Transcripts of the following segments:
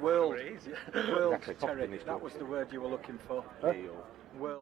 World, world, Exactly, Terry, Pocklington. that was the word you were looking for. Huh? World.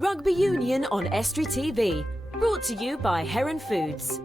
Rugby Union on Estuary TV, brought to you by Heron Foods.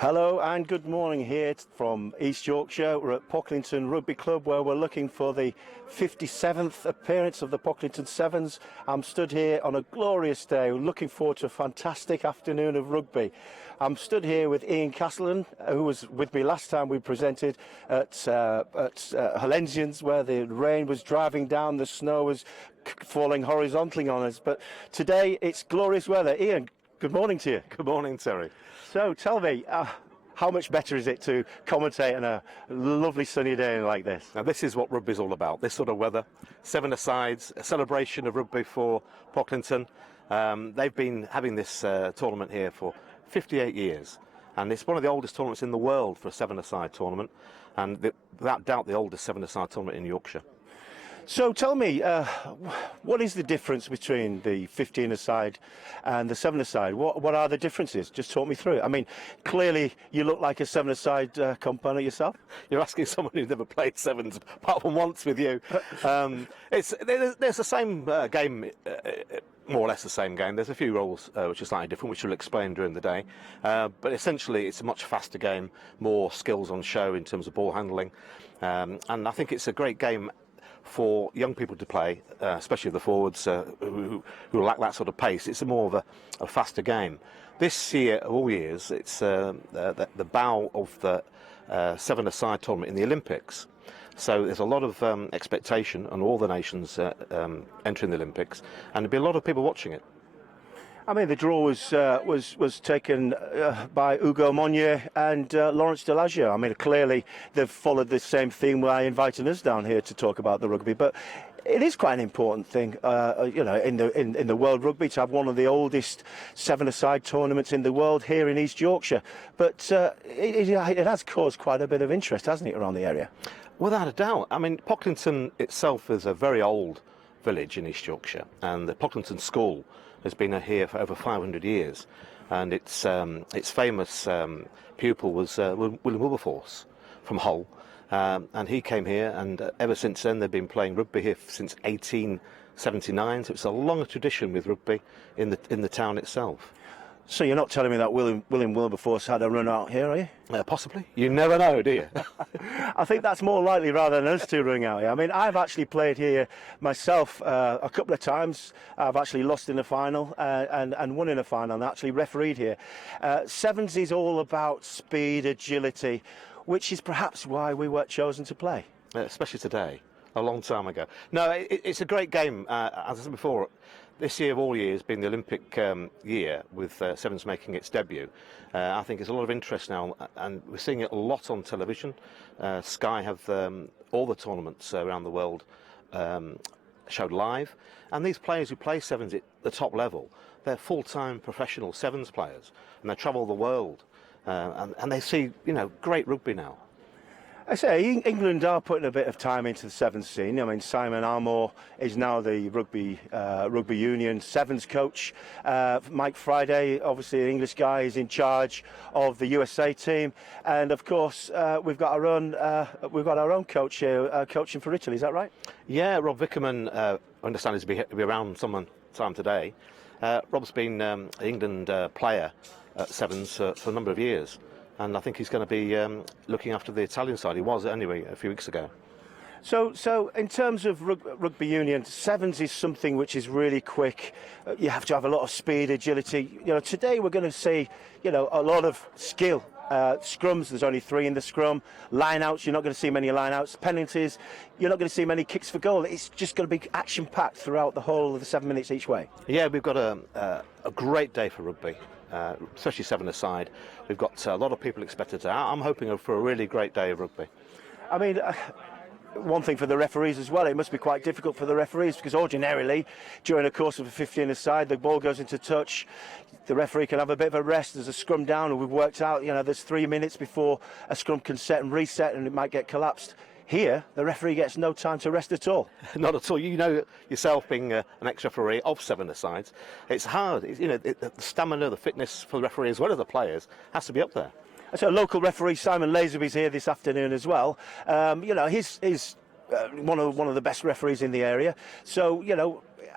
Hello and good morning here from East Yorkshire. We're at Pocklington Rugby Club where we're looking for the 57th appearance of the Pocklington Sevens. I'm stood here on a glorious day looking forward to a fantastic afternoon of rugby. I'm stood here with Ian Castleton, who was with me last time we presented at Hellensians, where the rain was driving down, the snow was falling horizontally on us. But today it's glorious weather. Ian, good morning to you. Good morning, Terry. So tell me, how much better is it to commentate on a lovely sunny day like this? Now, this is what rugby's all about, this sort of weather. 7-a-sides, a celebration of rugby for Pocklington. They've been having this tournament here for 58 years, and it's one of the oldest tournaments in the world for a 7-a-side tournament, and without doubt the oldest 7-a-side tournament in Yorkshire. So tell me, what is the difference between the 15-a-side and the 7-a-side? What are the differences? Just talk me through it. I mean, clearly you look like a 7-a-side component yourself. You're asking someone who's never played sevens, apart from once with you. There's the same game, more or less the same game. There's a few rules which are slightly different, which we'll explain during the day. But essentially it's a much faster game, more skills on show in terms of ball handling. And I think it's a great game for young people to play, especially the forwards who lack that sort of pace. It's more of a faster game. This year, of all years, it's the bow of the 7-a-side tournament in the Olympics. So there's a lot of expectation on all the nations entering the Olympics, and there'll be a lot of people watching it. I mean, the draw was taken by Hugo Monnier and Lawrence Delagio. I mean, clearly they've followed the same theme by inviting us down here to talk about the rugby. But it is quite an important thing, you know, in the world rugby to have one of the oldest 7-a-side tournaments in the world here in East Yorkshire. But it has caused quite a bit of interest, hasn't it, around the area? Without a doubt. I mean, Pocklington itself is a very old village in East Yorkshire, and the Pocklington School has been here for over 500 years. and its famous pupil was William Wilberforce from Hull, and he came here, and ever since then they've been playing rugby here since 1879. So it's a long tradition with rugby in the town itself. So you're not telling me that William Wilberforce had a run out here, are you? Possibly. You never know, do you? I think that's more likely rather than us two running out here. I mean, I've actually played here myself a couple of times. I've actually lost in the final and won in a final, and actually refereed here. Sevens is all about speed, agility, which is perhaps why we weren't chosen to play. Especially today, a long time ago. No, it's a great game. As I said before, this year of all years being the Olympic year, with Sevens making its debut, I think there's a lot of interest now, and we're seeing it a lot on television. Sky have all the tournaments around the world showed live, and these players who play Sevens at the top level, they're full-time professional Sevens players, and they travel the world, and they see, great rugby now. I say England are putting a bit of time into the Sevens scene. I mean, Simon Armour is now the rugby union Sevens coach. Mike Friday, obviously an English guy, is in charge of the USA team, and of course we've got our own coach here coaching for Italy. Is that right? Yeah, Rob Vickerman, I understand, is to be around some time today. Rob's been an England player at Sevens for a number of years. And I think he's going to be looking after the Italian side. He was, anyway, a few weeks ago. So in terms of rugby union, Sevens is something which is really quick. You have to have a lot of speed, agility. Today we're going to see, a lot of skill. Scrums, there's only 3 in the scrum. Line-outs, you're not going to see many line-outs. Penalties, you're not going to see many kicks for goal. It's just going to be action-packed throughout the whole of the 7 minutes each way. Yeah, we've got a great day for rugby. Especially 7-a-side. We've got a lot of people expected to. I'm hoping for a really great day of rugby. I mean, one thing for the referees as well, it must be quite difficult for the referees, because ordinarily, during the course of a 15-a-side, the ball goes into touch, the referee can have a bit of a rest, there's a scrum down, and we've worked out, there's 3 minutes before a scrum can set and reset, and it might get collapsed. Here, the referee gets no time to rest at all. Not at all. You know yourself, being an ex-referee of 7-a-sides, it's hard. The stamina, the fitness for the referee as well as the players has to be up there. So local referee Simon Lazenby's here this afternoon as well. He's one of the best referees in the area. So,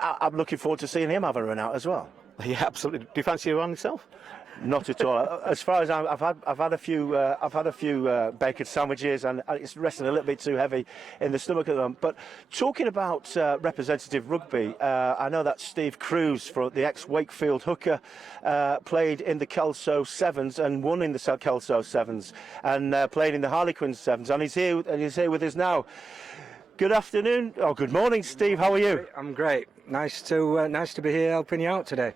I'm looking forward to seeing him have a run out as well. Yeah, absolutely. Do you fancy a run yourself? Not at all. As far as I've had a few bacon sandwiches, and it's resting a little bit too heavy in the stomach at the moment. But talking about representative rugby, I know that Steve Cruz, for the ex-Wakefield hooker, played in the Kelso Sevens and won in the Kelso Sevens, and played in the Harlequins Sevens, and he's here with us now. Good afternoon, good morning, Steve. How are you? I'm great. Nice to be here helping you out today.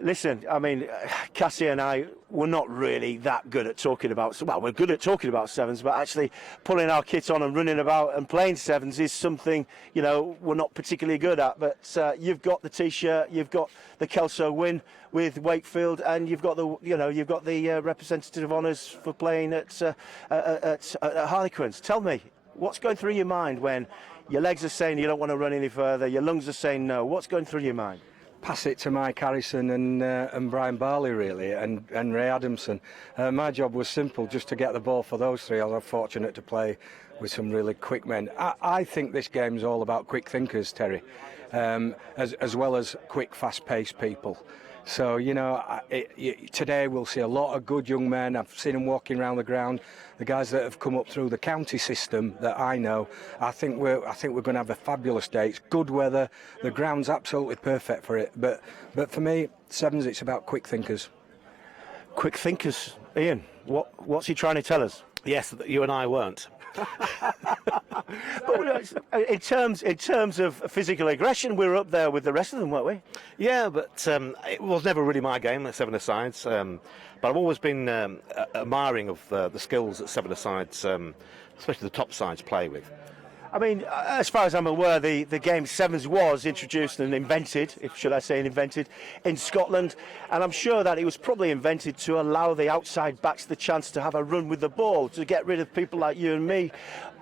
Listen, I mean, Cassie and I were not really that good at talking about. Well, we're good at talking about Sevens, but actually pulling our kit on and running about and playing Sevens is something we're not particularly good at. But you've got the T-shirt, you've got the Kelso win with Wakefield, and you've got the representative honours for playing at Harlequins. Tell me, what's going through your mind when your legs are saying you don't want to run any further, your lungs are saying no? What's going through your mind? Pass it to Mike Harrison and Brian Barley, really, and Ray Adamson. My job was simple, just to get the ball for those 3. I was fortunate to play with some really quick men. I think this game's all about quick thinkers, Terry, as well as quick, fast-paced people. So, today we'll see a lot of good young men. I've seen them walking around the ground. The guys that have come up through the county system that I know, I think we're going to have a fabulous day. It's good weather. The ground's absolutely perfect for it. But for me, Sevens, it's about quick thinkers. Quick thinkers, Ian. What's he trying to tell us? Yes, that you and I weren't. But in terms of physical aggression, we're up there with the rest of them, weren't we? Yeah, but it was never really my game at 7-a-sides. But I've always been admiring of the skills that 7-a-sides, especially the top sides, play with. I mean, as far as I'm aware, the game Sevens was introduced and invented, should I say invented, in Scotland. And I'm sure that it was probably invented to allow the outside backs the chance to have a run with the ball, to get rid of people like you and me,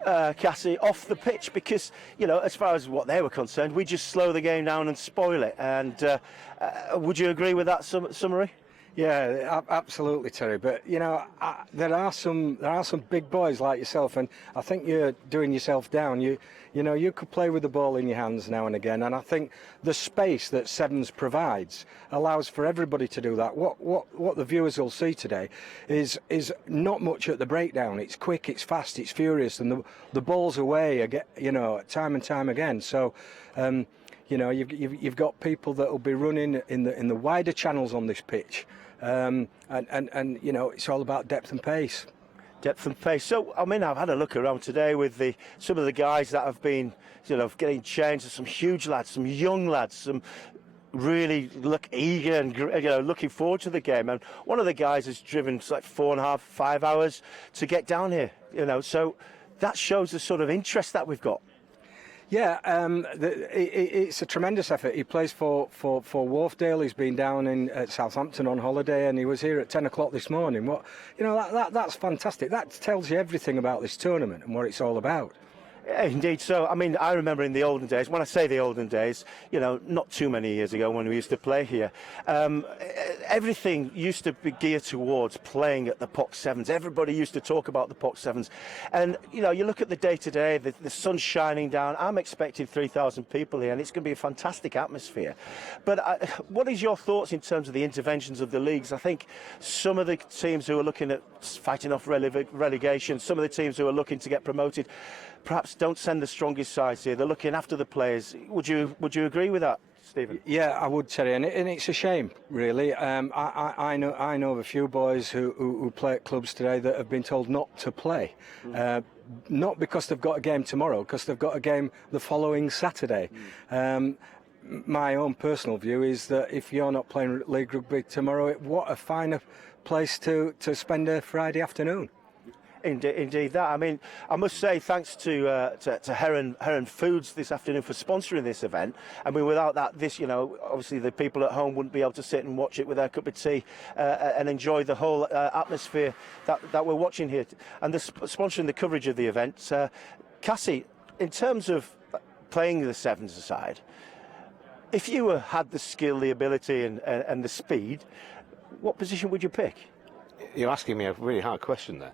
Cassie, off the pitch. Because, as far as what they were concerned, we just slow the game down and spoil it. And would you agree with that summary? Yeah, absolutely, Terry. But you know, there are some big boys like yourself, and I think you're doing yourself down. You know, you could play with the ball in your hands now and again, and I think the space that Sevens provides allows for everybody to do that. What the viewers will see today is not much at the breakdown. It's quick, it's fast, it's furious, and the ball's away again. You know, time and time again. So. You know, you've got people that will be running in the wider channels on this pitch, and you know, it's all about depth and pace. Depth and pace. So, I mean, I've had a look around today with some of the guys that have been, you know, getting changed. Some huge lads, some young lads, some really look eager and, you know, looking forward to the game. And one of the guys has driven like 4.5, 5 hours to get down here. You know, so that shows the sort of interest that we've got. Yeah, it's a tremendous effort. He plays for Wharfdale. He's been down in at Southampton on holiday, and he was here at 10 o'clock this morning. You know, that's fantastic. That tells you everything about this tournament and what it's all about. Yeah, indeed. So, I mean, I remember in the olden days, when I say the olden days, you know, not too many years ago when we used to play here, everything used to be geared towards playing at the Poc Sevens. Everybody used to talk about the Poc Sevens. And, you know, you look at the day today, the sun's shining down. I'm expecting 3,000 people here, and it's going to be a fantastic atmosphere. But what is your thoughts in terms of the interventions of the leagues? I think some of the teams who are looking at fighting off relegation, some of the teams who are looking to get promoted, perhaps don't send the strongest sides here. They're looking after the players. Would you agree with that, Stephen? Yeah, I would, Terry, and it's a shame, really. I know of a few boys who play at clubs today that have been told not to play, not because they've got a game tomorrow, because they've got a game the following Saturday. My own personal view is that if you're not playing League Rugby tomorrow, what a finer place to spend a Friday afternoon. Indeed, that. I mean, I must say thanks to Heron Foods this afternoon for sponsoring this event. I mean, without that, this, you know, obviously the people at home wouldn't be able to sit and watch it with their cup of tea and enjoy the whole atmosphere that we're watching here. And sponsoring the coverage of the event. Cassie, in terms of playing the Sevens aside, if you had the skill, the ability and the speed, what position would you pick? You're asking me a really hard question there.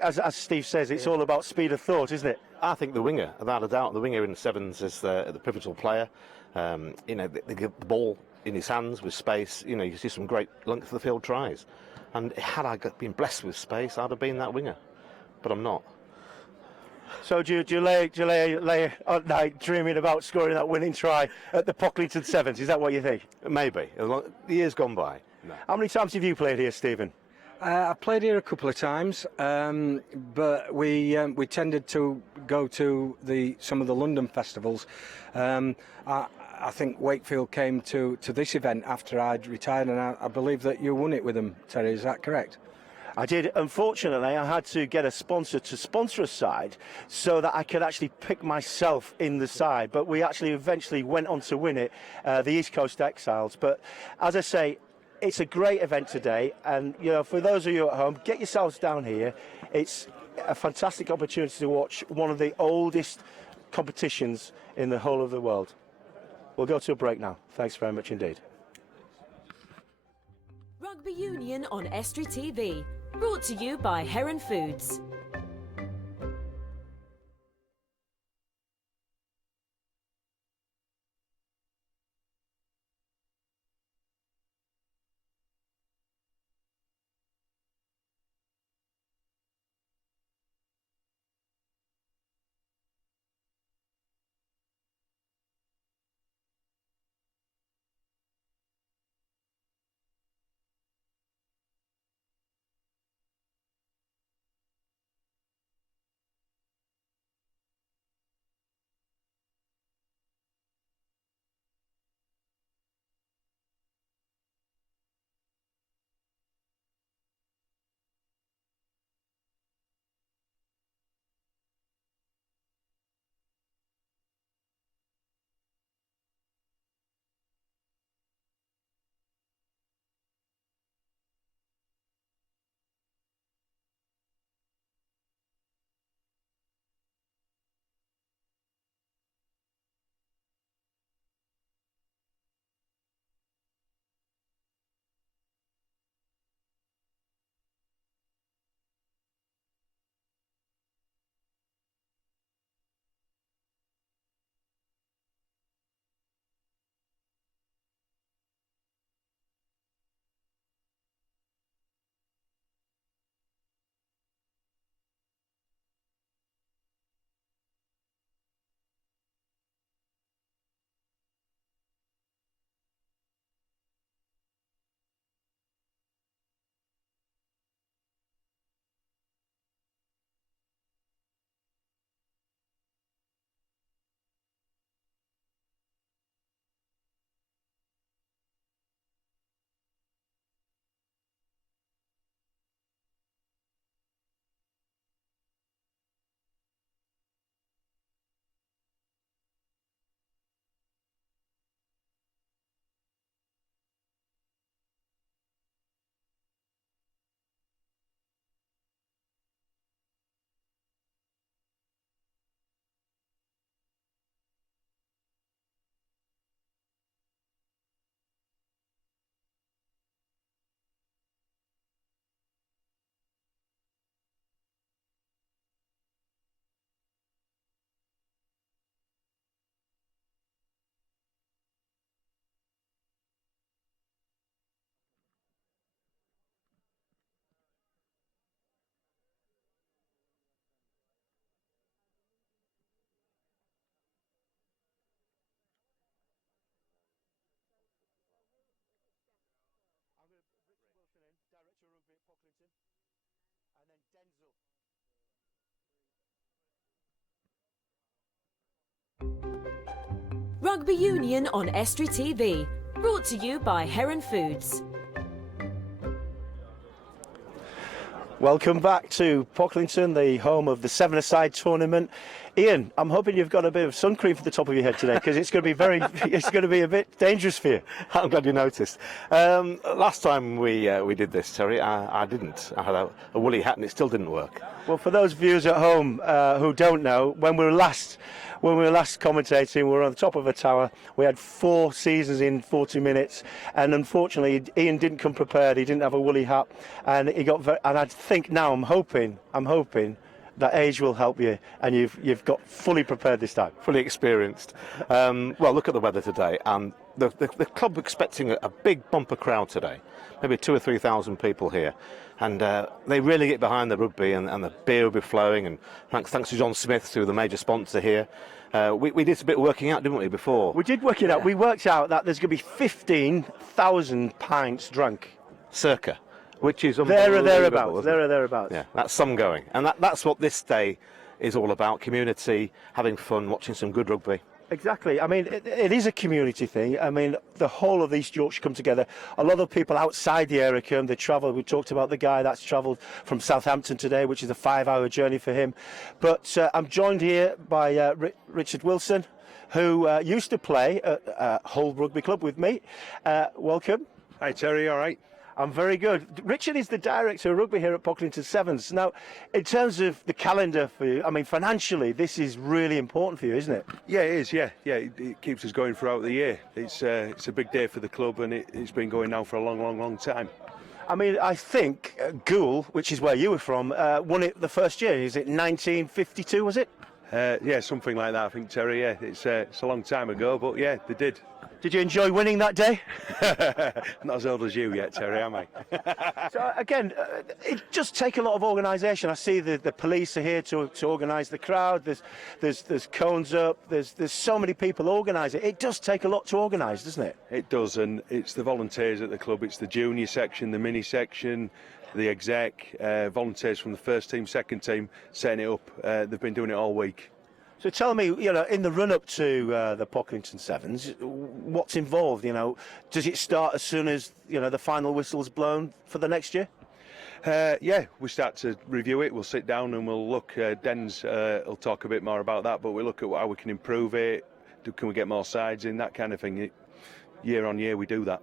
As Steve says, it's all about speed of thought, isn't it? I think the winger, without a doubt, the winger in Sevens is the pivotal player. You know, the ball in his hands with space. You know, you see some great length of the field tries. And had I been blessed with space, I'd have been that winger. But I'm not. So do you lay at night dreaming about scoring that winning try at the Pocklington Sevens? Is that what you think? Maybe. The years gone by. No. How many times have you played here, Stephen? I've played here a couple of times, but we tended to go to some of the London festivals. I think Wakefield came to this event after I'd retired, and I believe that you won it with them, Terry. Is that correct? I did. Unfortunately, I had to get a sponsor to sponsor a side so that I could actually pick myself in the side. But we actually eventually went on to win it, the East Coast Exiles. But as I say, it's a great event today, and you know, for those of you at home, get yourselves down here. It's a fantastic opportunity to watch one of the oldest competitions in the whole of the world. We'll go to a break now. Thanks very much indeed. Rugby Union on Estuary TV, brought to you by Heron Foods. amateur rugby at Pocklington. And then Denzel. Rugby Union on Estuary TV. Brought to you by Heron Foods. Welcome back to Pocklington, the home of the seven-a-side tournament. Ian, I'm hoping you've got a bit of sun cream for the top of your head today, because it's going to be it's going to be a bit dangerous for you. I'm glad you noticed. Last time we did this, Terry, I didn't. I had a woolly hat and it still didn't work. Well, for those viewers at home who don't know, when we were last commentating, we were on the top of a tower. We had 4 seasons in 40 minutes, and unfortunately, Ian didn't come prepared. He didn't have a woolly hat, and he got. And I think now I'm hoping that age will help you, and you've got fully prepared this time. Fully experienced. Well, look at the weather today, and the club expecting a big bumper crowd today, maybe 2,000 or 3,000 people here, and they really get behind the rugby, and the beer will be flowing. And thanks to John Smith, who the major sponsor here. We did a bit of working out, didn't we, before? We did work it out. We worked out that there's going to be 15,000 pints drunk. Circa. Which is There or unbelievable, thereabouts. Yeah, that's some going. And that's what this day is all about: community, having fun, watching some good rugby. Exactly. I mean, it is a community thing. I mean, the whole of East Yorkshire come together. A lot of people outside the area come. They travel. We talked about the guy that's travelled from Southampton today, which is a 5-hour journey for him. But I'm joined here by Richard Wilson, who used to play at Hull Rugby Club with me. Welcome. Hi Terry, all right? I'm very good. Richard is the director of rugby here at Pocklington Sevens. Now, in terms of the calendar for you, I mean, financially, this is really important for you, isn't it? Yeah, it is, yeah. It keeps us going throughout the year. It's a big day for the club, and it's been going now for a long time. I mean, I think Goole, which is where you were from, won it the first year. Is it 1952, was it? Yeah, something like that, I think, Terry, yeah. It's a long time ago, but yeah, they did. Did you enjoy winning that day? Not as old as you yet, Terry, am I? So again, it just takes a lot of organisation. I see the police are here to organise the crowd. There's cones up. There's so many people organise it. It does take a lot to organise, doesn't it? It does, and it's the volunteers at the club. It's the junior section, the mini section, the exec, volunteers from the first team, second team, setting it up. They've been doing it all week. So tell me, in the run-up to the Pocklington Sevens, what's involved? Does it start as soon as the final whistle's blown for the next year? Yeah, we start to review it. We'll sit down and we'll look. Den's will talk a bit more about that, but we look at how we can improve it. Can we get more sides in, that kind of thing? Year on year, we do that.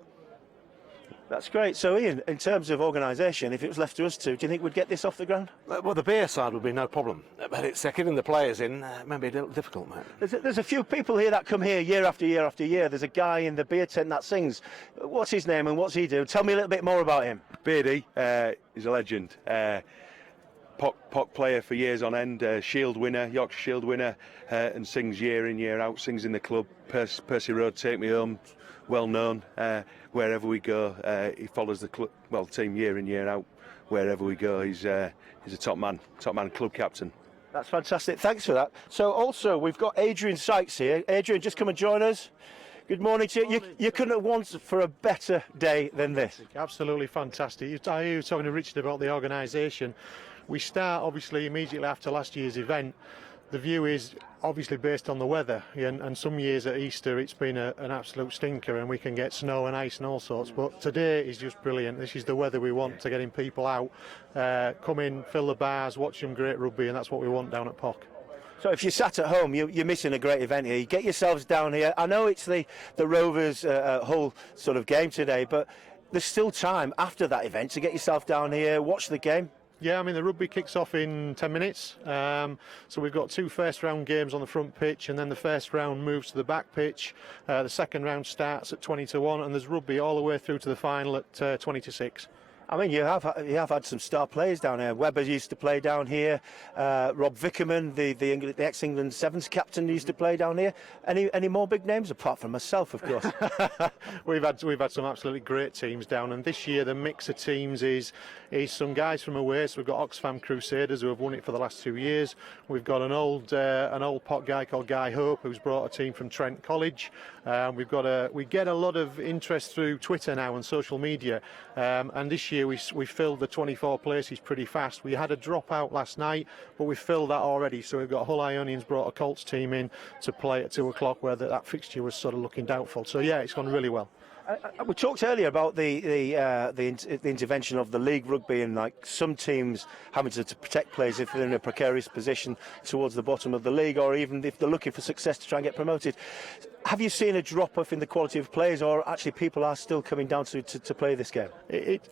That's great. So, Ian, in terms of organisation, if it was left to us two, do you think we'd get this off the ground? Well, the beer side would be no problem, but it's getting the players in maybe a little difficult, mate. There's a few people here that come here year after year after year. There's a guy in the beer tent that sings. What's his name and what's he do? Tell me a little bit more about him. Beardy, he's a legend. Pock player for years on end, Shield winner, Yorkshire Shield winner, and sings year in, year out, sings in the club. Percy Road, Take Me Home, well known. Wherever we go, he follows the club, team year in, year out. Wherever we go, he's a top man, club captain. That's fantastic. Thanks for that. So also, we've got Adrian Sykes here. Adrian, just come and join us. Good morning to you. You couldn't have wanted for a better day than this. Absolutely fantastic. I hear you talking to Richard about the organisation. We start obviously immediately after last year's event. The view is obviously based on the weather, and some years at Easter it's been an absolute stinker and we can get snow and ice and all sorts, but today is just brilliant. This is the weather we want to getting people out, come in, fill the bars, watch some great rugby, and that's what we want down at POC. So if you're sat at home, you're missing a great event here. You get yourselves down here. I know it's the Rovers Hull sort of game today, but there's still time after that event to get yourself down here, watch the game. Yeah, I mean, the rugby kicks off in 10 minutes. So we've got 2 first round games on the front pitch, and then the first round moves to the back pitch. The second round starts at 20-1, and there's rugby all the way through to the final at 20-6. I mean, you have had some star players down here. Webber used to play down here. Rob Vickerman, the ex-England Sevens captain, used to play down here. Any more big names apart from myself, of course? We've had some absolutely great teams down, and this year the mix of teams is some guys from away. So we've got Oxfam Crusaders who have won it for the last 2 years. We've got an old pot guy called Guy Hope who's brought a team from Trent College. We get a lot of interest through Twitter now and social media, and this year year we filled the 24 places pretty fast. We had a dropout last night, but we filled that already. So we've got Hull Ionians brought a Colts team in to play at 2 o'clock, where that fixture was sort of looking doubtful. So yeah, it's gone really well. We talked earlier about the intervention of the league rugby and like some teams having to protect players if they're in a precarious position towards the bottom of the league, or even if they're looking for success to try and get promoted. Have you seen a drop-off in the quality of players, or actually people are still coming down to play this game?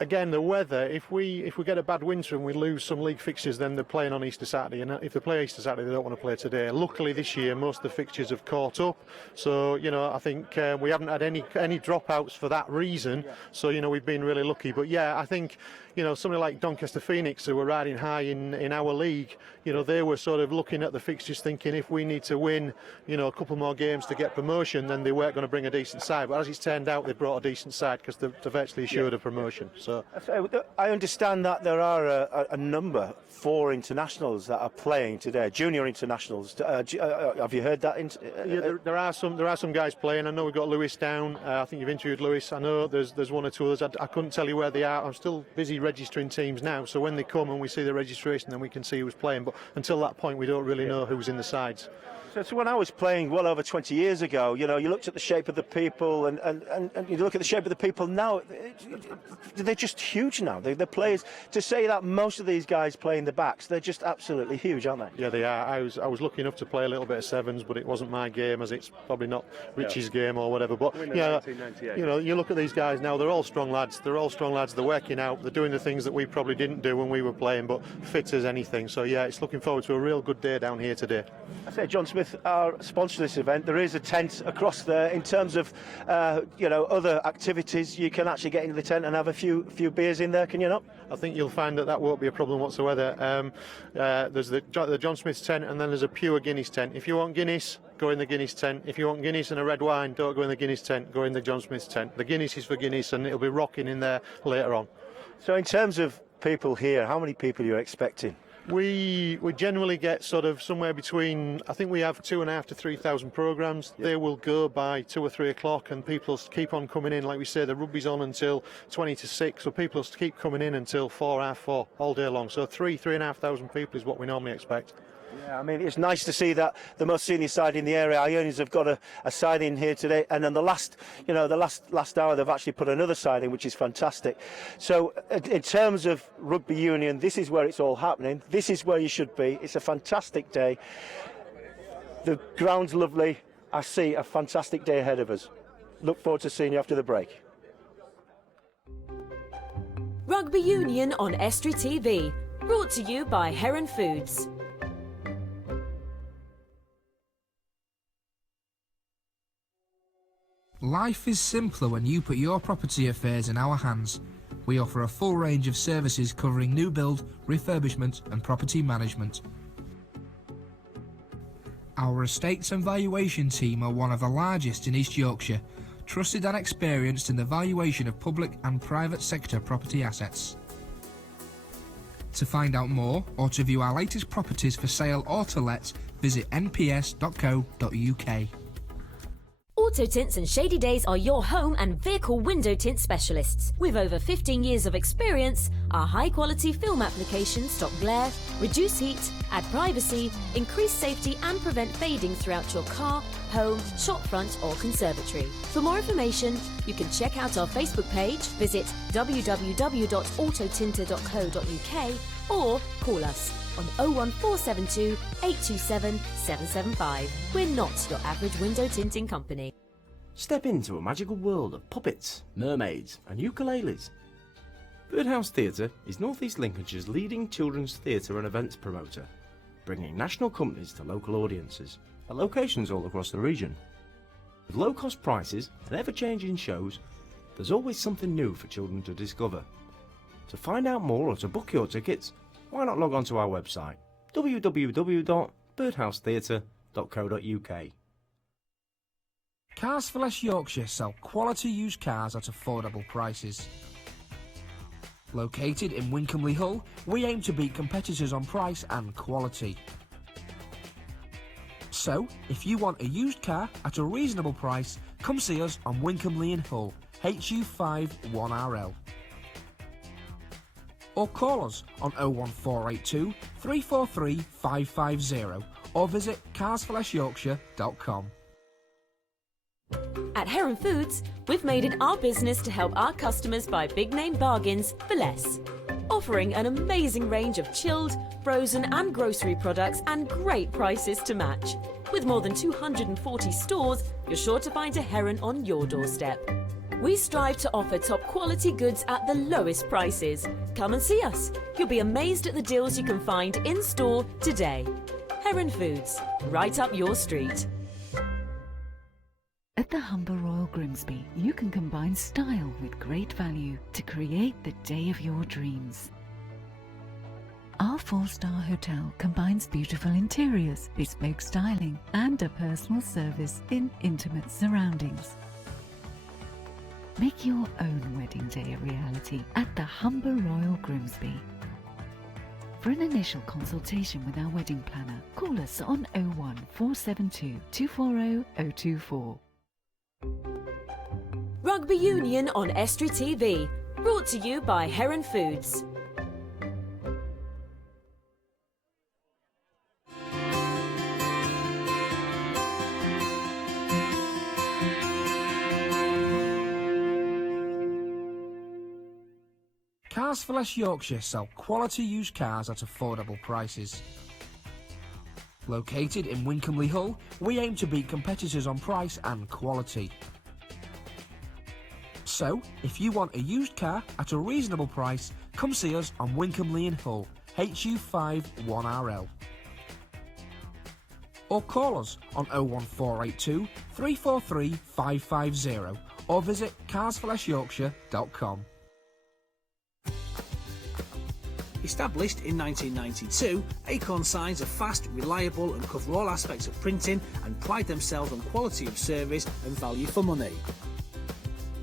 Again, the weather, if we get a bad winter and we lose some league fixtures, then they're playing on Easter Saturday, and if they play Easter Saturday, they don't want to play today. Luckily this year, most of the fixtures have caught up, so, you know, I think we haven't had any dropouts for that reason, so, you know, we've been really lucky. But yeah, I think, you know, somebody like Doncaster Phoenix, who were riding high in our league, you know, they were sort of looking at the fixtures thinking if we need to win, you know, a couple more games to get promotion, then they weren't going to bring a decent side. But as it's turned out, they brought a decent side because they're virtually assured of promotion. So I understand that there are a number, 4 internationals that are playing today, junior internationals. Have you heard that? Yeah, there are some guys playing. I know we've got Lewis down. I think you've interviewed Lewis. I know there's one or two others. I couldn't tell you where they are. I'm still busy registering teams now. So when they come and we see the registration, then we can see who's playing. But until that point, we don't really know who's in the sides. So when I was playing well over 20 years ago, you know, you looked at the shape of the people and you look at the shape of the people now, they're just huge now. They're players. To say that most of these guys play in the backs, they're just absolutely huge, aren't they? Yeah, they are. I was lucky enough to play a little bit of sevens, but it wasn't my game, as it's probably not Richie's game or whatever. But yeah, you know, you look at these guys now, they're all strong lads. They're working out. They're doing the things that we probably didn't do when we were playing, but fit as anything. So yeah, it's looking forward to a real good day down here today. I say John Smith, our sponsor this event, there is a tent across there. In terms of you know, other activities, you can actually get into the tent and have a few beers in there, can you not? I think you'll find that won't be a problem whatsoever. There's the John Smith's tent, and then there's a pure Guinness tent. If you want Guinness, go in the Guinness tent. If you want Guinness and a red wine, don't go in the Guinness tent, go in the John Smith's tent. The Guinness is for Guinness, and it'll be rocking in there later on. So in terms of people here, how many people are you expecting? We generally get sort of somewhere between, I think we have 2,500 to 3,000 programmes. Yep. They will go by 2 or 3 o'clock, and people keep on coming in. Like we say, the rugby's on until 20 to 6, so people keep coming in until 4, half 4 all day long. So 3,500 people is what we normally expect. Yeah, I mean, it's nice to see that the most senior side in the area, Ionians, have got a side in here today, and then the last hour they've actually put another side in, which is fantastic. So in terms of rugby union, this is where it's all happening. This is where you should be. It's a fantastic day. The ground's lovely. I see a fantastic day ahead of us. Look forward to seeing you after the break. Rugby Union on Estuary TV, brought to you by Heron Foods. Life is simpler when you put your property affairs in our hands. We offer a full range of services covering new build, refurbishment and property management. Our estates and valuation team are one of the largest in East Yorkshire, trusted and experienced in the valuation of public and private sector property assets. To find out more or to view our latest properties for sale or to let, visit nps.co.uk. Auto Tints and Shady Days are your home and vehicle window tint specialists. With over 15 years of experience, our high-quality film applications stop glare, reduce heat, add privacy, increase safety and prevent fading throughout your car, home, shop front or conservatory. For more information, you can check out our Facebook page, visit www.autotinter.co.uk or call us on 01472 827 775. We're not your average window tinting company. Step into a magical world of puppets, mermaids and ukuleles. Birdhouse Theatre is North East Lincolnshire's leading children's theatre and events promoter, bringing national companies to local audiences at locations all across the region. With low-cost prices and ever-changing shows, there's always something new for children to discover. To find out more or to book your tickets, why not log on to our website www.birdhousetheatre.co.uk. Cars for Less Yorkshire sell quality used cars at affordable prices. Located in Wincolmley Hull, we aim to beat competitors on price and quality. So, if you want a used car at a reasonable price, come see us on Wincolmley in Hull, HU5 1RL. or call us on 01482 343 550 or visit carsforlessyorkshire.com. At Heron Foods, we've made it our business to help our customers buy big name bargains for less. Offering an amazing range of chilled, frozen and grocery products and great prices to match. With more than 240 stores, you're sure to find a Heron on your doorstep. We strive to offer top quality goods at the lowest prices. Come and see us. You'll be amazed at the deals you can find in store today. Heron Foods, right up your street. At the Humber Royal Grimsby, you can combine style with great value to create the day of your dreams. Our 4-star hotel combines beautiful interiors, bespoke styling, and a personal service in intimate surroundings. Make your own wedding day a reality at the Humber Royal Grimsby. For an initial consultation with our wedding planner, call us on 01472 240 024. Rugby Union on Estuary TV, brought to you by Heron Foods. Cars for Less Yorkshire sell quality used cars at affordable prices. Located in Wincolmley Hull, we aim to beat competitors on price and quality. So, if you want a used car at a reasonable price, come see us on Wincolmley in Hull, HU5 1RL. Or call us on 01482 343 550 or visit carsforlessyorkshire.com. Established in 1992, Acorn Signs are fast, reliable and cover all aspects of printing and pride themselves on quality of service and value for money.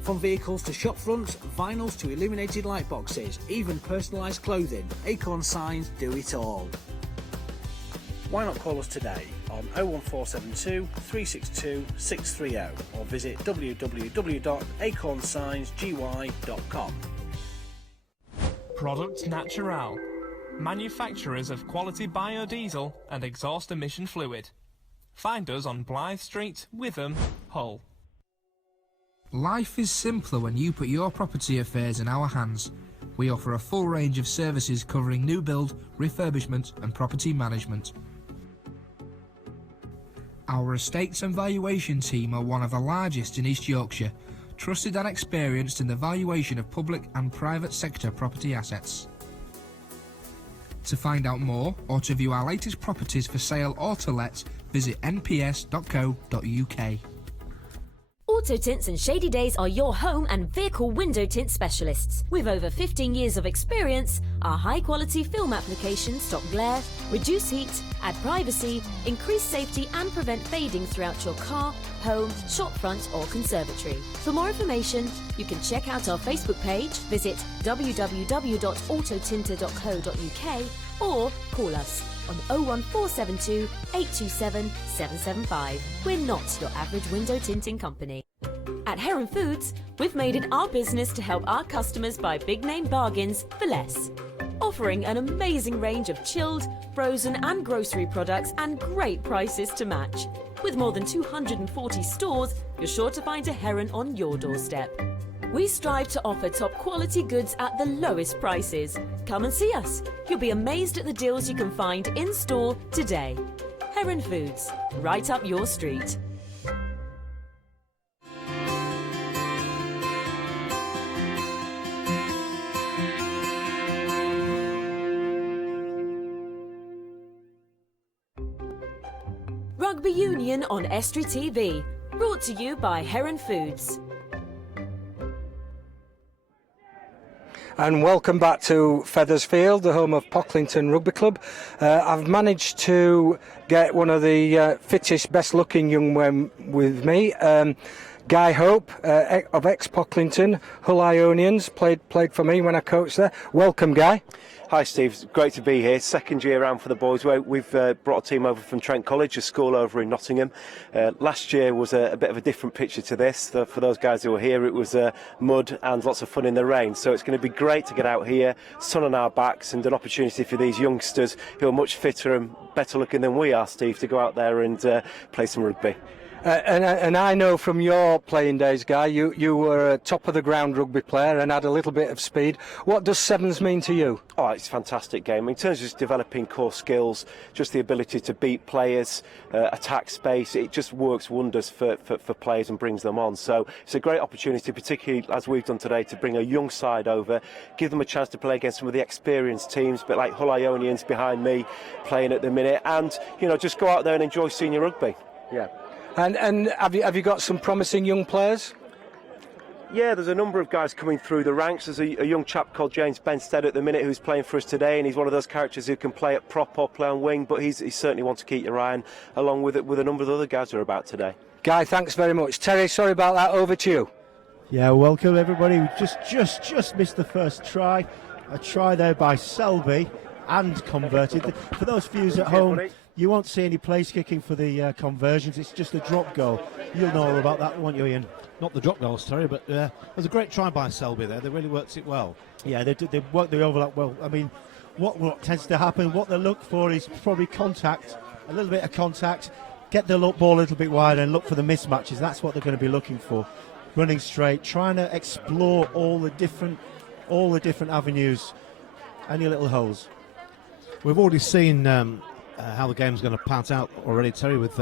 From vehicles to shop fronts, vinyls to illuminated light boxes, even personalised clothing, Acorn Signs do it all. Why not call us today on 01472 362 630 or visit www.acornsignsgy.com. Product Natural, manufacturers of quality biodiesel and exhaust emission fluid. Find us on Blythe Street, Witham, Hull. Life is simpler when you put your property affairs in our hands. We offer a full range of services covering new build, refurbishment and property management. Our estates and valuation team are one of the largest in East Yorkshire, trusted and experienced in the valuation of public and private sector property assets. To find out more or to view our latest properties for sale or to let, visit nps.co.uk. Auto Tints and Shady Days are your home and vehicle window tint specialists. With over 15 years of experience, our high-quality film applications stop glare, reduce heat, add privacy, increase safety and prevent fading throughout your car, home, shop front or conservatory. For more information, you can check out our Facebook page, visit www.autotinter.co.uk or call us on 01472 827 775. We're not your average window tinting company. At Heron Foods, we've made it our business to help our customers buy big name bargains for less. Offering an amazing range of chilled, frozen and grocery products and great prices to match. With more than 240 stores, you're sure to find a Heron on your doorstep. We strive to offer top quality goods at the lowest prices. Come and see us. You'll be amazed at the deals you can find in store today. Heron Foods, right up your street. Rugby Union on Estuary TV, brought to you by Heron Foods. And welcome back to Feathersfield, the home of Pocklington Rugby Club. I've managed to get one of the fittest, best looking young men with me. Guy Hope of ex-Pocklington, Hull Ionians, played for me when I coached there. Welcome, Guy. Hi Steve, it's great to be here. Second year round for the boys. We've brought a team over from Trent College, a school over in Nottingham. Last year was a bit of a different picture to this. For those guys who were here, it was mud and lots of fun in the rain. So it's going to be great to get out here, sun on our backs, and an opportunity for these youngsters who are much fitter and better looking than we are, Steve, to go out there and play some rugby. And I know from your playing days, Guy, you were a top of the ground rugby player and had a little bit of speed. What does sevens mean to you? Oh, it's a fantastic game. In terms of just developing core skills, just the ability to beat players, attack space, it just works wonders for players and brings them on. So it's a great opportunity, particularly as we've done today, to bring a young side over, give them a chance to play against some of the experienced teams, but like Hull Ionians behind me playing at the minute, and just go out there and enjoy senior rugby. Yeah. And have you got some promising young players? Yeah, there's a number of guys coming through the ranks. There's a young chap called James Benstead at the minute who's playing for us today, and he's one of those characters who can play at prop or play on wing, but he's certainly one to keep your eye on, along with a number of other guys who are about today. Guy, thanks very much. Terry, sorry about that. Over to you. Yeah, welcome everybody. We just missed the first try. A try there by Selby and converted. For those viewers at home, you won't see any place kicking for the conversions. It's just a drop goal. You'll know all about that, won't you, Ian? Not the drop goals, Terry, but it was a great try by Selby there. They really worked it well. Yeah, they worked the overlap well. I mean, what tends to happen, what they look for is probably contact, a little bit of contact, get the ball a little bit wider and look for the mismatches. That's what they're going to be looking for. Running straight, trying to explore all the different avenues, any little holes. We've already seen how the game's going to pan out already, Terry, with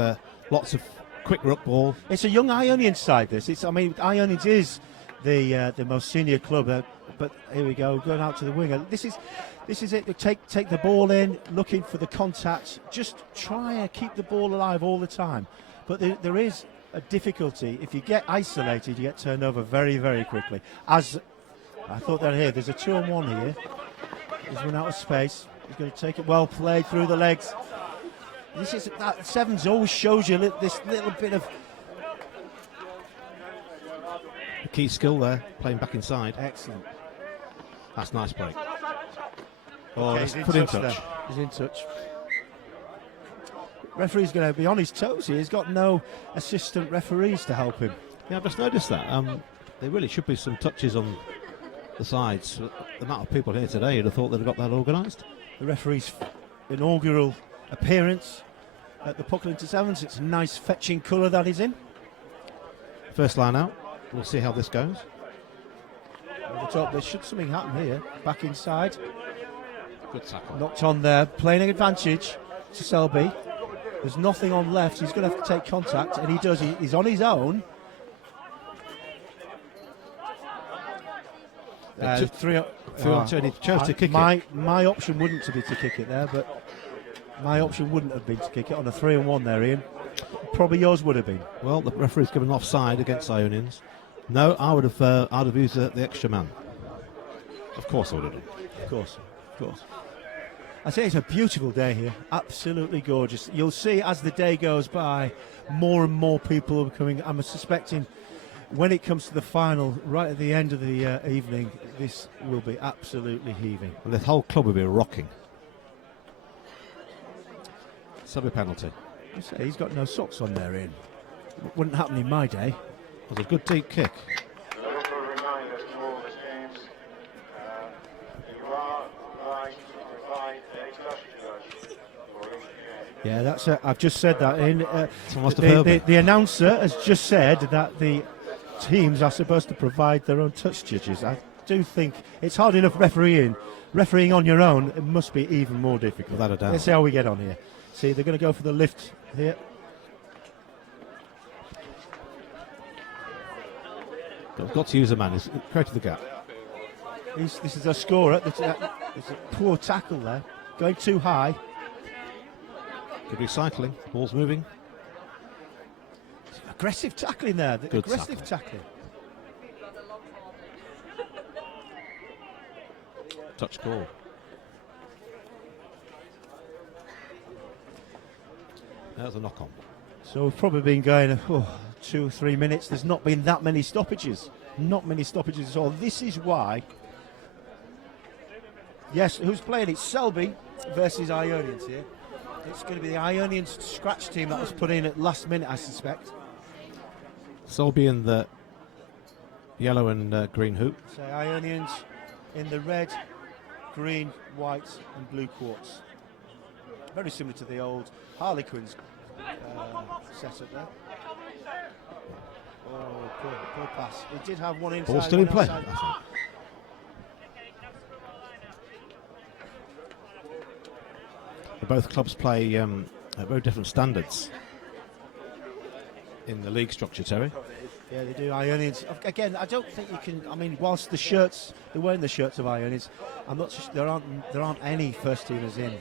lots of quick ruck ball. It's a young Ionian side, this. Ionians is the most senior club, but here we go, going out to the winger. This is it. Take the ball in, looking for the contact. Just try and keep the ball alive all the time. But there is a difficulty. If you get isolated, you get turned over very, very quickly. As I thought that here, there's a 2-on-1 here. He's run out of space. He's going to take it well played through the legs. That sevens always shows you this little bit of The key skill there, playing back inside. Excellent. That's nice break. Oh, okay, let's put in touch. There. He's in touch. Referee's going to be on his toes here. He's got no assistant referees to help him. Yeah, I've just noticed that. There really should be some touches on the sides. The amount of people here today, you'd have thought they'd have got that organised. The referee's inaugural appearance at the Pocklington Sevens. It's a nice fetching colour that he's in. First line out. We'll see how this goes. Over the top, there should something happen here. Back inside. Good tackle. Knocked on there, playing an advantage to Selby. There's nothing on left. He's going to have to take contact, and he does. He's on his own. 3 on 2, and he chose to kick it. My option wouldn't be to kick it there, but my option wouldn't have been to kick it on a 3-on-1 there, Ian. Probably yours would have been. Well, the referee's given offside against Ionians. No, I'd have used the extra man. Of course I would have done. Of course. I say it's a beautiful day here, absolutely gorgeous. You'll see as the day goes by, more and more people are coming. I'm suspecting when it comes to the final, right at the end of the evening, this will be absolutely heaving. And the whole club will be rocking. Sub penalty. You say he's got no socks on there, Ian. Wouldn't happen in my day. It was a good deep kick. Yeah, that's it. I've just said that. The announcer has just said that the teams are supposed to provide their own touch judges. I do think it's hard enough refereeing on your own. It must be even more difficult. Without a doubt. Let's see how we get on here. See, they're going to go for the lift here. Got to use a man. He's created the gap. This is a scorer. It's a poor tackle there. Going too high. Good recycling. Ball's moving. Aggressive tackling there. Good aggressive tackling. Touch call. There's a knock on. So we've probably been going 2 or 3 minutes. There's not been that many stoppages. Not many stoppages at all. This is why. Yes, who's playing? It's Selby versus Ionians here. It's going to be the Ionians scratch team that was put in at last minute, I suspect. Selby in the yellow and green hoop. So Ionians in the red, green, white and blue quartz. Very similar to the old Harlequins setup there. Oh, poor pass. He did have one inside. Ball still in play. Both clubs play at very different standards in the league structure, Terry. Yeah, they do. Ionians. Again, I don't think you can. I mean, whilst the shirts, they're wearing the shirts of Ionians, I'm not. There aren't any first teamers in.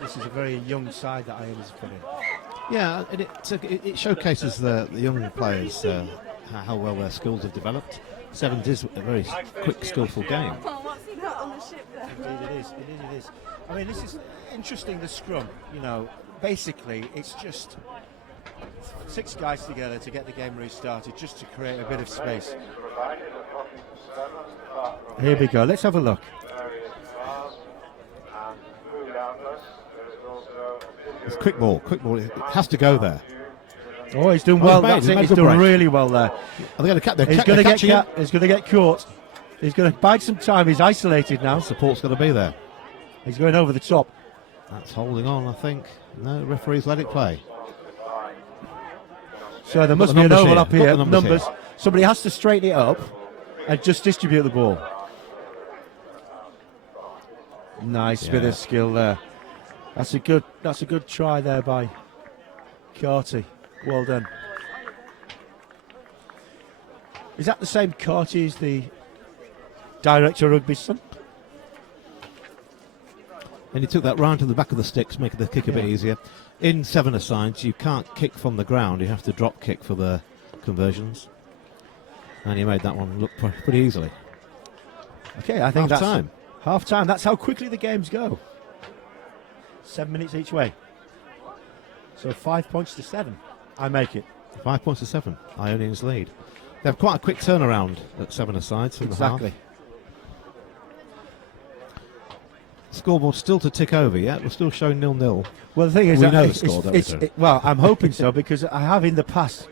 This is a very young side that Ionians have put in. Yeah, and it showcases the young players how well their skills have developed. Sevens is a very quick, skillful game. Indeed, it is. It is. I mean, this is interesting. The scrum. You know, basically, it's just 6 guys together to get the game restarted, just to create a bit of space. Here we go. Let's have a look. It's quick ball. It has to go there. Oh, he's doing well. That's it. He's done really well there. Are they going to catch? He's going to get caught. He's going to bide some time. He's isolated now. Support's going to be there. He's going over the top. That's holding on, I think. No, referees let it play. So there must be an overlap here. Numbers. Somebody has to straighten it up and just distribute the ball. Nice bit of skill there. That's a good try there by Carty. Well done. Is that the same Carty as the director of rugby's son? And he took that round to the back of the sticks, making the kick a bit easier. In 7-a-sides, you can't kick from the ground. You have to drop kick for the conversions. And he made that one look pretty easily. Okay, I think that's time. Half time. That's how quickly the games go. 7 minutes each way. So 5 points to 7. I make it. 5 points to 7. Ionians lead. They have quite a quick turnaround at 7-a-sides from the half. Scoreboard still to tick over, yeah? We're still showing 0-0. Well, the thing is, we know the score, don't we? Well, I'm hoping so, because I have in the past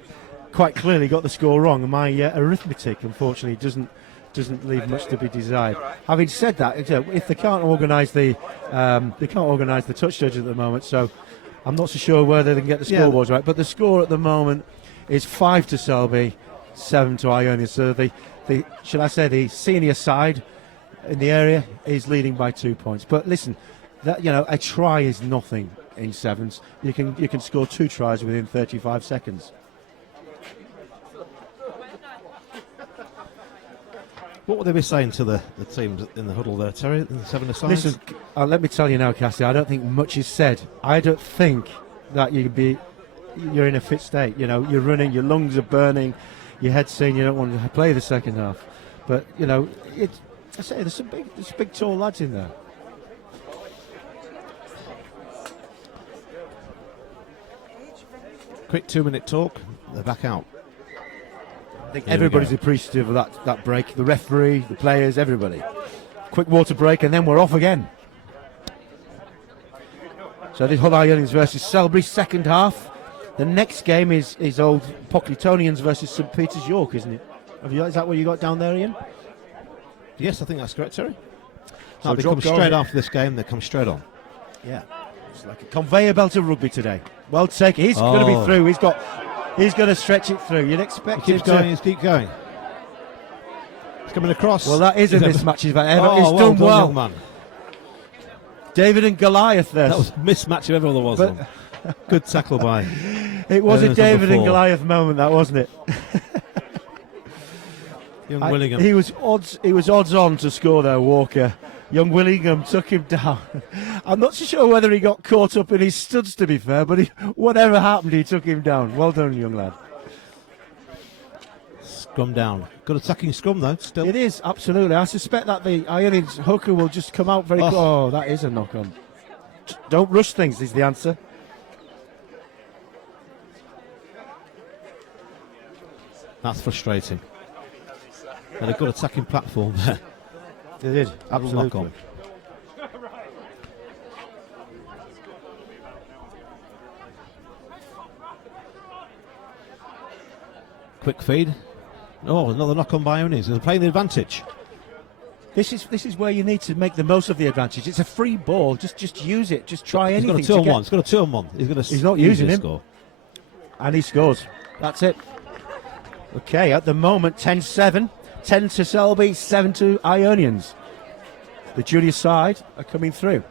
quite clearly got the score wrong, and my arithmetic, unfortunately, doesn't leave much to be desired. Having said that, if they can't organise the touch judges at the moment, so I'm not so sure whether they can get the scoreboards right. But the score at the moment is 5 to Selby, 7 to Ionians. So the should I say the senior side in the area is leading by 2 points. But listen, that a try is nothing in sevens. You can score 2 tries within 35 seconds. What would they be saying to the teams in the huddle there, Terry, in the 7-a-sides? Listen, let me tell you now, Cassie, I don't think much is said. I don't think that you're in a fit state. You're running, your lungs are burning, your head's saying you don't want to play the second half. But, I say there's some big tall lads in there. Quick 2-minute talk, they're back out. I think everybody's appreciative of that break. The referee, the players, everybody. Quick water break, and then we're off again. So this Hull Ionians versus Selby, second half. The next game is old Pocklingtonians versus St Peter's York, isn't it? Is that what you got down there, Ian? Yes, I think that's correct, Terry. So they come straight after this game, they come straight on. Yeah. It's like a conveyor belt of rugby today. Well taken. He's going to be through. He's going to stretch it through. You'd expect him to keep going. He's coming across. Well, that is a mismatch. He's done well. Young man. David and Goliath there. That was a mismatch if ever there was one. Good tackle by. It was a David and Goliath moment, that wasn't it? Young Willingham. He was odds on to score there, Walker. Young Willingham took him down. I'm not so sure whether he got caught up in his studs, to be fair, but whatever happened, he took him down. Well done, young lad. Scrum down. Good attacking scrum, though, still. It is, absolutely. I suspect that the Ionians hooker will just come out very close. Oh, that is a knock-on. Don't rush things, is the answer. That's frustrating. And a good attacking platform there. They did, absolutely. Lock on. Quick feed. Oh, another knock on by Onions. They're playing the advantage. This is where you need to make the most of the advantage. It's a free ball. Just use it. Just try anything. He's got a 2-on-1. He's got a 2-on-1. He's not using him. Score. And he scores. That's it. Okay, at the moment, 10-7. 10 to Selby, 7 to Ionians. The junior side are coming through.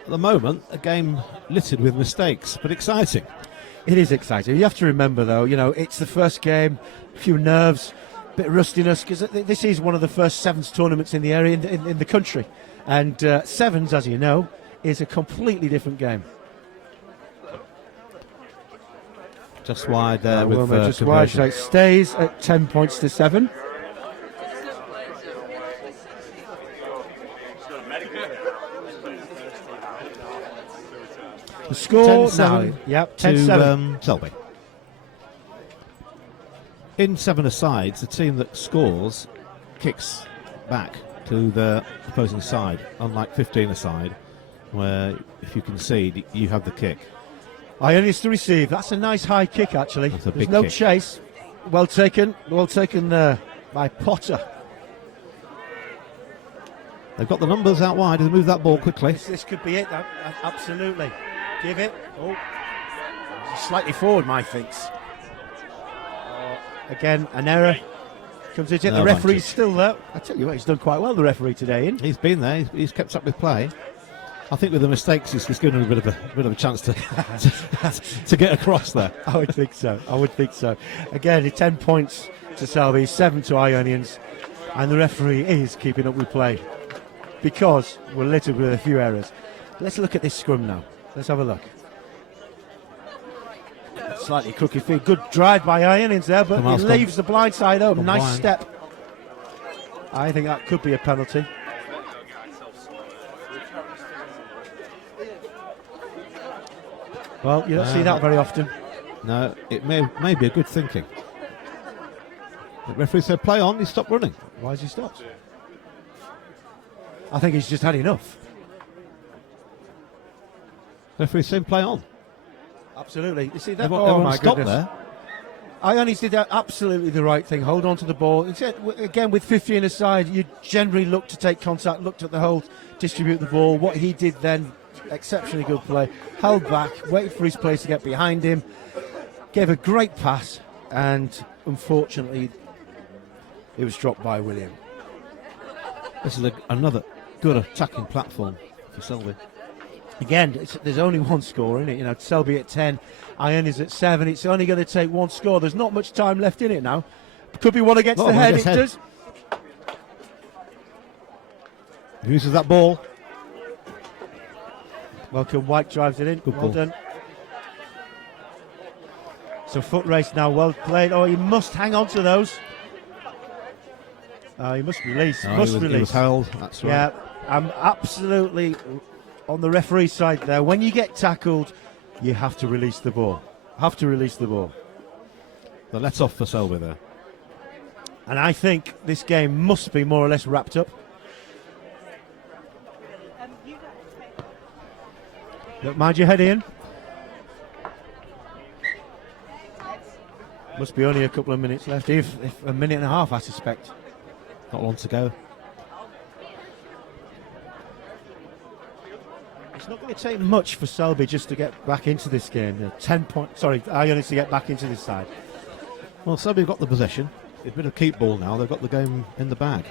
At the moment, a game littered with mistakes, but exciting. It is exciting. You have to remember, though, it's the first game, a few nerves, a bit of rustiness, because this is one of the first sevens tournaments in the area, in the country. And sevens, as you know, is a completely different game. Just wide there with just wide, so it stays at 10 points to 7. The score 10-7 yep, to 10-7. Selby. In 7-a-sides, the team that scores kicks back to the opposing side, unlike 15-a-side, where if you concede, you have the kick. Ionians to receive. That's a nice high kick, actually. There's no kick. chase. Well taken by Potter. They've got the numbers out wide. They move that ball quickly. This could be it. Absolutely. Give it. Oh, slightly forward, my thinks. Again, an error comes into it. No The referee's advantage. still there. I tell you what, he's done quite well, the referee today. Ian. He's been there. He's kept up with play. I think with the mistakes, he's given him a bit of a chance to get across there. I would think so. Again, 10 points to Selby, 7 to Ionians, and the referee is keeping up with play because we're littered with a few errors. Let's look at this scrum now. Let's have a look. Slightly crooked feet. Good drive by Ionians there, but he leaves the blind side open. Nice blind. step. I think that could be a penalty. Well, you don't see that very often. No, it may be a good thinking. The referee said play on, he stopped running. Why has he stopped? I think he's just had enough. The referee said play on. Absolutely. You see that? Everyone my stopped goodness. there. Ionians did absolutely the right thing. Hold on to the ball. Again, with 50 aside, you generally look to take contact, looked at the hold, distribute the ball. What he did then, exceptionally good play. Held back, waited for his place to get behind him, gave a great pass, and unfortunately, it was dropped by William. This is another good attacking platform for Selby. Again, there's only one score in it. Selby at 10, Ionians at 7. It's only going to take one score. There's not much time left in it now. Could be one against the head. It does. Uses that ball. Welcome, White drives it in. Good well ball. done. So foot race now, well played. Oh, he must hang on to those. He must release. He was held. That's right. Yeah, I'm absolutely on the referee side there. When you get tackled, you have to release the ball. The let off for Selby there. And I think this game must be more or less wrapped up. Don't mind your head, Ian. Must be only a couple of minutes left, if a minute and a half, I suspect. Not long to go. It's not going to take much for Selby just to get back into this game. 10 points. Sorry, Ionians to get back into this side. Well, Selby have got the possession. It's a bit of keep ball now. They've got the game in the bag.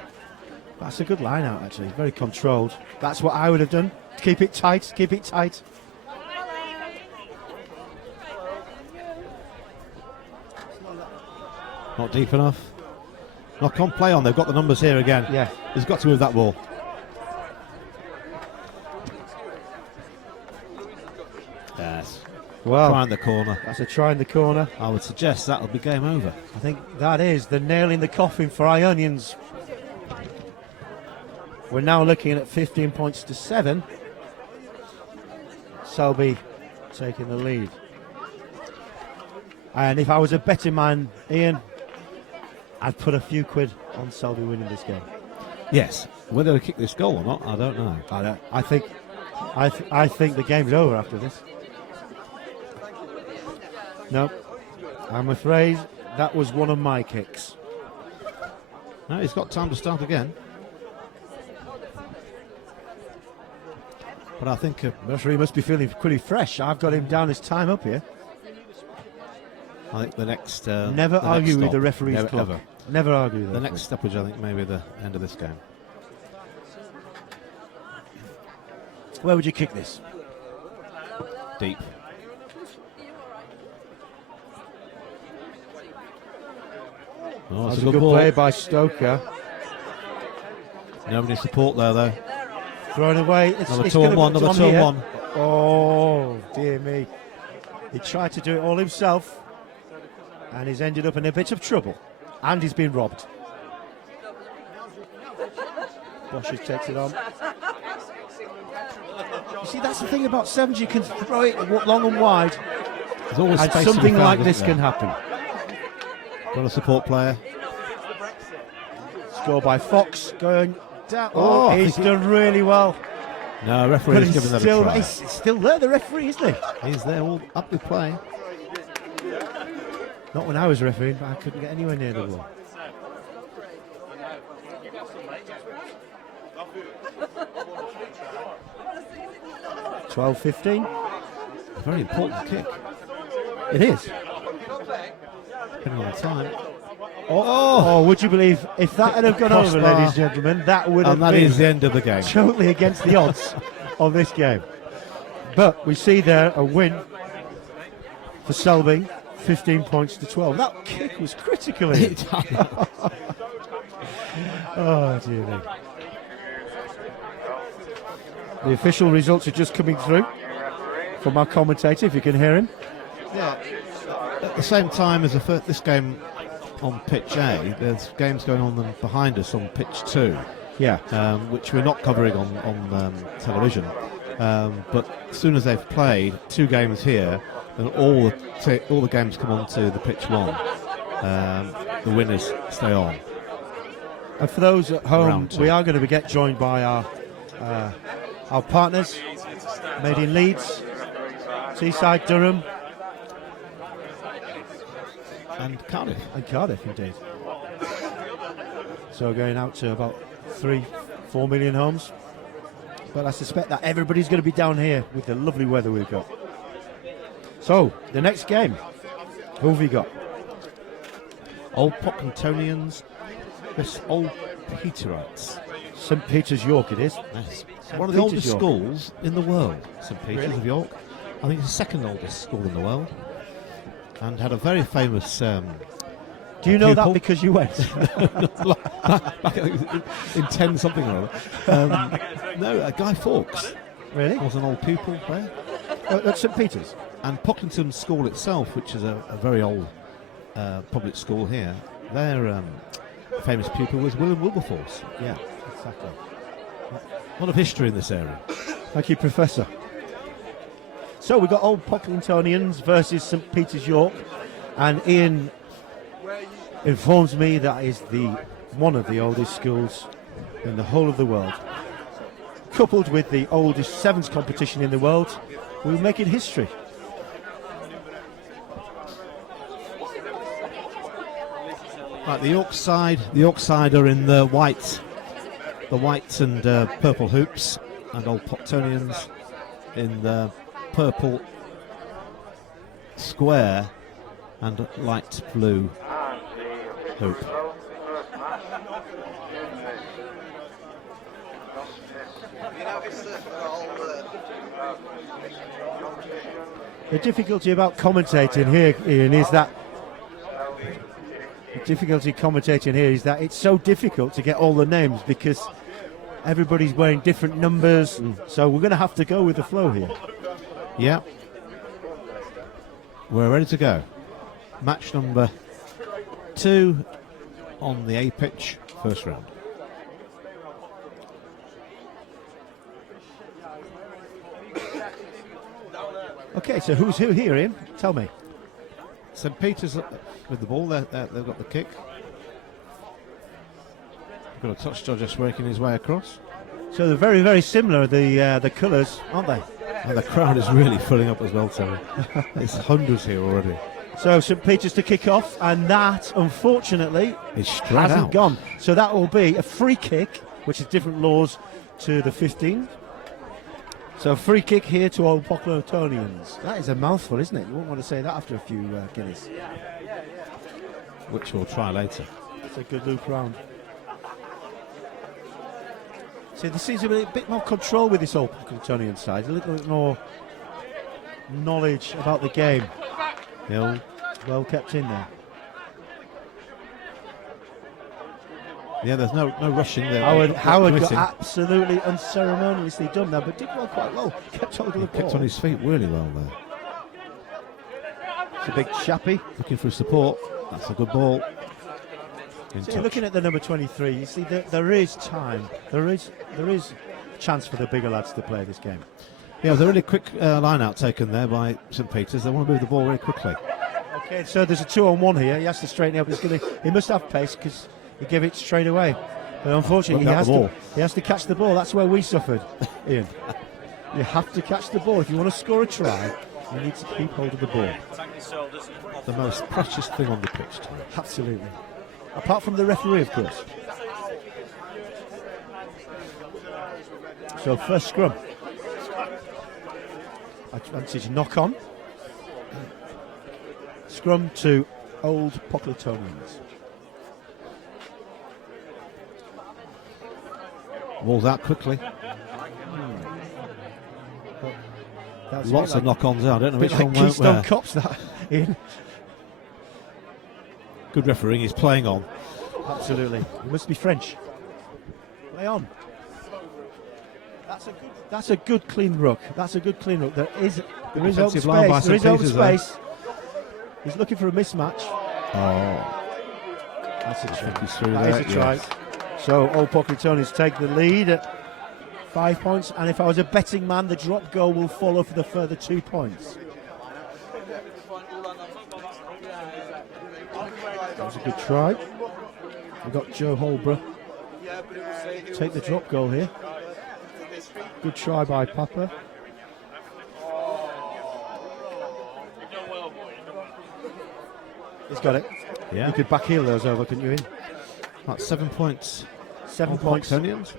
That's a good line out, actually. Very controlled. That's what I would have done. Keep it tight. Keep it tight. Not deep enough. Knock on, play on. They've got the numbers here again. Yeah. He's got to move that ball. Yes. Well, try in the corner. That's a try in the corner. I would suggest that'll be game over. I think that is the nail in the coffin for Ionians. We're now looking at 15 points to 7. Selby taking the lead. And if I was a betting man, Ian, I'd put a few quid on Selby winning this game. Yes. Whether they kick this goal or not, I don't know. I think the game's over after this. No, I'm afraid that was one of my kicks. No, he's got time to start again. But I think referee must be feeling pretty fresh. I've got him down as time up here. I think the next never the argue next with the stop, referee's never, clock. ever. Never argue with the next stoppage. I think maybe the end of this game. Where would you kick this? Deep. Oh, That's it's a good ball. play by Stoker. Nobody support there though. Thrown away. Another 2-on-1. Another 2-on-1. Oh dear me! He tried to do it all himself, and he's ended up in a bit of trouble, and he's been robbed. Bosch takes it on. You see, that's the thing about sevens. You can throw it long and wide, There's always and space to be something found, like isn't this there? can happen. Got a support player. Score by Fox, going down. Oh, I He's think done really well. No, referee But has he's given that still, a try. he's still there, the referee, isn't he? He's there, all up with play. Not when I was refereeing, but I couldn't get anywhere near the ball. $12.15. A very important kick. It is. Depending on the time. Oh, would you believe if that had have gone over, Crossbar. ladies and gentlemen, that would have And that been is the end of the game. totally against the odds of this game. But we see there a win for Selby, 15 points to 12. That kick was critical. Oh dear me. The official results are just coming through from our commentator, if you can hear him. Yeah. At the same time as this game on pitch A, there's games going on behind us on pitch 2. Yeah. Which we're not covering on television. But as soon as they've played 2 games here, then all the games come onto the pitch 1. The winners stay on. And for those at home, Round 2. we are going to get joined by our partners, made in Leeds, Teesside, Durham, and Cardiff. And Cardiff, indeed. So going out to about 3-4 million homes. But I suspect that everybody's going to be down here with the lovely weather we've got. So, the next game, who have we got? Old Pocklingtonians, this Old Peterites. St Peter's York it is. Yes. St. One of the Peter's oldest York. schools in the world, St Peter's Really? of York. I think it's the second oldest school in the world. And had a very famous Do you know that pupil. because you went? back in 10 something or other. No, Guy Fawkes. Really? Was an old pupil there. At St Peter's? And Pocklington School itself, which is a very old public school here, their famous pupil was William Wilberforce. Yeah, exactly. A lot of history in this area. Thank you, Professor. So we've got Old Pocklingtonians versus St Peter's York, and Ian informs me that is one of the oldest schools in the whole of the world. Coupled with the oldest sevens competition in the world, we're making history. Right, the York side are in the white and purple hoops, and Old Pocklingtonians in the purple square and light blue hoop. The difficulty about commentating here, Ian, is that it's so difficult to get all the names because everybody's wearing different numbers, so we're going to have to go with the flow here. Yeah. We're ready to go. Match number 2 on the A pitch, first round. Okay, so who's who here, Ian? Tell me. St Peter's with the ball, they've got the kick. Got a touch dodger just working his way across. So they're very, very similar, the colours, aren't they? And the crowd is really filling up as well, Terry. It's hundreds here already. So St Peter's to kick off, and that, unfortunately, It's straight hasn't out. gone. So that will be a free kick, which is different laws to the 15. So free kick here to Old Pocklingtonians. That is a mouthful, isn't it? You wouldn't want to say that after a few Guinness. Which we'll try later. It's a good loop round. See, there seems to be a bit more control with this Old Pocklingtonian side, a little bit more knowledge about the game. Hill. Well kept in there. Yeah, there's no rushing there. Howard got absolutely unceremoniously done there, but did well, quite well. Kept hold of the ball. Kept on his feet really well there. It's a big chappy. Looking for support. That's a good ball. See, looking at the number 23, you see that there is time. There is chance for the bigger lads to play this game. Yeah, it was a really quick line out taken there by St Peter's. They want to move the ball very quickly. Okay, so there's a 2-on-1 here. He has to straighten up. He must have pace because he gave it straight away. But unfortunately, he has to catch the ball. That's where we suffered, Ian. You have to catch the ball. If you want to score a try, you need to keep hold of the ball. The most precious thing on the pitch, Terry. Absolutely. Apart from the referee, of course. So first scrum. Advantage knock on. Scrum to Old Pocklingtonians. Ball's out quickly. That's Lots of knock-ons out. I don't know which one went Keystone where. Cops that in. Good refereeing. He's playing on. Absolutely. He must be French. Play on. That's a good clean ruck. That's a good clean ruck. There is open space. There is open space. He's looking for a mismatch. Oh. That's a try. He's through That is there, a try. yes. So Old Pocklingtonians take the lead at 5 points, and if I was a betting man, the drop goal will follow for the further 2 points. That was a good try. We've got Joe Holbrook take the drop goal here. Good try by Papa. He's got it. Yeah. You could back heel those over, couldn't you, Ian? That's 7 points. 7 points. Pocklingtonians.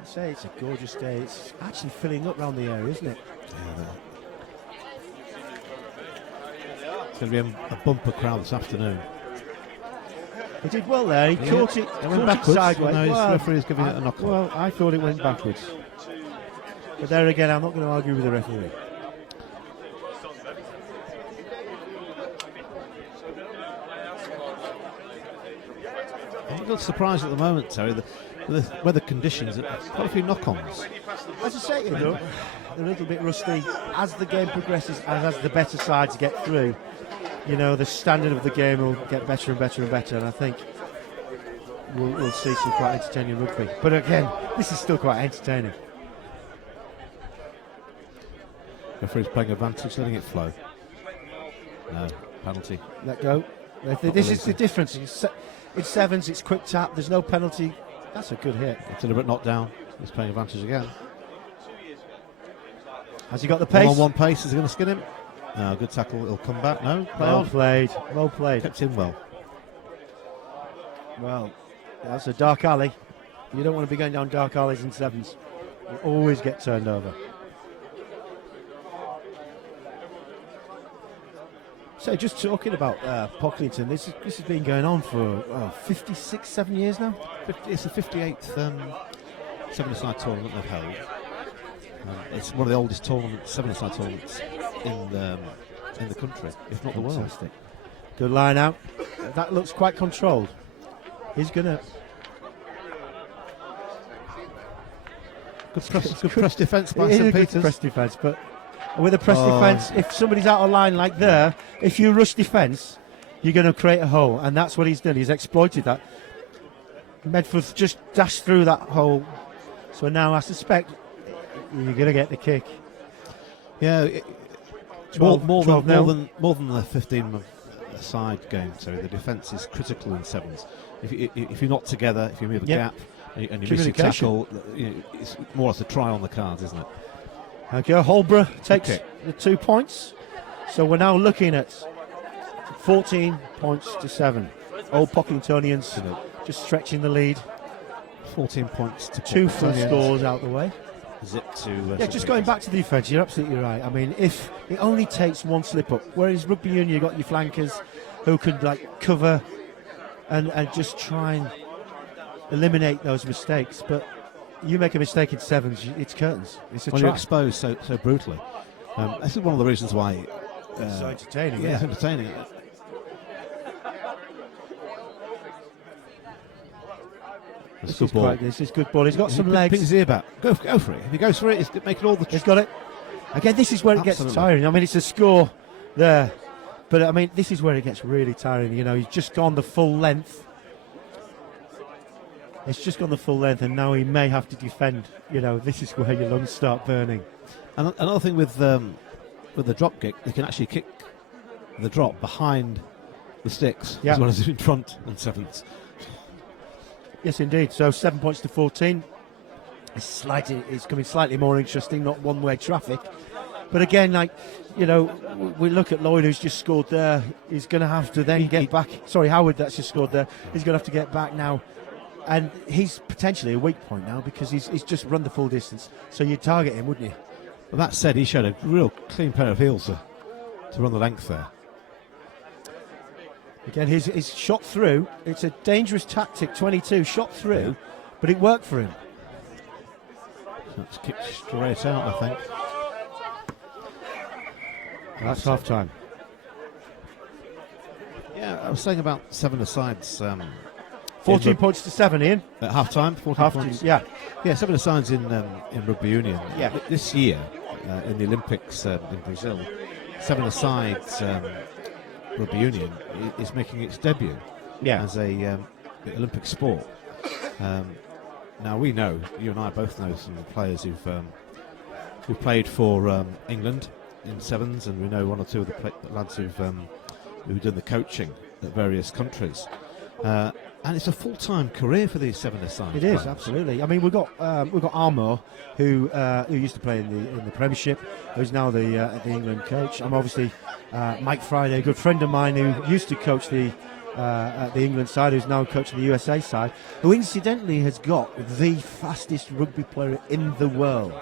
I say it's a gorgeous day. It's actually filling up round the area, isn't it? Yeah, it's going to be a bumper crowd this afternoon. He did well there. He caught it, It went backwards. sideways. No, his referee's giving it a knock on. Well, I thought it went backwards. But there again, I'm not going to argue with the referee. I'm a little surprised at the moment, Terry. The weather conditions, quite a few knock-ons. As I say, they're a little bit rusty. As the game progresses and as the better sides get through, the standard of the game will get better and better and better. And I think we'll see some quite entertaining rugby. But again, this is still quite entertaining. Referee's playing advantage, letting it flow. No, penalty. Let go. This is the difference. It's sevens, it's quick tap, there's no penalty. That's a good hit. It's a little bit knocked down. He's playing advantage again. Has he got the pace? 1-on-1 pace. Is he going to skin him? No, good tackle. He'll come back. No, play Well on. played. Well played. Kept him well. Well, that's a dark alley. You don't want to be going down dark alleys in sevens. You always get turned over. So just talking about Pocklington, this has been going on for 56, 7 years now? It's the 58th seven-a-side tournament they've held. It's one of the oldest seven-a-side tournaments in the country, if not the world. Fantastic. Good line out. That looks quite controlled. He's going to... Good press defence by St Peter's. Good press defence, but with a press defence, if somebody's out of line like there, if you rush defence, you're going to create a hole, and that's what he's done. He's exploited that. Medford's just dashed through that hole So now I suspect you're going to get the kick. Yeah, 12 more nil. than the 15-side game. So the defence is critical in sevens. If you're not together, if you move a gap and you miss your tackle, it's more or less a try on the cards, isn't it? Okay, Holborough takes the 2 points. So we're now looking at 14 points to 7. Old Pocklingtonians just stretching the lead. 14 points to 2 full Pocklingtonians. scores out the way. Zip to Yeah, just going back to the defence, you're absolutely right. I mean, if it only takes one slip up, whereas rugby union, you've got your flankers who can cover and just try and eliminate those mistakes. But you make a mistake in sevens, it's curtains. It's a when try. you're exposed so brutally. This is one of the reasons why It's so entertaining. it's entertaining. This is good ball. He's got some legs. Put his ear back. Go for it. If he goes for it, he's making all the. He's got it. Again, this is where it gets tiring. I mean, it's a score there, but I mean, this is where it gets really tiring. You know, he's just gone the full length. It's just gone the full length, and now he may have to defend. You know, this is where your lungs start burning. And another thing with the drop kick, they can actually kick the drop behind the sticks as well as in front on sevens. Yes, indeed. So 7 points to 14. It's coming slightly more interesting, not one-way traffic. But again, we look at Lloyd, who's just scored there. He's going to have to then get back. Sorry, Howard, that's just scored there. He's going to have to get back now. And he's potentially a weak point now because he's just run the full distance. So you'd target him, wouldn't you? Well, that said, he showed a real clean pair of heels to run the length there. Again, his shot through. It's a dangerous tactic, 22, shot through, but it worked for him. That's kicked straight out, I think. That's half time. Yeah, I was saying about 7-a-sides. 14 points to 7, Ian. At half time, 14 points. Yeah, 7-a-sides in rugby union. Yeah. This year, in the Olympics in Brazil, 7-a-sides rugby union is making its debut as a Olympic sport. Now we know, you and I both know some players who've played for England in sevens, and we know one or two of the lads who've done the coaching at various countries. And it's a full-time career for these 7-a-side. it is, absolutely. I mean, we've got Armour, who used to play in the Premiership, who's now the England coach. I'm obviously Mike Friday, a good friend of mine who used to coach the England side, who's now coaching the USA side, who incidentally has got the fastest rugby player in the world.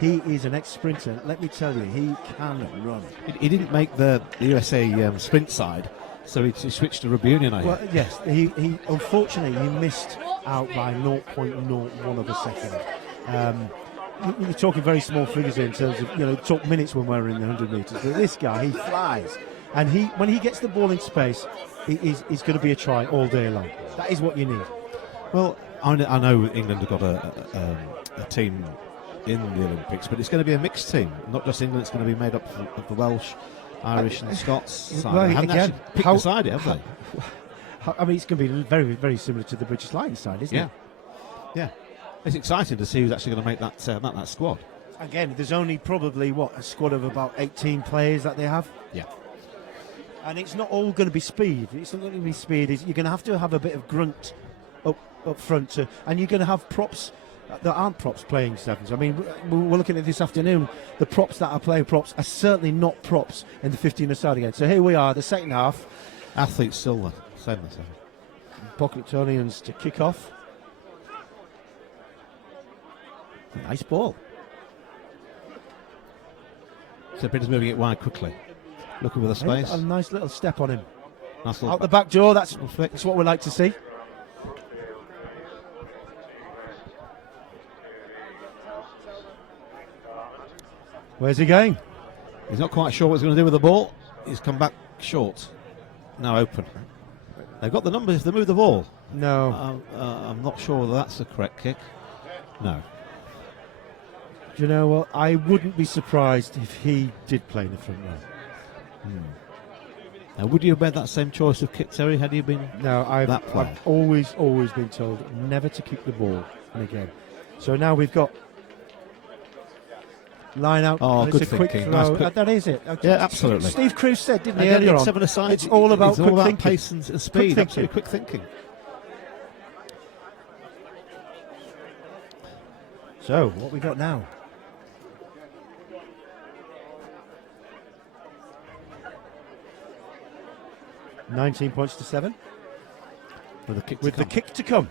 He is an ex-sprinter. Let me tell you, he can run. He didn't make the USA sprint side, so he switched to rugby union. Well, yes, he unfortunately he missed out by 0.01 of a second. You're talking very small figures in terms of talk minutes when we're in the 100 metres. But this guy, he flies, and when he gets the ball in space, he's going to be a try all day long. That is what you need. Well, I know England have got a team in the Olympics, but it's going to be a mixed team. Not just England; it's going to be made up of the Welsh, Irish, and Scots side. Well, They haven't actually picked the side yet, have they? I mean, it's going to be very, very similar to the British Lions side, isn't it? Yeah. It's exciting to see who's actually going to make that squad. Again, there's only probably a squad of about 18 players that they have. Yeah. And it's not all going to be speed. It's not going to be speed. You're going to have a bit of grunt up front, and you're going to have props that aren't props playing sevens. I mean, we're looking at this afternoon. The props that are playing props are certainly not props in the 15-a-side again. So here we are, the second half. Athletes still the same. Pocklingtonians to kick off. Nice ball. So Peter's moving it wide quickly, looking with a space. A nice little step on him. Nice Out the back door. That's what we like to see. Where's he going? He's not quite sure what he's going to do with the ball. He's come back short. Now open. They've got the numbers if they move the ball. No. I'm not sure whether that's the correct kick. No. Do you know what? I wouldn't be surprised if he did play in the front row. Now, would you have made that same choice of kick, Terry, had you been No, that player? I've always been told never to kick the ball. And again, So now we've got line out. Oh, and good it's a quick thinking. throw. Nice quick- that is it. Yeah, absolutely. Steve Cruz said, didn't he, Again, earlier in on? 7-a-side, It's all about quick thinking. pace and Quick speed. thinking. Absolutely quick thinking. So, what we got now? £19-7. With the kick to come.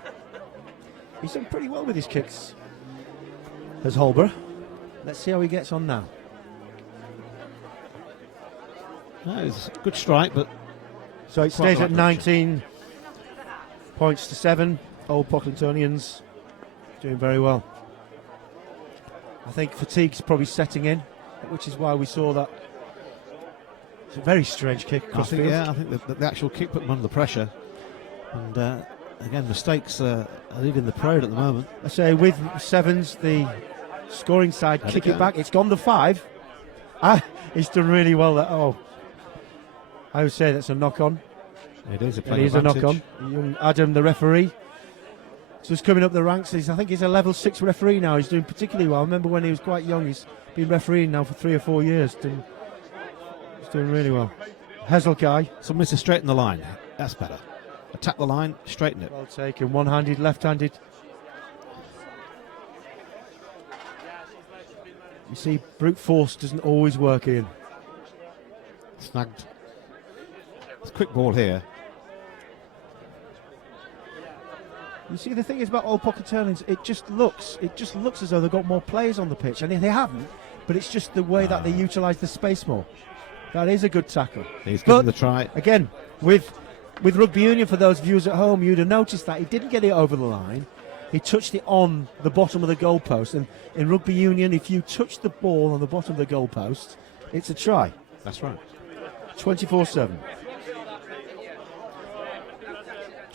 He's done pretty well with his kicks, as Holborough. Let's see how he gets on now. No, it's a good strike, but So it quite stays the at right 19 points to 7. Old Pocklingtonians doing very well. I think fatigue's probably setting in, which is why we saw that. It's a very strange kick across the field. Yeah, I think the actual kick put them under the pressure. And again, mistakes are leading the parade at the moment. I say with sevens, the scoring side There kick we it go. back. It's gone to 5. He's done really well. I would say that's a knock on. It is a It play is a knock advantage. on. Young Adam, the referee, just coming up the ranks. I think he's a level 6 referee now. He's doing particularly well. I remember when he was quite young. He's been refereeing now for 3 or 4 years. He's doing really well. Heselkai. Somebody to straighten the line. That's better. Attack the line, straighten it. Well taken. One-handed, left-handed. You see, brute force doesn't always work, Ian. Snagged. It's a quick ball here. You see, the thing is about Old Pocklingtonians, it just looks as though they've got more players on the pitch, and they haven't. But it's just the way that they utilise the space more. That is a good tackle. He's given the try. Again, with Rugby Union, for those viewers at home, you'd have noticed that he didn't get it over the line. He touched it on the bottom of the goalpost. And in Rugby Union, if you touch the ball on the bottom of the goalpost, it's a try. That's right. 24-7.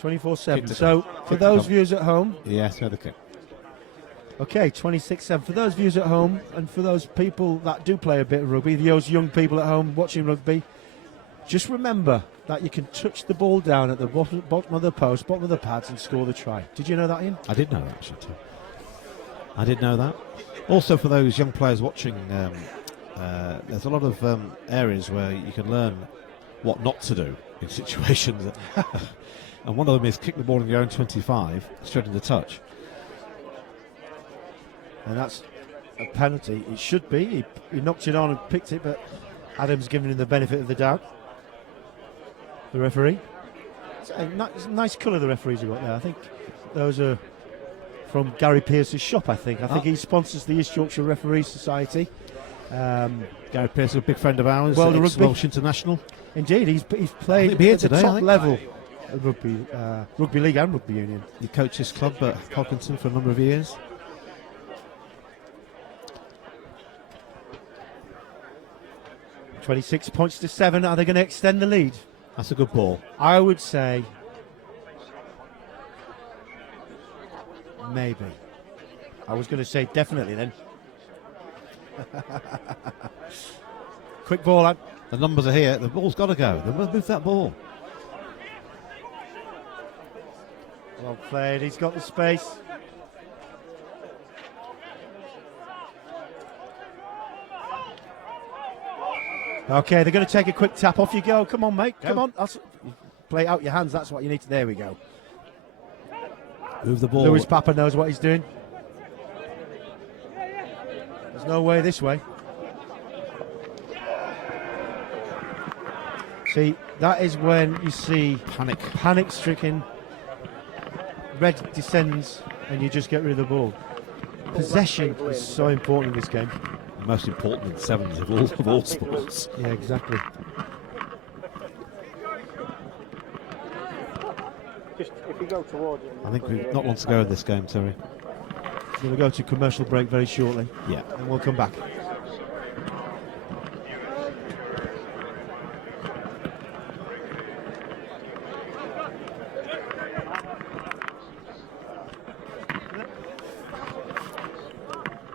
24-7. Kick to So, come. for Kick to those come. viewers at home, Yes, the kick. okay, 26-7. For those viewers at home, and for those people that do play a bit of rugby, those young people at home watching rugby, just remember that you can touch the ball down at the bottom of the post, bottom of the pads, and score the try. Did you know that, Ian? I did know that, actually, too. I did know that. Also, for those young players watching, there's a lot of areas where you can learn what not to do in situations. And one of them is kick the ball in your own 25, straight into touch. And that's a penalty. It should be. He knocked it on and picked it, but Adams giving him the benefit of the doubt. The referee. It's a nice colour the referees have got there. I think those are from Gary Pearce's shop, I think. I think he sponsors the East Yorkshire Referees Society. Gary Pearce is a big friend of ours, World of Rugby. Welsh International. Indeed, he's played He'll be here at the today, I top think. level of rugby league and rugby union. He coached his club at Pocklington for a number of years. £26-7. Are they going to extend the lead? That's a good ball. I would say maybe. I was going to say definitely then. Quick ball out. The numbers are here. The ball's got to go. They must move that ball. Well played. He's got the space. Okay, they're going to take a quick tap. Off you go. Come on, mate. Come on. Play it out your hands. That's what you need to. There we go. Move the ball. Lewis Papa knows what he's doing. There's no way this way. See, that is when you see panic-stricken. Red descends, and you just get rid of the ball. Possession is so important in this game. The most important in sevens of all sports. Yeah, exactly. Just if you go towards it. I think we've not long to go in this game, Terry. We're going to go to commercial break very shortly. Yeah. And we'll come back.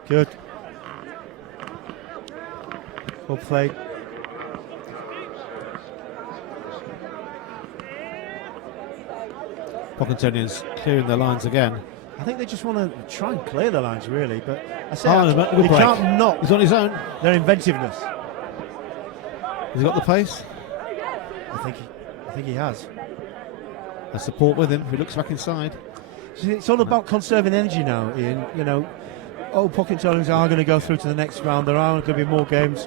Good. Well played. Pocklingtonians clearing their lines again. I think they just want to try and clear the lines, really. But I say, good you break. can't knock. He's on his own. Their inventiveness. Has he got the pace? I think he has. There's support with him. He looks back inside. See, it's all about conserving energy now, Ian. You know, Pocklington are going to go through to the next round. There are going to be more games.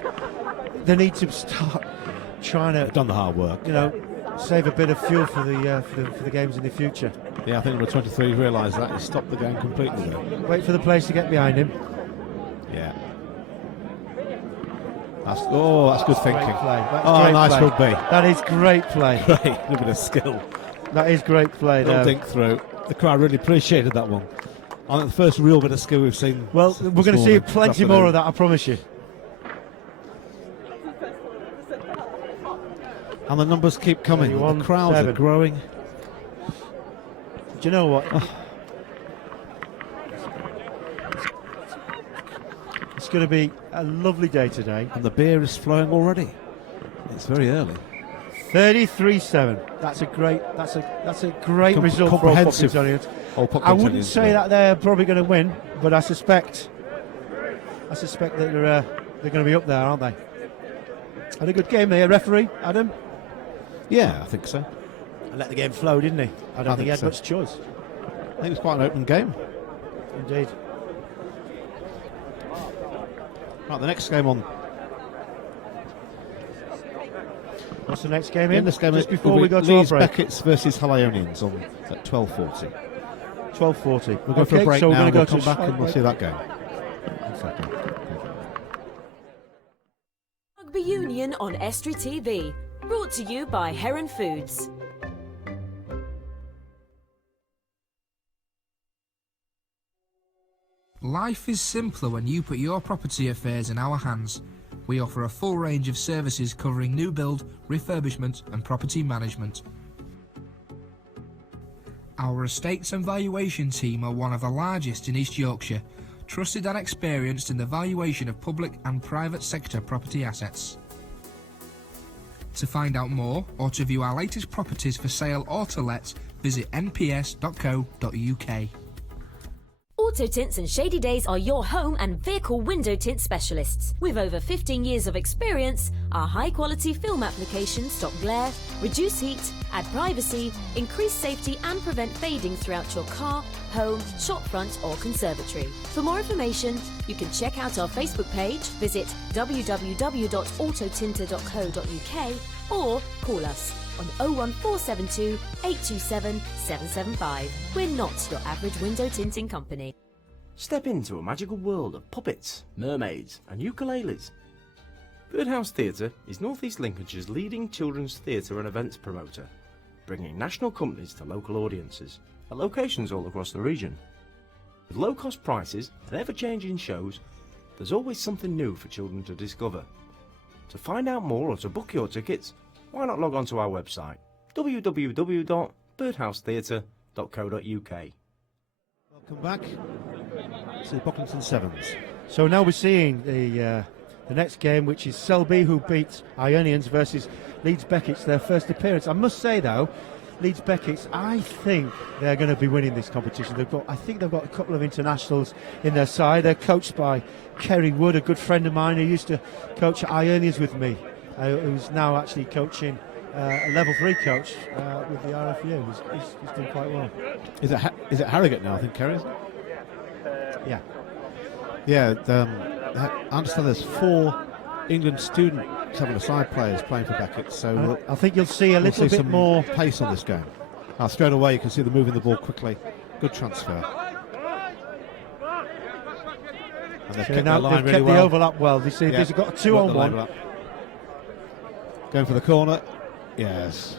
They need to start trying to. They've done the hard work. You know, save a bit of fuel for the games in the future. Yeah, I think number 23 realised that. He stopped the game completely there. Wait for the players to get behind him. Yeah. That's good thinking. Great play. Nice play. rugby. That is great play. Great, a bit of skill. That is great play. Little dink through. The crowd really appreciated that one. I think the first real bit of skill we've seen. Well, we're going to see plenty more of that, I promise you. And the numbers keep coming. The crowds are growing. Do you know what? It's going to be a lovely day today. And the beer is flowing already. It's very early. 33-7. That's a great result for all Pocklingtonians. I wouldn't say that they're probably going to win, but I suspect that they're going to be up there, aren't they? Had a good game there, referee Adam. Yeah, I think so. And let the game flow, didn't he? I don't think he had much choice. I think it was quite an open game. Indeed. Right, the next game on. What's the next game in? This game just before we go to Leeds our break. Beckett's versus Halionians on at 12:40. 12:40. We'll go for a break so now. We're going to come back and we'll see that game. Rugby Union on Estuary TV. Brought to you by Heron Foods. Life is simpler when you put your property affairs in our hands. We offer a full range of services covering new build, refurbishment and property management. Our estates and valuation team are one of the largest in East Yorkshire, trusted and experienced in the valuation of public and private sector property assets. To find out more or to view our latest properties for sale or to let, visit nps.co.uk. Auto Tints and Shady Days are your home and vehicle window tint specialists. With over 15 years of experience, our high-quality film applications stop glare, reduce heat, add privacy, increase safety and prevent fading throughout your car, home, shopfront or conservatory. For more information, you can check out our Facebook page, visit www.autotinter.co.uk or call us on 01472 827 775. We're not your average window tinting company. Step into a magical world of puppets, mermaids and ukuleles. Birdhouse Theatre is North East Lincolnshire's leading children's theatre and events promoter, bringing national companies to local audiences at locations all across the region. With low-cost prices and ever-changing shows, there's always something new for children to discover. To find out more or to book your tickets, why not log on to our website www.birdhousetheatre.co.uk. Welcome back to the Pocklington Sevens. So now we're seeing the next game, which is Selby, who beat Ionians, versus Leeds Beckett's, their first appearance. I must say though, Leeds Beckett's, I think they're going to be winning this competition. I think they've got a couple of internationals in their side. They're coached by Kerry Wood, a good friend of mine who used to coach at Ionians with me, who's now actually coaching a level 3 coach with the RFU. He's done quite well. Is it Harrogate now? I think Kerry, isn't it? Yeah. Yeah. I understand there's 4 England student 7-a-side players playing for Beckett, so I think you'll see a little bit more pace on this game. Straight away you can see them moving the ball quickly. Good transfer. And they've kept their line really well. The overlap well. They see they've got a 2-on-1. Going for the corner. Yes.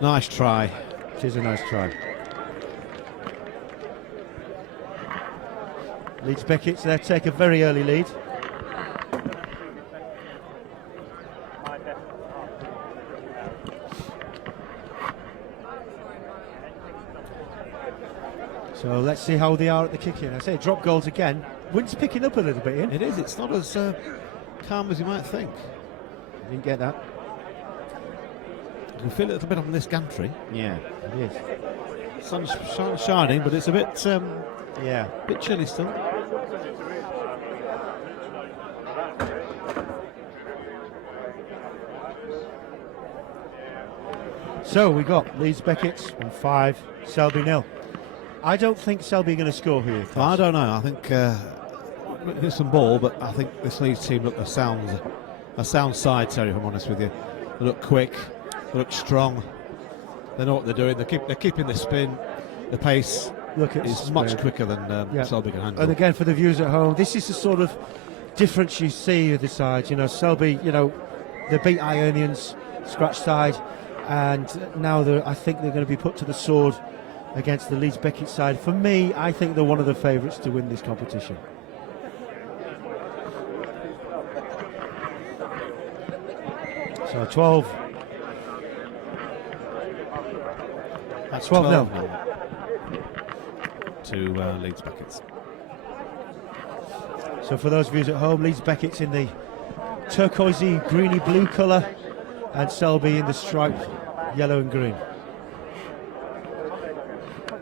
Nice try. It is a nice try. Leeds Beckett's there take a very early lead. So let's see how they are at the kick-in. I say drop goals again. Wind's picking up a little bit, Ian. It is. It's not as calm as you might think. Didn't get that. You can feel it a little bit on this gantry. Yeah, it is. Sun's shining, but it's a bit, yeah, a bit chilly still. So we got Leeds Beckett on 5, Selby 0. I don't think Selby are going to score here. I don't know. I think there's some ball, but I think this Leeds team look a sound side, Terry, if I'm honest with you. They look quick, they look strong, they know what they're doing, they're keeping the spin, the pace is much quicker than Selby can handle. And again, for the viewers at home, this is the sort of difference you see with the sides. You know, Selby, you know, they beat Ionians, scratch side, and now I think they're going to be put to the sword against the Leeds Beckett side. For me, I think they're one of the favourites to win this competition. So 12. That's 12 12 0 to Leeds Beckett. So for those viewers at home, Leeds Beckett's in the turquoisey, greeny blue colour, and Selby in the striped yellow and green.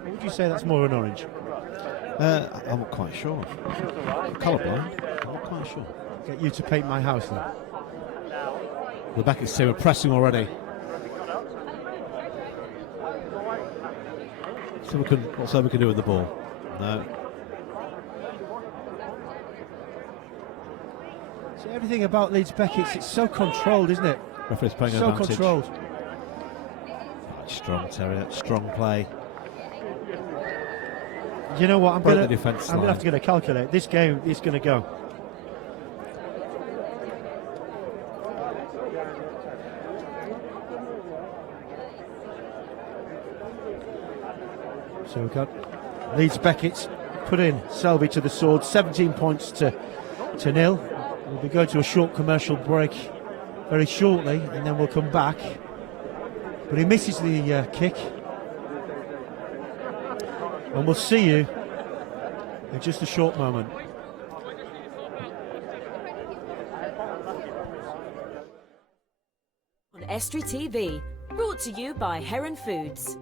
Would you say that's more an orange? I'm not quite sure. Colourblind. I'm not quite sure. Get you to paint my house then. The Beckett's team are pressing already. So what Selby can do with the ball? No. See, everything about Leeds Beckett's, it's so controlled, isn't it? Referee's playing so advantage. Controlled. That's strong, Terry. That's strong play. You know what? I'm going to have to get a calculator. This game is going to go. So we've got Leeds Beckett put in Selby to the sword, 17 points to 0. We'll be going to a short commercial break very shortly, and then we'll come back. But he misses the kick. And we'll see you in just a short moment. On Estuary TV, brought to you by Heron Foods.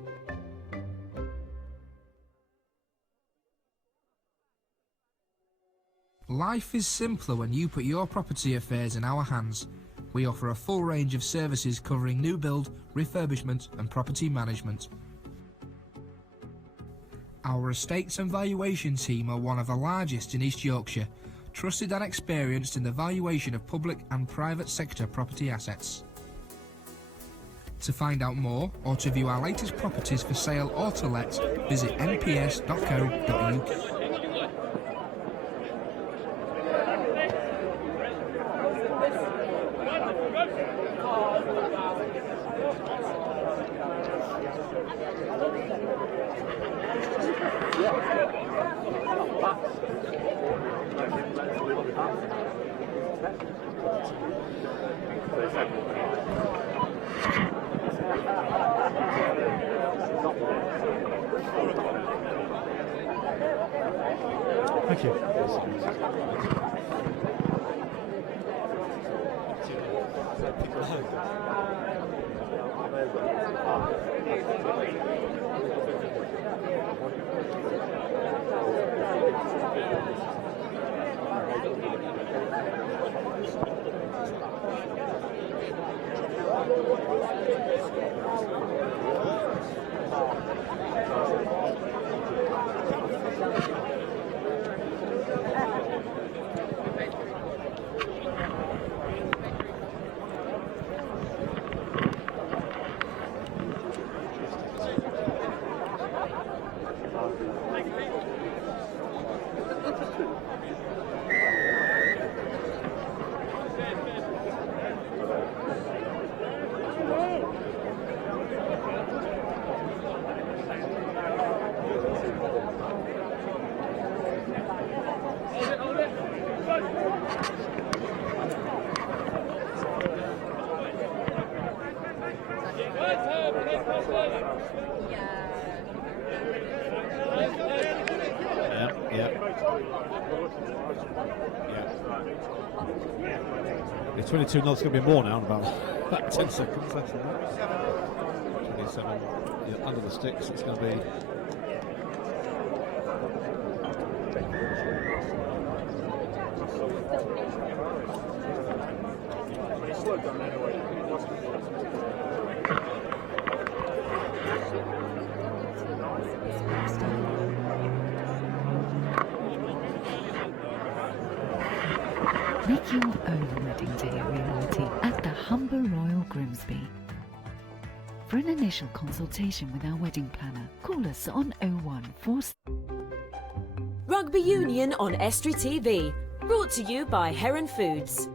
Life is simpler when you put your property affairs in our hands. We offer a full range of services covering new build, refurbishment and property management. Our estates and valuation team are one of the largest in East Yorkshire, trusted and experienced in the valuation of public and private sector property assets. To find out more or to view our latest properties for sale or to let, visit nps.co.uk. Thank you. It's 22 knots, going to be more now in about About 10 seconds less than that. 27 under the sticks. It's going to be. Make your own wedding day a reality at the Humber Royal Grimsby. For an initial consultation with our wedding planner, call us on 014. Rugby Union on Estuary TV. Brought to you by Heron Foods.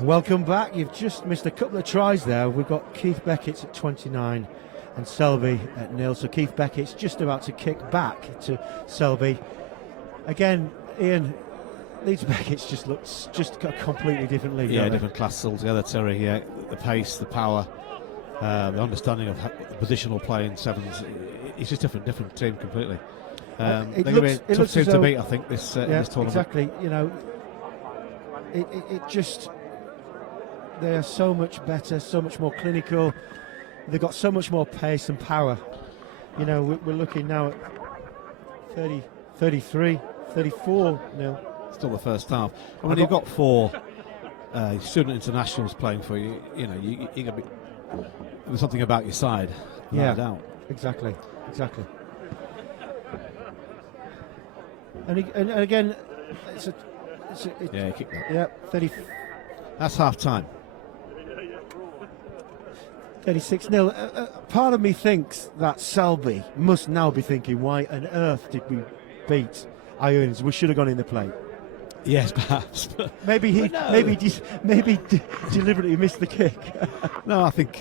Welcome back. You've just missed a couple of tries there. We've got Keith Beckett's at 29 and Selby at 0. So Keith Beckett's just about to kick back to Selby. Again, Ian, Leeds Beckett's just looks a completely different league. Yeah, different class altogether, Terry. Yeah, the pace, the power, the understanding of positional play in sevens. It's just different team completely. They're going to be a tough team to beat, I think, in this tournament. Exactly. You know, it just, they are so much better, so much more clinical. They've got so much more pace and power. You know, we're looking now at 30, 33, 34 now. Still the first half. And when you've got 4 student internationals playing for you, you know, you're going to be there's something about your side, without a doubt. Exactly. And again, yeah, kick that. Yeah, 30. That's half time. 36-0. Part of me thinks that Selby must now be thinking, why on earth did we beat Irons? We should have gone in the play. Yes, perhaps. Maybe deliberately missed the kick. No, I think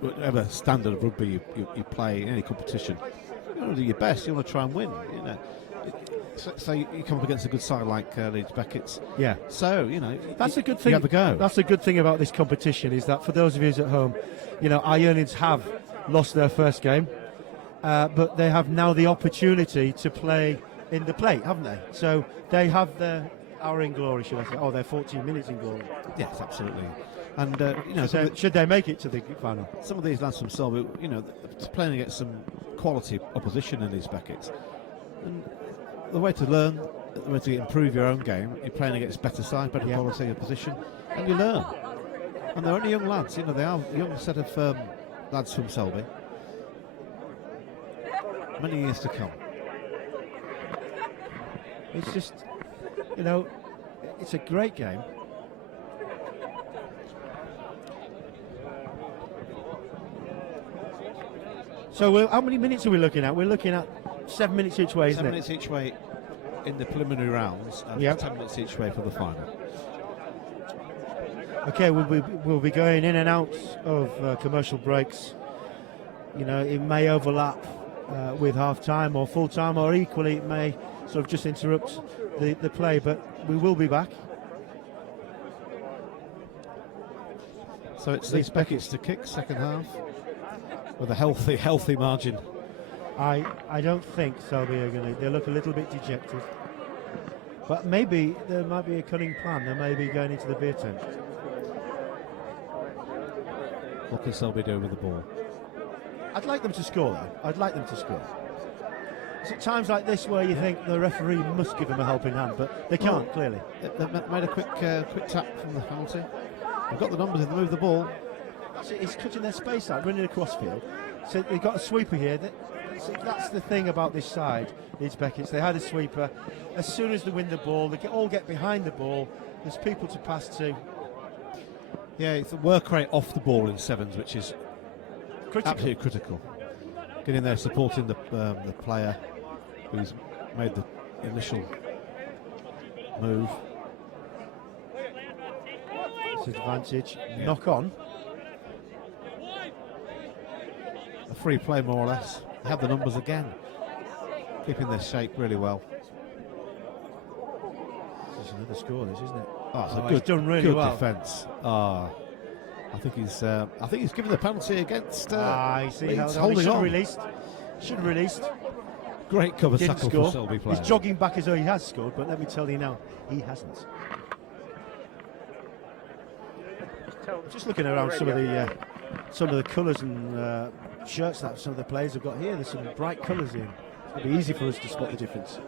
whatever standard of rugby you play in any competition, you want to do your best. You want to try and win. You know, so you come up against a good side like Leeds Beckett's. Yeah. So you know that's a good thing. You have a go. That's a good thing about this competition is that for those of you at home, you know, Ironians have lost their first game, but they have now the opportunity to play in the play, haven't they? So they have their hour in glory, should I say? Oh, they're 14 minutes in glory. Yes, absolutely. And you know, should they make it to the final? Some of these lads from Selby, you know, they're playing against some quality opposition in these Beckett's. And the way to learn, the way to improve your own game, you're playing against better side, better quality opposition, and you learn. And they're only young lads, you know, they are a young set of lads from Selby. Many years to come. It's just, you know, it's a great game. So how many minutes are we looking at? We're looking at 7 minutes each way, isn't it? 7 minutes each way in the preliminary rounds, and 10 minutes each way for the final. Okay, we'll be going in and out of commercial breaks. You know, it may overlap with half time or full time, or equally it may sort of just interrupt the play, but we will be back. So it's Leeds Beckett's to kick second half with a healthy margin. I don't think Selby are going to. They look a little bit dejected, but maybe there might be a cunning plan. They may be going into the beer tent. What can Selby do with the ball? I'd like them to score, though. I'd like them to score. It's at times like this where you think the referee must give them a helping hand, but they can't, clearly. They've made a quick tap from the penalty. They've got the numbers, they've moved the ball. He's cutting their space out, running across field. So they've got a sweeper here. That's the thing about this side, Leeds Beckett's. They had a sweeper. As soon as they win the ball, they all get behind the ball. There's people to pass to. Yeah, it's the work rate off the ball in sevens, which is absolutely critical. Getting there, supporting the player who's made the initial move. Disadvantage. Yeah. Knock on. A free play, more or less. They have the numbers again. Keeping their shape really well. This is another score, this, isn't it? Oh, it's a he's done really good well. defence. I think he's given the penalty against. See how holding should on. have released. Should have released. Great cover Didn't tackle score. for Selby player. He's jogging back as though he has scored, but let me tell you now, he hasn't. Just looking around some of the colours and shirts that some of the players have got here. There's some bright colours in. It'll be easy for us to spot the difference.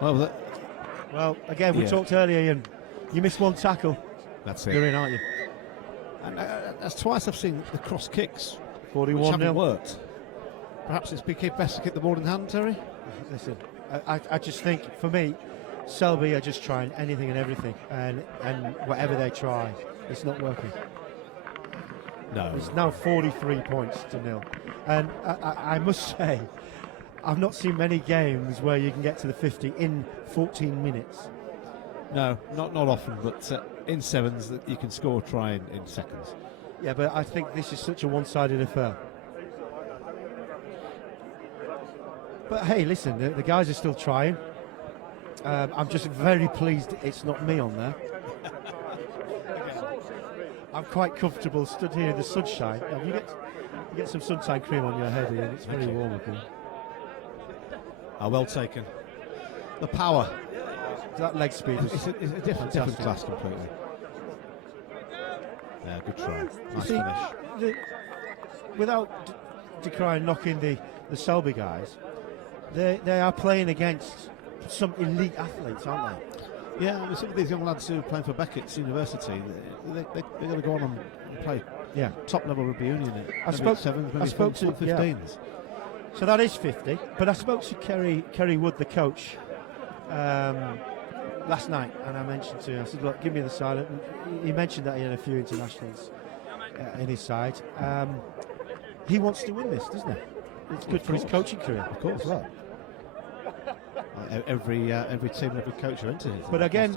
Well, again, we talked earlier, Ian. You missed one tackle. That's it. You're in, aren't you? And that's twice I've seen the cross kicks, 41-0. which haven't worked. Perhaps it's best to get the ball in hand, Terry. Listen, I just think, for me, Selby are just trying anything and everything, and whatever they try, it's not working. No. It's now 43 points to 0. And I must say, I've not seen many games where you can get to the 50 in 14 minutes. No, not often, but in sevens that you can score a try in seconds. Yeah, but I think this is such a one-sided affair. But hey, listen, the guys are still trying. I'm just very pleased it's not me on there. I'm quite comfortable stood here in the sunshine. You get some sunshine cream on your head, Ian. It's very warm up here. Well taken. The power. That leg speed is it's a different class completely. Yeah, good try. Nice finish. Without decrying knocking the Selby guys, they are playing against some elite athletes, aren't they? Yeah, I mean, some of these young lads who are playing for Beckett's University, they're going to go on and play top level rugby union. I spoke to 15s. Yeah. So that is 50. But I spoke to Kerry Wood, the coach, last night, and I mentioned to him, I said, look, give me the silent. And he mentioned that he had a few internationals in his side. He wants to win this, doesn't he? It's good for his coaching career, of course. Well, every team and every coach are into it. But again,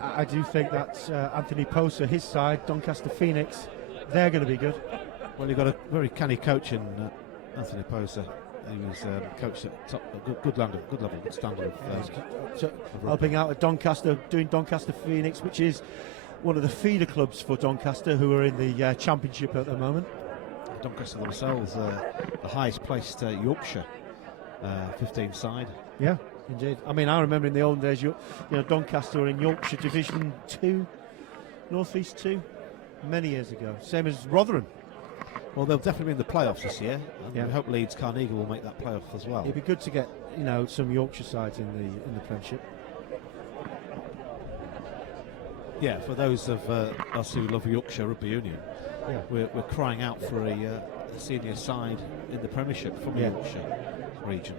I do think that Anthony Poser, his side, Doncaster Phoenix, they're going to be good. Well, you've got a very canny coach in Anthony Poser. He was coached at good level, good standard of helping out at Doncaster, doing Doncaster Phoenix, which is one of the feeder clubs for Doncaster, who are in the championship at the moment. Doncaster themselves, the highest placed Yorkshire 15 side. Yeah, indeed. I mean, I remember in the old days, Doncaster were in Yorkshire Division 2, North East 2, many years ago. Same as Rotherham. Well, they'll definitely be in the playoffs this year. And we hope Leeds Carnegie will make that playoff as well. It'd be good to get some Yorkshire sides in the Premiership. Yeah, for those of us who love Yorkshire Rugby Union, we're crying out for a senior side in the Premiership from the Yorkshire region.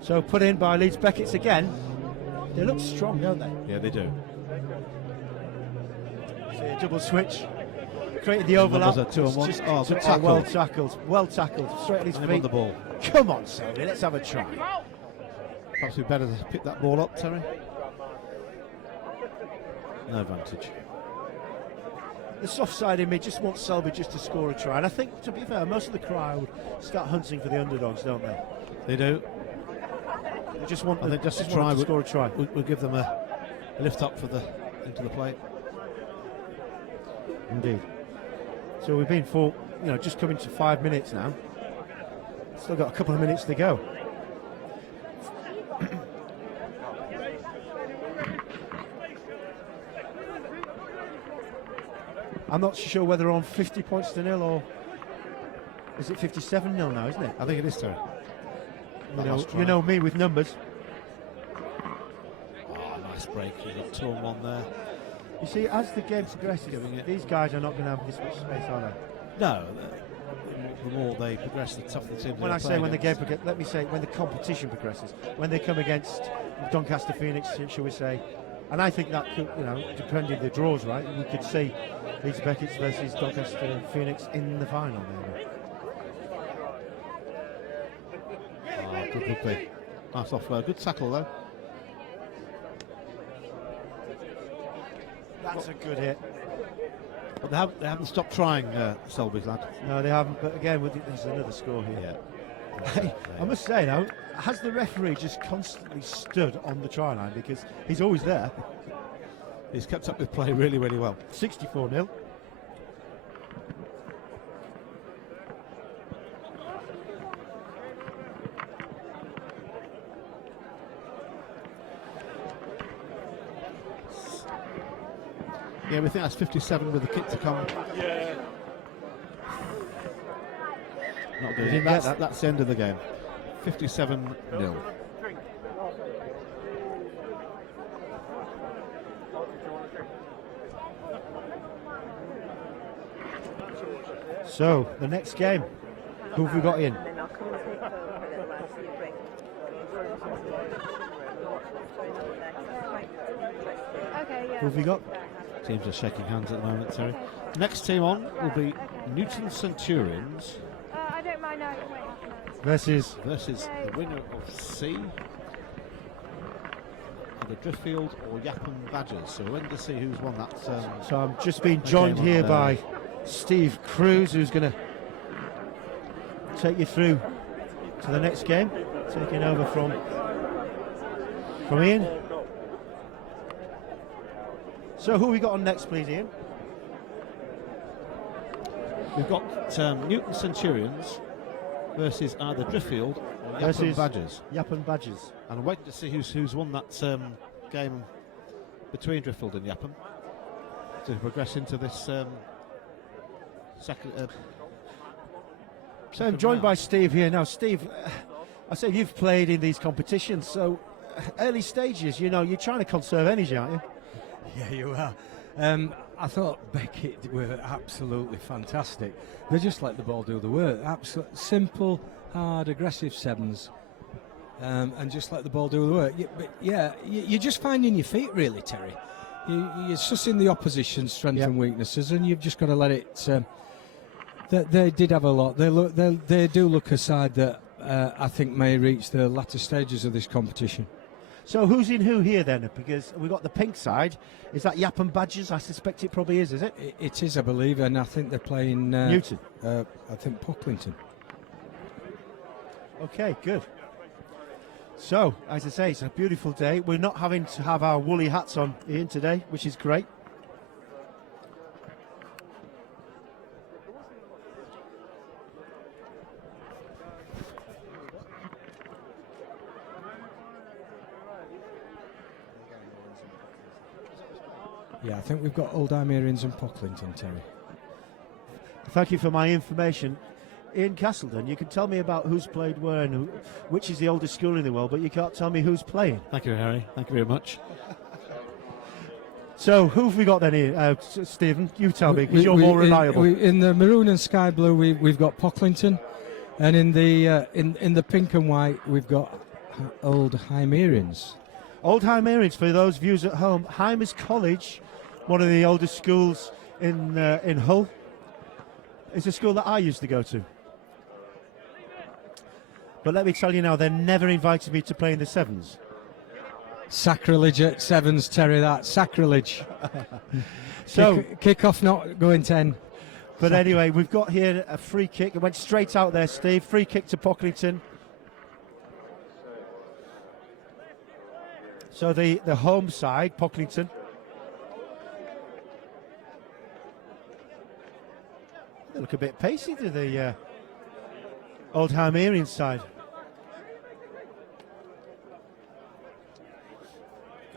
So put in by Leeds Beckett's again. They look strong, don't they? Yeah, they do. See a double switch. Created the overlap. Good tackle. Well tackled. Straight at his feet. On the ball. Come on, Selby, let's have a try. Perhaps we'd better pick that ball up, Terry. No advantage. The soft side in me just wants Selby just to score a try. And I think, to be fair, most of the crowd start hunting for the underdogs, don't they? They do. They just want to score a try. We'll give them a lift up into the plate. Indeed. So we've been for, just coming to 5 minutes now. Still got a couple of minutes to go. I'm not sure whether we're on 50 points to 0 or is it 57-0 now, isn't it? I think it is, Terry. You know me with numbers. Oh, nice break. He's got 2 on 1 there. You see, as the game progresses, these guys are not going to have this much space, are they? No. The more they progress, the tougher the teams. When I say when the game progresses, let me say when the competition progresses, when they come against Doncaster Phoenix, shall we say, and I think that could, depending the draws, right, we could see Leeds Beckett's versus Doncaster Phoenix in the final. Maybe. Oh, good rugby. Nice off, good tackle though. That's a good hit. But they haven't stopped trying, Selby's lad. No, they haven't. But again, there's another score here. Yeah. I must say now, has the referee just constantly stood on the try line because he's always there? He's kept up with play really, really well. 64-0. Yeah, we think that's 57 with the kick to come. Yeah. Not good. Didn't get that. That's the end of the game. 57-0. So, the next game, who have we got in? Who have we got? Teams are shaking hands at the moment, Terry. Next team on will be Newton Centurions I don't mind now. versus the winner of C, the Driftfield or Yapham Badgers. So we're waiting to see who's won that. So I'm just being joined here by Steve Cruz, who's going to take you through to the next game, taking over from Ian. So who we got on next, please, Ian? We've got Newton Centurions versus either Driftfield or Yapham Badgers. Yapham Badgers. And I'm waiting to see who's won that game between Driftfield and Yapham to progress into this second. So I'm joined by Steve here now. Steve, I say you've played in these competitions, so early stages, you know, you're trying to conserve energy, aren't you? Yeah, you are. I thought Beckett were absolutely fantastic. They just let the ball do the work. Simple, hard, aggressive sevens, and just let the ball do the work. You're just finding your feet, really, Terry. You're sussing the opposition's strengths and weaknesses, and you've just got to let it. They did have a lot. They do look a side that I think may reach the latter stages of this competition. So who's in who here then? Because we've got the pink side. Is that Yapham Badgers? I suspect it probably is it? It is, I believe, and I think they're playing Newton. I think Pocklington. Okay, good. So, as I say, it's a beautiful day. We're not having to have our woolly hats on, Ian, today, which is great. Yeah, I think we've got Old Hymerians and Pocklington, Terry. Thank you for my information. Ian Castleton, you can tell me about who's played where and which is the oldest school in the world, but you can't tell me who's playing. Thank you, Harry. Thank you very much. So, who have we got then here? Stephen, you tell me, because you're more reliable. In the maroon and sky blue, we've got Pocklington, and in the pink and white, we've got Old Hymerians. Old Hymerians, for those viewers at home, Hymers College, one of the oldest schools in Hull. It's a school that I used to go to. But let me tell you now, they never invited me to play in the sevens. Sacrilege at sevens, Terry, that. Sacrilege. So kick off not going 10. But anyway, we've got here a free kick. It went straight out there, Steve. Free kick to Pocklington. So the home side, Pocklington. They look a bit pacey to the Old Hymerian side.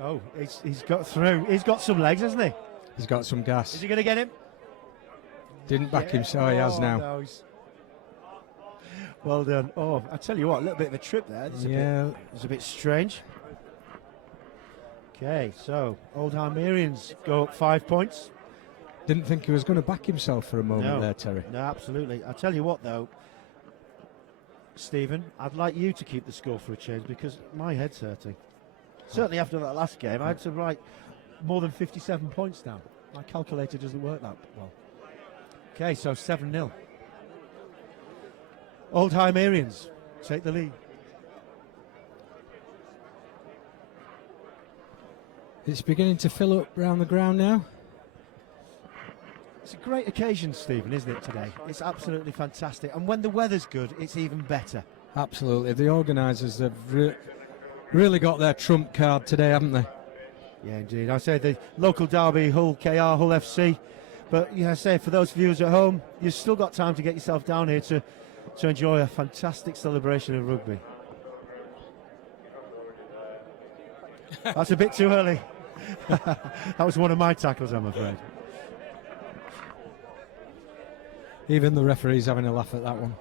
Oh, he's got through. He's got some legs, hasn't he? He's got some gas. Is he going to get him? Didn't back him, so he has now. No, well done. Oh, I tell you what, a little bit of a trip there. It's a bit strange. Okay, so Old Hymerians go up 5 points. Didn't think he was going to back himself for a moment there, Terry. No, absolutely. I tell you what, though, Stephen, I'd like you to keep the score for a change because my head's hurting. Certainly after that last game, I had to write more than 57 points down. My calculator doesn't work that well. Okay, so 7-0. Old Hymerians take the lead. It's beginning to fill up round the ground now. It's a great occasion, Stephen, isn't it, today? It's absolutely fantastic. And when the weather's good, it's even better. Absolutely. The organisers have really got their trump card today, haven't they? Yeah, indeed. I say the local derby, Hull KR, Hull FC. But, I say, for those viewers at home, you've still got time to get yourself down here to enjoy a fantastic celebration of rugby. That's a bit too early. That was one of my tackles, I'm afraid. Even the referee's having a laugh at that one.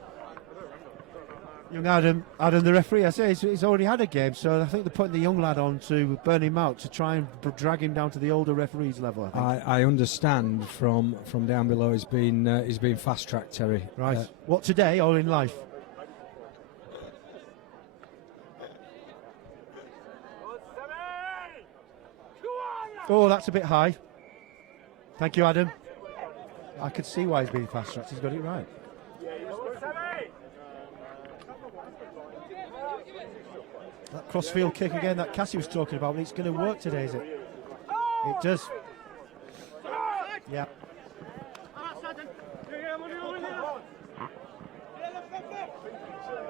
Young Adam, the referee, I say he's already had a game, so I think they're putting the young lad on to burn him out, to try and drag him down to the older referee's level, I think. I understand from down below he's been fast-tracked, Terry. Right. What, today or in life? Oh, that's a bit high. Thank you, Adam. I could see why he's being fast-tracked. He's got it right. That crossfield kick again that Cassie was talking about, it's going to work today, is it? It does. Yeah.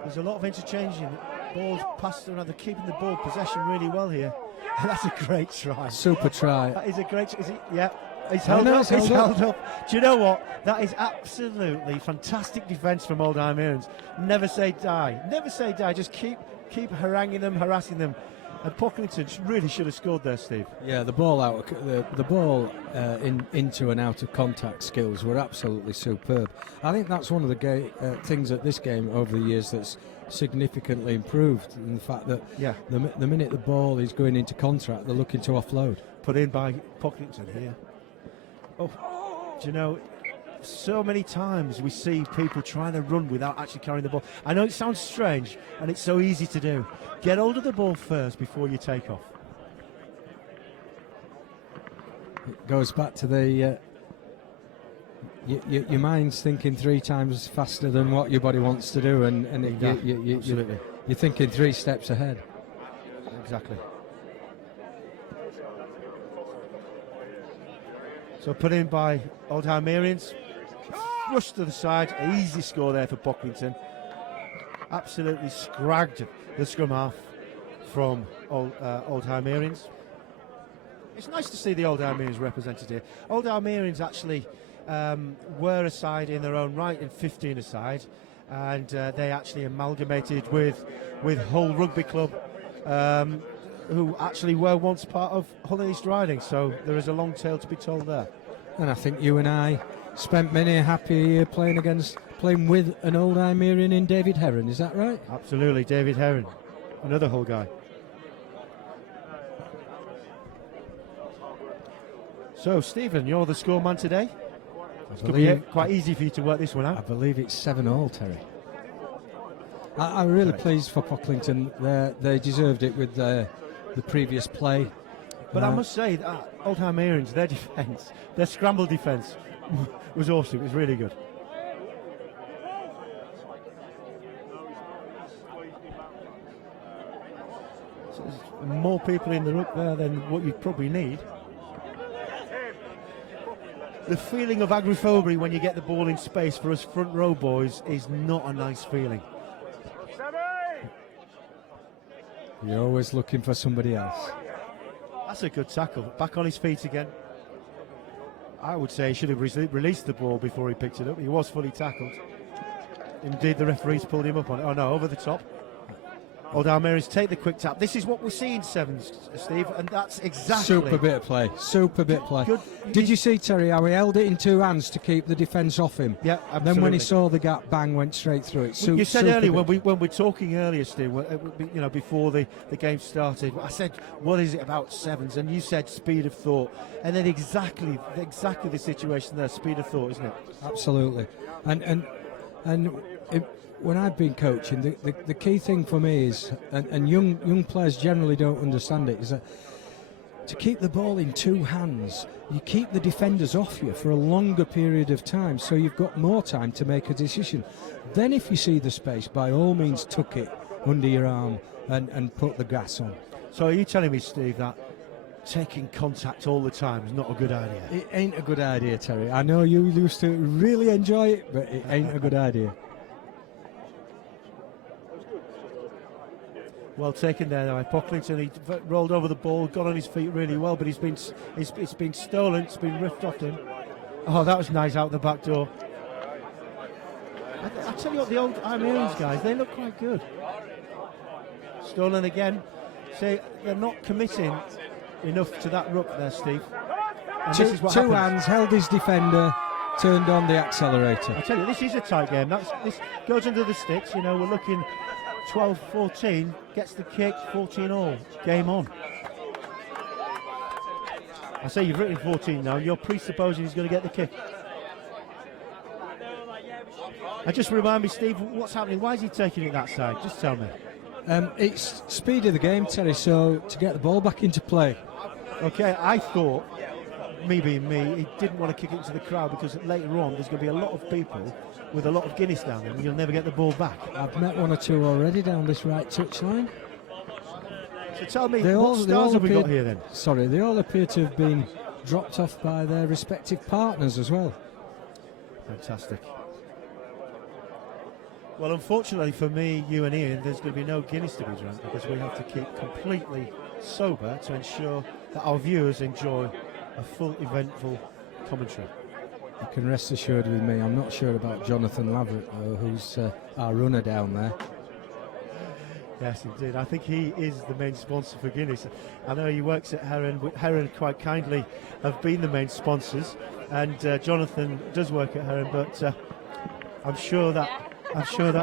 There's a lot of interchanging. Balls passed around. They're keeping the ball possession really well here. That's a great try. Super try. That is a great. Is it? Yeah. He's held up. He's held up. Do you know what? That is absolutely fantastic defence from Old Almerians. Never say die. Never say die. Just keep haranguing them, harassing them. And Pocklington really should have scored there, Steve. Yeah, the ball out, the ball into and out of contact skills were absolutely superb. I think that's one of the things at this game over the years that's significantly improved, in the fact that the minute the ball is going into contact, they're looking to offload. Put in by Pocklington here. Oh, do you know? So many times we see people trying to run without actually carrying the ball. I know it sounds strange, and it's so easy to do. Get hold of the ball first before you take off. It goes back to the your mind's thinking 3 times faster than what your body wants to do, and you're thinking 3 steps ahead. Exactly. So put in by Old Almerians. Rush to the side, easy score there for Pocklington. Absolutely scragged the scrum half from Old Almerians. It's nice to see the Old Almerians represented here. Old Almerians actually were a side in their own right, in 15 aside, and they actually amalgamated with Hull Rugby Club, who actually were once part of Hull and East Riding, so there is a long tale to be told there. And I think you and I spent many a happy year playing with an Old Almerian in David Heron, is that right? Absolutely, David Heron, another Hull guy. So, Stephen, you're the scoreman today. It's going to be quite easy for you to work this one out. I believe it's 7-7, Terry. I'm really pleased for Pocklington. They deserved it with the previous play. But I must say that Old Almerians, their defence, their scramble defence was awesome. It was really good. So there's more people in the ruck there than what you probably need. The feeling of agoraphobia when you get the ball in space for us front row boys is not a nice feeling. You're always looking for somebody else. That's a good tackle. Back on his feet again. I would say he should have released the ball before he picked it up. He was fully tackled. Indeed, the referees pulled him up on it. Oh no, over the top. Old Almerians take the quick tap. This is what we see in sevens, Steve, and that's exactly... Super bit of play. Super bit of play. Good. Did you see, Terry, how he held it in 2 hands to keep the defence off him? Yeah, absolutely. Then when he saw the gap, bang, went straight through it. You said earlier, when we were talking earlier, Steve, before the game started, I said, what is it about sevens? And you said speed of thought. And then exactly the situation there, speed of thought, isn't it? Absolutely. And when I've been coaching, the key thing for me is, and young players generally don't understand it, is that to keep the ball in 2 hands, you keep the defenders off you for a longer period of time, so you've got more time to make a decision. Then if you see the space, by all means tuck it under your arm and put the gas on. So are you telling me, Steve, that taking contact all the time is not a good idea? It ain't a good idea, Terry. I know you used to really enjoy it, but it ain't a good idea. Well taken there by Pocklington. He rolled over the ball, got on his feet really well, but it's been stolen. It's been ripped off him. Oh, that was nice out the back door. I tell you what, the Old Almerians guys, they look quite good. Stolen again. Say they're not committing enough to that ruck there, Steve. And Two, this is what two happens. hands, held his defender, turned on the accelerator. I tell you, this is a tight game. This goes under the sticks. You know, we're looking 12-14, gets the kick, 14 all, game on. I say you've written 14 now, you're presupposing he's going to get the kick. And just remind me, Steve, what's happening? Why is he taking it that side? Just tell me. It's speed of the game, Terry, so to get the ball back into play. Okay, I thought, me being me, he didn't want to kick it into the crowd because later on there's going to be a lot of people with a lot of Guinness down there and you'll never get the ball back. I've met one or two already down this right touchline. So tell me, what stars have we got here then? Sorry, they all appear to have been dropped off by their respective partners as well. Fantastic. Well, unfortunately for me, you and Ian, there's going to be no Guinness to be drunk because we have to keep completely sober to ensure that our viewers enjoy a full, eventful commentary. You can rest assured with me, I'm not sure about Jonathan Laverick, though, who's our runner down there. Yes, indeed. I think he is the main sponsor for Guinness. I know he works at Heron. Heron quite kindly have been the main sponsors, and Jonathan does work at Heron, but I'm sure that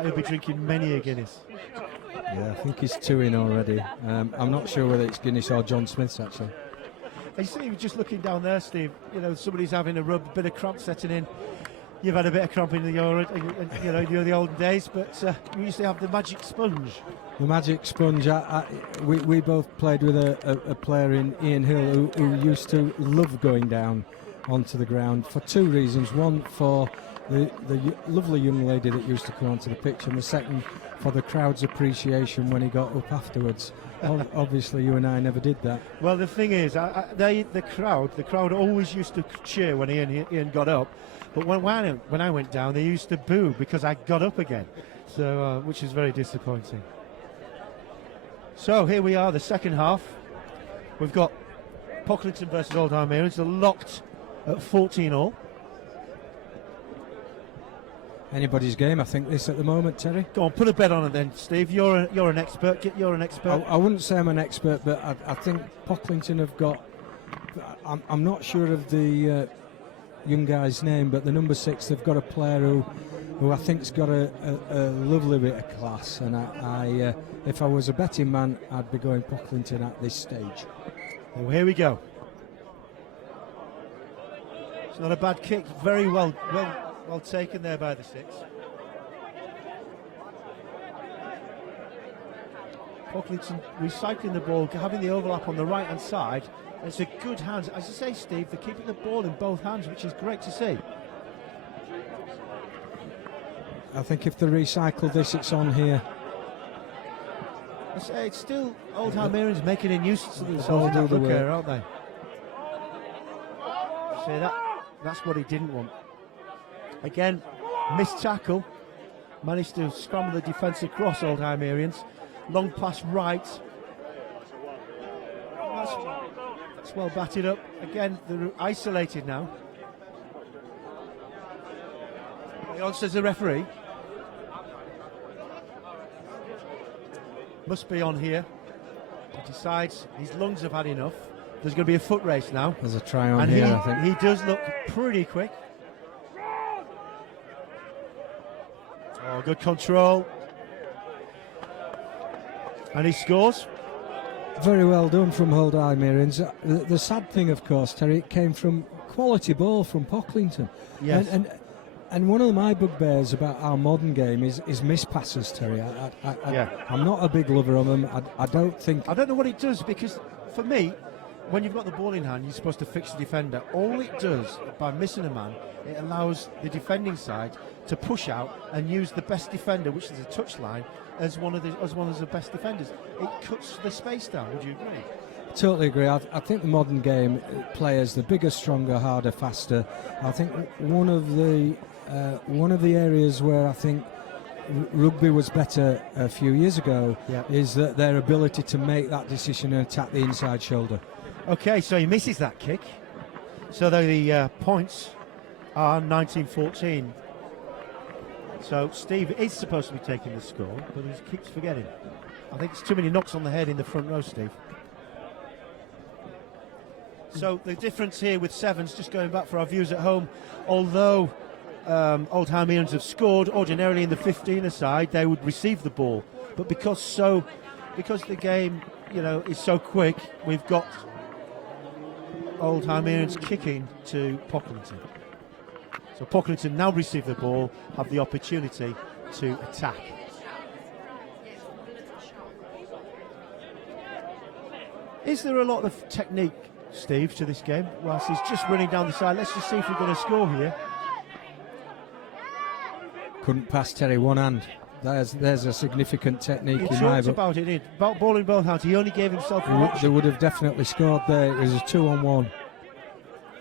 he'll be drinking many a Guinness. Yeah, I think he's 2 in already. I'm not sure whether it's Guinness or John Smith's, actually. You see, just looking down there, Steve, you know, somebody's having a bit of cramp setting in. You've had a bit of cramp in the olden days, but we used to have the magic sponge. The magic sponge, we both played with a player in Ian Hill who used to love going down onto the ground for 2 reasons. One, for the lovely young lady that used to come onto the pitch, and the second, for the crowd's appreciation when he got up afterwards. Obviously, you and I never did that. Well, the thing is, the crowd always used to cheer when Ian got up, but when I went down, they used to boo because I got up again, so which is very disappointing. So here we are, the second half. We've got Pocklington versus Old Almerians. They're locked at 14 all. Anybody's game, I think, this at the moment, Terry. Go on, put a bet on it then, Steve. You're an expert. You're an expert. I wouldn't say I'm an expert, but I think Pocklington have got. I'm not sure of the young guy's name, but the number 6, they've got a player who I think's got a lovely bit of class. And I if I was a betting man, I'd be going Pocklington at this stage. Well, here we go. It's not a bad kick. Very well taken there by the 6. Pocklington recycling the ball, having the overlap on the right hand side. It's a good hand. As I say, Steve, they're keeping the ball in both hands, which is great to see. I think if they recycle this, it's on here. I say it's still Old Almerians making a nuisance of themselves in that look here, aren't they? See that's what he didn't want. Again, missed tackle. Managed to scramble the defence across Old Almerians. Long pass right. That's well batted up. Again, they're isolated now. On says the referee. Must be on here. He decides his lungs have had enough. There's going to be a foot race now. There's a try on here, I think. He does look pretty quick. Oh, good control. And he scores. Very well done from Old Almerians. The sad thing, of course, Terry, it came from quality ball from Pocklington. Yes. And one of my bugbears about our modern game is miss passes, Terry. I'm not a big lover of them. I don't think... I don't know what it does, because for me, when you've got the ball in hand, you're supposed to fix the defender. All it does, by missing a man, it allows the defending side to push out and use the best defender, which is a touchline, as one of the best defenders. It cuts the space down. Would you agree? Totally agree. I think the modern game players, the bigger, stronger, harder, faster. I think one of the areas where I think rugby was better a few years ago is that their ability to make that decision and attack the inside shoulder. Okay, so he misses that kick. So the points are 19-14. So Steve is supposed to be taking the score, but he keeps forgetting. I think it's too many knocks on the head in the front row, Steve. So the difference here with sevens, just going back for our viewers at home, although Old Harmonians have scored, ordinarily in the 15-a-side they would receive the ball, but because the game, you know, is so quick, we've got Old Harmonians kicking to Pocklington. So Pocklington now receive the ball, have the opportunity to attack. Is there a lot of technique, Steve, to this game? Whilst he's just running down the side, let's just see if we're going to score here. Couldn't pass Terry one hand. There's a significant technique He in my talked book. about it, about ball in both hands. He only gave himself one They option. would have definitely scored there. It was a 2-on-1.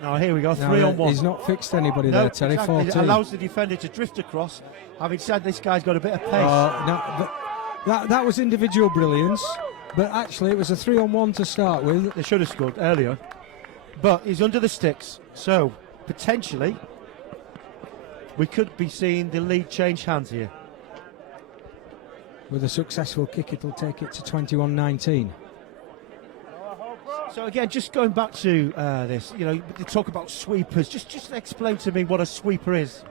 Now here we go, Now, 3-on-1. He's not fixed anybody No, there, Terry. exactly. 14. It allows the defender to drift across. Having said this guy's got a bit of pace. No, but that was individual brilliance, but actually it was a 3-on-1 to start with. They should have scored earlier. But he's under the sticks, so potentially we could be seeing the lead change hands here. With a successful kick, it'll take it to 21-19. So again, just going back to this, you know, they talk about sweepers. Just explain to me what a sweeper is.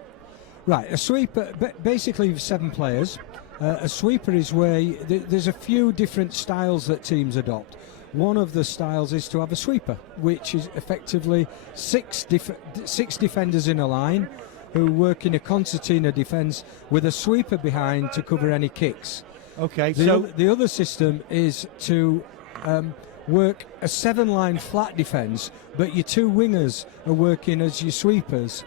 Right, a sweeper, basically 7 players. A sweeper is where there's a few different styles that teams adopt. One of the styles is to have a sweeper, which is effectively six defenders in a line who work in a concertina defence with a sweeper behind to cover any kicks. Okay, the other system is to work a 7-line flat defence, but your 2 wingers are working as your sweepers,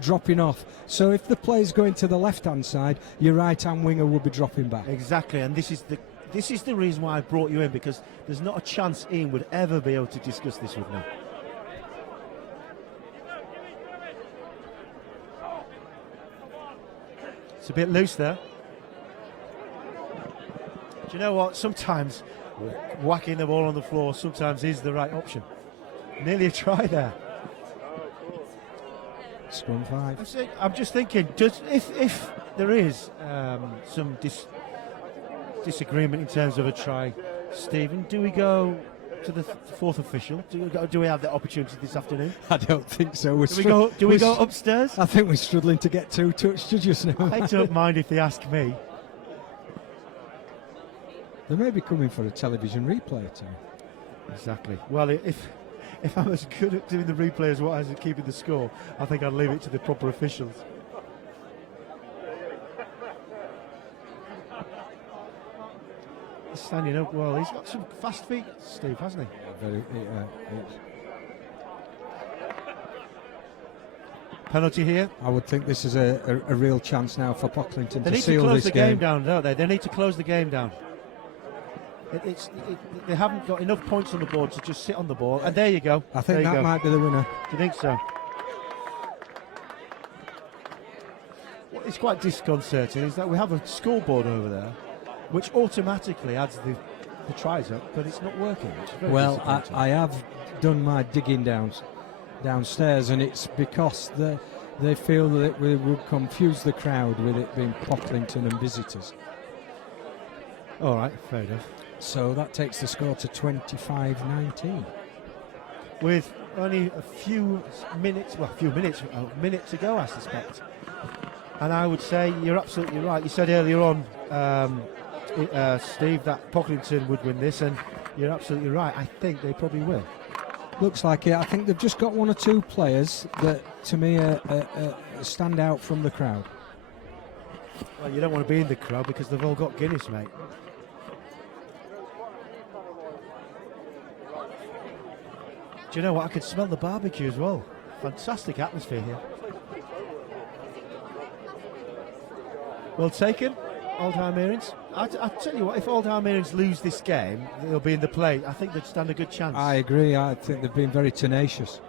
dropping off. So if the play's going to the left-hand side, your right-hand winger will be dropping back. Exactly, and this is the reason why I brought you in, because there's not a chance Ian would ever be able to discuss this with me. It's a bit loose there. Do you know what? Sometimes whacking the ball on the floor sometimes is the right option. Nearly a try there. Scrum 5. I'm just thinking, if there is some disagreement in terms of a try, Stephen, do we go to the fourth official? Do we have that opportunity this afternoon? I don't think so. Do we go upstairs? I think we're struggling to get 2 touched just now. I don't mind if they ask me. They may be coming for a television replay too. Exactly. Well, if I'm as good at doing the replay as what I was at keeping the score, I think I'd leave it to the proper officials. He's standing up well. He's got some fast feet, Steve, hasn't he? Penalty here. I would think this is a real chance now for Pocklington to seal this game. They need to close the game down, don't they? They need to close the game down. They haven't got enough points on the board to just sit on the ball. And there you go. I think that might be the winner. Do you think so? What is quite disconcerting is that we have a scoreboard over there which automatically adds the tries up, but it's not working. Well, I have done my digging downstairs, and it's because they feel that it would confuse the crowd with it being Pocklington and visitors. All right, fair enough. So that takes the score to 25-19. With only a minute to go, I suspect. And I would say you're absolutely right. You said earlier on, Steve, that Pocklington would win this, and you're absolutely right. I think they probably will. Looks like it. I think they've just got 1 or 2 players that, to me, stand out from the crowd. Well, you don't want to be in the crowd because they've all got Guinness, mate. Do you know what? I could smell the barbecue as well. Fantastic atmosphere here. Well taken, Old Harmonians. I tell you what, if Old Harmonians lose this game, they'll be in the play. I think they'd stand a good chance. I agree. I think they've been very tenacious.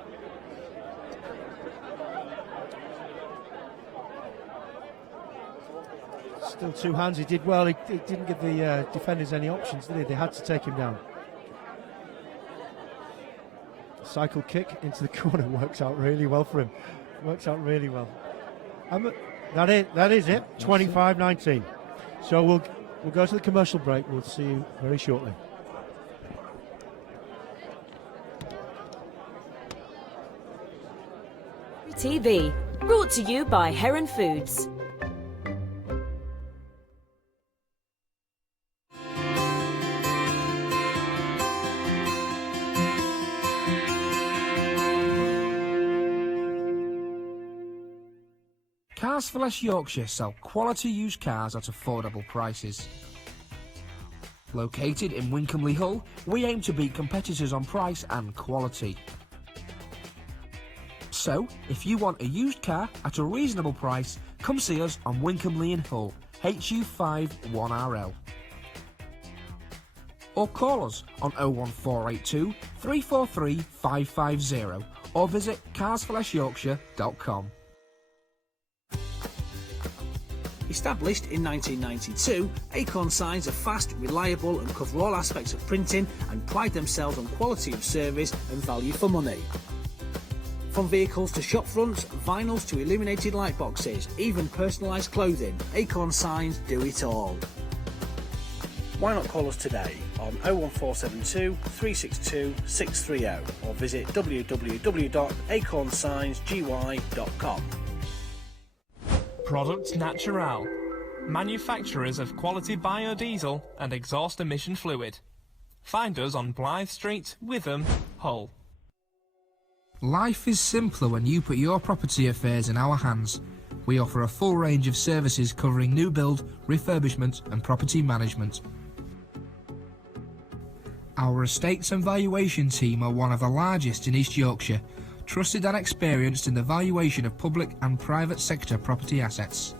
Still 2 hands. He did well. He didn't give the defenders any options, did he? They had to take him down. Cycle kick into the corner works out really well for him. Works out really well. That is it. 25-19. So we'll go to the commercial break. We'll see you very shortly. TV, brought to you by Heron Foods. Cars for Less Yorkshire sell quality used cars at affordable prices. Located in Wincolmley Hull, we aim to beat competitors on price and quality. So, if you want a used car at a reasonable price, come see us on Wincolmley in Hull, HU5 1RL. Or call us on 01482 343 550 or visit carsforlessyorkshire.com. Established in 1992, Acorn Signs are fast, reliable and cover all aspects of printing and pride themselves on quality of service and value for money. From vehicles to shop fronts, vinyls to illuminated light boxes, even personalised clothing, Acorn Signs do it all. Why not call us today on 01472 362 630 or visit www.acornsignsgy.com. Products Natural, manufacturers of quality biodiesel and exhaust emission fluid. Find us on Blythe Street, Witham, Hull. Life is simpler when you put your property affairs in our hands. We offer a full range of services covering new build, refurbishment and property management. Our estates and valuation team are one of the largest in East Yorkshire, trusted and experienced in the valuation of public and private sector property assets.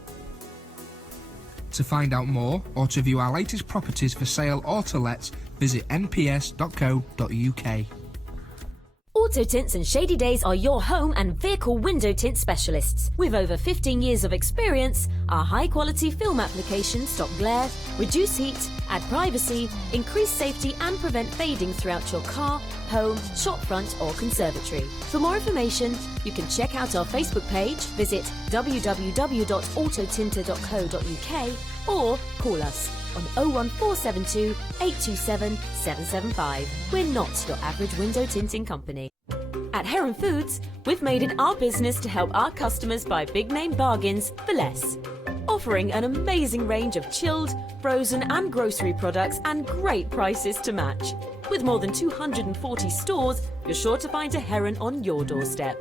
To find out more or to view our latest properties for sale or to let, visit nps.co.uk. Auto Tints and Shady Days are your home and vehicle window tint specialists. With over 15 years of experience, our high-quality film applications stop glare, reduce heat, add privacy, increase safety and prevent fading throughout your car, home, shopfront or conservatory. For more information, you can check out our Facebook page, visit www.autotinter.co.uk or call us on 01472 827 775. We're not your average window tinting company. At Heron Foods, we've made it our business to help our customers buy big name bargains for less. Offering an amazing range of chilled, frozen and grocery products and great prices to match. With more than 240 stores, you're sure to find a Heron on your doorstep.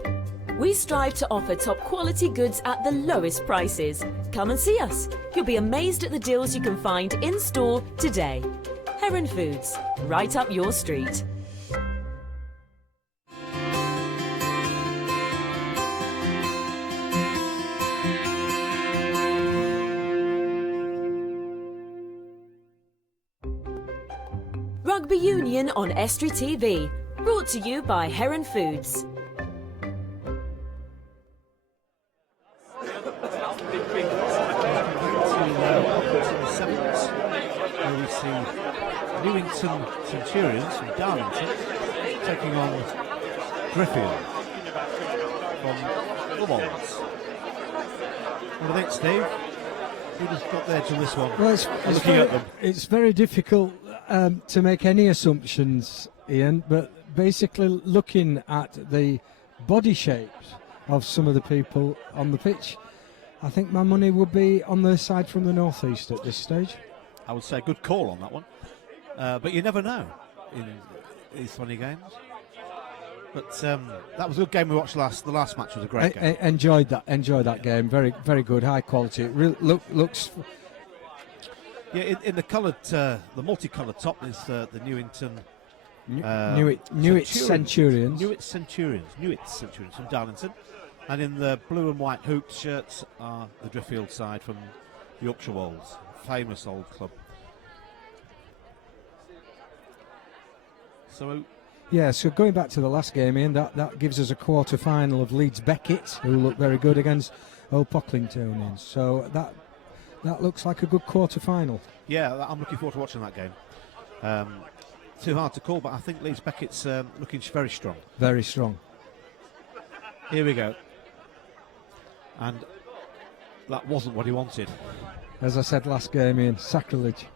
We strive to offer top quality goods at the lowest prices. Come and see us. You'll be amazed at the deals you can find in store today. Heron Foods, right up your street. Rugby Union on Estuary TV, brought to you by Heron Foods. Where we see Newington Centurions from Darlington taking on Driffield from Wolds. What do you think, Steve? Who just got there to this one? Well, it's very difficult to make any assumptions, Ian, but basically looking at the body shapes of some of the people on the pitch, I think my money would be on the side from the northeast at this stage. I would say good call on that one, but you never know in these funny games. But that was a good game we watched last. The last match was a great game. Enjoyed that game. Very, very good, high quality. It looks. Yeah, in the coloured, the multicoloured top is the Newington. Newit Centurions from Darlington, and in the blue and white hooped shirts are the Driffield side from Yorkshire Wolds, famous old club. So going back to the last game, Ian, that gives us a quarter final of Leeds Beckett, who look very good against Old Pocklington. So that looks like a good quarter final. Yeah, I'm looking forward to watching that game. Too hard to call, but I think Leeds Beckett's looking very strong. Very strong. Here we go. And that wasn't what he wanted. As I said last game, Ian, sacrilege.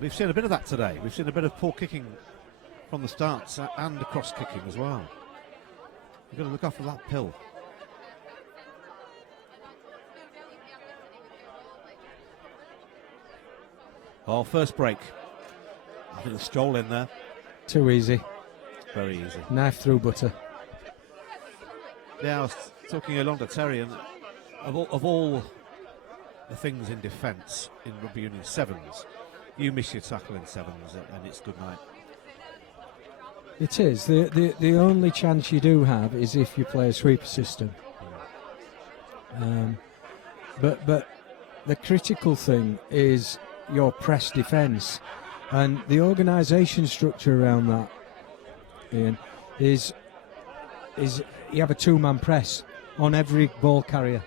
We've seen a bit of that today. We've seen a bit of poor kicking from the starts and cross kicking as well. You've got to look after that pill. Oh, first break. I think a stroll in there. Too easy. Very easy. Knife through butter. Yeah, I was talking along to Terry, and of all the things in defence in rugby union sevens, you miss your tackle in sevens, and it's good night. It is. The only chance you do have is if you play a sweeper system. But the critical thing is your press defence, and the organisation structure around that, Ian, is you have a two-man press on every ball carrier,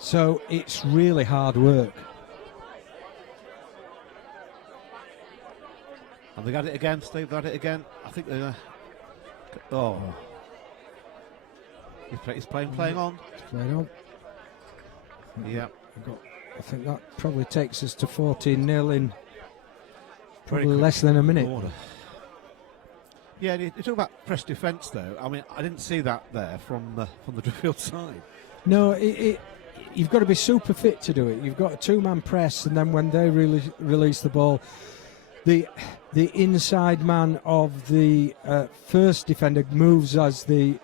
so it's really hard work. And they got it again, Steve. Got it again. I think they're. Oh, he's playing on. He's playing on. Yeah. I think that probably takes us to 14-0 in probably Very less than a minute. Order. Yeah, you talk about press defence, though. I mean, I didn't see that there from the Driffield side. No, you've got to be super fit to do it. You've got a two-man press, and then when they release the ball, the inside man of the first defender moves as the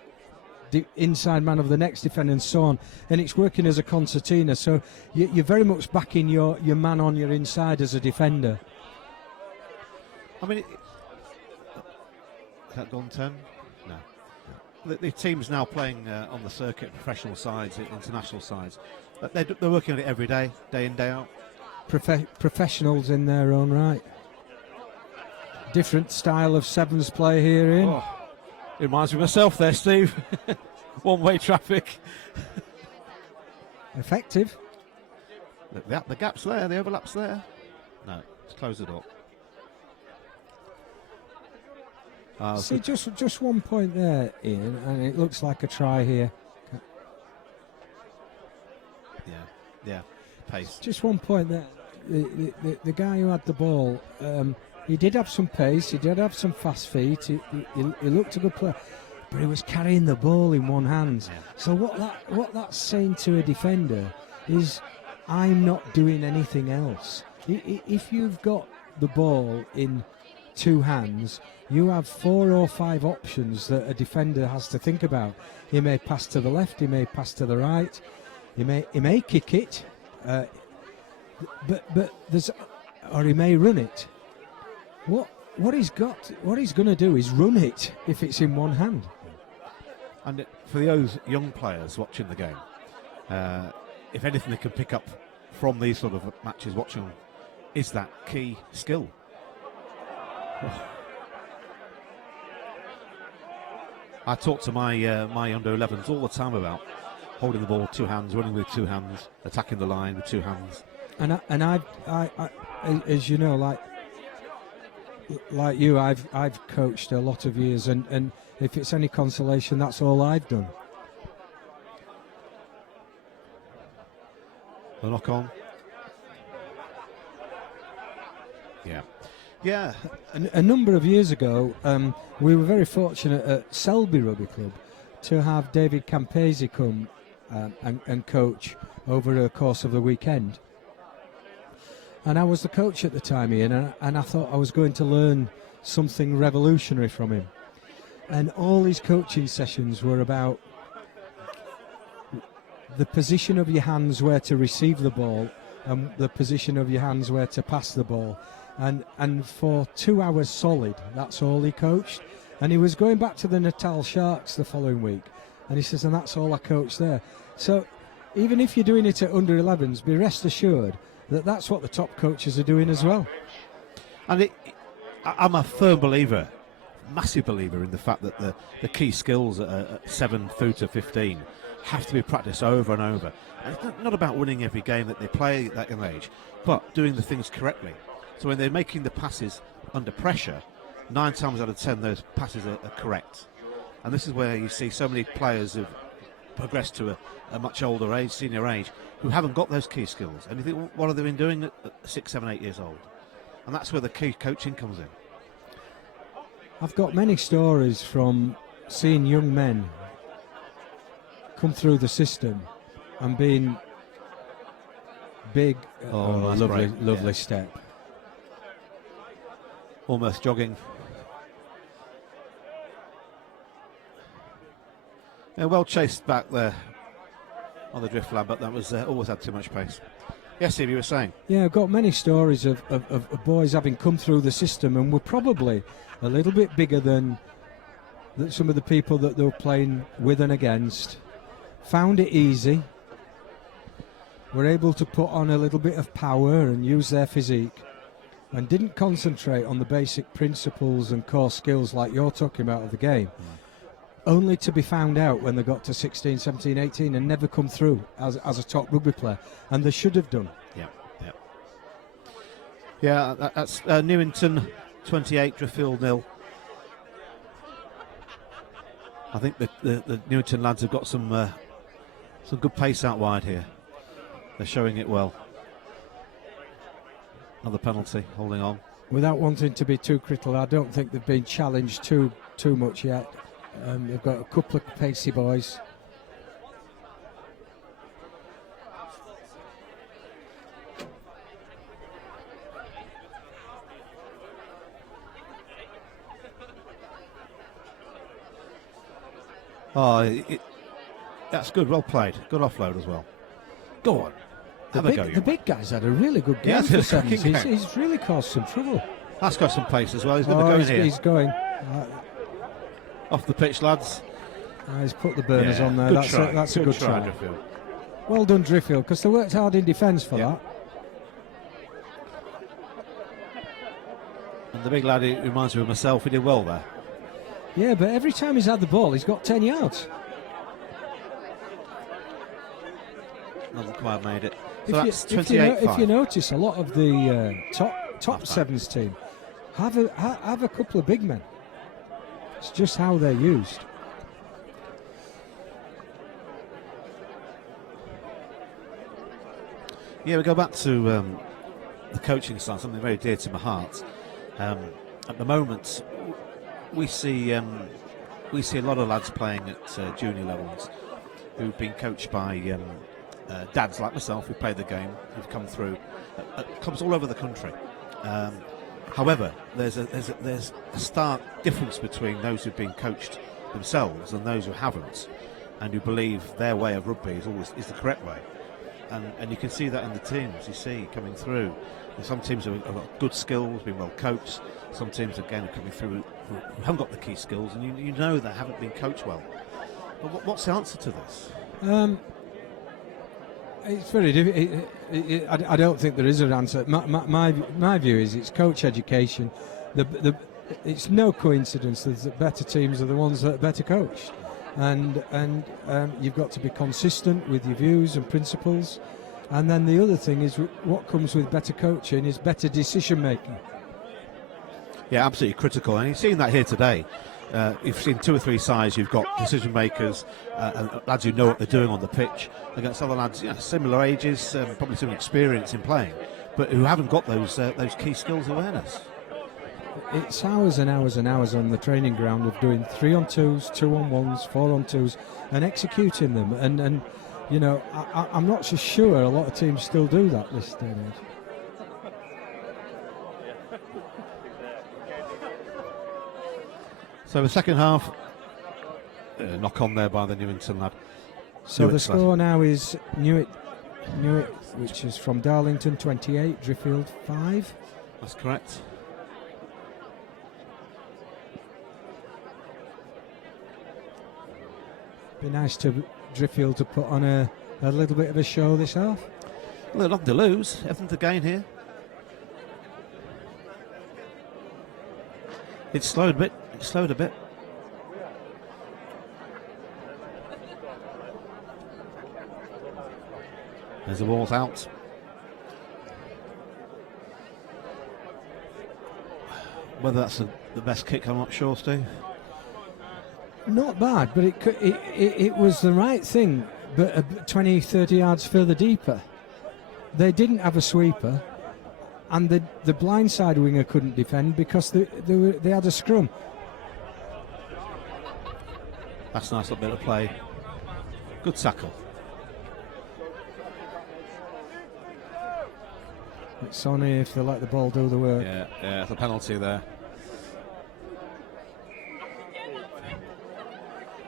inside man of the next defender, and so on, and it's working as a concertina, so you're very much backing your man on your inside as a defender. I mean, is that gone 10? No. The team's now playing on the circuit, professional sides, international sides. They're working on it every day, day in, day out. Professionals in their own right. Different style of sevens play here, Ian. Oh, it reminds me of myself there, Steve. One-way traffic. Effective. The gap's there, the overlap's there. No, let's close the door. See, just 1 point there, Ian, and it looks like a try here. Yeah, pace. Just 1 point there. The guy who had the ball, he did have some pace, he did have some fast feet, he looked a good player, but he was carrying the ball in one hand. Yeah. So what that's saying to a defender is, I'm not doing anything else. If you've got the ball in two hands, you have 4 or 5 options that a defender has to think about. He may pass to the left, he may pass to the right, he may kick it, but there's, or he may run it. What he's going to do is run it if it's in one hand. And for those young players watching the game, if anything they can pick up from these sort of matches watching is that key skill. I talk to my under 11s all the time about holding the ball with two hands, running with two hands, attacking the line with two hands. And I as you know, like you, I've coached a lot of years, and if it's any consolation, that's all I've done. The knock on. Yeah. A number of years ago, we were very fortunate at Selby Rugby Club to have David Campese come and coach over the course of the weekend. And I was the coach at the time, Ian, and I thought I was going to learn something revolutionary from him. And all his coaching sessions were about the position of your hands where to receive the ball and the position of your hands where to pass the ball. And for 2 hours solid, that's all he coached. And he was going back to the Natal Sharks the following week, and he says, and that's all I coached there. So even if you're doing it at under 11s, be rest assured that that's what the top coaches are doing as well. And I'm a firm believer, massive believer in the fact that the key skills at 7 through to 15 have to be practiced over and over. And it's not about winning every game that they play at that young age, but doing the things correctly. So when they're making the passes under pressure, 9 times out of 10 those passes are correct. And this is where you see so many players who've progressed to a much older age, senior age, who haven't got those key skills. And you think, well, what have they been doing at 6, 7, 8 years old? And that's where the key coaching comes in. I've got many stories from seeing young men come through the system and been big. Oh, lovely, great. lovely Yeah. step. Almost jogging. Yeah, well chased back there on the drift lad, but that was always had too much pace. Yes, Steve, you were saying? Yeah, I've got many stories of boys having come through the system and were probably a little bit bigger than some of the people that they were playing with and against. Found it easy. Were able to put on a little bit of power and use their physique, and didn't concentrate on the basic principles and core skills like you're talking about of the game. Only to be found out when they got to 16, 17, 18 and never come through as a top rugby player. And they should have done. Yeah, yeah. Yeah, that's Newington 28, Driffield 0. I think the Newington lads have got some good pace out wide here. They're showing it well. Another penalty, holding on. Without wanting to be too critical, I don't think they've been challenged too much yet. They've got a couple of pacey boys. Oh, that's good. Well played. Good offload as well. Go on. The big guy's had a really good game for Sevens. He's really caused some trouble. That's got some pace as well. He's going to go in here. He's going. Off the pitch, lads. He's put the burners on there. That's a good try. Driffield. Well done, Driffield, because they worked hard in defence for that. And the big lad, he reminds me of myself, he did well there. Yeah, but every time he's had the ball, he's got 10 yards. Hasn't quite made it. So that's 28. If you notice, a lot of the top Sevens team have a couple of big men. It's just how they're used. Yeah, we go back to the coaching side, something very dear to my heart. At the moment, we see a lot of lads playing at junior levels who've been coached by dads like myself who play the game, who've come through clubs all over the country. However, there's a stark difference between those who've been coached themselves and those who haven't, and who believe their way of rugby is the correct way. And you can see that in the teams you see coming through. And some teams have got good skills, been well coached. Some teams again are coming through who haven't got the key skills, and you know they haven't been coached well. But what's the answer to this? It's very difficult. I don't think there is an answer. My view is it's coach education. It's no coincidence that better teams are the ones that are better coached, and you've got to be consistent with your views and principles. And then the other thing is what comes with better coaching is better decision making. Yeah, absolutely critical, and you've seen that here today. You've seen two or three sides. You've got decision makers and lads who know what they're doing on the pitch against other lads, similar ages, probably some experience in playing, but who haven't got those key skills awareness. It's hours and hours and hours on the training ground of doing 3-on-2s, 2-on-1s, 4-on-2s, and executing them. And I'm not so sure a lot of teams still do that this day and age. So the second half, knock on there by the Newington lad. So the score now is Newitt, which is from Darlington 28, Driffield 5. That's correct. Be nice to Driffield to put on a little bit of a show this half. Well, they're not to lose, everything to gain here. It's slowed a bit. There's the ball's out. Whether that's the best kick, I'm not sure, Steve. Not bad, but it was the right thing, but 20, 30 yards further deeper. They didn't have a sweeper, and the blindside winger couldn't defend because they had a scrum. That's a nice little bit of play. Good tackle. It's only if they let the ball do the work. Yeah, it's a penalty there.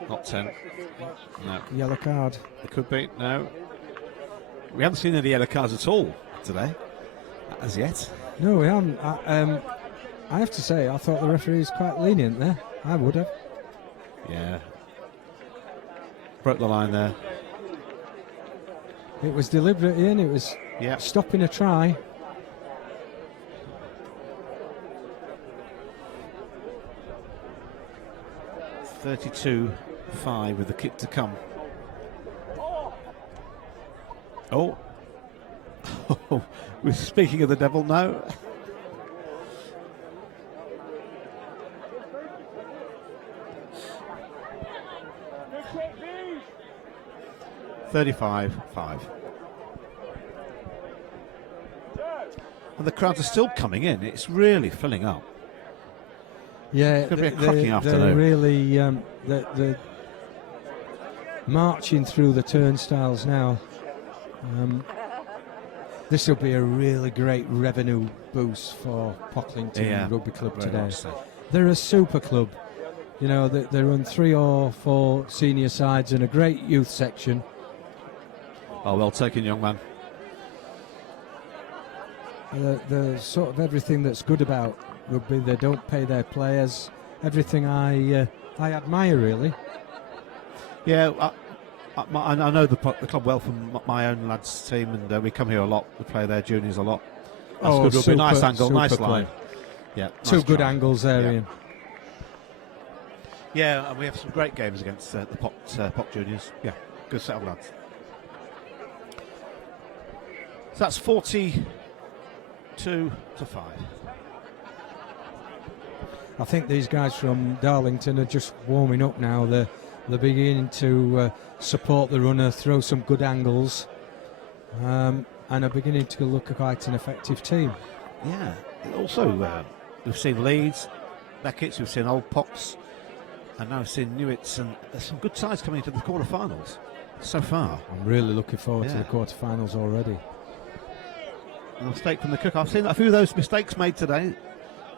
Not 10. No. Yellow card. It could be. No. We haven't seen any yellow cards at all today, as yet. No, we haven't. I have to say, I thought the referee was quite lenient there. I would have. Yeah. Broke the line there. It was deliberate, Ian. It was stopping a try. (32-5) with the kick to come. Oh. We're speaking of the devil now. (35-5). And the crowds are still coming in. It's really filling up. Yeah, it's going to be a cracking afternoon. They're really they're marching through the turnstiles now. This will be a really great revenue boost for Pocklington Rugby Club today. So. They're a super club. You know, they run 3 or 4 senior sides and a great youth section. Oh, well taken, young man. The sort of everything that's good about rugby. They don't pay their players. Everything I admire, really. Yeah, I know the club well from my own lads' team, and we come here a lot. We play their juniors a lot. That's good rugby. Nice angle, nice line. Yeah, two nice good try. angles there, Ian. Yeah, and we have some great games against the Poc juniors. Yeah, good set of lads. So that's 42-5. I think these guys from Darlington are just warming up now. They're beginning to support the runner, throw some good angles, and are beginning to look quite an effective team. Yeah. Also, we've seen Leeds, Beckett's, we've seen Old Pox, and now we've seen Newitts, and there's some good sides coming into the quarter-finals so far. I'm really looking forward to the quarter-finals already. A mistake from the kick. I've seen a few of those mistakes made today.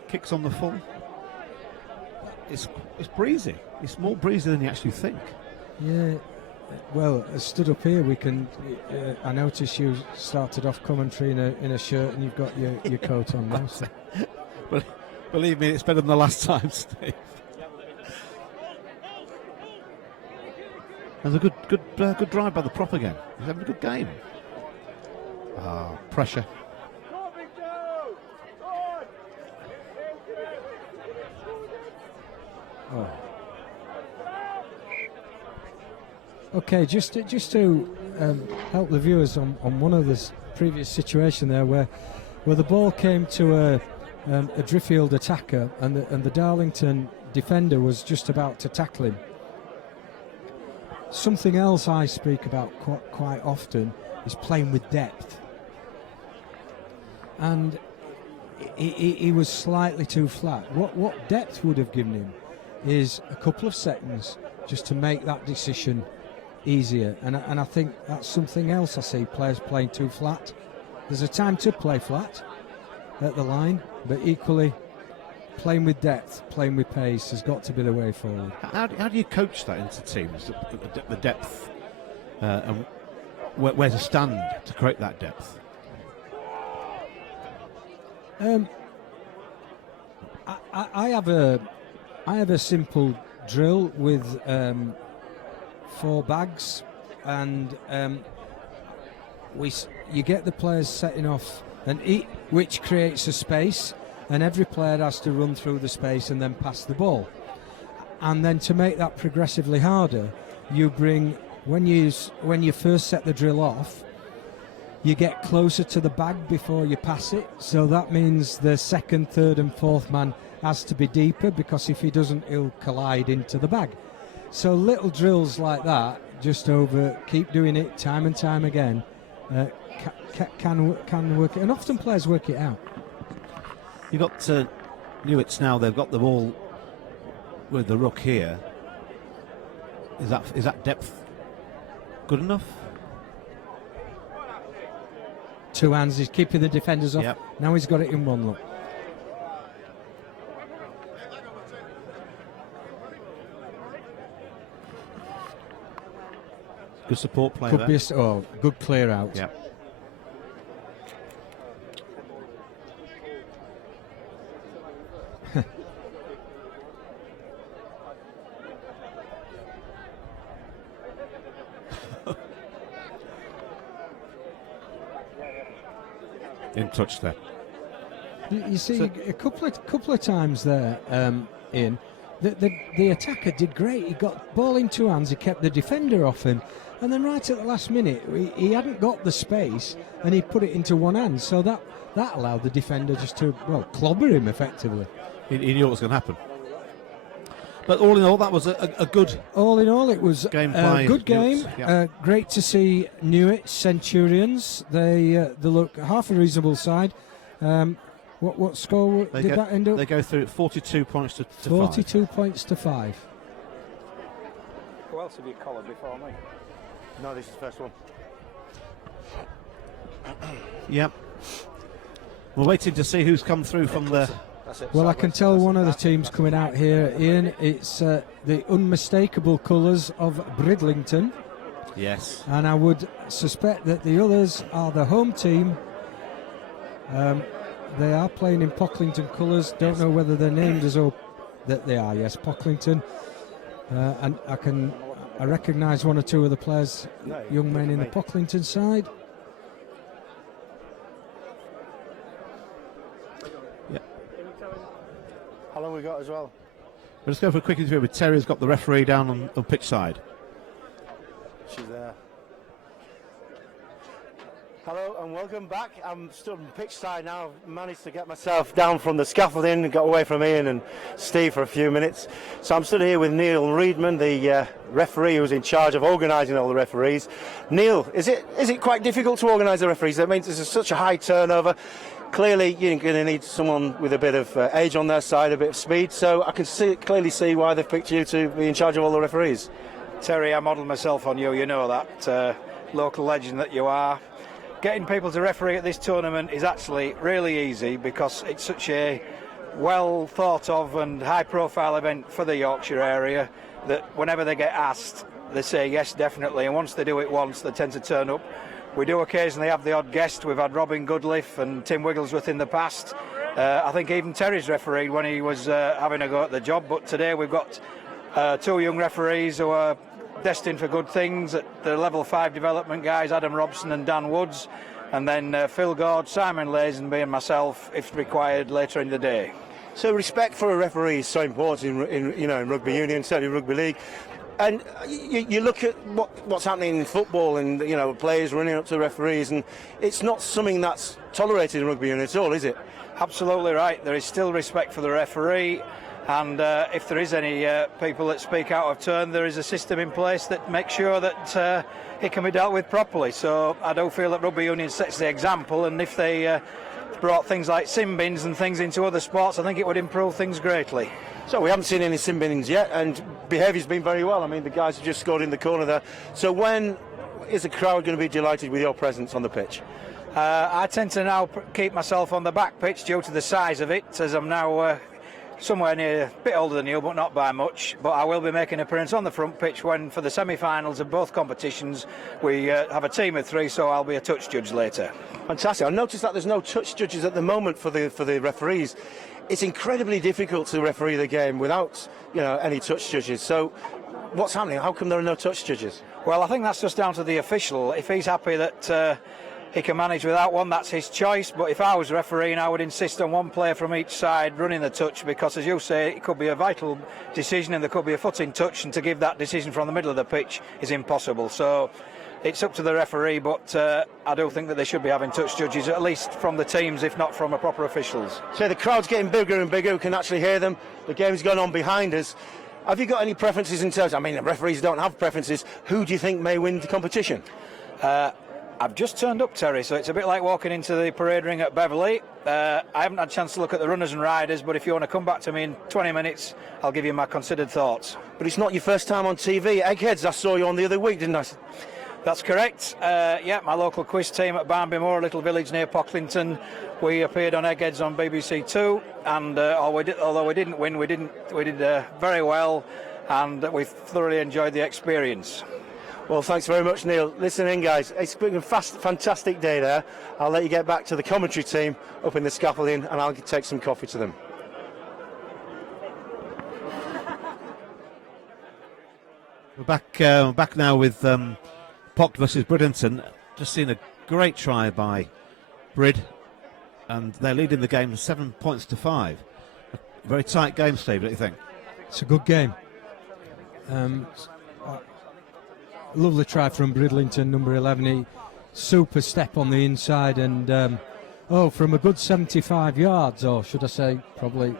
Kicks on the full. It's breezy. It's more breezy than you actually think. Yeah. Well, stood up here, we can. I noticed you started off commentary in a shirt, and you've got your coat on now. So. But believe me, it's better than the last time, Steve. There's a good drive by the prop again. He's having a good game. Pressure. Oh. Okay, just to help the viewers on one of the previous situation there, where the ball came to a Driffield attacker, and the Darlington defender was just about to tackle him. Something else I speak about quite often is playing with depth, and he was slightly too flat. What depth would have given him is a couple of seconds just to make that decision easier, and I think that's something else I see players playing too flat. There's a time to play flat at the line, but equally playing with depth, playing with pace has got to be the way forward. How do you coach that into teams, the depth, and where to stand to create that depth? I have a simple drill with 4 bags, and you get the players setting off, and which creates a space, and every player has to run through the space and then pass the ball. And then to make that progressively harder, you bring, when you first set the drill off, you get closer to the bag before you pass it. So that means the second, third and fourth man has to be deeper, because if he doesn't, he'll collide into the bag. So little drills like that, keep doing it time and time again, can work, and often players work it out. You've got Newitts now. They've got the ball with the ruck here. Is that depth good enough? 2 hands, he's keeping the defenders off. Yep. Now he's got it in 1 look. Good support play Could there. be good clear out. Yep. In touch there. You see, a couple of times there, Ian, the attacker did great. He got ball in 2 hands, he kept the defender off him, and then right at the last minute, he hadn't got the space, and he put it into 1 hand. So that allowed the defender just to clobber him effectively. He knew what was going to happen. But all in all, that was a good. All in all, it was game a by good game. Newitts, yeah. Great to see Newitts Centurions. They look half a reasonable side. What score did that end up? They go through 42 points to 42 5. points to 5. Who else have you collared before me? No, this is the first one. Yep. We're waiting to see who's come through from the. Well, I can tell one of the teams coming out here, Ian. It's the unmistakable colours of Bridlington. Yes. And I would suspect that the others are the home team. They are playing in Pocklington colours. Don't know whether they're named as that they are. Yes, Pocklington. And I recognise 1 or 2 of the players, young men in the Pocklington side. How long we got as well? We'll just go for a quick interview with Terry, who's got the referee down on pitch side. She's there. Hello and welcome back. I'm stood on pitch side now. I've managed to get myself down from the scaffolding and got away from Ian and Steve for a few minutes. So I'm stood here with Neil Reedman, the referee who's in charge of organising all the referees. Neil, is it quite difficult to organise the referees? That means there's such a high turnover. Clearly, you're going to need someone with a bit of age on their side, a bit of speed. So I can clearly see why they've picked you to be in charge of all the referees. Terry, I modelled myself on you. You know that local legend that you are. Getting people to referee at this tournament is actually really easy because it's such a well thought of and high profile event for the Yorkshire area that whenever they get asked, they say yes, definitely. And once they do it once, they tend to turn up. We do occasionally have the odd guest. We've had Robin Goodliff and Tim Wigglesworth in the past. I think even Terry's refereed when he was having a go at the job. But today we've got 2 young referees who are destined for good things at the level 5 development guys, Adam Robson and Dan Woods, and then Phil Gord, Simon Lazenby and myself if required later in the day. So respect for a referee is so important in rugby union, certainly rugby league. And you look at what's happening in football and players running up to referees, and it's not something that's tolerated in rugby union at all, is it? Absolutely right. There is still respect for the referee. And if there is any people that speak out of turn, there is a system in place that makes sure that it can be dealt with properly. So I do feel that rugby union sets the example, and if they brought things like sin bins and things into other sports, I think it would improve things greatly. So we haven't seen any sin bins yet, and behaviour's been very well. I mean, the guys have just scored in the corner there. So when is the crowd going to be delighted with your presence on the pitch? I tend to now keep myself on the back pitch due to the size of it, as I'm now somewhere near, a bit older than you, but not by much. But I will be making an appearance on the front pitch when, for the semi-finals of both competitions, we have a team of 3, so I'll be a touch judge later. Fantastic. I noticed that there's no touch judges at the moment for the referees. It's incredibly difficult to referee the game without any touch judges. So what's happening? How come there are no touch judges? Well, I think that's just down to the official. If he's happy that he can manage without one, that's his choice. But if I was refereeing, I would insist on one player from each side running the touch, because, as you say, it could be a vital decision and there could be a foot in touch, and to give that decision from the middle of the pitch is impossible. So it's up to the referee, but I do think that they should be having touch judges, at least from the teams, if not from the proper officials. So the crowd's getting bigger and bigger. We can actually hear them. The game's going on behind us. Have you got any preferences in terms? I mean, the referees don't have preferences. Who do you think may win the competition? I've just turned up, Terry, so it's a bit like walking into the parade ring at Beverley. I haven't had a chance to look at the runners and riders, but if you want to come back to me in 20 minutes, I'll give you my considered thoughts. But it's not your first time on TV. Eggheads, I saw you on the other week, didn't I? That's correct. Yeah, my local quiz team at Barnby Moor, a little village near Pocklington. We appeared on Eggheads on BBC Two, and although we didn't win, we did very well, and we thoroughly enjoyed the experience. Well, thanks very much, Neil. Listen in, guys. It's been a fantastic day there. I'll let you get back to the commentary team up in the scaffolding, and I'll take some coffee to them. We're back now with Pock versus Bridlington. Just seen a great try by Brid, and they're leading the game 7 points to 5. A very tight game, Steve, don't you think? It's a good game. Lovely try from Bridlington, number 11. He super step on the inside, and from a good 75 yards, or should I say probably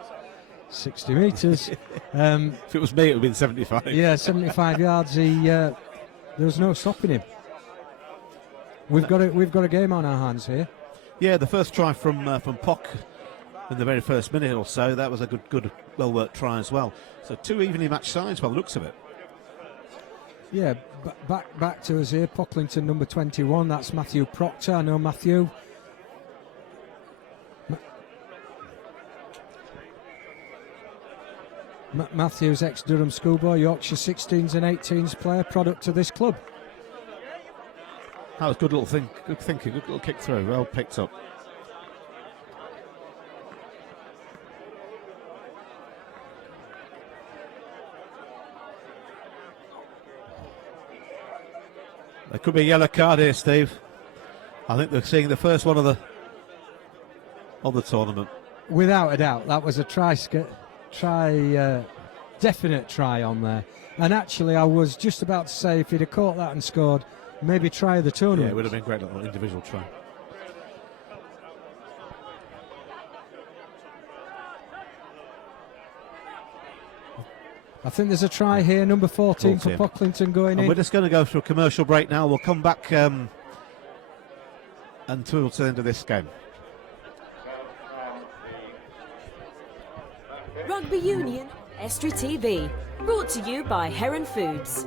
60 metres. If it was me, it would have been 75. Yeah, 75 yards. There was no stopping him. We've got a game on our hands here. Yeah, the first try from Pock in the very first minute or so, that was a good, well-worked try as well. So 2 evenly matched sides by the looks of it. Yeah, back to us here. Pocklington, number 21. That's Matthew Proctor. I know Matthew. Matthew's ex-Durham schoolboy, Yorkshire 16s and 18s player, product of this club. That was good thinking, good little kick through, well picked up. There could be a yellow card here, Steve. I think they're seeing the first one of the tournament. Without a doubt, that was a definite try on there. And actually, I was just about to say, if he'd have caught that and scored, maybe try the tournament. Yeah, it would have been a great little individual try. I think there's a try here, number 14 for Pocklington going in. We're just going to go through a commercial break now. We'll come back and towards the end of this game. Rugby Union, Estuary TV, brought to you by Heron Foods.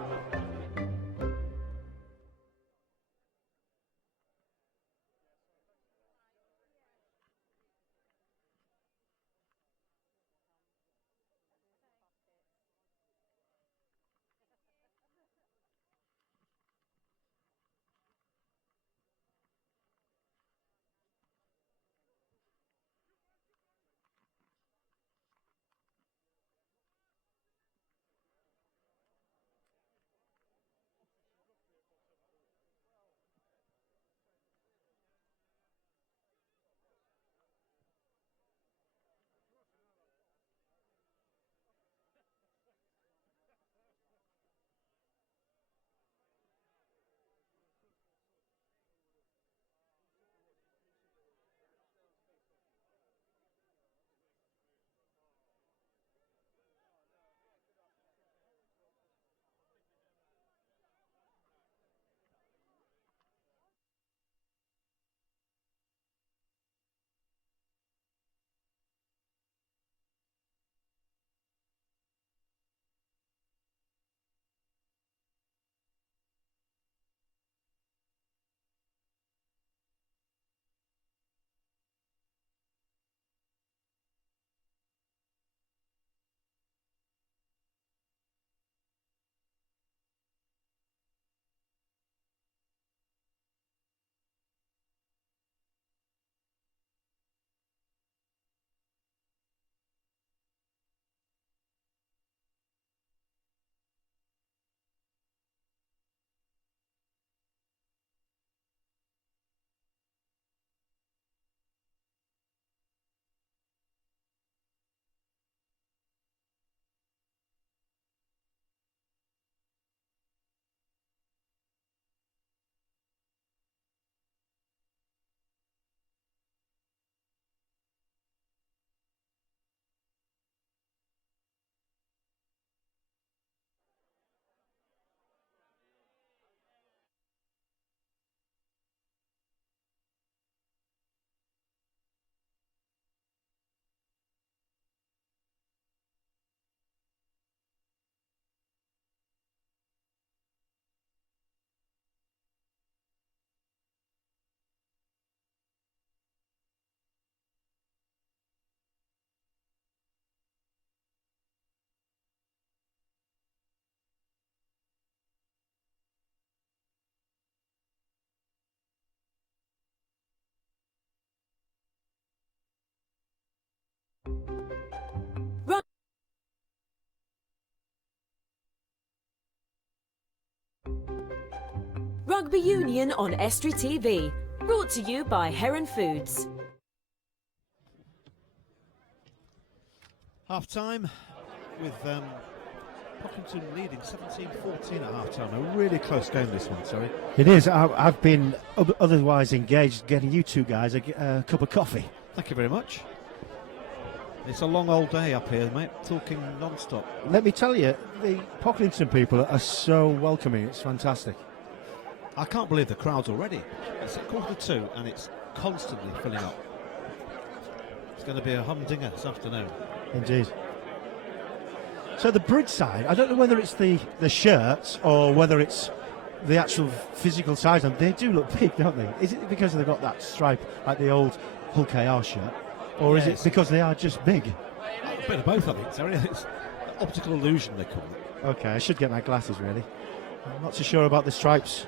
Rugby Union on Estuary TV. Brought to you by Heron Foods. Half time with Pocklington leading 17-14 at half time. A really close game, this one, sorry. It is. I've been otherwise engaged getting you two guys a cup of coffee. Thank you very much. It's a long old day up here, mate, talking non-stop. Let me tell you, the Pocklington people are so welcoming. It's fantastic. I can't believe the crowd's already. It's at 1:45 and it's constantly filling up. It's going to be a humdinger this afternoon. Indeed. So the bridge side, I don't know whether it's the shirts or whether it's the actual physical size of them. They do look big, don't they? Is it because they've got that stripe like the old Hull KR shirt? Or is it because they are just big? A bit of both, I think, sorry. It's optical illusion, they call it. Okay, I should get my glasses ready. I'm not so sure about the stripes.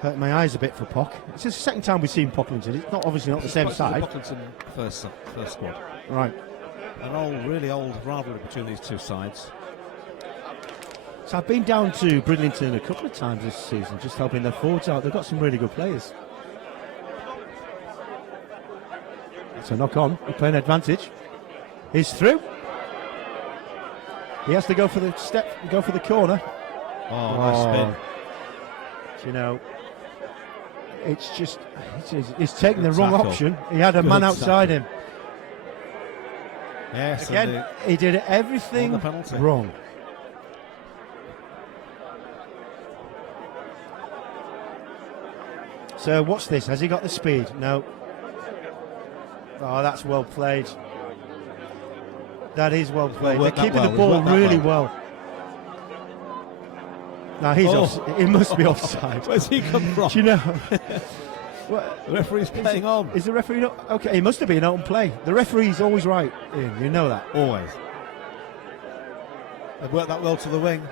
Hurt my eyes a bit for Pock. It's the second time we've seen Pocklington. It's not obviously not the same side. Pocklington first squad. Right. An really old rivalry between these two sides. So I've been down to Bridlington a couple of times this season, just helping their forwards out. They've got some really good players. So knock on, we're playing advantage. He's through. He has to go for the step, go for the corner. Oh, nice spin. You know, it's just, he's taking the Good wrong tackle. option. He had a Good man outside tackle. him. Yes, Again, he did everything wrong. So what's this? Has he got the speed? No. Oh, that's well played. That is well played. They're keeping the ball really well. Now he's off. He must be offside. Where's he come from? Do you know? The referee's playing on. Is the referee not? Okay, he must have been out and play. The referee's always right, Ian. You know that. Always. They've worked that well to the wing.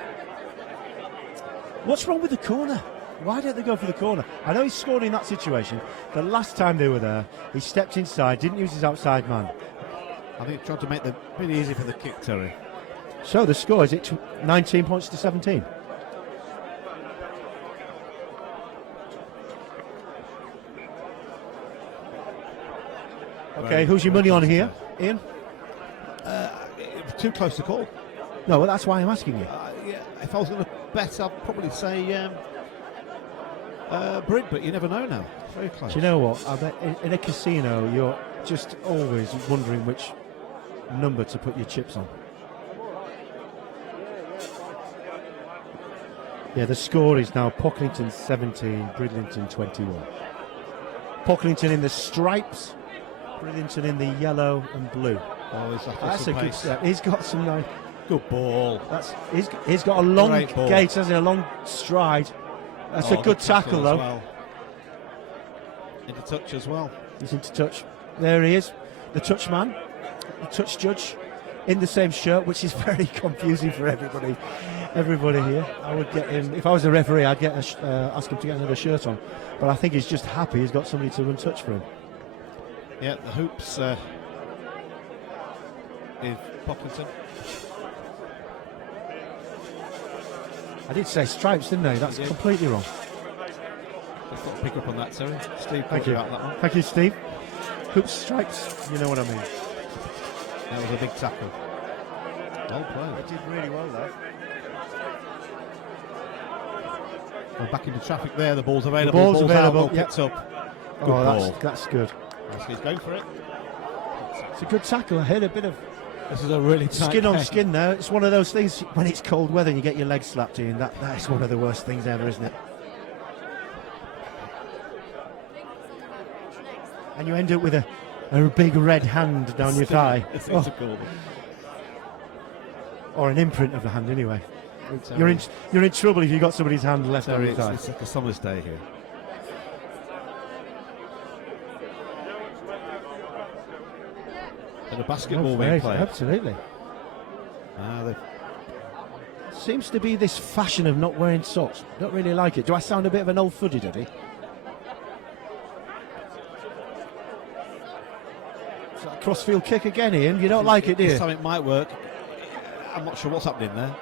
What's wrong with the corner? Why don't they go for the corner? I know he scored in that situation. The last time they were there, he stepped inside, didn't use his outside man. I think he tried to make it pretty easy for the kick, Terry. So the score is 19 points to 17. Okay, who's your money on here, Ian? Too close to call. No, well, that's why I'm asking you. Yeah, if I was going to bet, I'd probably say Brid, but you never know now. It's very close. Do you know what? I bet in a casino, you're just always wondering which number to put your chips on. Yeah, the score is now Pocklington 17, Bridlington 21. Pocklington in the stripes, Bridlington in the yellow and blue. Oh, that's a good step. He's got some nice. Good ball. He's got a long gait, hasn't he? A long stride. That's a good tackle though. Well. Into touch as well. He's into touch. There he is, the touch man, the touch judge, in the same shirt, which is very confusing for everybody. Everybody here. I would get him if I was a referee. I'd get ask him to get another shirt on. But I think he's just happy he's got somebody to run touch for him. Yeah, the hoops in Pocklington. I did say stripes, didn't I? That's completely wrong. Let's not pick up on that, Terry. Steve, thank you. About that one. Thank you, Steve. Hoops, stripes. You know what I mean. That was a big tackle. Well played. They did really well there. Well, back into traffic there. The ball's available. The ball's available. Out, well picked up. Good ball. That's good. He's going for it. It's a good tackle. I heard a bit of. This is a really tight skin on game. skin there. It's one of those things when it's cold weather and you get your legs slapped in. That's one of the worst things ever, isn't it? And you end up with a big red hand down your thigh. Or an imprint of the hand anyway. You're in trouble if you've got somebody's hand left on your thigh. It's like a summer's day here. And a basketball being played. Absolutely. Seems to be this fashion of not wearing socks. Don't really like it. Do I sound a bit of an old fuddy, Eddie? Is that a crossfield kick again, Ian? You don't like it, do you? This time it might work. I'm not sure what's happening there.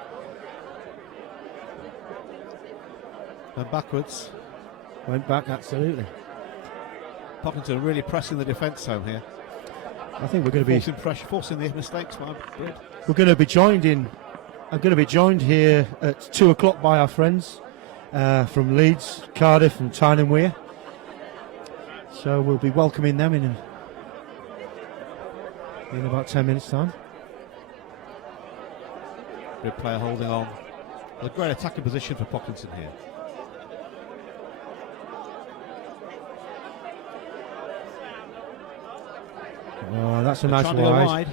And backwards. Went back, absolutely. Pocklington really pressing the defence home here. I think we're going to be forcing pressure, forcing the mistakes. We're going to be joined in. I'm going to be joined here at 2 o'clock by our friends from Leeds, Cardiff, and Tyne and Wear. So we'll be welcoming them in about 10 minutes' time. Good player holding on. A great attacking position for Pocklington here. Oh, that's a They're nice trying to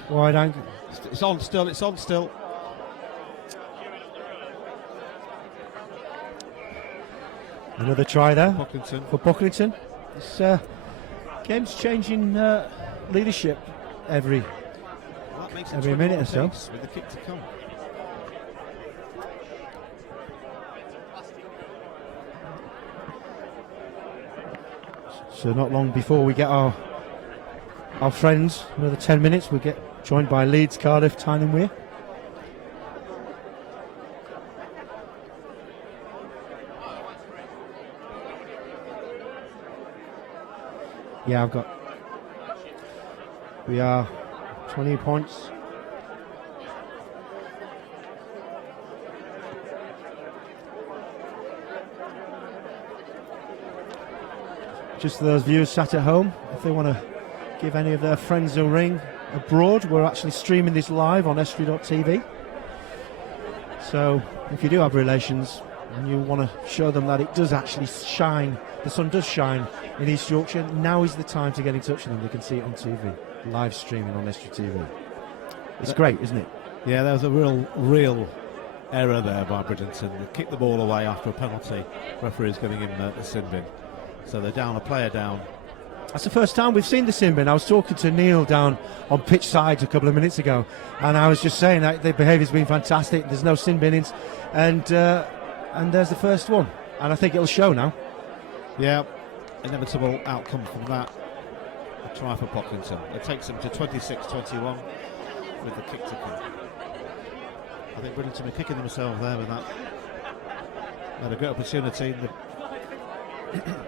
go wide angle. It's on still, it's on still. Another try there Pocklington. for Pocklington. This game's changing leadership every minute or so. With the kick to come. So not long before we get our friends, another 10 minutes, we'll get joined by Leeds, Cardiff, Tyne and Wear. Yeah, we are 20 points. Just for those viewers sat at home, if they want to give any of their friends a ring abroad, we're actually streaming this live on estuary.tv. So if you do have relations and you want to show them that it does actually shine, the sun does shine in East Yorkshire, now is the time to get in touch with them. They can see it on TV, live streaming on Estuary TV. It's great, isn't it? Yeah, there was a real error there by Bridgerton. They kicked the ball away after a penalty. Referee's giving him the sin bin. So they're down, a player down. That's the first time we've seen the sin bin. I was talking to Neil down on pitch side a couple of minutes ago, and I was just saying that the behaviour's been fantastic. There's no sin binnings, and there's the first one, and I think it'll show now. Yeah, inevitable outcome from that. A try for Pocklington. It takes them to 26-21 with the kick to come. I think Bridgerton are kicking themselves there with that. They had a great opportunity.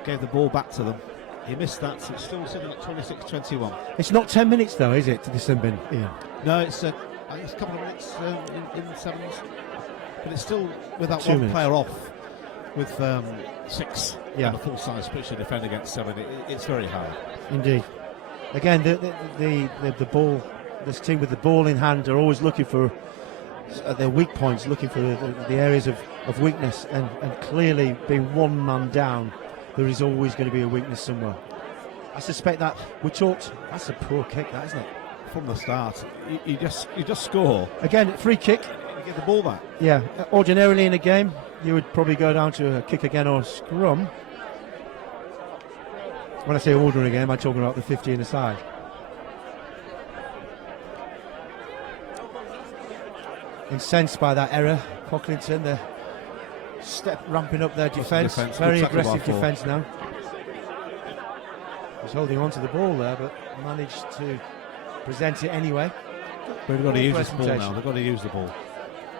Gave the ball back to them. He missed that, so it's still sitting at 26-21. It's not 10 minutes though, is it, to the sin bin, Ian? No, it's a couple of minutes in the sevens, but it's still with that 2 one minutes. player off with 6 Yeah. and a full-size pitch to defend against 7. It's very hard. Indeed. Again, the ball, this team with the ball in hand are always looking for their weak points, looking for the areas of weakness, and clearly being one man down, there is always going to be a weakness somewhere. I suspect that that's a poor kick, that, isn't it? From the start, you just score. Again, free kick. You get the ball back. Yeah, ordinarily in a game, you would probably go down to a kick again or a scrum. When I say ordinary game, I'm talking about the 15 aside. Incensed by that error, Pocklington, they're ramping up their defence. Very aggressive defence now. He's holding on to the ball there, but managed to present it anyway. But they've got to use this ball now. They've got to use the ball.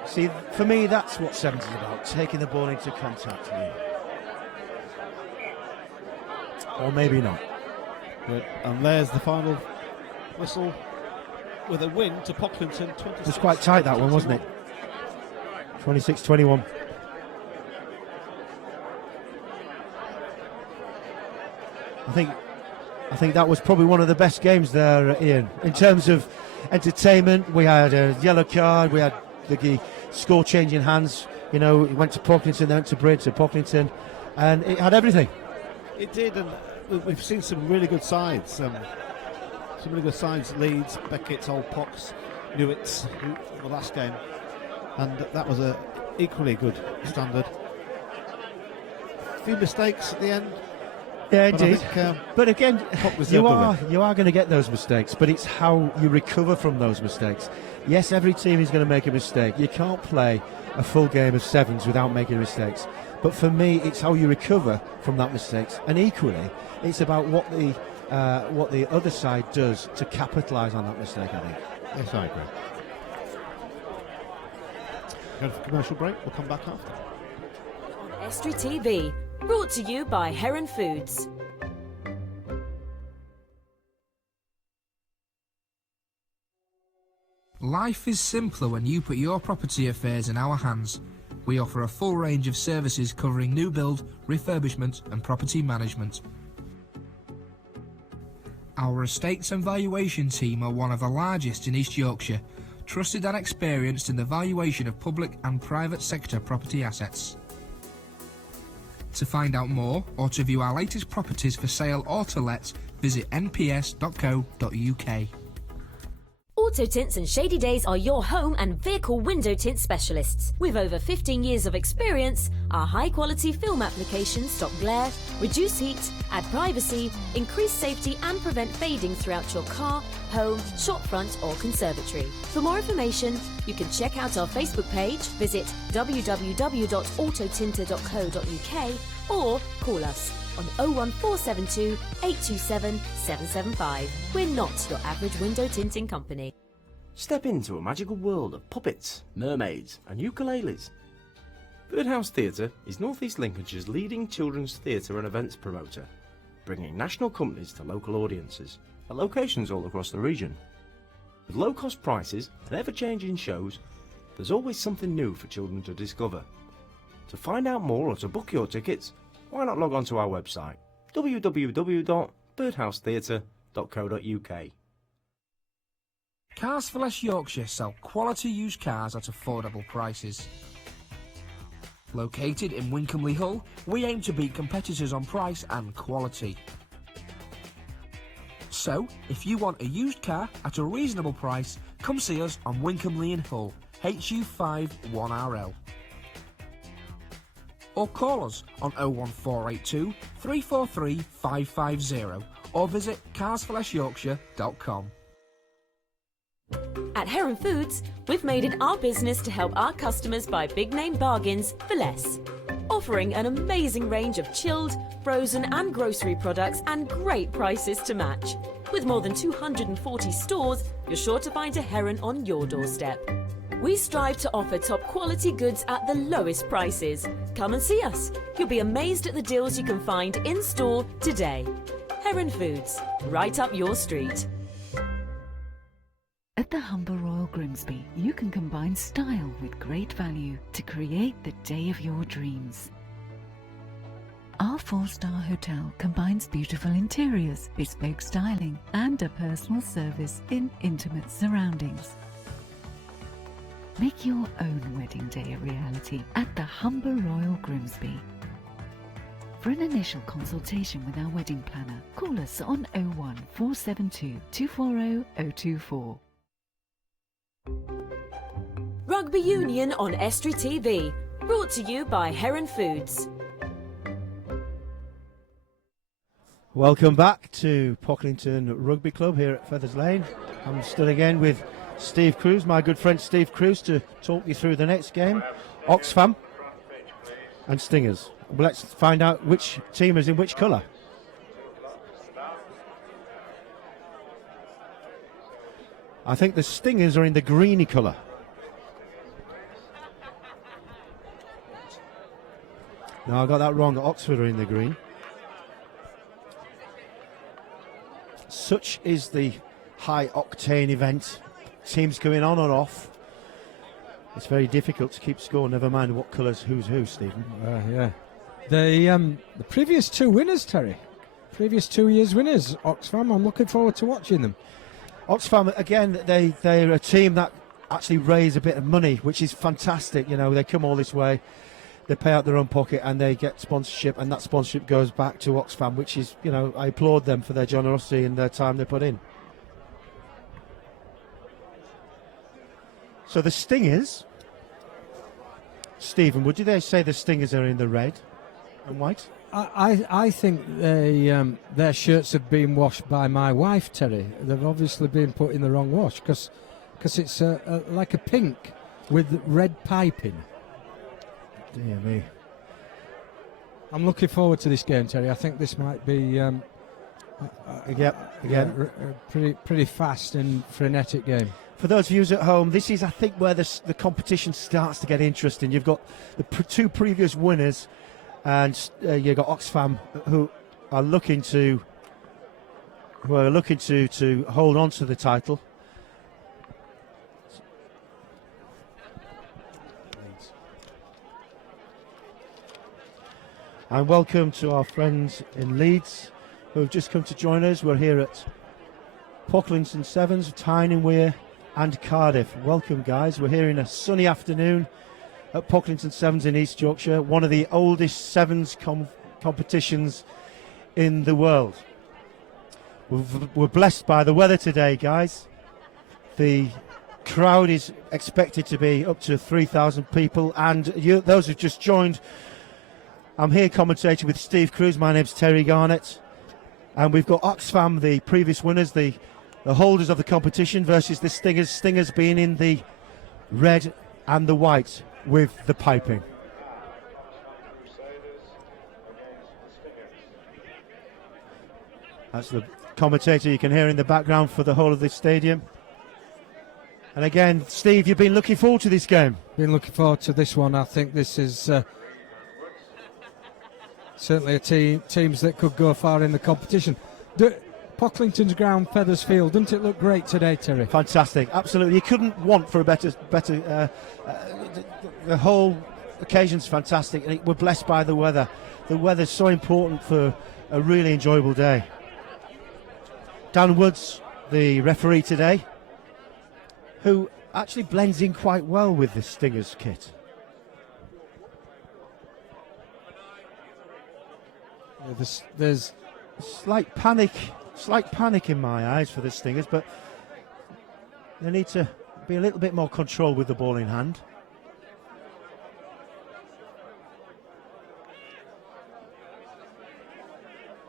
See, for me, that's what sevens is about, taking the ball into contact. Or maybe not. Good. And there's the final whistle with a win to Pocklington. 26. It was quite tight, that one, wasn't it? 26-21. I think that was probably one of the best games there, Ian. In terms of entertainment, we had a yellow card, we had the score change in hands. You know, it went to Pocklington, then went to Bridge, to Pocklington, and it had everything. It did, and we've seen some really good sides. Some really good sides, Leeds, Beckett's, Old Pox, Newitt's, the last game. And that was a equally good standard. A few mistakes at the end. Yeah, indeed. Think, but again, you are going to get those mistakes, but it's how you recover from those mistakes. Yes, every team is going to make a mistake. You can't play a full game of sevens without making mistakes. But for me, it's how you recover from that mistakes. And equally, it's about what the other side does to capitalise on that mistake, I think. Yes, I agree. Going for commercial break. We'll come back after. Estuary TV, Brought to you by Heron Foods. Life is simpler when you put your property affairs in our hands. We offer a full range of services covering new build, refurbishment and property management. Our estates and valuation team are one of the largest in East Yorkshire, trusted and experienced in the valuation of public and private sector property assets. To find out more or to view our latest properties for sale or to let, visit nps.co.uk. Auto Tints and Shady Days are your home and vehicle window tint specialists. With over 15 years of experience, our high-quality film applications stop glare, reduce heat, add privacy, increase safety and prevent fading throughout your car, home, shop front or conservatory. For more information, you can check out our Facebook page, visit www.autotinter.co.uk or call us on 01472 827 775. We're not your average window tinting company. Step into a magical world of puppets, mermaids and ukuleles. Birdhouse Theatre is North East Lincolnshire's leading children's theatre and events promoter, bringing national companies to local audiences at locations all across the region. With low-cost prices and ever-changing shows, there's always something new for children to discover. To find out more or to book your tickets, why not log on to our website www.birdhousetheatre.co.uk. Cars for Less Yorkshire sell quality used cars at affordable prices. Located in Wincolmley Hull, we aim to beat competitors on price and quality. So, if you want a used car at a reasonable price, come see us on Wincolmley in Hull, HU5 1RL. Or call us on 01482 343 550 or visit carsforlessyorkshire.com. At Heron Foods, we've made it our business to help our customers buy big name bargains for less. Offering an amazing range of chilled, frozen and grocery products and great prices to match. With more than 240 stores, you're sure to find a Heron on your doorstep. We strive to offer top quality goods at the lowest prices. Come and see us. You'll be amazed at the deals you can find in store today. Heron Foods, right up your street. At the Humber Royal Grimsby, you can combine style with great value to create the day of your dreams. Our 4-star hotel combines beautiful interiors, bespoke styling, and a personal service in intimate surroundings. Make your own wedding day a reality at the Humber Royal Grimsby. For an initial consultation with our wedding planner, call us on 01472 240 024. Rugby Union on Estuary TV. Brought to you by Heron Foods. Welcome back to Pocklington Rugby Club here at Feathers Lane. I'm stood again with Steve Cruz, my good friend Steve Cruz, to talk you through the next game. Oxfam and Stingers. Well, let's find out which team is in which colour. I think the Stingers are in the greeny colour. No, I got that wrong. Oxford are in the green. Such is the high-octane event. Teams coming on and off. It's very difficult to keep score, never mind what colours who's who, Stephen. Yeah. The previous two winners, Terry. Previous 2 years winners, Oxfam. I'm looking forward to watching them. Oxfam, again, they're a team that actually raise a bit of money, which is fantastic. You know, they come all this way, they pay out their own pocket and they get sponsorship, and that sponsorship goes back to Oxfam, which is, you know, I applaud them for their generosity and their time they put in. So the Stingers, Stephen, would you they say the Stingers are in the red and white? I think their shirts have been washed by my wife, Terry. They've obviously been put in the wrong wash because it's like a pink with red piping. Dear me. I'm looking forward to this game, Terry. I think this might be pretty fast and frenetic game. For those viewers at home, this is, I think, where the competition starts to get interesting. You've got the two previous winners and you've got Oxfam who are looking to hold on to the title. And welcome to our friends in Leeds who have just come to join us. We're here at Pocklington Sevens, Tyne Wear and Cardiff. Welcome, guys. We're here in a sunny afternoon at Pocklington Sevens in East Yorkshire, one of the oldest sevens competitions in the world. We're blessed by the weather today, guys. The crowd is expected to be up to 3,000 people, and those who've just joined, I'm here commentating with Steve Cruz. My name's Terry Garnett, and we've got Oxfam, the previous winners, the holders of the competition, versus the Stingers. Stingers being in the red and the white with the piping. That's the commentator you can hear in the background for the whole of this stadium. And again, Steve, you've been looking forward to this game. Been looking forward to this one. I think this is certainly a teams that could go far in the competition. Pocklington's ground, Feathers Field, doesn't it look great today, Terry? Fantastic, absolutely. You couldn't want for a better. The whole occasion's fantastic. We're blessed by the weather. The weather's so important for a really enjoyable day. Dan Woods, the referee today, who actually blends in quite well with the Stingers kit. There's slight panic in my eyes for the Stingers, but they need to be a little bit more controlled with the ball in hand.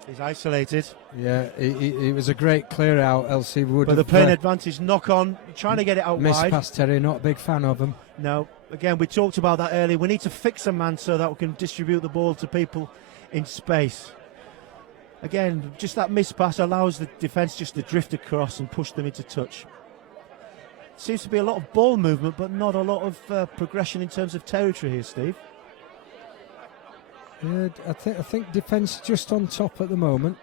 He's isolated. Yeah, it was a great clear out, else he would but have... But the playing advantage, knock on, trying to get it out missed wide. Past Terry, not a big fan of him. No, again, we talked about that earlier. We need to fix a man so that we can distribute the ball to people in space. Again, just that miss pass allows the defence just to drift across and push them into touch. Seems to be a lot of ball movement, but not a lot of progression in terms of territory here, Steve. Yeah, I think defence just on top at the moment.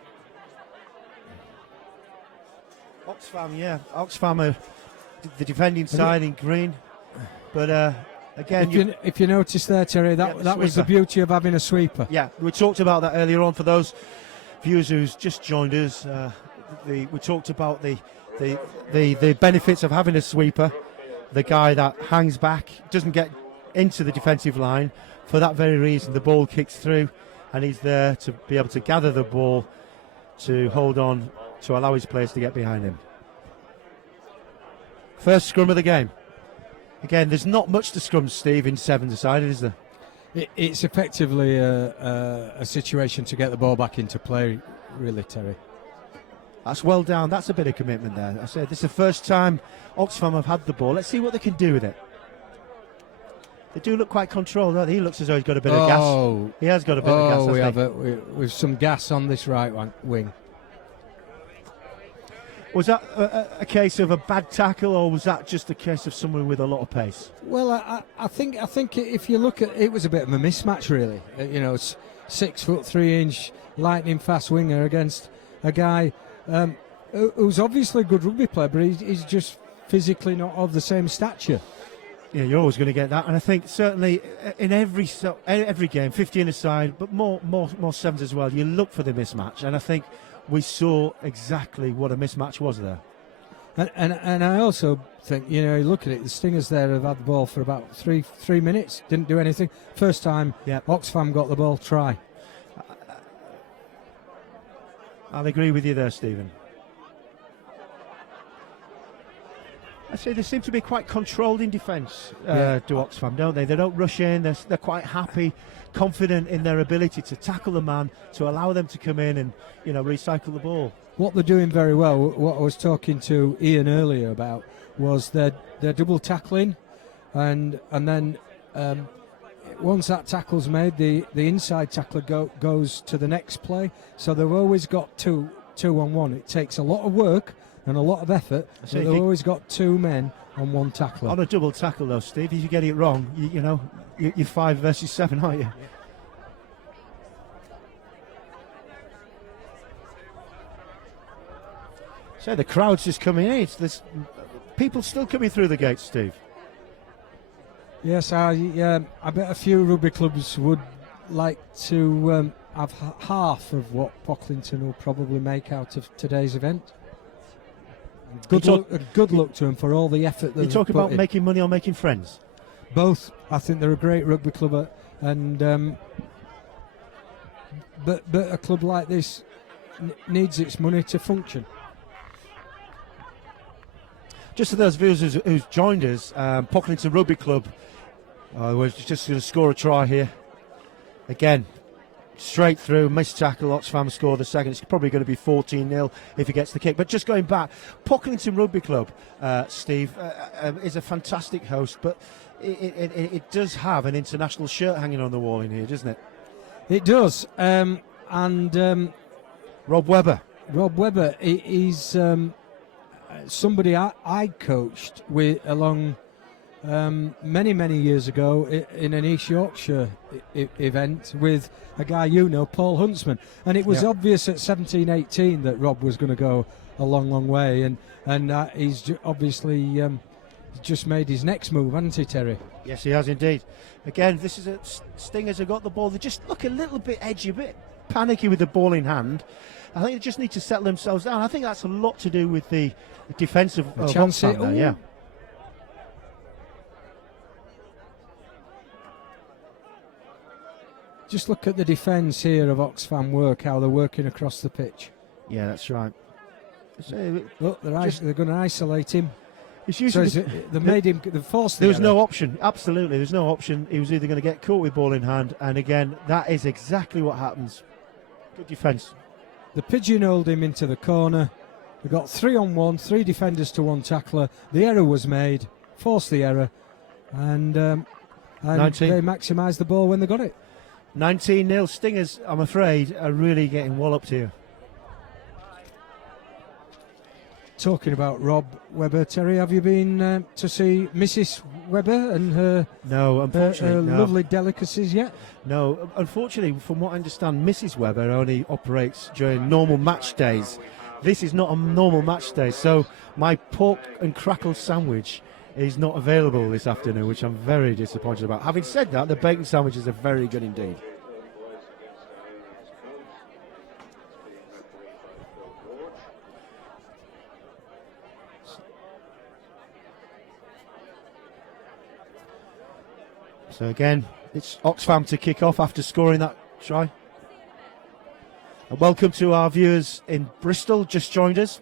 Oxfam are the defending side in green, but again, if you notice there, Terry, that was the beauty of having a sweeper. Yeah, we talked about that earlier on. For those viewers who's just joined us, we talked about the benefits of having a sweeper, the guy that hangs back, doesn't get into the defensive line. For that very reason, the ball kicks through, and he's there to be able to gather the ball, to hold on, to allow his players to get behind him. First scrum of the game. Again, there's not much to scrum, Steve, in seven-sided, is there? It's effectively a situation to get the ball back into play, really, Terry. That's well down. That's a bit of commitment there. I said this is the first time Oxfam have had the ball. Let's see what they can do with it. They do look quite controlled, don't they? He looks as though he's got a bit of gas. He has got a bit of gas. We've some gas on this right wing. Was that a case of a bad tackle, or was that just a case of someone with a lot of pace? Well, I think if you look at it, was a bit of a mismatch, really. 6'3" lightning fast winger against a guy who's obviously a good rugby player, but he's just physically not of the same stature. Yeah, you're always going to get that, and I think certainly in every game, 15 aside, but more sevens as well, you look for the mismatch, and I think we saw exactly what a mismatch was there. And I also think, you look at it, the Stingers there have had the ball for about three minutes, didn't do anything. First time Oxfam got the ball, try. I'll agree with you there, Stephen. I say they seem to be quite controlled in defence, do Oxfam, don't they? They don't rush in, they're quite happy, confident in their ability to tackle the man, to allow them to come in and, recycle the ball. What they're doing very well, what I was talking to Ian earlier about, was their double tackling, and then once that tackle's made, the inside tackler goes to the next play, so they've always got two on one. It takes a lot of work and a lot of effort, but they've always got two men on one tackler. On a double tackle though, Steve, if you get it wrong, you're 5 versus 7, aren't you? So the crowd's just coming in. There's people still coming through the gates, Steve. Yes, I bet a few rugby clubs would like to have half of what Pocklington will probably make out of today's event. Good luck to them for all the effort that You talk about in. making money or making friends? Both. I think they're a great rugby club, and but a club like this needs its money to function. Just for those viewers who's joined us, Pocklington Rugby Club was just going to score a try here. Again, straight through, missed tackle, Oxfam score the second. It's probably going to be 14-0 if he gets the kick. But just going back, Pocklington Rugby Club, Steve, is a fantastic host, but it does have an international shirt hanging on the wall in here, doesn't it? It does. And Rob Webber. Rob Webber, he's somebody I coached with along many years ago in an East Yorkshire event with a guy Paul Huntsman, and it was obvious at 17-18 that Rob was going to go a long way, and he's obviously just made his next move, hasn't he, Terry? Yes, he has indeed. Again, this is Stingers have got the ball. They just look a little bit edgy, a bit panicky with the ball in hand. I think they just need to settle themselves down. I think that's a lot to do with the defence of Oxfam there, yeah. Just look at the defence here of Oxfam work, how they're working across the pitch. Yeah, that's right. Look, they're going to isolate him. It's usually they made him. They forced. There was no option. Absolutely, there's no option. He was either going to get caught with ball in hand, and again, that is exactly what happens. Good defence. They pigeonholed him into the corner. They got 3-on-1, 3 defenders to 1 tackler. The error was made. Forced the error, and they maximised the ball when they got it. 19-0. Stingers, I'm afraid, are really getting walloped here. Talking about Rob Webber, Terry, have you been to see Mrs. Webber and her? No, unfortunately, her lovely delicacies yet? No, unfortunately, from what I understand, Mrs. Webber only operates during normal match days. This is not a normal match day, so my pork and crackle sandwich is not available this afternoon, which I'm very disappointed about. Having said that, the bacon sandwiches are very good indeed. So again, it's Oxfam to kick off after scoring that try. And welcome to our viewers in Bristol, just joined us.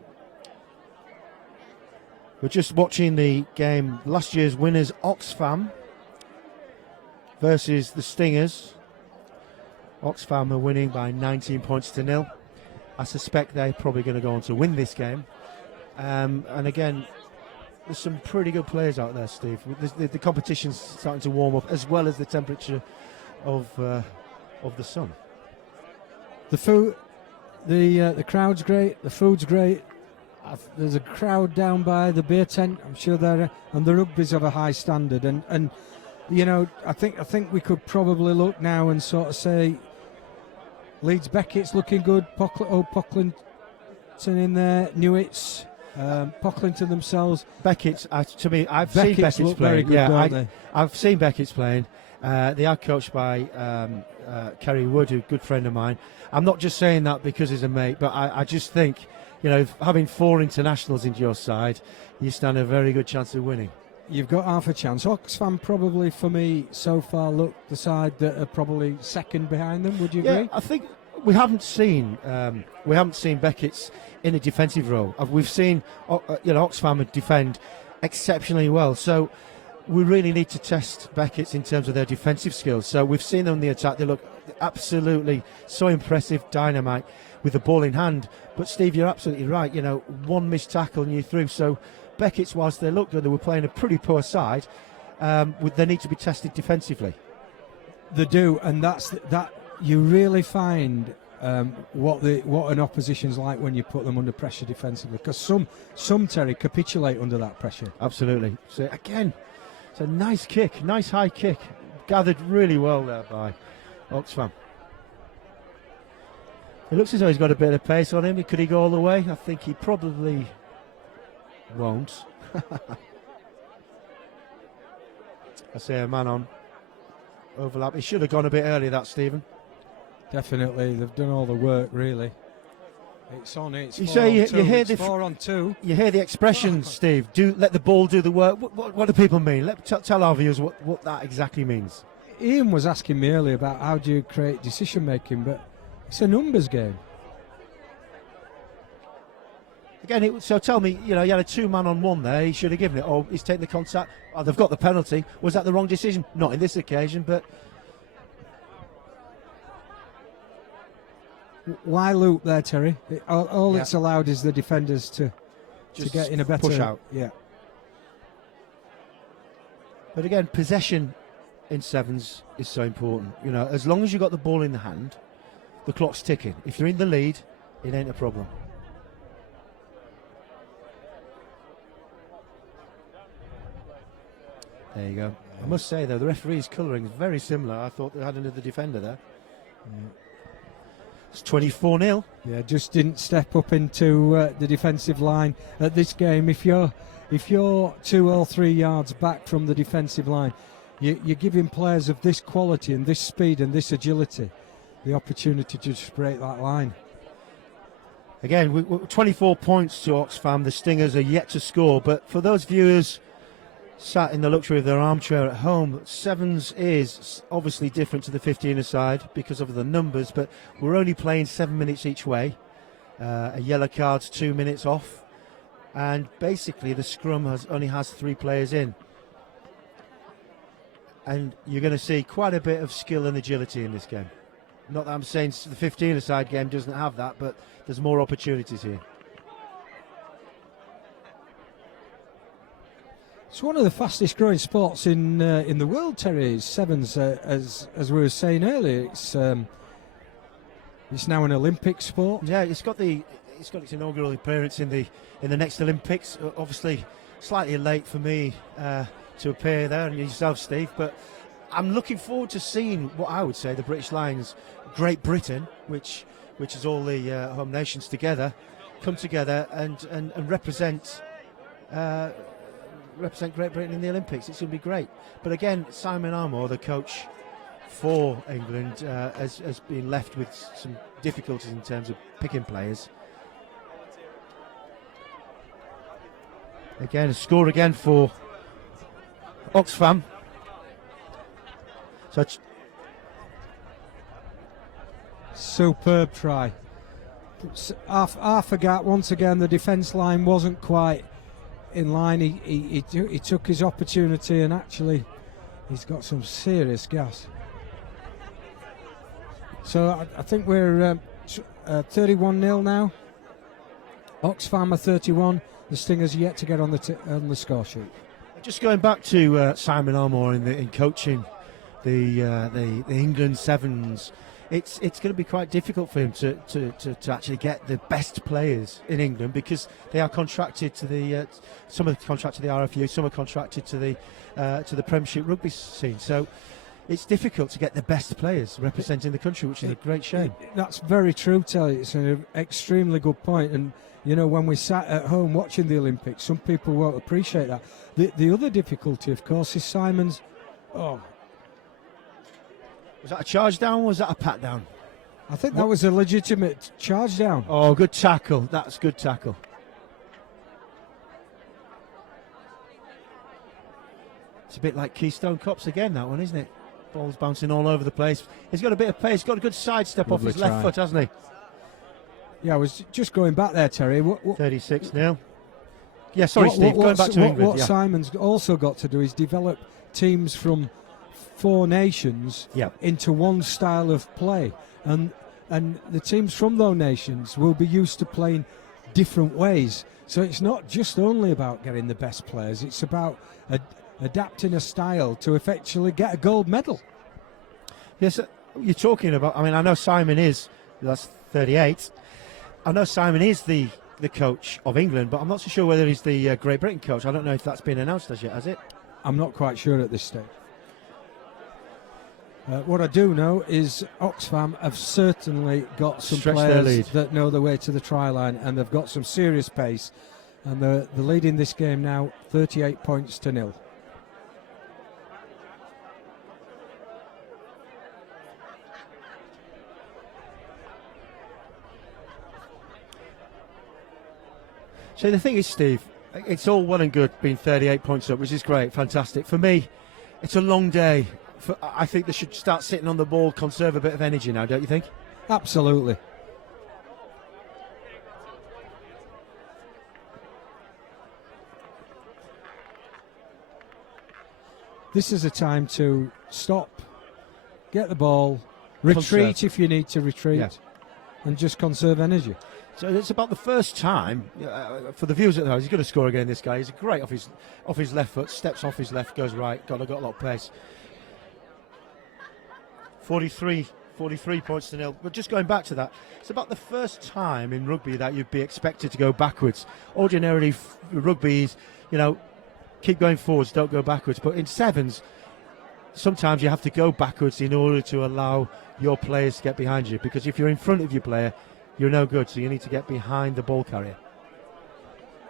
We're just watching the game, last year's winners, Oxfam versus the Stingers. Oxfam are winning by 19 points to 0. I suspect they're probably going to go on to win this game. And again, there's some pretty good players out there, Steve. The competition's starting to warm up, as well as the temperature of the sun. The food, the crowd's great. The food's great. There's a crowd down by the beer tent. I'm sure and the rugby's of a high standard. And I think we could probably look now and sort of say Leeds Beckett's looking good. Pocklington in there. Newitt's. Pocklington themselves. Beckett's, to me, I've seen Beckett's playing. Very good, I've seen Beckett's playing. They are coached by Kerry Wood, a good friend of mine. I'm not just saying that because he's a mate, but I just think, having 4 internationals into your side, you stand a very good chance of winning. You've got half a chance. Oxfam probably, for me, so far, look the side that are probably second behind them. Would you agree? Yeah, I think we haven't seen Beckett's in a defensive role. We've seen Oxfam defend exceptionally well, so we really need to test Beckett's in terms of their defensive skills. So we've seen them in the attack. They look absolutely so impressive, dynamite with the ball in hand. But Steve, you're absolutely right. 1 missed tackle and you're through. So Beckett's, whilst they looked good, they were playing a pretty poor side. They need to be tested defensively. They do, and that you really find what an opposition's like when you put them under pressure defensively, because some Terry capitulate under that pressure. Absolutely. So again, it's a nice kick, nice high kick, gathered really well there by Oxfam. It looks as though he's got a bit of pace on him. Could he go all the way? I think he probably won't. I say a man on overlap. He should have gone a bit earlier, that, Stephen. Definitely, they've done all the work, really. It's on it. You say you hear the 4 on 2. You hear the expressions, Steve. Do let the ball do the work. What do people mean? Tell our viewers what that exactly means. Ian was asking me earlier about how do you create decision making, but it's a numbers game. Again, so tell me, you had a 2-man on 1 there. He should have given it. Or he's taken the contact. Oh, they've got the penalty. Was that the wrong decision? Not in this occasion, but. Why loop there, Terry? All it's allowed is the defenders to get in a better push out. Yeah. But again, possession in sevens is so important. As long as you've got the ball in the hand, the clock's ticking. If you're in the lead, it ain't a problem. There you go. I must say, though, the referee's colouring is very similar. I thought they had another defender there. Yeah. It's 24-0. Yeah, just didn't step up into the defensive line at this game. If you're 2 or 3 yards back from the defensive line, you're giving players of this quality and this speed and this agility the opportunity to just break that line. Again, 24 points to Oxfam. The Stingers are yet to score, but for those viewers sat in the luxury of their armchair at home, sevens is obviously different to the 15-a-side because of the numbers, but we're only playing 7 minutes each way. A yellow card's 2 minutes off, and basically the scrum only has 3 players in. And you're going to see quite a bit of skill and agility in this game. Not that I'm saying the 15-a-side game doesn't have that, but there's more opportunities here. It's one of the fastest growing sports in the world, Terry. Sevens, as we were saying earlier, it's now an Olympic sport. Yeah, it's got its inaugural appearance in the next Olympics. Obviously, slightly late for me to appear there, and yourself, Steve. But I'm looking forward to seeing what I would say the British Lions, Great Britain, which is all the home nations together, come together and represent. Represent Great Britain in the Olympics. It's going to be great. But again, Simon Armour, the coach for England, has been left with some difficulties in terms of picking players. Again, a score again for Oxfam. Superb try. I forgot once again the defence line wasn't quite in line. He took his opportunity, and actually he's got some serious gas. So I think we're 31-0 now. Oxfam are 31. The Stingers are yet to get on the score sheet. Just going back to Simon Armour in coaching the England Sevens. It's going to be quite difficult for him to actually get the best players in England, because they are contracted to some are contracted to the RFU, some are contracted to the Premiership rugby scene. So it's difficult to get the best players representing the country, which is a great shame. That's very true, Telly. It's an extremely good point. And when we sat at home watching the Olympics, some people won't appreciate that. The other difficulty, of course, is Simon's. Was that a charge down or was that a pat down? I think that was a legitimate charge down. Oh, good tackle. That's good tackle. It's a bit like Keystone Cops again, that one, isn't it? Ball's bouncing all over the place. He's got a bit of pace. He's got a good sidestep off his left foot, hasn't he? Yeah, I was just going back there, Terry. 36-0. Yeah, sorry, Steve. Going back to England. What Simon's also got to do is develop teams from 4 nations into one style of play, and the teams from those nations will be used to playing different ways. So it's not just only about getting the best players, it's about adapting a style to effectually get a gold medal. Yes, you're talking about, I know Simon is, that's 38, I know Simon is the coach of England, but I'm not so sure whether he's the Great Britain coach. I don't know if that's been announced as yet, has it? I'm not quite sure at this stage. What I do know is Oxfam have certainly got some Stretched their lead. players that know the way to the try line, and they've got some serious pace. And they're leading this game now 38 points to 0. So the thing is, Steve, it's all well and good being 38 points up, which is great, fantastic. For me, it's a long day. I think they should start sitting on the ball, conserve a bit of energy now, don't you think? Absolutely. This is a time to stop, get the ball, retreat Conserve. if you need to retreat, Yeah. and just conserve energy. So it's about the first time for the viewers at home. He's going to score again. This guy, he's great off his left foot, steps off his left, goes right. Got a lot of pace. 43 points to 0. But just going back to that, it's about the first time in rugby that you'd be expected to go backwards. Ordinarily, rugby is, keep going forwards, don't go backwards. But in sevens, sometimes you have to go backwards in order to allow your players to get behind you. Because if you're in front of your player, you're no good. So you need to get behind the ball carrier.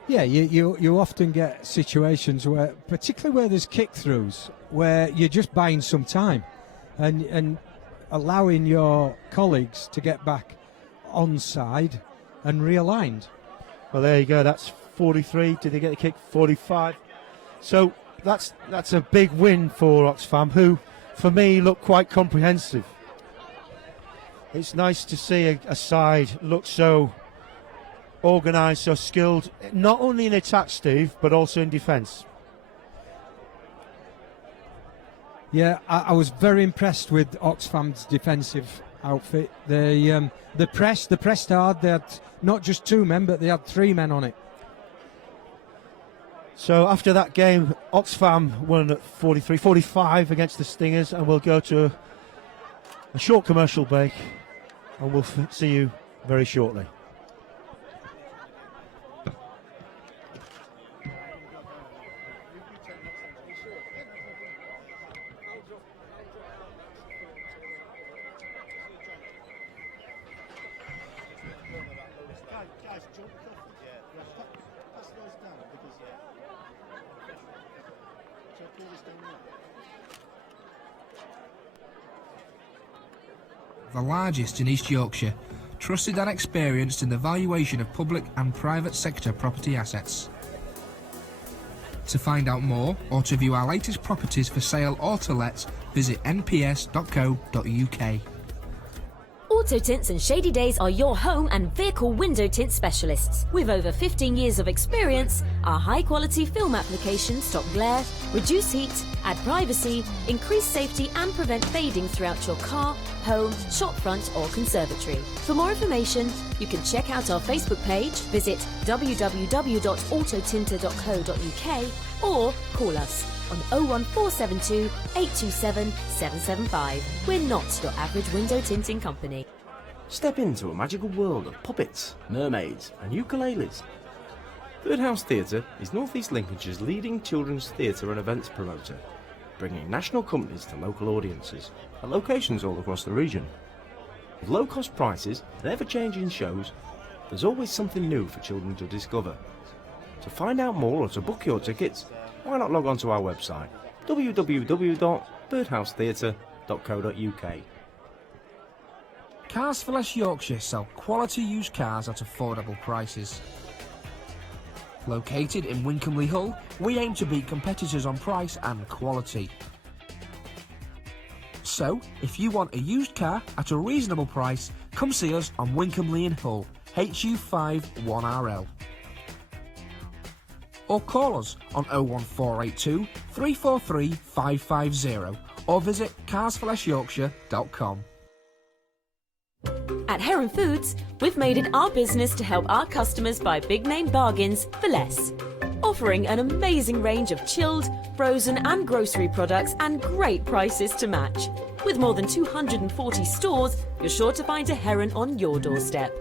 Yeah, you often get situations where, particularly where there's kick-throughs, where you're just buying some time and allowing your colleagues to get back onside and realigned. Well, there you go. That's 43. Did they get the kick? 45. So that's a big win for Oxfam, who, for me, look quite comprehensive. It's nice to see a side look so organised, so skilled, not only in attack, Steve, but also in defence. Yeah, I was very impressed with Oxfam's defensive outfit. The pressed hard. They had not just 2 men, but they had 3 men on it. So after that game, Oxfam won at 43-45 against the Stingers, and we'll go to a short commercial break, and we'll see you very shortly. The largest in East Yorkshire, trusted and experienced in the valuation of public and private sector property assets. To find out more or to view our latest properties for sale or to let, visit nps.co.uk. Auto Tints and Shady Days are your home and vehicle window tint specialists. With over 15 years of experience, our high-quality film applications stop glare, reduce heat, add privacy, increase safety and prevent fading throughout your car, home, shop front or conservatory. For more information, you can check out our Facebook page, visit www.autotinter.co.uk or call us on 01472 827 775. We're not your average window tinting company. Step into a magical world of puppets, mermaids and ukuleles. Birdhouse Theatre is North East Lincolnshire's leading children's theatre and events promoter, bringing national companies to local audiences at locations all across the region. With low-cost prices and ever-changing shows, there's always something new for children to discover. To find out more or to book your tickets, why not log on to our website www.birdhousetheatre.co.uk. Cars for Less Yorkshire sell quality used cars at affordable prices. Located in Wincolmley Hull, we aim to beat competitors on price and quality. So, if you want a used car at a reasonable price, come see us on Wincolmley in Hull, HU5 1RL. Or call us on 01482 343 550 or visit carsforlessyorkshire.com. At Heron Foods, we've made it our business to help our customers buy big name bargains for less. Offering an amazing range of chilled, frozen and grocery products and great prices to match. With more than 240 stores, you're sure to find a Heron on your doorstep.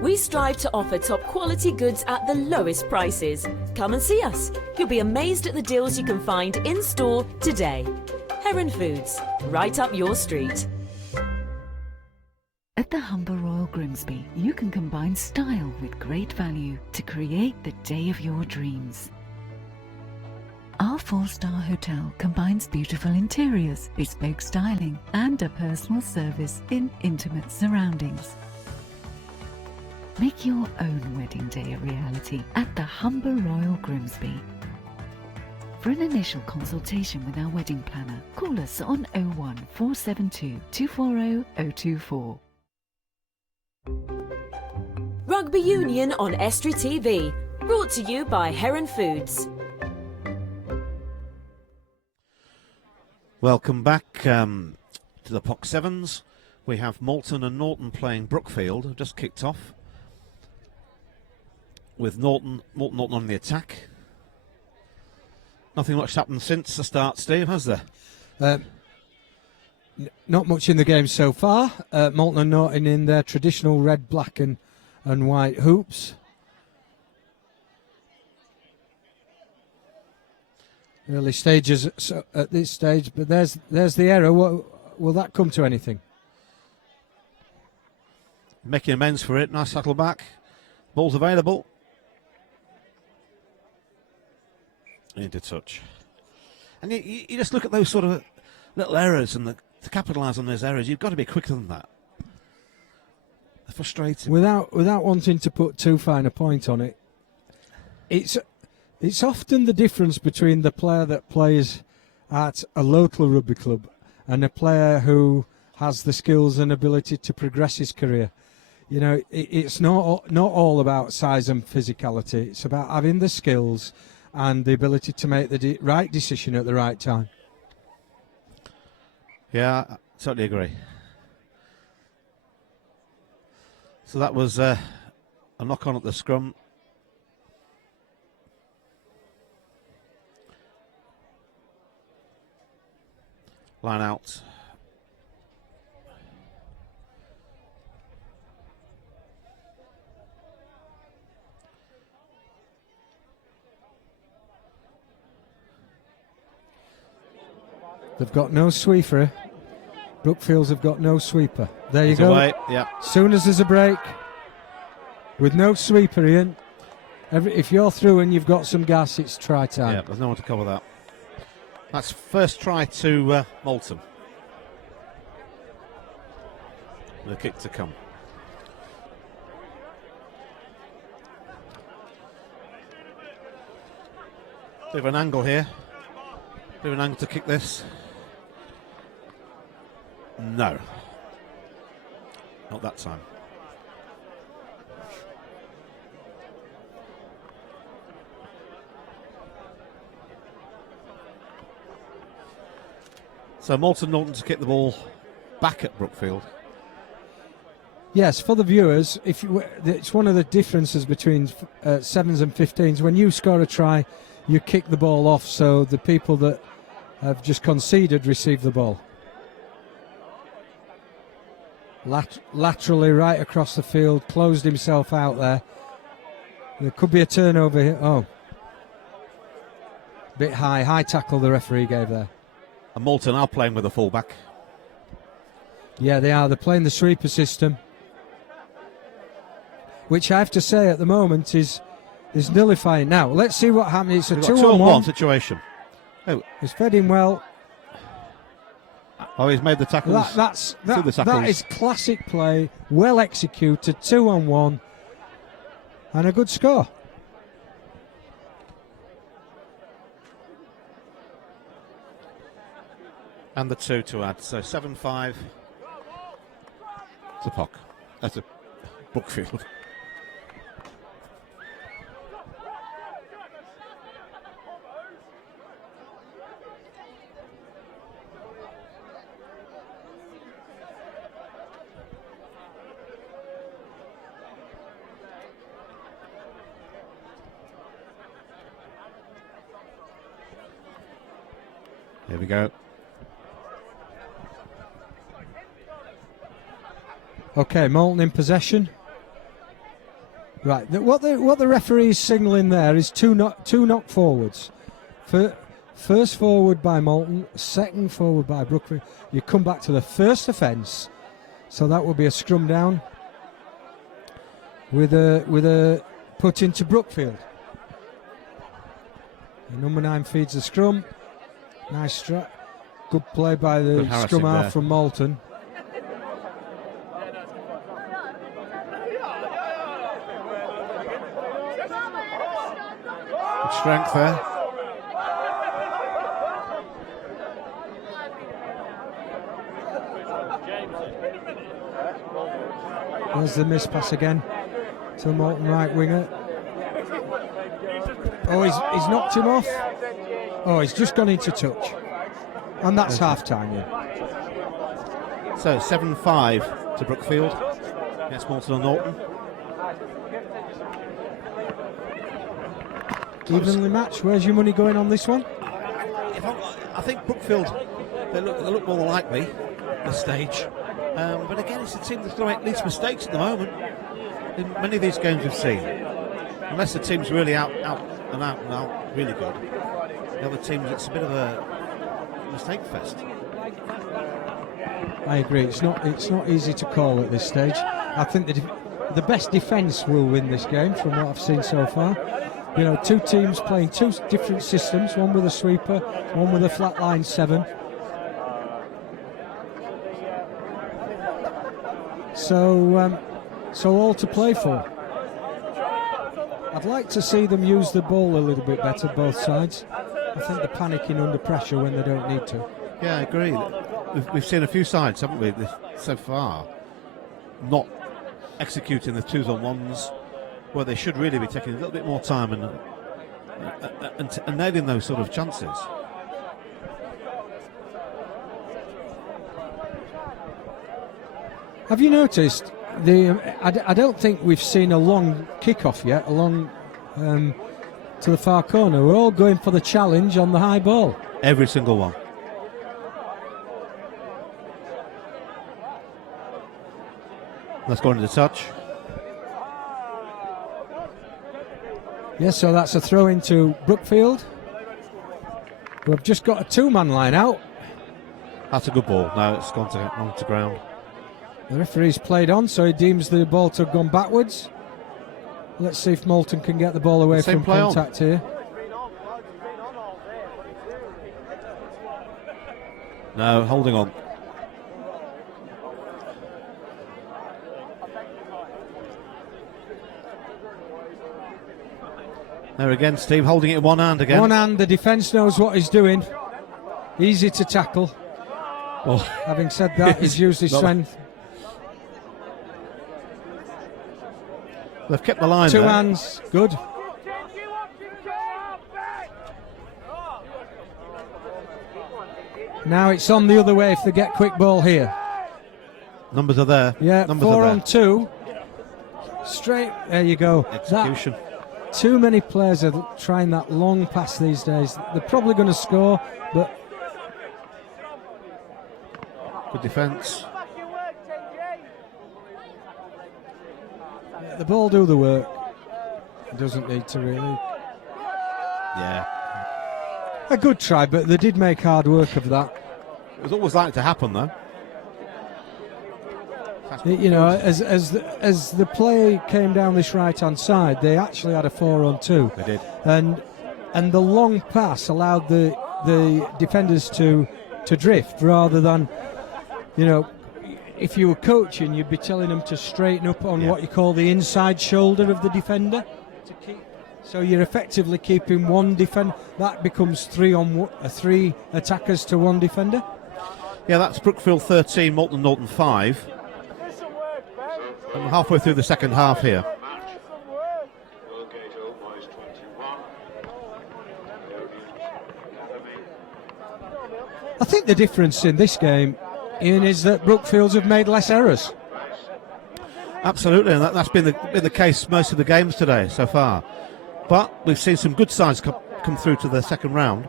We strive to offer top quality goods at the lowest prices. Come and see us. You'll be amazed at the deals you can find in store today. Heron Foods, right up your street. At the Humber Royal Grimsby, you can combine style with great value to create the day of your dreams. Our 4-star hotel combines beautiful interiors, bespoke styling, and a personal service in intimate surroundings. Make your own wedding day a reality at the Humber Royal Grimsby. For an initial consultation with our wedding planner, call us on 01 472 240 024. Rugby Union on Estuary TV, brought to you by Heron Foods. Welcome back to the Poc Sevens. We have Malton and Norton playing Brookfield, just kicked off. With Norton on the attack. Nothing much happened since the start, Steve, has there? Not much in the game so far. Malton and Norton in their traditional red, black and white hoops. Early stages at this stage, but there's the error. Will that come to anything? Making amends for it. Nice settle back. Ball's available. Into touch. And you just look at those sort of little errors, and to capitalise on those errors, you've got to be quicker than that. They're frustrating. Without wanting to put too fine a point on it, it's often the difference between the player that plays at a local rugby club and a player who has the skills and ability to progress his career. You know, it's not all about size and physicality. It's about having the skills and the ability to make the right decision at the right time. Yeah, I totally agree. So that was a knock-on at the scrum. Line out. They've got no sweeper. Brookfields have got no sweeper. There you It's go. away, yeah. Soon as there's a break, with no sweeper, Ian, if you're through and you've got some gas, it's try time. Yeah, there's no one to cover that. That's first try to Malton. The kick to come. Bit of an angle here. Bit of an angle to kick this. No. Not that time. So Malton Norton to kick the ball back at Brookfield. Yes, for the viewers, it's one of the differences between 7s and 15s. When you score a try, you kick the ball off, so the people that have just conceded receive the ball. Laterally right across the field, closed himself out there. There could be a turnover here. Oh. Bit high tackle the referee gave there. And Malton are playing with a fullback. Yeah, they are. They're playing the sweeper system, which I have to say at the moment is nullifying. Now, let's see what happens. It's a 2-on-1 situation. Oh, he's fed him well. Oh, he's made the tackles. That is classic play, well executed, 2-on-1, and a good score. And the 2 to add, so 7-5 to Poc. That's a Brookfield. Here we go. Okay, Malton in possession. Right, what the referee is signalling there is two knock forwards. First forward by Moulton, second forward by Brookfield. You come back to the first offence, so that will be a scrum down with a put into Brookfield. And number 9 feeds the scrum. Nice strap. Good play by the scrum half from Moulton. Good strength there. There's the miss pass again to the Moulton right winger. Oh, he's knocked him off. Oh, he's just gone into touch. And that's half-time, yeah. So 7-5 to Brookfield against Moulton and Norton. Evenly matched. Where's your money going on this one? I think Brookfield, they look more likely at this stage. But again, it's a team that's going to make least mistakes at the moment in many of these games we've seen. Unless the team's really out really good. The other teams, it's a bit of a mistake fest. I agree. It's not easy to call at this stage. I think the best defence will win this game from what I've seen so far. You know, two teams playing two different systems, one with a sweeper, one with a flat line 7. So all to play for. I'd like to see them use the ball a little bit better, both sides. I think they're panicking under pressure when they don't need to. Yeah, I agree. We've seen a few sides, haven't we, so far, not executing the 2s on 1s, where they should really be taking a little bit more time and nailing those sort of chances. Have you noticed I don't think we've seen a long kick-off yet, along to the far corner. We're all going for the challenge on the high ball. Every single one. Let's go into the touch. Yes, so that's a throw into Brookfield, who have just got a 2-man line out. That's a good ball. Now it's gone onto ground. The referee's played on, so he deems the ball to have gone backwards. Let's see if Moulton can get the ball away from contact here. No, holding on. There again, Steve, holding it in one hand again. One hand, the defence knows what he's doing. Easy to tackle. Oh. Having said that, he's used his strength. They've kept the line 2 there. hands, good. Now it's on the other way if they get quick ball here. Numbers are there. Yeah, numbers 4 are on 2. Straight, there you go. Execution. Too many players are trying that long pass these days. They're probably going to score, but... Good defence. The ball do the work. It doesn't need to really. Yeah. A good try, but they did make hard work of that. It was always likely to happen, though. You know, as the play came down this right-hand side, they actually had a 4 on 2. They did. And the long pass allowed the defenders to drift rather than, you know, if you were coaching, you'd be telling them to straighten up on what you call the inside shoulder of the defender. So you're effectively keeping one defender. That becomes 3 attackers to 1 defender. Yeah, that's Brookfield 13, Moulton Norton 5. And we're halfway through the second half here. I think the difference in this game, Ian, is that Brookfields have made less errors. Absolutely, and that's been the case most of the games today so far. But we've seen some good sides come through to the second round,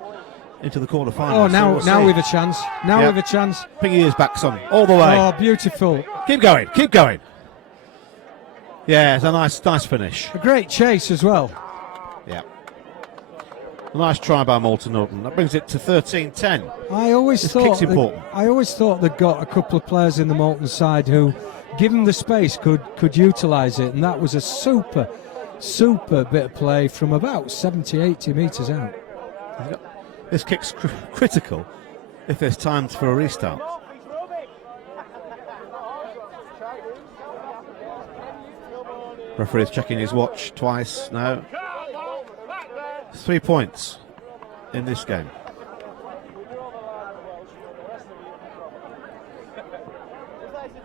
into the quarter-final. Oh, now we've a chance. Now we've a chance. Ping your ears back, son, all the way. Oh, beautiful. Keep going, keep going. Yeah, it's a nice finish. A great chase as well. Yeah. A nice try by Moulton Norton. That brings it to 13-10. I always This thought kick's important. they'd got a couple of players in the Moulton side who, given the space, could utilise it, and that was a super bit of play from about 70, 80 metres out. This kick's critical if there's time for a restart. Referee's checking his watch twice now. 3 points in this game.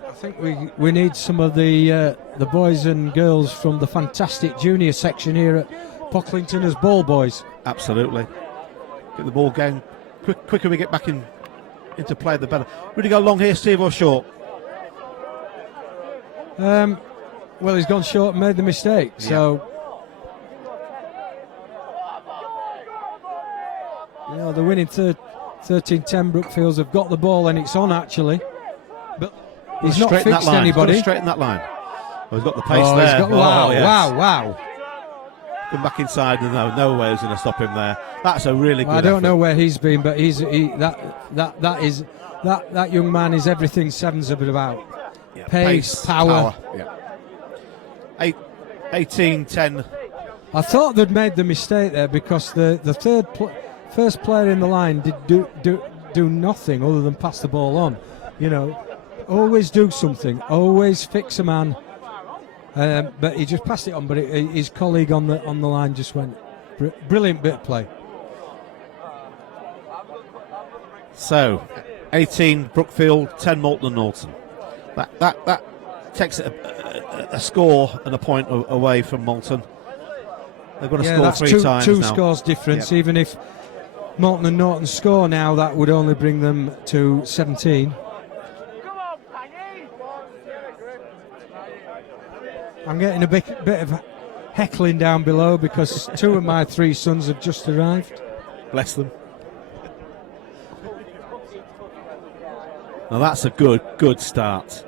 I think we need some of the boys and girls from the fantastic junior section here at Pocklington as ball boys. Absolutely. Get the ball going. Quicker we get back into play, the better. Really go long here, Steve, or short? Well, he's gone short and made the mistake, so... You know, the winning 13-10 Brookfields have got the ball and it's on, actually. But he's not fixed anybody. Straighten that line. Oh, he's got the pace there. He's got, wow. Come back inside, and no way is going to stop him there. That's a really good I don't effort. know where he's been, but that young man is everything Sevens are about. Yeah, pace, power. Yeah. 18-10. I thought they'd made the mistake there because the first player in the line did do nothing other than pass the ball on. You know, always do something, always fix a man. But he just passed it on. But his colleague on the line just went brilliant bit of play. So, 18 Brookfield, 10 Moulton Norton. That takes a score and a point away from Moulton. They've got to score that's three times two now. scores difference. Yep. Even if Moulton and Norton score now, that would only bring them to 17. I'm getting a bit of heckling down below because two of my three sons have just arrived. Bless them. Now that's a good start.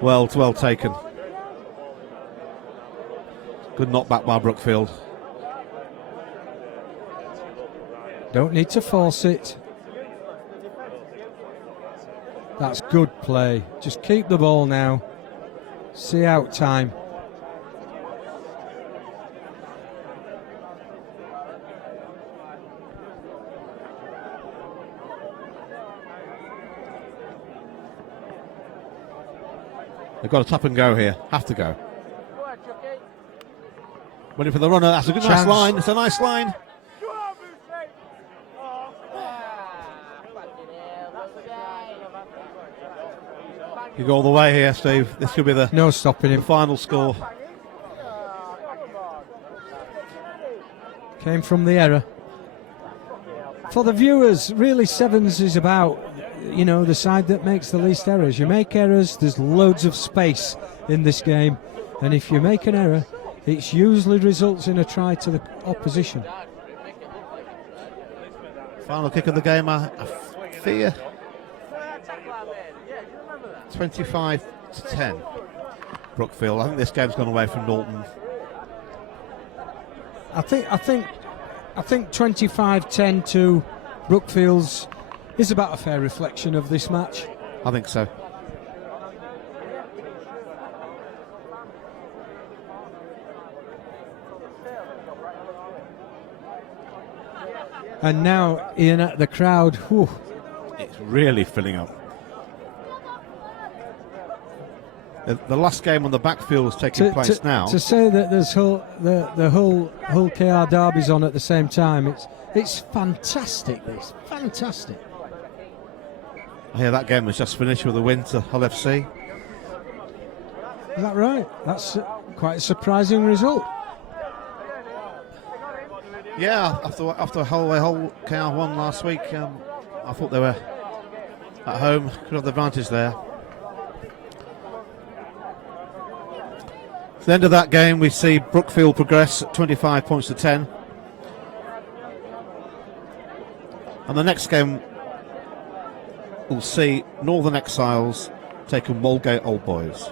Well taken. Good knockback by Brookfield. Don't need to force it. That's good play. Just keep the ball now. See out time. They've got to tap and go here. Have to go. Waiting for the runner. That's a good nice line. It's a nice line. You go all the way here, Steve. This could be the no stopping him. The final score. Came from the error. For the viewers, really Sevens is about, you know, the side that makes the least errors. You make errors, there's loads of space in this game, and if you make an error, it usually results in a try to the opposition. Final kick of the game, I fear. 25-10. Brookfield. I think this game's gone away from Norton. I think 25-10 to Brookfields is about a fair reflection of this match. I think so. And now, Ian, the crowd, whew. It's really filling up. The last game on the backfield is taking place now. To say that there's the Hull KR derby's on at the same time, it's fantastic. It's fantastic. I hear that game was just finished with a win to Hull FC. Is that right? That's quite a surprising result. Yeah, after Hull KR won last week, I thought they were at home, could have the advantage there. At the end of that game, we see Brookfield progress 25 points to 10. And the next game, we'll see Northern Exiles take on Moldgate Old Boys.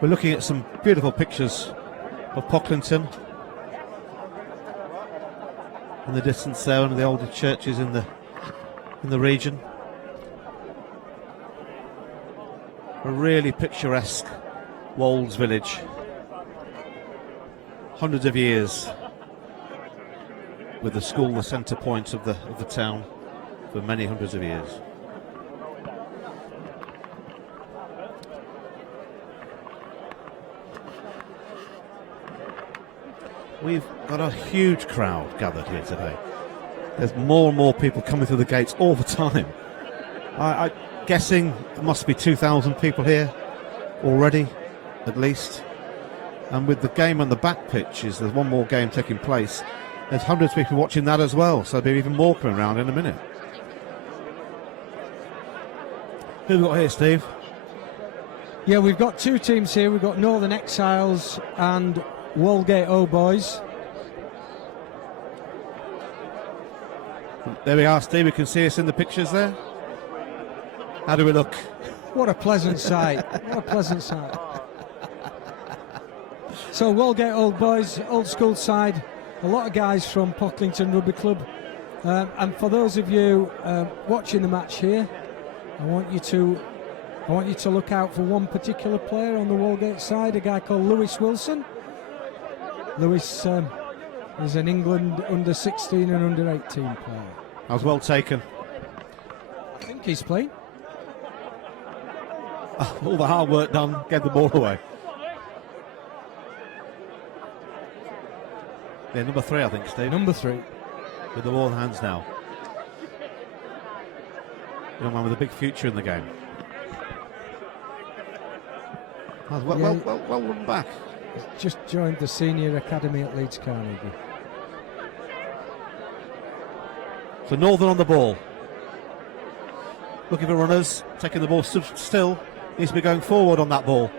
We're looking at some beautiful pictures of Pocklington in the distance there, one of the older churches in the region. A really picturesque Wolds village, hundreds of years, with the school the centre point of the town for many hundreds of years. We've got a huge crowd gathered here today. There's more and more people coming through the gates all the time. I'm guessing there must be 2,000 people here already, at least. And with the game on the back pitches, there's one more game taking place. There's hundreds of people watching that as well, so there'll be even more coming around in a minute. Who have we got here, Steve? Yeah, we've got two teams here. We've got Northern Exiles and Walgate Old Boys. There we are, Steve. We can see us in the pictures there. How do we look? What a pleasant sight. What a pleasant sight. So Walgate Old Boys, old school side, a lot of guys from Pocklington Rugby Club. And for those of you watching the match here, I want you to look out for one particular player on the Walgate side, a guy called Lewis Wilson. Lewis is an England under 16 and under 18 player. That was well taken. I think he's playing. All the hard work done, get the ball away. Yeah, number 3, I think, Steve. Number 3. With the ball in hands now. Young man with a big future in the game. Well run back. He's just joined the senior academy at Leeds Carnegie. So Northern on the ball. Looking for runners, taking the ball still. Needs to be going forward on that ball.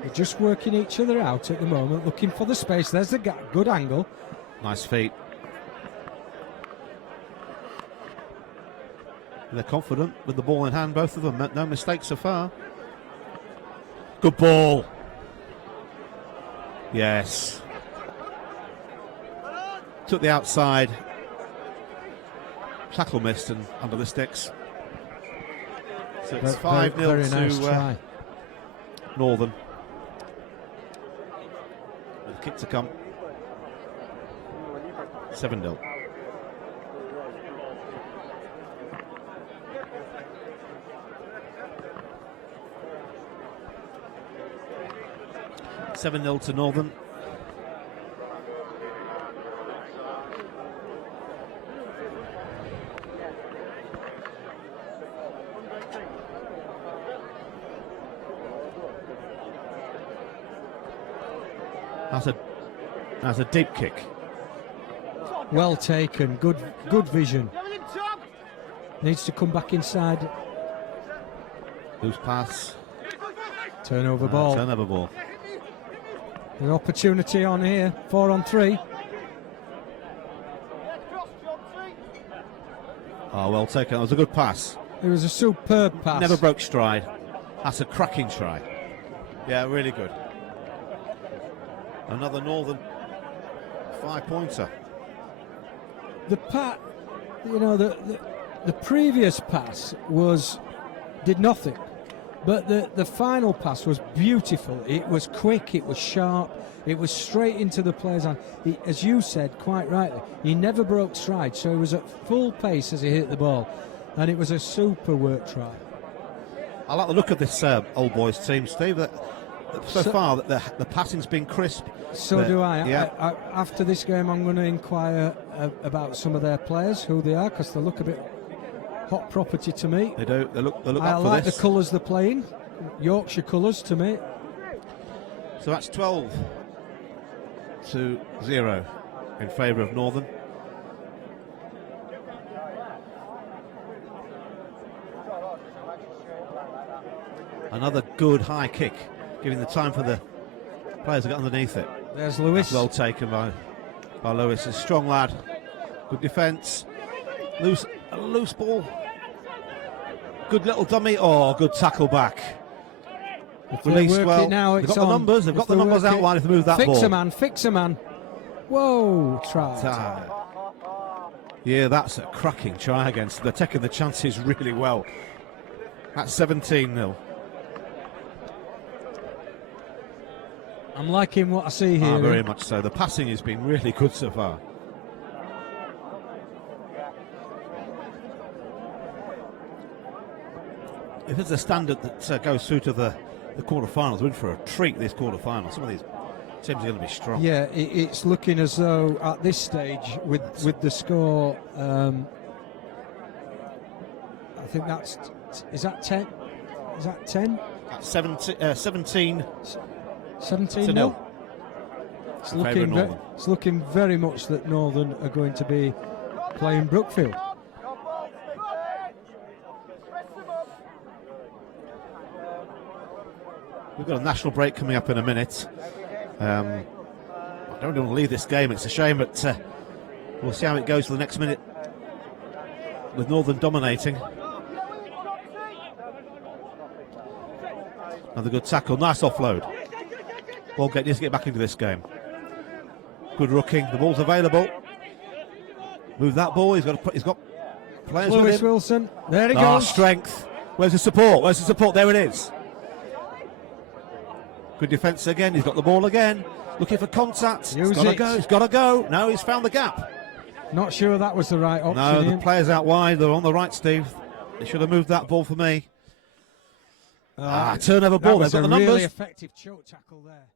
They're just working each other out at the moment, looking for the space. There's the good angle. Nice feet. They're confident with the ball in hand, both of them. No mistakes so far. Good ball. Yes. Took the outside. Tackle missed and under the sticks. So it's 5-0 to nice Northern. With a kick to come. 7-0. To Northern. That's a deep kick. Well taken, good vision. Needs to come back inside. Loose pass. Turnover ball. Turnover ball. An opportunity on here, 4-on-3. Oh, well taken. That was a good pass. It was a superb pass. Never broke stride. That's a cracking try. Yeah, really good. Another Northern 5-pointer. The previous pass did nothing. But the final pass was beautiful. It was quick, it was sharp, it was straight into the player's hand. As you said quite rightly, he never broke stride, so he was at full pace as he hit the ball. And it was a super work try. I like the look of this Old Boys team, Steve. So far, the passing's been crisp. So do I. Yeah. After this game, I'm going to inquire about some of their players, who they are, because they look a bit hot property to me. They do. They look I up for like this. the colours they're playing. Yorkshire colours to me. So that's 12-0 in favour of Northern. Another good high kick, giving the time for the players to get underneath it. There's Lewis. That's well taken by Lewis. A strong lad. Good defence. Loose ball. Good little dummy. Oh, good tackle back. If they Released work well. it now, They've it's got the on. numbers. They've If got the they numbers work out it- wide if they move that fix ball. a man, fix a man. Whoa, try. Yeah, that's a cracking try against. They're taking the chances really well. That's 17-0. I'm liking what I see here. Very much so. The passing has been really good so far. If it's a standard that goes through to the quarterfinals, we're in for a treat this quarterfinal. Some of these teams are going to be strong. Yeah, it's looking as though at this stage, with the score, I think that's, is that 10? Is that 10? 17 17 to 0. Northern. It's looking very much that Northern are going to be playing Brookfield. We've got a national break coming up in a minute. I don't want to leave this game. It's a shame, but we'll see how it goes for the next minute with Northern dominating. Another good tackle, nice offload. Walgate needs to get back into this game. Good rooking, the ball's available. Move that ball, he's got players with Lewis him. Wilson, there he Ah, goes. strength. Where's the support? Where's the support? There it is. Good defence again, he's got the ball again. Looking for contact. Use He's got to it. go, he's got to go. No, he's found the gap. Not sure that was the right option. No, the Ian. players out wide, they're on the right, Steve. They should have moved that ball for me. Turnover ball, That they've was got a the numbers. really effective choke tackle there.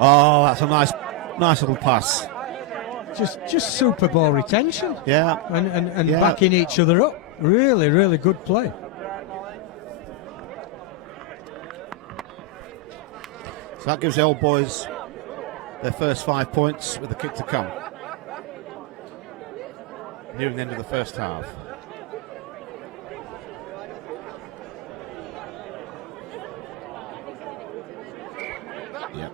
Oh, that's a nice little pass. Just super ball retention. Yeah. And Yeah. backing each other up. Really, really good play. So that gives the old boys their first 5 points with the kick to come. Nearing the end of the first half. Yeah.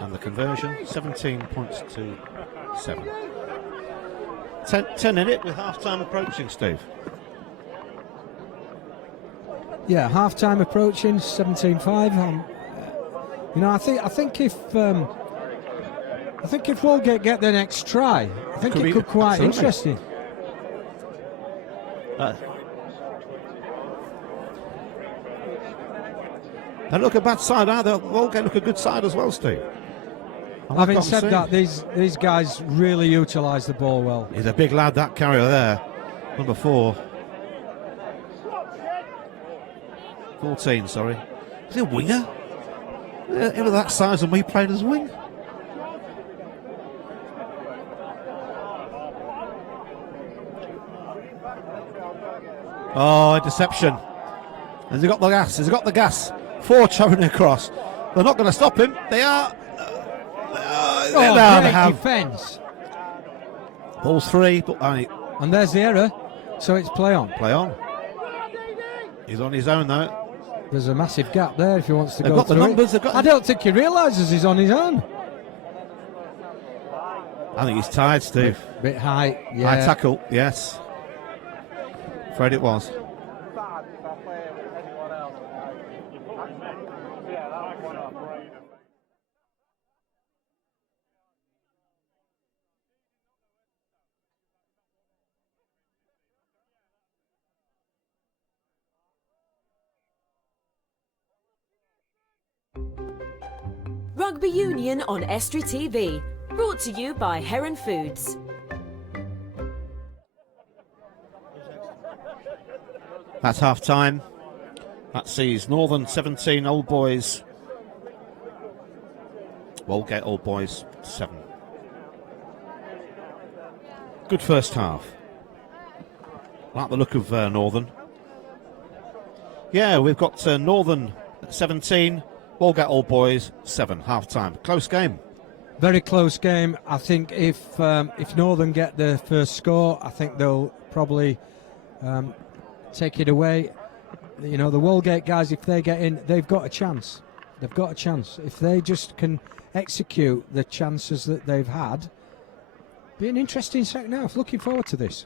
And the conversion, 17 points to 7. 10 in it with half-time approaching, Steve. Yeah, half-time approaching, 17-5. You know, I think if Walgate get their next try, I think it could quite absolutely. interesting. They look a bad side either. Walgate look a good side as well, Steve. Having said that, these guys really utilise the ball well. He's a big lad, that carrier there. Number 4. 14, sorry. Is he a winger? Ever that size and we played as wing? Oh, interception. Has he got the gas? Has he got the gas? 4 towing across. They're not going to stop him. They are. Great defence. Ball's 3, but and there's the error. So it's play on. Play on. He's on his own though. There's a massive gap there if he wants to They've go got the through it. numbers, they've got- I don't think he realises he's on his own. I think he's tired, Steve. Bit high, yeah. High tackle, yes. Afraid it was. Rugby Union on Estuary TV. Brought to you by Heron Foods. That's half time. That sees Northern 17, Old Boys. Walgate Old Boys 7. Good first half. Like the look of Northern. Yeah, we've got Northern at 17, Walgate Old Boys 7, half time. Close game. Very close game. I think if Northern get the first score, I think they'll probably take it away. You know, the Walgate guys, if they get in, they've got a chance. They've got a chance. If they just can execute the chances that they've had, be an interesting second half. Looking forward to this.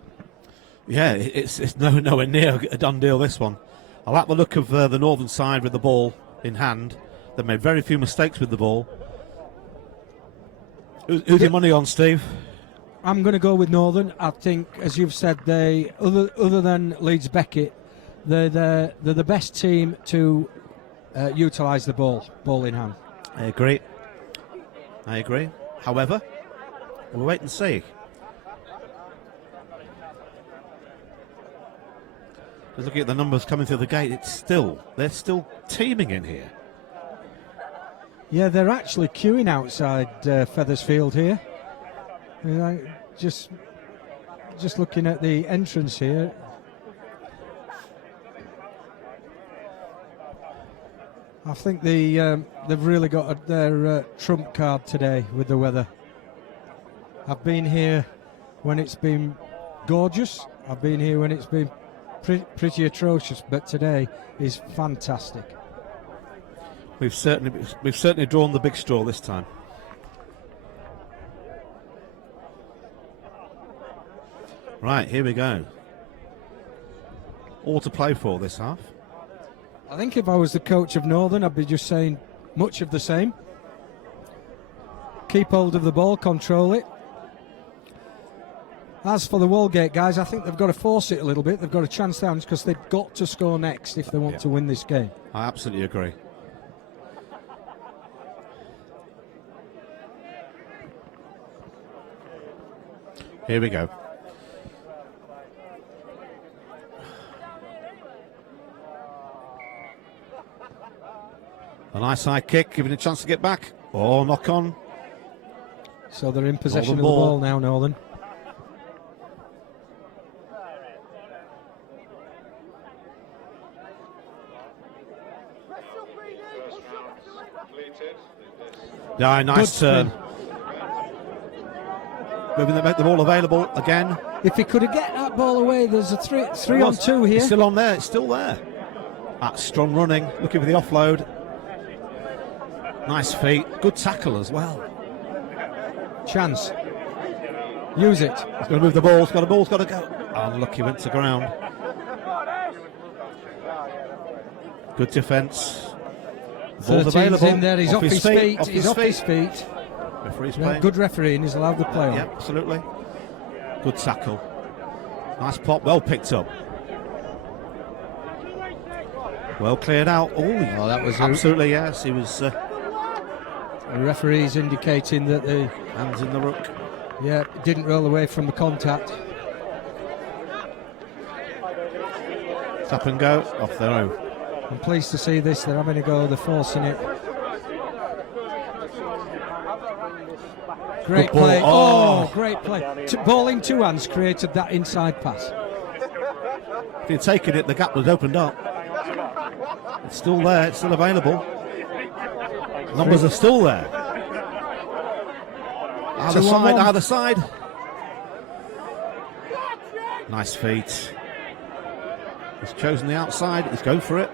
Yeah, it's nowhere near a done deal, this one. I like the look of the Northern side with the ball in hand. They've made very few mistakes with the ball. Who's your money on, Steve? I'm going to go with Northern. I think, as you've said, they other than Leeds Beckett, they're the best team to utilise the ball in hand. I agree. However, we'll wait and see. Just looking at the numbers coming through the gate, they're still teeming in here. Yeah, they're actually queuing outside Feathersfield here. Just looking at the entrance here. I think they've really got their trump card today with the weather. I've been here when it's been gorgeous. I've been here when it's been pretty atrocious, but today is fantastic. We've certainly drawn the big straw this time. Right, here we go. All to play for this half. I think if I was the coach of Northern, I'd be just saying much of the same. Keep hold of the ball, control it. As for the Walgate guys, I think they've got to force it a little bit. They've got a chance down because they've got to score next if they want to win this game. I absolutely agree. Here we go. A nice high kick, giving a chance to get back. Oh, knock on. So they're in possession of the ball now, Northern. Yeah, nice turn. Moving the ball available again. If he could have get that ball away, there's a three on two here. It's still on there, it's still there. That's strong running, looking for the offload. Nice feet, good tackle as well. Chance. Use it. He's going to move the ball, it's got to go. Unlucky, went to ground. Good defence. Ball's available. In there, he's off his feet. He's off his feet. Referee's playing. Good refereeing, he's allowed the play on. Yeah, absolutely. Good tackle. Nice pop, well picked up. Well cleared out. Oh, that was absolutely, yes. He was. The referee's indicating that the hands in the ruck. Yeah, didn't roll away from the contact. Tap and go, off their own. I'm pleased to see this. They're having a go. They're forcing it. Great play. Oh, great play. Ball in two hands created that inside pass. If he'd taken it, the gap was opened up. It's still there. It's still available. Numbers are still there. Either side. Nice feet. He's chosen the outside. He's going for it.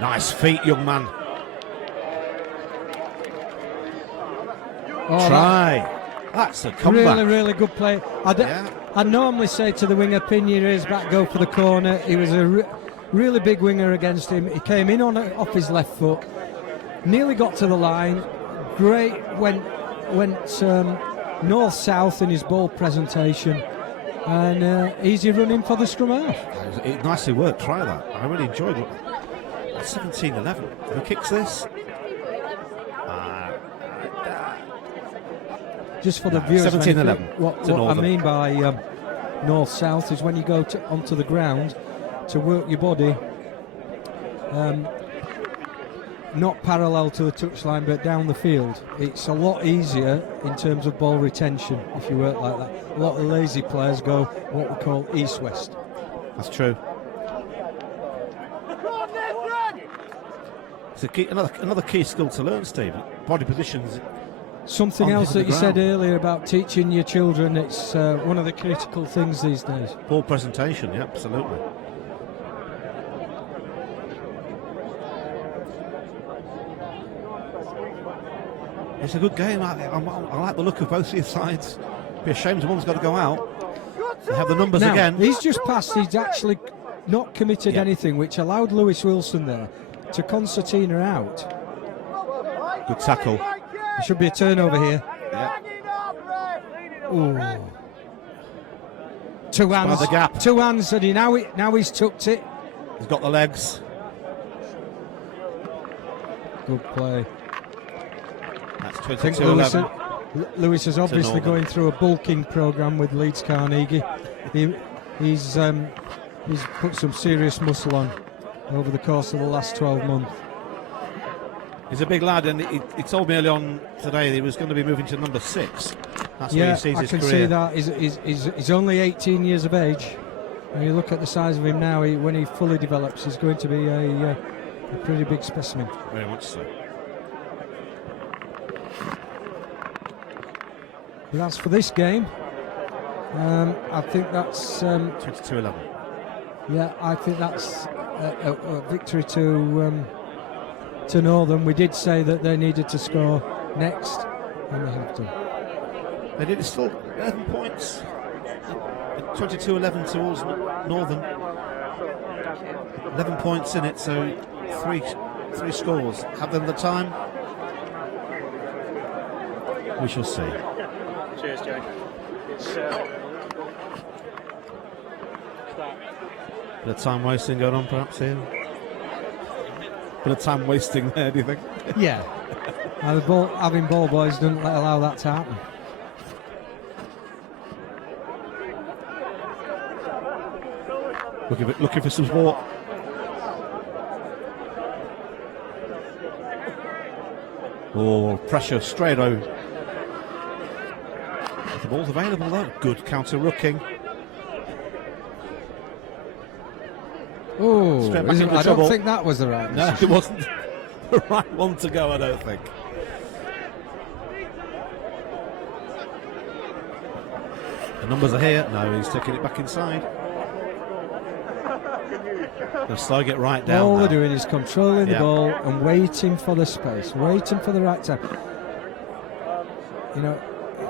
Nice feet, young man. Oh, try. That's a comeback. Really, really good play. I'd normally say to the winger, pin your ears back, go for the corner. He was a really big winger against him. He came in off his left foot, nearly got to the line. Great, went north-south in his ball presentation. And easy running for the scrum half. It nicely worked, try that. I really enjoyed it. 17-11. Who kicks this? Just for the viewers, 17-11. What I mean by north-south is when you go onto the ground to work your body not parallel to the touchline but down the field, it's a lot easier in terms of ball retention if you work like that. A lot of lazy players go what we call east-west. That's true. It's a key, another key skill to learn, Steve. Body positions. Something else that you said earlier about teaching your children, it's one of the critical things these days. Ball presentation, yeah, absolutely. It's a good game. I like the look of both these sides. Be a shame one's got to go out. They have the numbers now, again. He's just passed. He's actually not committed anything, which allowed Lewis Wilson there to concertina out. Good tackle. There should be a turnover here. Yeah. Ooh. Two hands. The gap. Two hands, and now he's tucked it. He's got the legs. Good play. That's I think Lewis is obviously going through a bulking programme with Leeds Carnegie. He's put some serious muscle on over the course of the last 12 months. He's a big lad, and he told me early on today that he was going to be moving to number 6. That's where he sees his career. Yeah, I can see that. He's only 18 years of age. When you look at the size of him now, when he fully develops, he's going to be a pretty big specimen. Very much so. But that's for this game. I think that's 22-11. Yeah, I think that's a victory to Northern. We did say that they needed to score next, and they have to. They did. It's still 11 points. 22-11 towards Northern. 11 points in it, so three scores. Have them the time? We shall see. Cheers, Jay. Bit of time wasting going on, perhaps here. Bit of time wasting there, do you think? Yeah. Having ball boys doesn't allow that to happen. Looking for some support. Oh, pressure straight over. The ball's available though. Good counter rooking. Oh, I don't think that was the right No, decision. it wasn't the right one to go, I don't think. The numbers are here. No, he's taking it back inside. They'll slowly get right down. All now. they're doing is controlling the ball and waiting for the space, waiting for the right time. You know,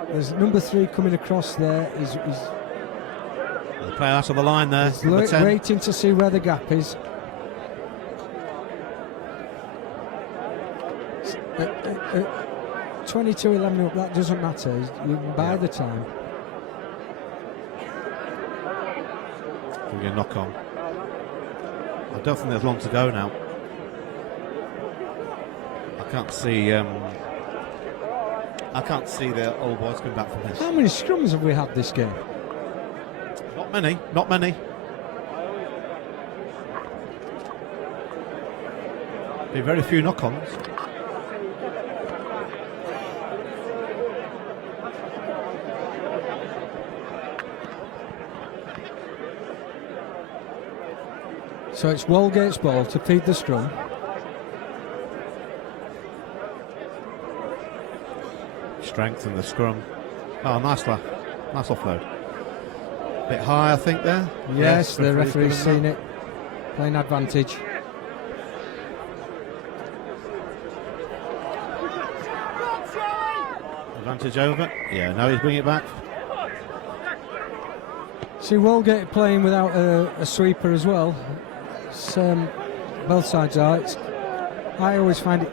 there's number 3 coming across there. He's the play out of the line there. waiting to see where the gap is. 22-11 up, that doesn't matter. You can buy the time. We'll get a knock on. I don't think there's long to go now. I can't see the old boys coming back from this. How many scrums have we had this game? Not many. Be very few knock-ons. So it's Walgate's ball to feed the scrum. Strengthen the scrum. Oh, nice offload. Bit high, I think, there. Yes, the referee's seen it. Playing advantage. Advantage over. Yeah, now he's bringing it back. See, Walgate playing without a sweeper as well. It's, both sides are. I always find it.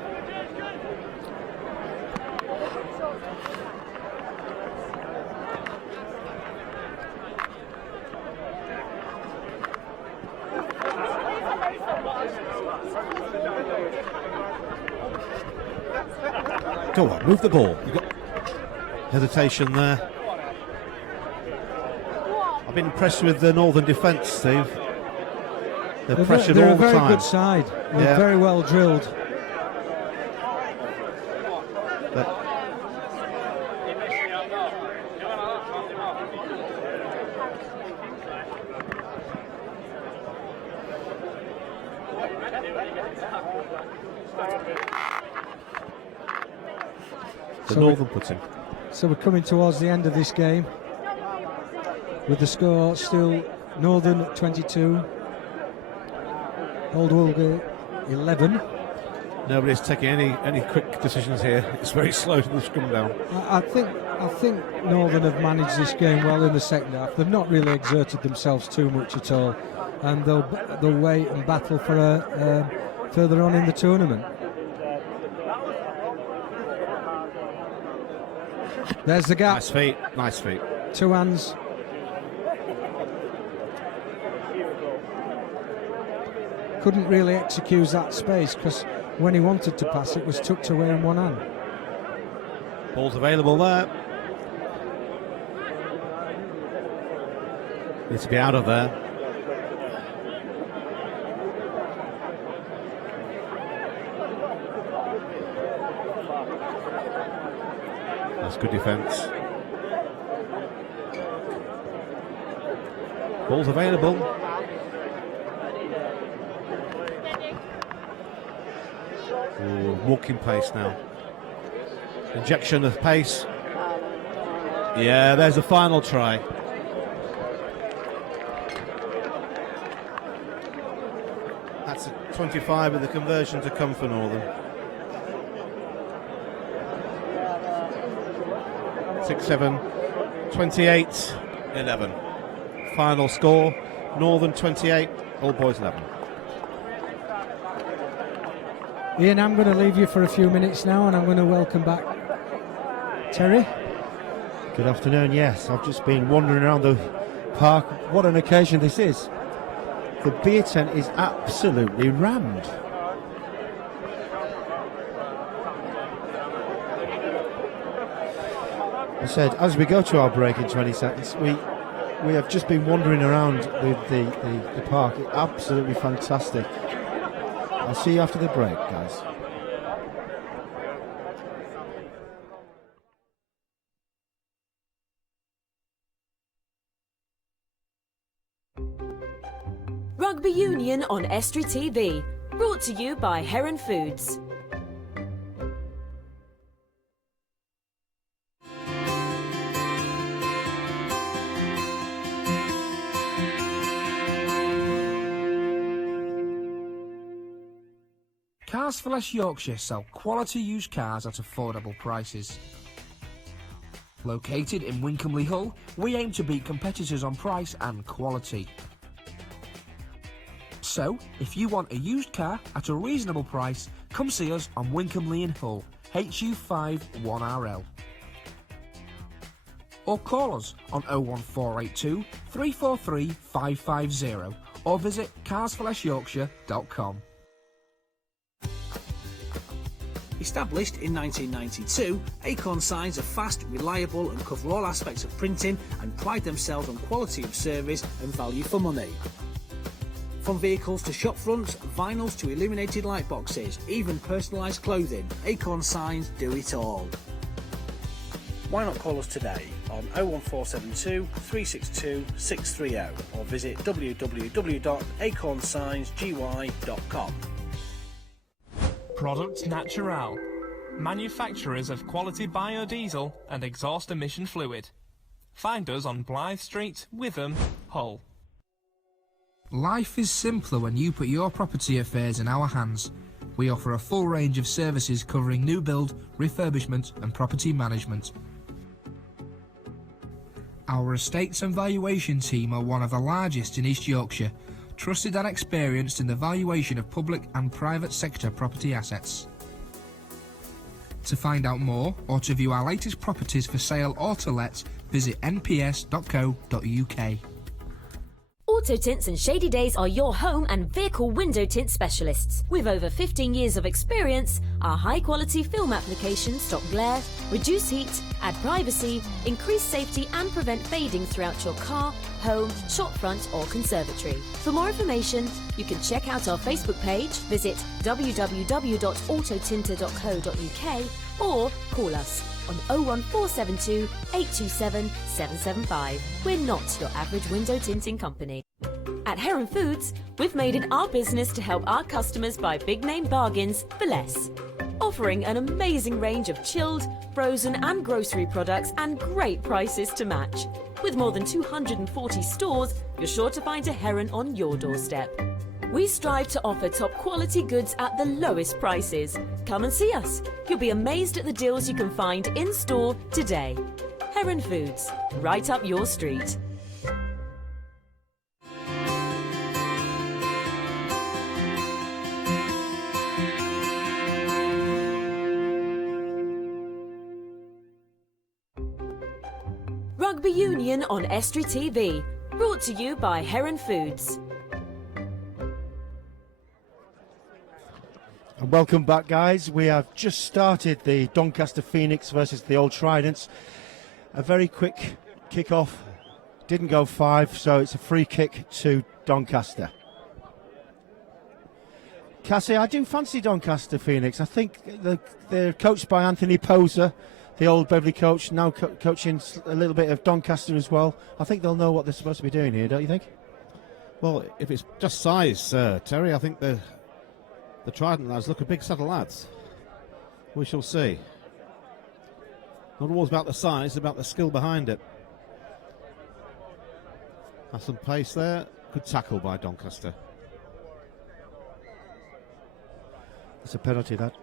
Go on, move the ball. You've got hesitation there. I've been impressed with the Northern defence, Steve. They're pressured they're all a the very time. good side. They're Yeah. very well drilled. The Northern puts in. So we're coming towards the end of this game, with the score still Northern 22, Old Woolgate 11. Nobody's taking any quick decisions here. It's very slow to the scrum down. I think Northern have managed this game well in the second half. They've not really exerted themselves too much at all, and they'll wait and battle for further on in the tournament. There's the gap. Nice feet. Two hands. Couldn't really execute that space because when he wanted to pass, it was tucked away in one hand. Ball's available there. Needs to be out of there. That's good defence. Ball's available. Ooh, walking pace now. Injection of pace. Yeah, there's the final try. That's a 25 with the conversion to come for Northern. 6-7, 28-11. Final score, Northern 28, Old Boys 11. Ian, I'm going to leave you for a few minutes now, and I'm going to welcome back Terry. Good afternoon. Yes, I've just been wandering around the park. What an occasion this is. The beer tent is absolutely rammed. I said, as we go to our break in 20 seconds, we have just been wandering around with the park. Absolutely fantastic. I'll see you after the break, guys. Rugby Union on Estuary TV, brought to you by Heron Foods. Cars for Less Yorkshire sell quality used cars at affordable prices. Located in Wincolmley Hull, we aim to beat competitors on price and quality. So, if you want a used car at a reasonable price, come see us on Wincolmley in Hull, HU5 1RL. Or call us on 01482 343 550 or visit carsforlessyorkshire.com. Established in 1992, Acorn Signs are fast, reliable and cover all aspects of printing and pride themselves on quality of service and value for money. From vehicles to shop fronts, vinyls to illuminated light boxes, even personalised clothing, Acorn Signs do it all. Why not call us today on 01472 362 630 or visit www.acornsignsgy.com. Products Natural, manufacturers of quality biodiesel and exhaust emission fluid. Find us on Blythe Street, Witham, Hull. Life is simpler when you put your property affairs in our hands. We offer a full range of services covering new build, refurbishment and property management. Our estates and valuation team are one of the largest in East Yorkshire, trusted and experienced in the valuation of public and private sector property assets. To find out more or to view our latest properties for sale or to let, visit nps.co.uk. Auto Tints and Shady Days are your home and vehicle window tint specialists. With over 15 years of experience, our high-quality film applications stop glare, reduce heat, add privacy, increase safety and prevent fading throughout your car, home, shop front or conservatory. For more information, you can check out our Facebook page, visit www.autotinter.co.uk or call us on 01472 827 775. We're not your average window tinting company. At Heron Foods, we've made it our business to help our customers buy big name bargains for less. Offering an amazing range of chilled, frozen and grocery products and great prices to match. With more than 240 stores, you're sure to find a Heron on your doorstep. We strive to offer top quality goods at the lowest prices. Come and see us. You'll be amazed at the deals you can find in store today. Heron Foods, right up your street. Rugby Union on Estuary TV, brought to you by Heron Foods. And welcome back, guys. We have just started the Doncaster Phoenix versus the Old Tridents. A very quick kick-off. Didn't go 5, so it's a free kick to Doncaster. Cassie, I do fancy Doncaster Phoenix. I think they're coached by Anthony Poser, the old Beverley coach, now coaching a little bit of Doncaster as well. I think they'll know what they're supposed to be doing here, don't you think? Well, if it's just size, Terry, I think the Trident lads look a big set of lads. We shall see. Not always about the size, it's about the skill behind it. Has some pace there. Good tackle by Doncaster. It's a penalty, that.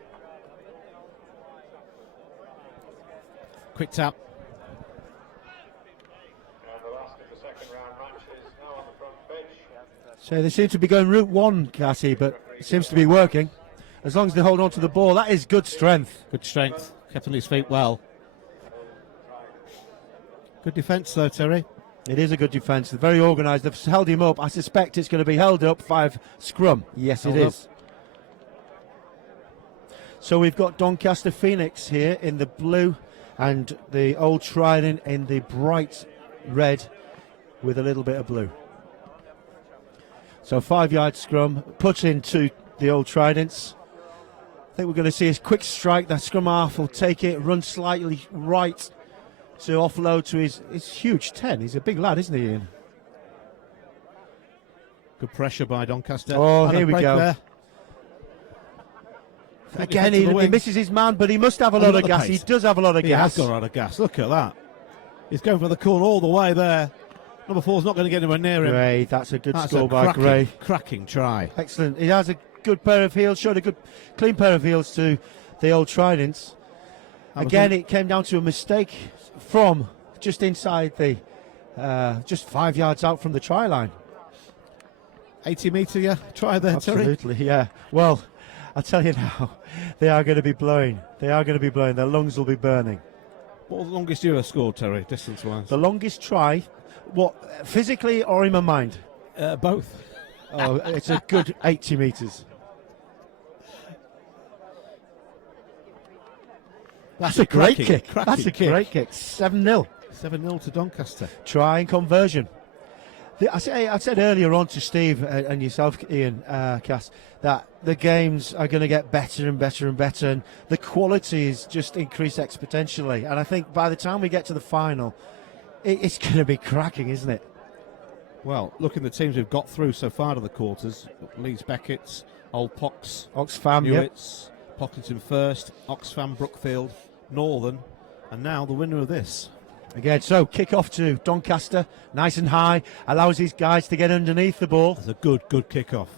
Quick tap. So they seem to be going route 1, Cassie, but it seems to be working. As long as they hold on to the ball, that is good strength. Good strength. Kept on his feet well. Good defence though, Terry. It is a good defence. They're very organised. They've held him up. I suspect it's going to be held up 5 scrum. Yes, it is. So we've got Doncaster Phoenix here in the blue and the Old Trident in the bright red with a little bit of blue. So 5-yard scrum, put into the Old Tridents. I think we're going to see a quick strike. The scrum half will take it, run slightly right to offload to his huge 10. He's a big lad, isn't he, Ian? Good pressure by Doncaster. Oh, and here we go. There. Again, he misses his man, but he must have a lot of gas. He does have a lot of gas. He has got a lot of gas. Look at that. He's going for the corner all the way there. Number 4's not going to get anywhere near him. Gray, that's a good score by Gray. Cracking try. Excellent. He has a good pair of heels, showed a good, clean pair of heels to the Old Tridents. Again, it came down to a mistake from just inside the, just 5 yards out from the try line. 80-metre, yeah, try there, Absolutely, Terry. Yeah. Well, I'll tell you now, they are going to be blowing. They are going to be blowing. Their lungs will be burning. What was the longest you ever scored, Terry, distance-wise? The longest try, what, physically or in my mind? Both. Oh, it's a good 80 metres. That's a great kick. That's a great kick. 7-0. 7-0 to Doncaster. Try and conversion. I said earlier on to Steve and yourself, Ian, Cass, that the games are going to get better and better and better, and the quality is just increased exponentially. And I think by the time we get to the final, it's going to be cracking, isn't it? Well, look at the teams we've got through so far to the quarters. Leeds Beckett's, Old Pox, Oxfam, Newitt's, Pocklington first, Oxfam, Brookfield, Northern, and now the winner of this. Again, so kick off to Doncaster, nice and high, allows these guys to get underneath the ball. That's a good kick off.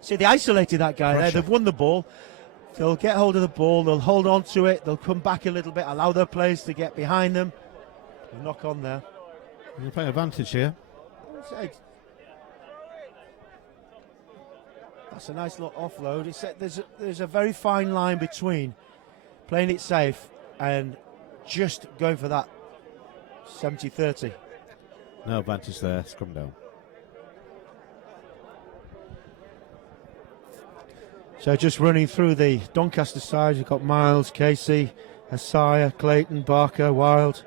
See, they isolated that guy there. They've won the ball. They'll get hold of the ball. They'll hold on to it. They'll come back a little bit, allow their players to get behind them. Knock on there. You're playing advantage here. That's a nice little offload. There's a very fine line between playing it safe and just going for that 70-30. No advantage there. Scrum down. So just running through the Doncaster side, you've got Miles, Casey, Asaya, Clayton, Barker, Wild,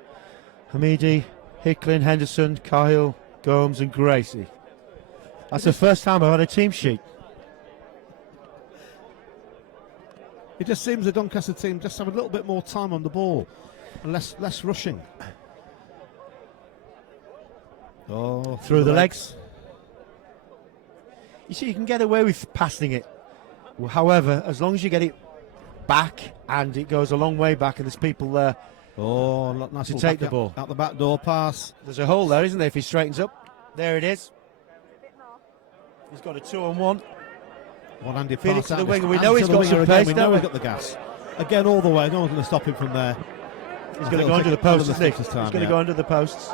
Hamidi, Hicklin, Henderson, Kyle, Gomes and Gracie. That's the first time I've had a team sheet. It just seems the Doncaster team just have a little bit more time on the ball and less rushing. Oh, through the legs. You see, you can get away with passing it. However, as long as you get it back and it goes a long way back and there's people there nice to take the ball. Out the back door pass. There's a hole there, isn't there, if he straightens up? There it is. He's got a 2-on-1. One-handed Feed it pass to the out. winger. We know he's got some Again. pace, We know don't he's we? got the gas. Again, all the way. No one's going to stop him from there. He's going to go under the posts, isn't he? He's Time, going to go under the posts.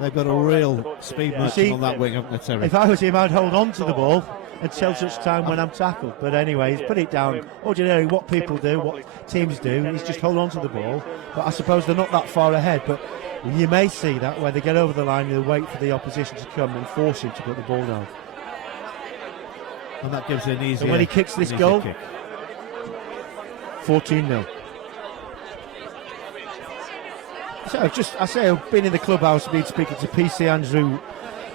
They've got a real speed merchant on that wing, haven't they, Terry? If I was him, I'd hold on to the ball until such time when I'm tackled. But anyway, he's put it down. Ordinarily, what people do, what teams do, is just hold on to the ball. But I suppose they're not that far ahead. But you may see that where they get over the line, they'll wait for the opposition to come and force him to put the ball down. And that gives an easy. So when he kicks this goal, 14-0. So I say I've been in the clubhouse, been speaking to PC Andrew,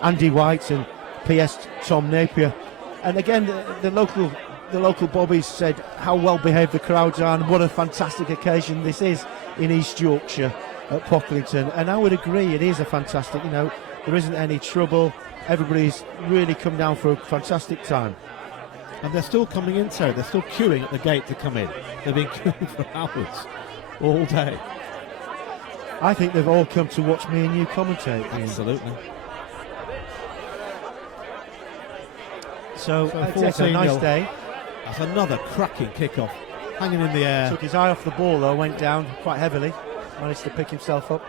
Andy White and PS Tom Napier, and again the local bobbies said how well behaved the crowds are and what a fantastic occasion this is in East Yorkshire at Pocklington. And I would agree, it is a fantastic. There isn't any trouble. Everybody's really come down for a fantastic time. And they're still coming in, Terry. They're still queuing at the gate to come in. They've been queuing for hours, all day. I think they've all come to watch me and you commentate. Absolutely. So it's a nice day. That's another cracking kick-off. Hanging in the air. Took his eye off the ball though, went down quite heavily. Managed to pick himself up.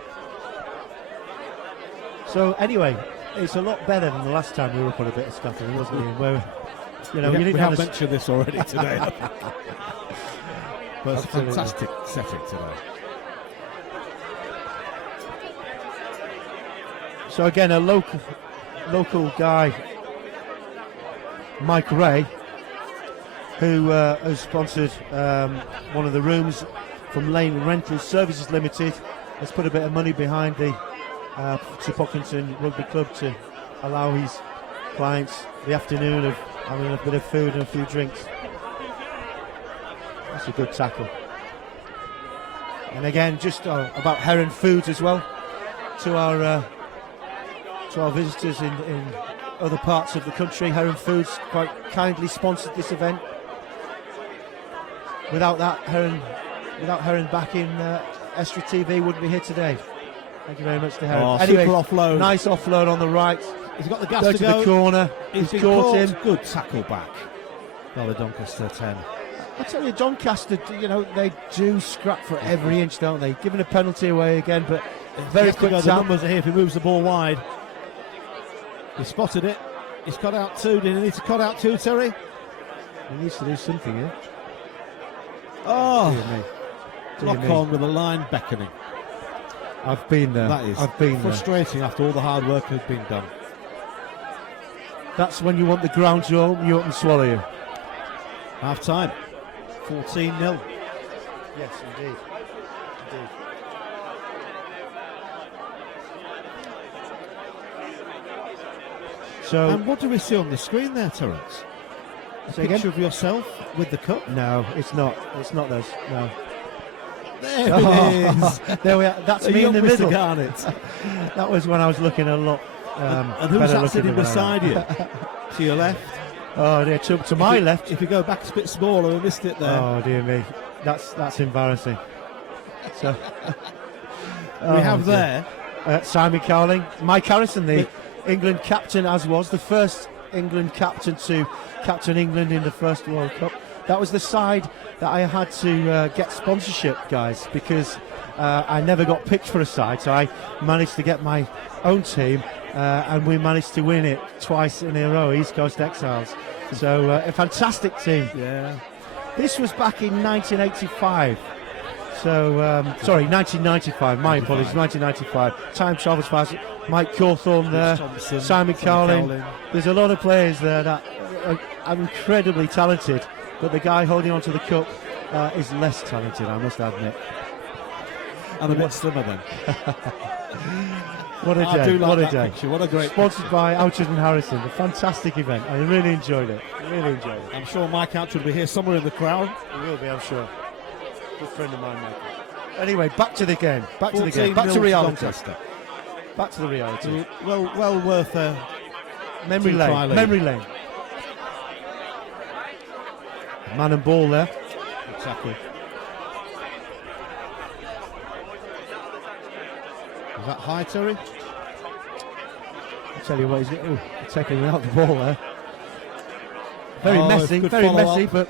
So anyway, it's a lot better than the last time we were up on a bit of scuffling, wasn't it? Where, you we have mentioned this already today. But it's a fantastic setting today. So again, a local guy, Mike Ray, who has sponsored one of the rooms from Lane Rental Services Limited, has put a bit of money behind the Pocklington Rugby Club to allow his clients the afternoon of having a bit of food and a few drinks. That's a good tackle. And again, just about Heron Foods as well, to our visitors in other parts of the country. Heron Foods quite kindly sponsored this event. Without Heron backing, Estra TV wouldn't be here today. Thank you very much to Heron. Anyway, super offload. Nice offload on the right. He's got the gas to go. The corner. He's caught him. Good tackle back. Well, the Doncaster 10. I tell you, Doncaster, they do scrap for every inch, don't they? Giving a penalty away again, but very quick tap. tap. The numbers are here if he moves the ball wide. He spotted it. He's cut out two. Did he need to cut out two, Terry? He needs to do something here. Oh, Dear lock me. on with the line beckoning. I've been there. That is frustrating after all the hard work has been done. That's when you want the ground to open you up and swallow you. Half time. 14-0. Yes, indeed. So, and what do we see on the screen there, Terence? A picture of yourself with the cup? No, it's not. It's not those. No. There it is. There we are. That's The me in the young Mr. middle. Garnett. That was when I was looking a lot. And who's that sitting beside you? To your left? Oh dear, to my left. If you go back a bit smaller, we missed it there. Oh dear me, that's embarrassing. So we have there Simon Cowling, Mike Harrison, the England captain, as was the first England captain to captain England in the first World Cup. That was the side that I had to get sponsorship, guys, because I never got picked for a side, so I managed to get my own team. And we managed to win it twice in a row, East Coast Exiles. So a fantastic team. Yeah. This was back in 1985. So, sorry, 1995. My apologies, 1995. Time travels fast. Mike Cawthorne there, Thompson, Simon Cowling. There's a lot of players there that incredibly talented, but the guy holding on to the cup is less talented, I must admit. And a bit slimmer then. What a I day, do like what a that day. picture, what a great Sponsored picture. by Ouchard and Harrison, a fantastic event. I really enjoyed it, I'm sure Mike Ouchard will be here somewhere in the crowd. He will be, I'm sure. Good friend of mine, Michael. Anyway, back to the game, back to reality. Doncaster. Back to the reality. Well worth Memory two-try lane, lead. memory lane. Man and ball there. Exactly. Is that high, Terry? I'll tell you what, he's taking out the ball there. Very Oh, messy, good very follow messy, up. but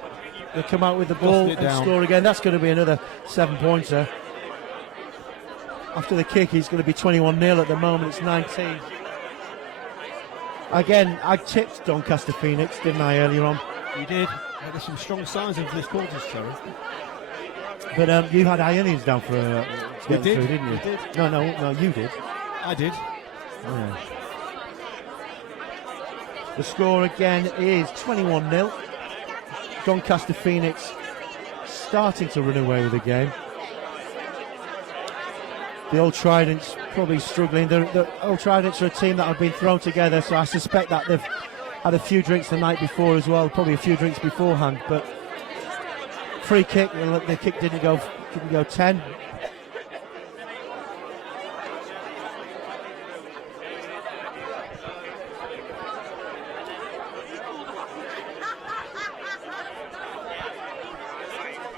they come out with the ball it and down. score again. That's going to be another 7-pointer. After the kick, he's going to be 21-0 at the moment. It's 19. Again, I tipped Doncaster Phoenix, didn't I, earlier on? You did. There's some strong signs into this quarters, Terry. But you had Ionians down for We getting did. through, didn't you? We did. No, you did. I did. Oh, yeah. The score again is 21-0. Doncaster Phoenix starting to run away with the game. The Old Tridents probably struggling. The Old Tridents are a team that have been thrown together, so I suspect that they've had a few drinks the night before as well, probably a few drinks beforehand. But free kick, the kick didn't go 10.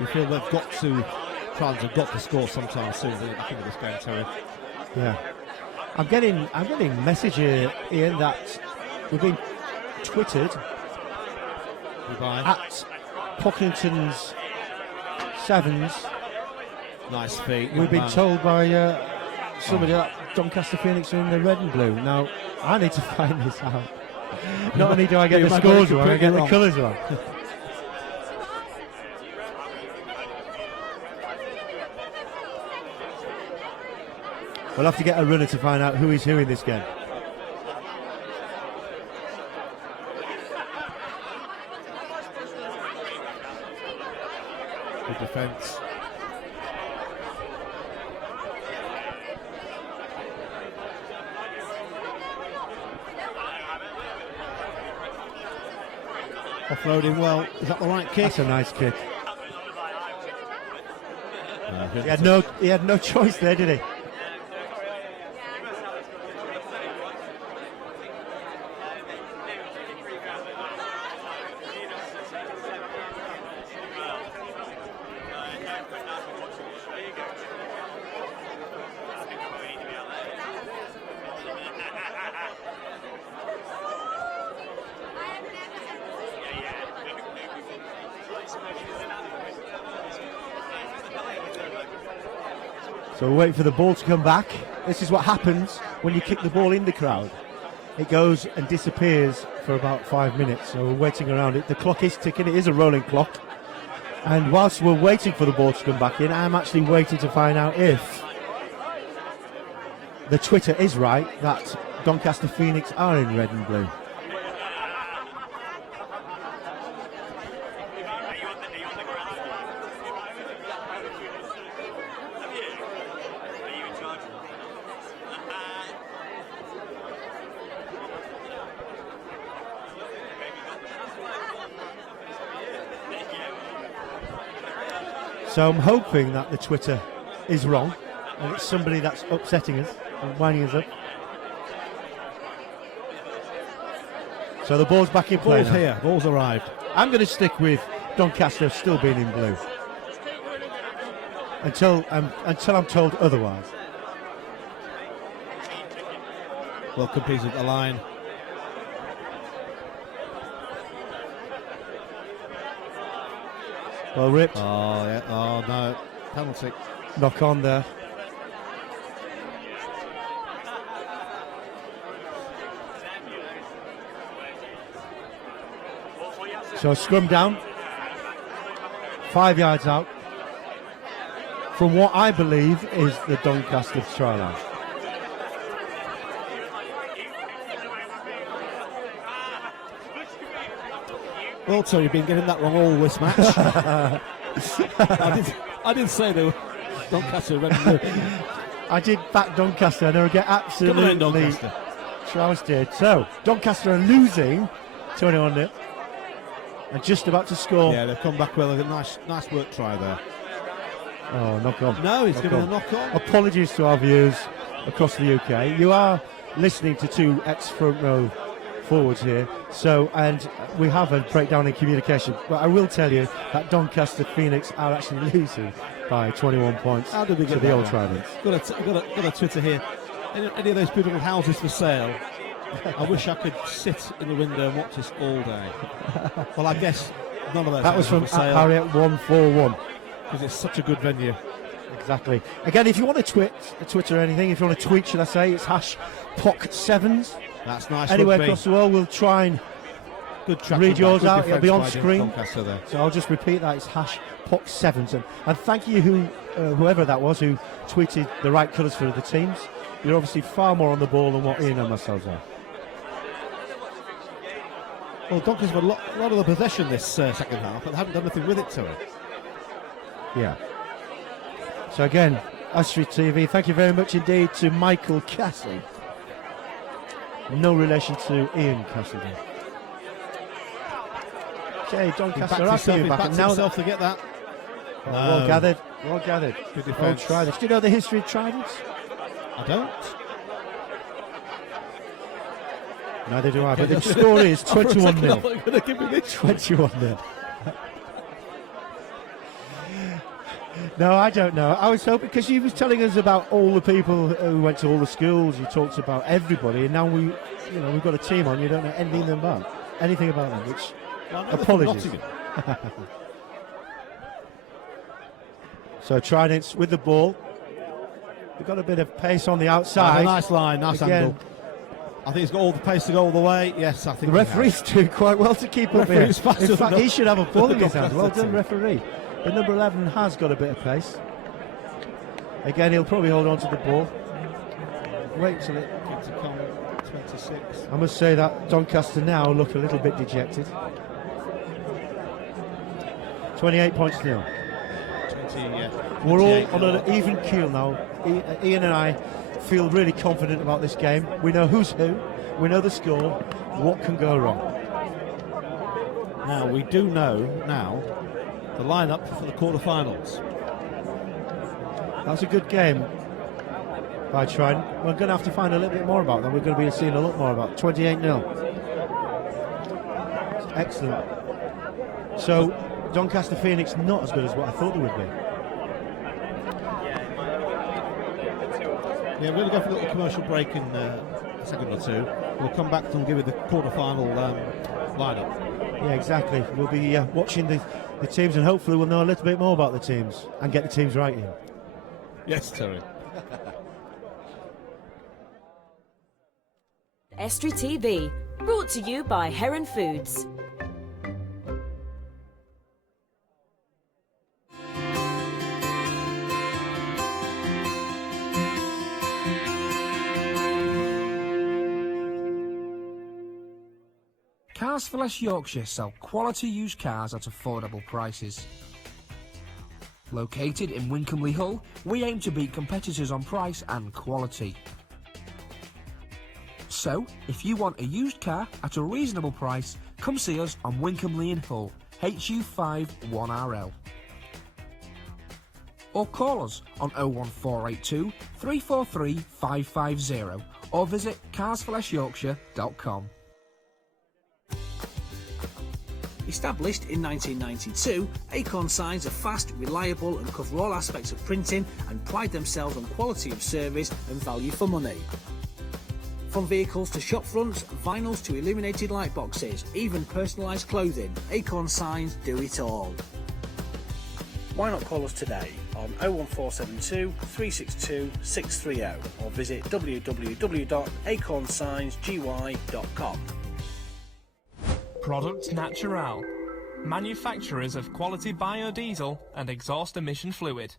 You feel they've got to, Trans have got to score sometime soon to get back into this game, Terry. Yeah, I'm getting message here, Ian, that we've been twittered at Pocklington's Sevens. Nice feet. We've been told by somebody that Doncaster Phoenix are in the red and blue. Now, I need to find this out. Not only do I get the scores wrong, I get the colours wrong. We'll have to get a runner to find out who is who in this game. Good defence. Offloading well. Is that the right kick? That's a nice kick. He had no choice there, did he? So we're waiting for the ball to come back. This is what happens when you kick the ball in the crowd. It goes and disappears for about 5 minutes. So we're waiting around it. The clock is ticking. It is a rolling clock. And whilst we're waiting for the ball to come back in, I'm actually waiting to find out if the Twitter is right that Doncaster Phoenix are in red and blue. So I'm hoping that the Twitter is wrong and it's somebody that's upsetting us and winding us up. So the ball's back in play. Ball's here. Ball's arrived. I'm going to stick with Doncaster still being in blue until I'm told otherwise. Well competed at the line. Well ripped. Oh, yeah. Oh, no. Penalty. Knock on there. So scrum down. 5 yards out. From what I believe is the Doncaster try line. Well, Terry, you've been getting that wrong all this match. I did say they were Doncaster red and blue. I did back Doncaster and they would get absolutely trousted. So, Doncaster are losing 21-0 and just about to score. Yeah, they've come back well. A nice work try there. Oh, knock on. No, he's given a knock on. Apologies to our viewers across the UK. You are listening to two ex-front row forwards here, and we have a breakdown in communication, but I will tell you that Doncaster Phoenix are actually losing by 21 points How did we get to the that Old one? Tridents. Got a Twitter here. Any of those beautiful houses for sale? I wish I could sit in the window and watch this all day. Well, I guess none of those. That was from for sale. Harriet 141. Because it's such a good venue. Exactly. Again, if you want to Twitter anything, if you want to tweet, should I say, it's #POC7s. That's nice. Anywhere rugby. across the world, we'll try and read yours out. It'll be on screen. So I'll just repeat that. It's #POC7s. And thank you, whoever that was, who tweeted the right colours for the teams. You're obviously far more on the ball than what Ian and myself are. Well, Doncaster's got a lot of the possession this second half, but they haven't done anything with it to it. Yeah. So again, Astrid TV, thank you very much indeed to Michael Castle. No relation to Ian Castle. Okay, Doncaster after you back. Backed Now himself to get that. No. Well gathered. Well gathered. Good defence. Tridents. Do you know the history of Tridents? I don't. Neither do I. But the score is 21-0. 21-0. No, I don't know. I was hoping, because he was telling us about all the people who went to all the schools. He talks about everybody, and now we've got a team on. You don't know anything about them. Which apologies. So Tridents with the ball. We've got a bit of pace on the outside. Nice line, nice angle. I think he's got all the pace to go all the way. Yes, I think the referee's doing quite well to keep up here. In fact, he should have a ball in his hand. Well done, referee. But number 11 has got a bit of pace. Again, he'll probably hold on to the ball. Wait till it gets to come 26. I must say that Doncaster now look a little bit dejected. 28 points nil. 20, yeah. We're all on an even keel now. Ian and I feel really confident about this game. We know who's who. We know the score. What can go wrong? Now, we do know now the lineup for the quarterfinals. That's a good game by Trident. We're going to have to find a little bit more about them. We're going to be seeing a lot more about 28-0. Excellent. So Doncaster Phoenix not as good as what I thought they would be. Yeah, we're going to go for a little commercial break in a second or two. We'll come back and give you the quarter-final lineup. Yeah, exactly. We'll be watching the teams, and hopefully we'll know a little bit more about the teams and get the teams right here. Yes, Terry. Estri TV, brought to you by Heron Foods. Cars for Less Yorkshire sell quality used cars at affordable prices. Located in Wincolmley Hull, we aim to beat competitors on price and quality. So, if you want a used car at a reasonable price, come see us on Wincolmley in Hull, HU5 1RL. Or call us on 01482 343 550 or visit carsforlessyorkshire.com. Established in 1992, Acorn Signs are fast, reliable and cover all aspects of printing and pride themselves on quality of service and value for money. From vehicles to shop fronts, vinyls to illuminated light boxes, even personalised clothing, Acorn Signs do it all. Why not call us today on 01472 362 630 or visit www.acornsignsgy.com. Product Natural. Manufacturers of quality biodiesel and exhaust emission fluid.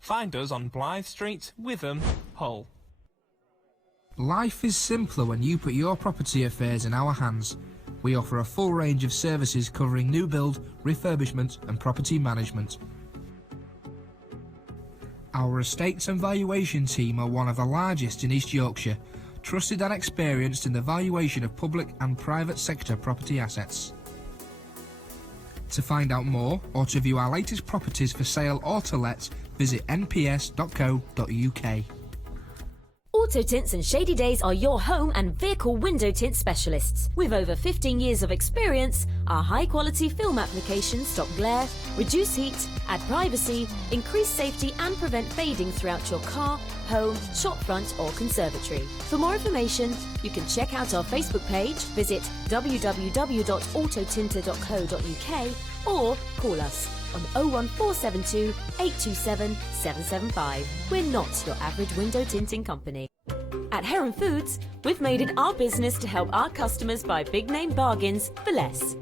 Find us on Blythe Street, Witham, Hull. Life is simpler when you put your property affairs in our hands. We offer a full range of services covering new build, refurbishment and property management. Our estates and valuation team are one of the largest in East Yorkshire, trusted and experienced in the valuation of public and private sector property assets. To find out more or to view our latest properties for sale or to let, visit nps.co.uk. Auto Tints and Shady Days are your home and vehicle window tint specialists. With over 15 years of experience, our high-quality film applications stop glare, reduce heat, add privacy, increase safety and prevent fading throughout your car, home, shop front or conservatory. For more information, you can check out our Facebook page, visit www.autotinter.co.uk or call us on 01472 827 775. We're not your average window tinting company. At Heron Foods, we've made it our business to help our customers buy big name bargains for less.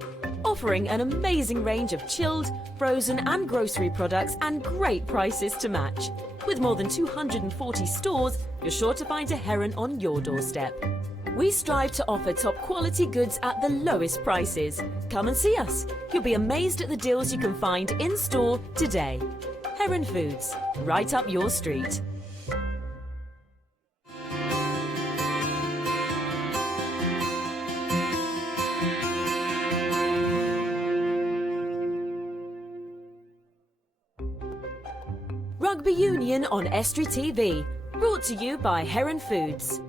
Offering an amazing range of chilled, frozen and grocery products and great prices to match. With more than 240 stores, you're sure to find a Heron on your doorstep. We strive to offer top quality goods at the lowest prices. Come and see us. You'll be amazed at the deals you can find in store today. Heron Foods, right up your street. Rugby Union on Estuary TV, brought to you by Heron Foods.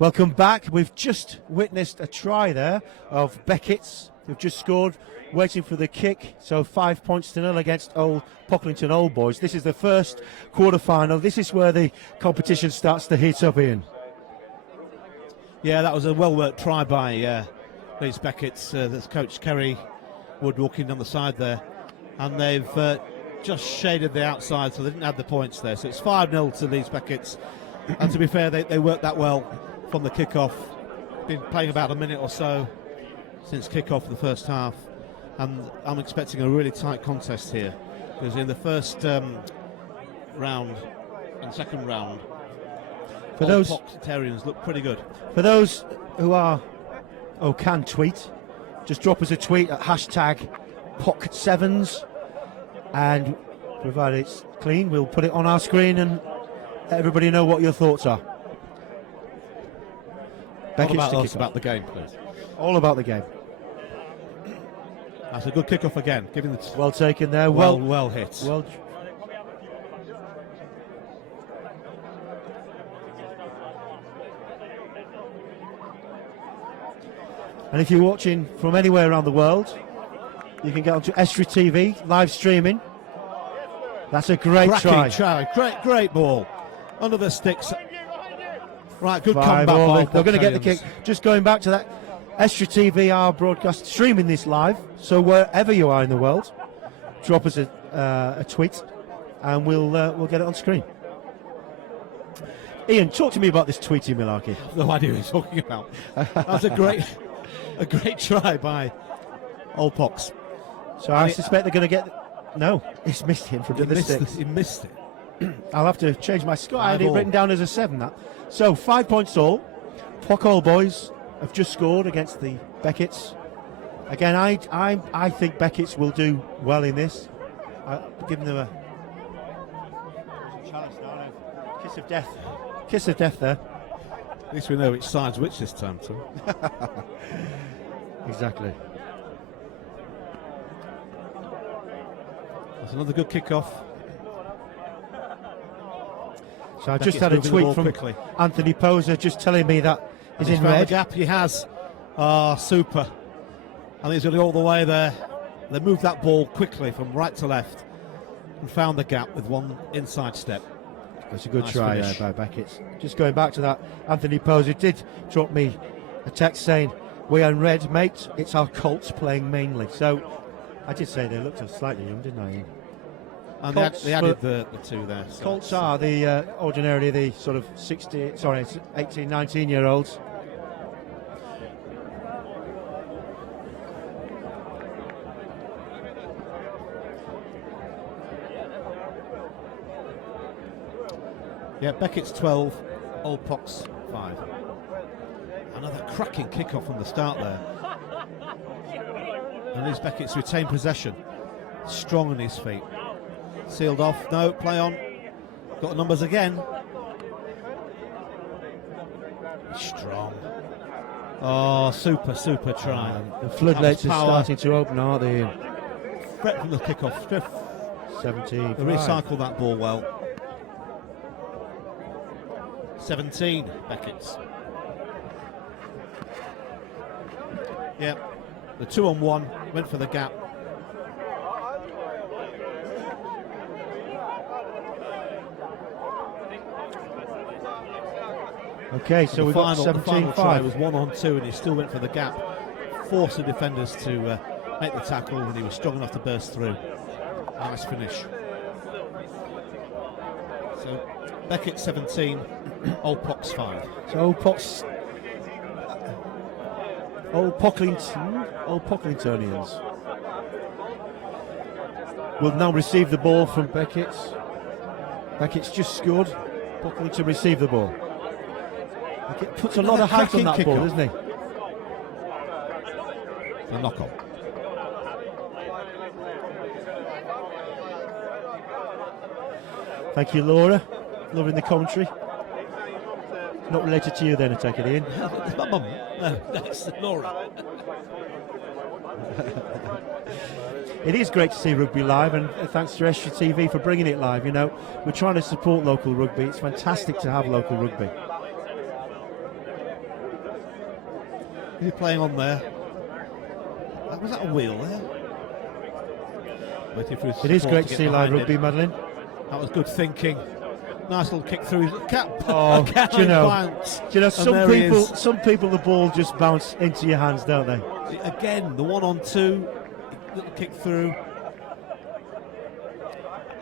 Welcome back. We've just witnessed a try there of Beckett's, who've just scored, waiting for the kick. So 5-0 against Old Pocklington Old Boys. This is the first quarter-final. This is where the competition starts to heat up, Ian. Yeah, that was a well-worked try by Reece Beckett's. That's Coach Kerry Wood walking down the side there. And they've just shaded the outside, so they didn't have the points there. So it's 5-0 to Reece Beckett's. And to be fair, they worked that well from the kick-off. Been playing about a minute or so since kick-off the first half, and I'm expecting a really tight contest here, because in the first round and second round, for those Pocklingtonians look pretty good. For those who are can tweet, just drop us a tweet at hashtag #POC7s, and provided it's clean, we'll put it on our screen and let everybody know what your thoughts are. What about us about the game, please? All about the game. That's a good kick-off again. Giving the well taken there. Well hit. Well. And if you're watching from anywhere around the world, you can get onto Estuary TV, live streaming. That's a great try. Great ball. Under the sticks. Right, good 5 comeback. all. They're going to get the kick. Just going back to that, Estuary TV are broadcast, streaming this live. So wherever you are in the world, drop us a tweet, and we'll get it on screen. Ian, talk to me about this tweeting malarkey. No idea what he's talking about. That's a great try by Old Pox. So I suspect they're going to get. No, he's missed him from the sticks. He missed it. I'll have to change my score. I had it written down as a 7. That. So 5 points all. Pock Old Boys have just scored against the Becketts. Again, I think Becketts will do well in this. Giving them a kiss of death. Kiss of death there. At least we know which side's which this time, Tom. Exactly. That's another good kick-off. So I just had a tweet from Anthony Poser just telling me that he's in red. The gap he has. Super. And he's going to go all the way there. They moved that ball quickly from right to left and found the gap with one inside step. That's a good try there by Beckett. Just going back to that, Anthony Poser did drop me a text saying, "We are in red, mate. It's our Colts playing mainly." So I did say they looked slightly young, didn't I? And they added the two there. So Colts are the ordinarily the sort of 18, 19-year-olds. Yeah, Beckett's 12, Old Pox 5. Another cracking kick-off from the start there. And Liz Beckett's retained possession. Strong on his feet. Sealed off. No, play on. Got the numbers again. Strong. Oh, super try. The floodlights are starting to open, aren't they? Threat from the kick-off. 17. They recycle that ball well. 17, Beckett's. Yeah, the 2-on-1 went for the gap. Okay, so we've got 17-5. The final try was 1-on-2 and he still went for the gap. Forced the defenders to make the tackle and he was strong enough to burst through. Nice finish. So Beckett 17, Old Pox 5. So Old Pocklingtonians will now receive the ball from Beckett. Beckett's just scored. Pocklington receive the ball. Beckett puts a lot of height on that ball, doesn't he? A knock on. Thank you, Laura. Loving the commentary. Not related to you then, I take it, Ian. It's my mum. No, that's Laura. It is great to see rugby live, and thanks to Estra TV for bringing it live. You know, we're trying to support local rugby. It's fantastic to have local rugby. Who's he playing on there? Was that a wheel there? It is great to see live rugby, Madeline. That was good thinking. Nice little kick through the cap. Oh, do you know, bounce. some people the ball just bounce into your hands, don't they? Again, the 1-on-2, little kick through.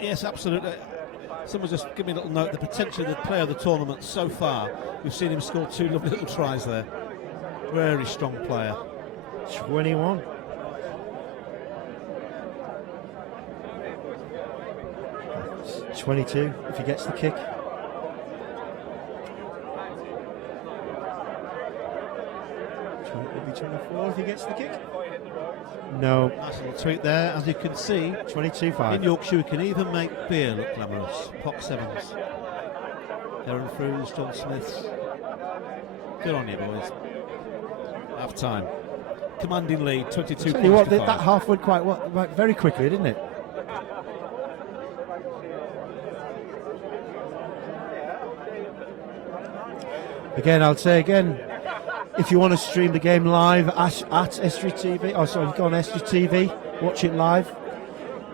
Yes, absolutely. Someone just give me a little note. The potential of the player of the tournament so far. We've seen him score 2 lovely little tries there. Very strong player. 21. It's 22 if he gets the kick. Maybe 24 if he gets the kick. No. Nice little tweak there, as you can see. 22-5. In Yorkshire, we can even make beer look glamorous. Pox 7s. Darren Frews, John Smiths. Good on you, boys. Half time. Commanding lead, 22 Tell you what, points. that half went quite very quickly, didn't it? Again, I'll say again, if you want to stream the game live at Estra TV, go on Estra TV, watch it live,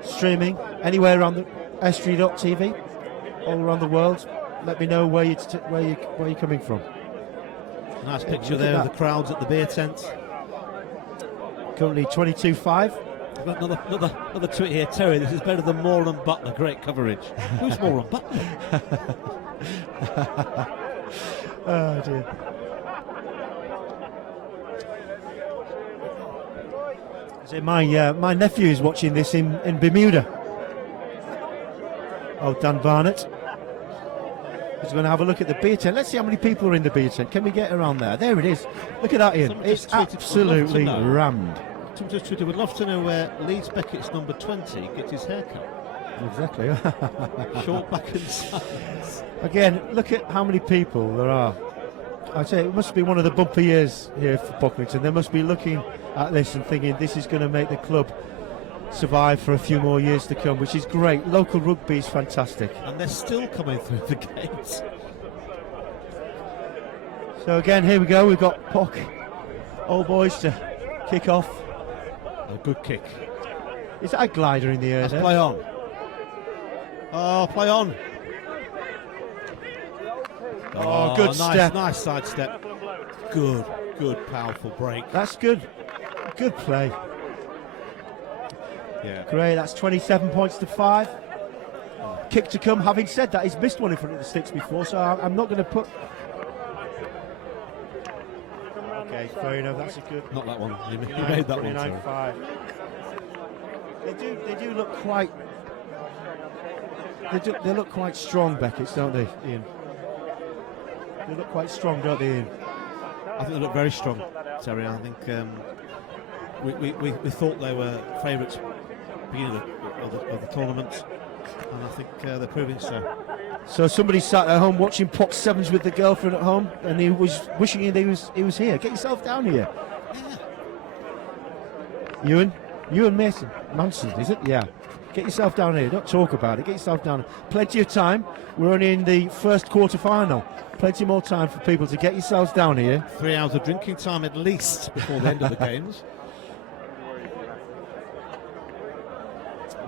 streaming anywhere around the Estra.tv, all around the world. Let me know where you're coming from. Nice picture there of the crowds at the beer tent. Currently 22-5. We've got another tweet here, Terry. This is better than Moore and Butler. Great coverage. Who's Moore and Butler? Oh dear. So my nephew is watching this in Bermuda. Oh, Dan Barnett. He's going to have a look at the beer tent. Let's see how many people are in the beer tent. Can we get around there? There it is. Look at that, Ian. It's absolutely rammed. Someone just tweeted, would love to know where Leeds Beckett's number 20 gets his haircut. Exactly. Short back and sides. Again, look at how many people there are. I'd say it must be one of the bumper years here for Pocklington. They must be looking at this and thinking this is going to make the club survive for a few more years to come, which is great. Local rugby is fantastic. And they're still coming through the gates. So again, here we go. We've got Pock, old boys, to kick off. A good kick. Is that a glider in the air? Let's play on. Oh, play on. Oh, good step. Nice side step. Good, powerful break. That's good. Good play. Yeah. Great, that's 27 points to 5. Kick to come. Having said that, he's missed one in front of the sticks before, so I'm not going to put... Okay, fair enough, that's a good... Not that one. You made that one, 29-5. They do look quite... They look quite strong, Beckett's, don't they, Ian? They look quite strong, don't they, Ian? I think they look very strong, Terry. I think we thought they were favourites at the beginning of the tournament, and I think they're proving so. So somebody sat at home watching Pock Sevens with the girlfriend at home, and he was wishing he was here. Get yourself down here. Ewan Manson, is it? Yeah. Get yourself down here. Don't talk about it. Get yourself down. Plenty of time. We're only in the first quarter final. Plenty more time for people to get yourselves down here. 3 hours of drinking time at least before the end of the games.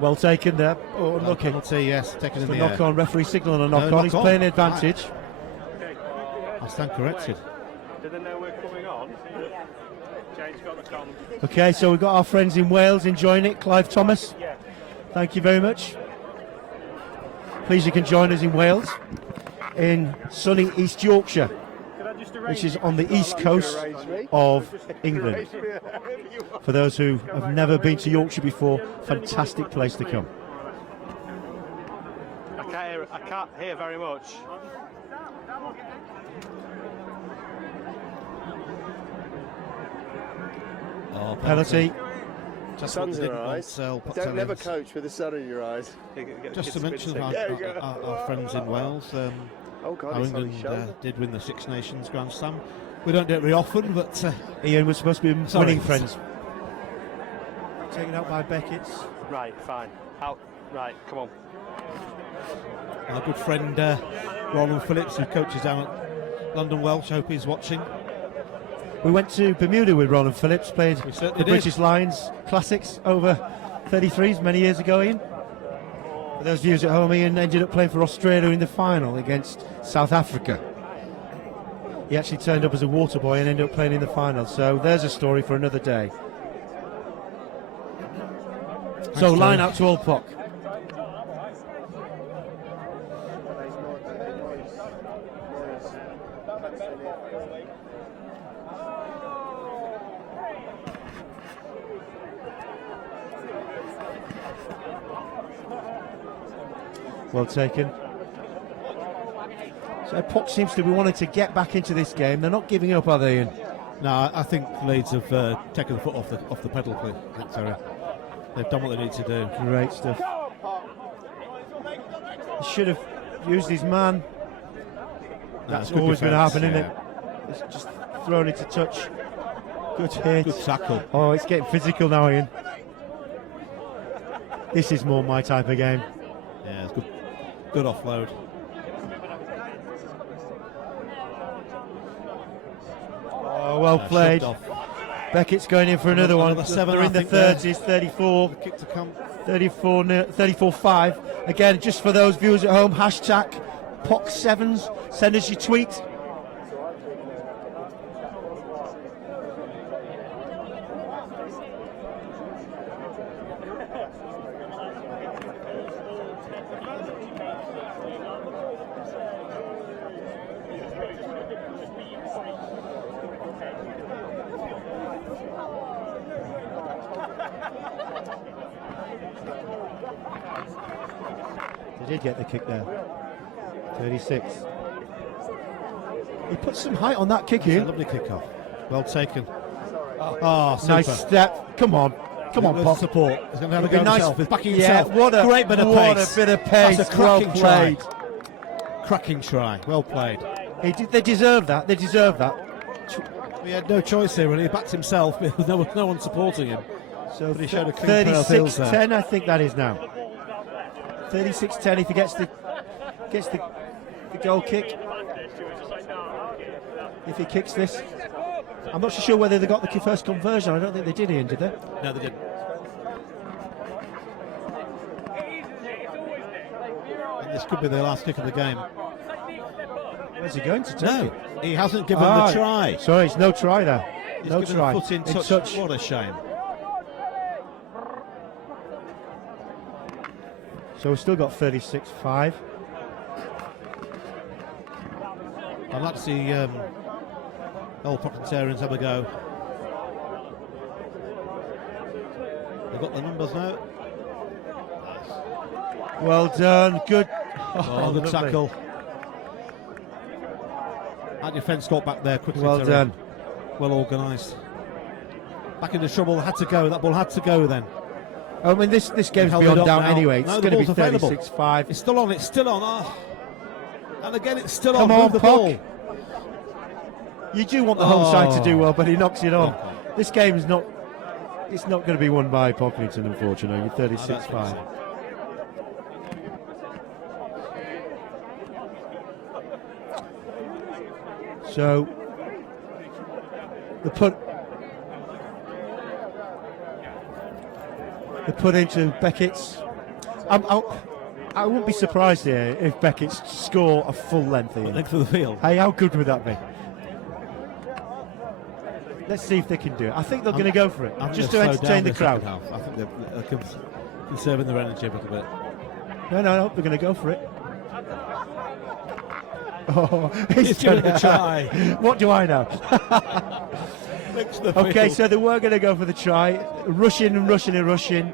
Well taken there. Oh, unlucky. Penalty, yes, taken in the knock air. on. Referee signal on a knock on. He's playing advantage. I stand corrected. Do they know we're coming on? Jane's got the comms. Okay, so we've got our friends in Wales enjoying it. Clive Thomas, thank you very much. Please, you can join us in Wales, in sunny East Yorkshire, which is on the east coast of England. For those who have never been to Yorkshire before, fantastic place to come. I can't hear very much. Oh, Penalty. Just Sun's in our eyes. Don't never coach with the sun in your eyes. Just to mention our friends in Wales, oh God, how it's on his England shoulder. did win the Six Nations Grand Slam. We don't do it very often, but Ian was supposed to be sorry. winning friends. Taken out by Beckett's. Right, fine. Out. Right, come on. Our good friend Roland Phillips, who coaches down at London Welsh, hope he's watching. We went to Bermuda with Roland Phillips, played the did. British Lions Classics over 33s many years ago, Ian. For those viewers at home, Ian ended up playing for Australia in the final against South Africa. He actually turned up as a water boy and ended up playing in the final, so there's a story for another day. So line out to Old Pock. Well taken. So Pock seems to be wanting to get back into this game. They're not giving up, are they, Ian? No, I think Leeds have taken the foot off the pedal, Terry. They've done what they need to do. Great stuff. He should have used his man. That's always going to happen, isn't it? It's just thrown into touch. Good hit. Good tackle. Oh, it's getting physical now, Ian. This is more my type of game. Yeah, it's good offload. Oh, well played. Beckett's going in for another one. They're in the 30s, 34. Kick to come. 34-5. Again, just for those viewers at home, hashtag Pock7s. Send us your tweet. They did get the kick there. 36. He put some height on that kick in. Lovely kick off. Well taken. Oh, super. Nice step. Come on. Come on, Pock. Support. He's going to have a It'd go be nice. himself. He's backing Yeah, himself. what a great bit of pace. What a bit of pace. That's a cracking well played. try. Cracking try. Well played. They deserve that. They deserve that. He had no choice here, really. He backed himself. There was no one supporting him. So but he showed a clean pair of heels there. 36-10, I think that is now. 36-10 if he gets the goal kick. If he kicks this. I'm not so sure whether they got the first conversion. I don't think they did, Ian, did they? No, they didn't. And this could be the last kick of the game. Where's he going to take No, it? he hasn't given the try. Sorry, it's no try there. He's no given try. a foot in touch. What a shame. So we've still got 36-5. I'd like to see old Pocklingtonians have a go. They've got the numbers now. Well done. Good. Oh, good tackle. That defence got back there quickly. Well done. Well organised. Back into trouble, had to go. That ball had to go then. I mean, this game's beyond doubt anyway. It's no, going to be available. 36-5. It's still on, it's still on. Oh. And again, it's still Come on. on, Move the Puck. ball. You do want the home side to do well, but he knocks it on. Okay. This game is not. It's not going to be won by Pocklington, unfortunately. 36-5. So the put into Beckett's. I wouldn't be surprised here if Beckett's score a full length here. Length of the field. Hey, how good would that be? Let's see if they can do it. I think they're going to go for it, just to entertain the crowd. I think they're conserving their energy a little bit. No, they're going to go for it. Oh, he's going to try. What do I know? Okay, so they were going to go for the try. Rushing and rushing and rushing.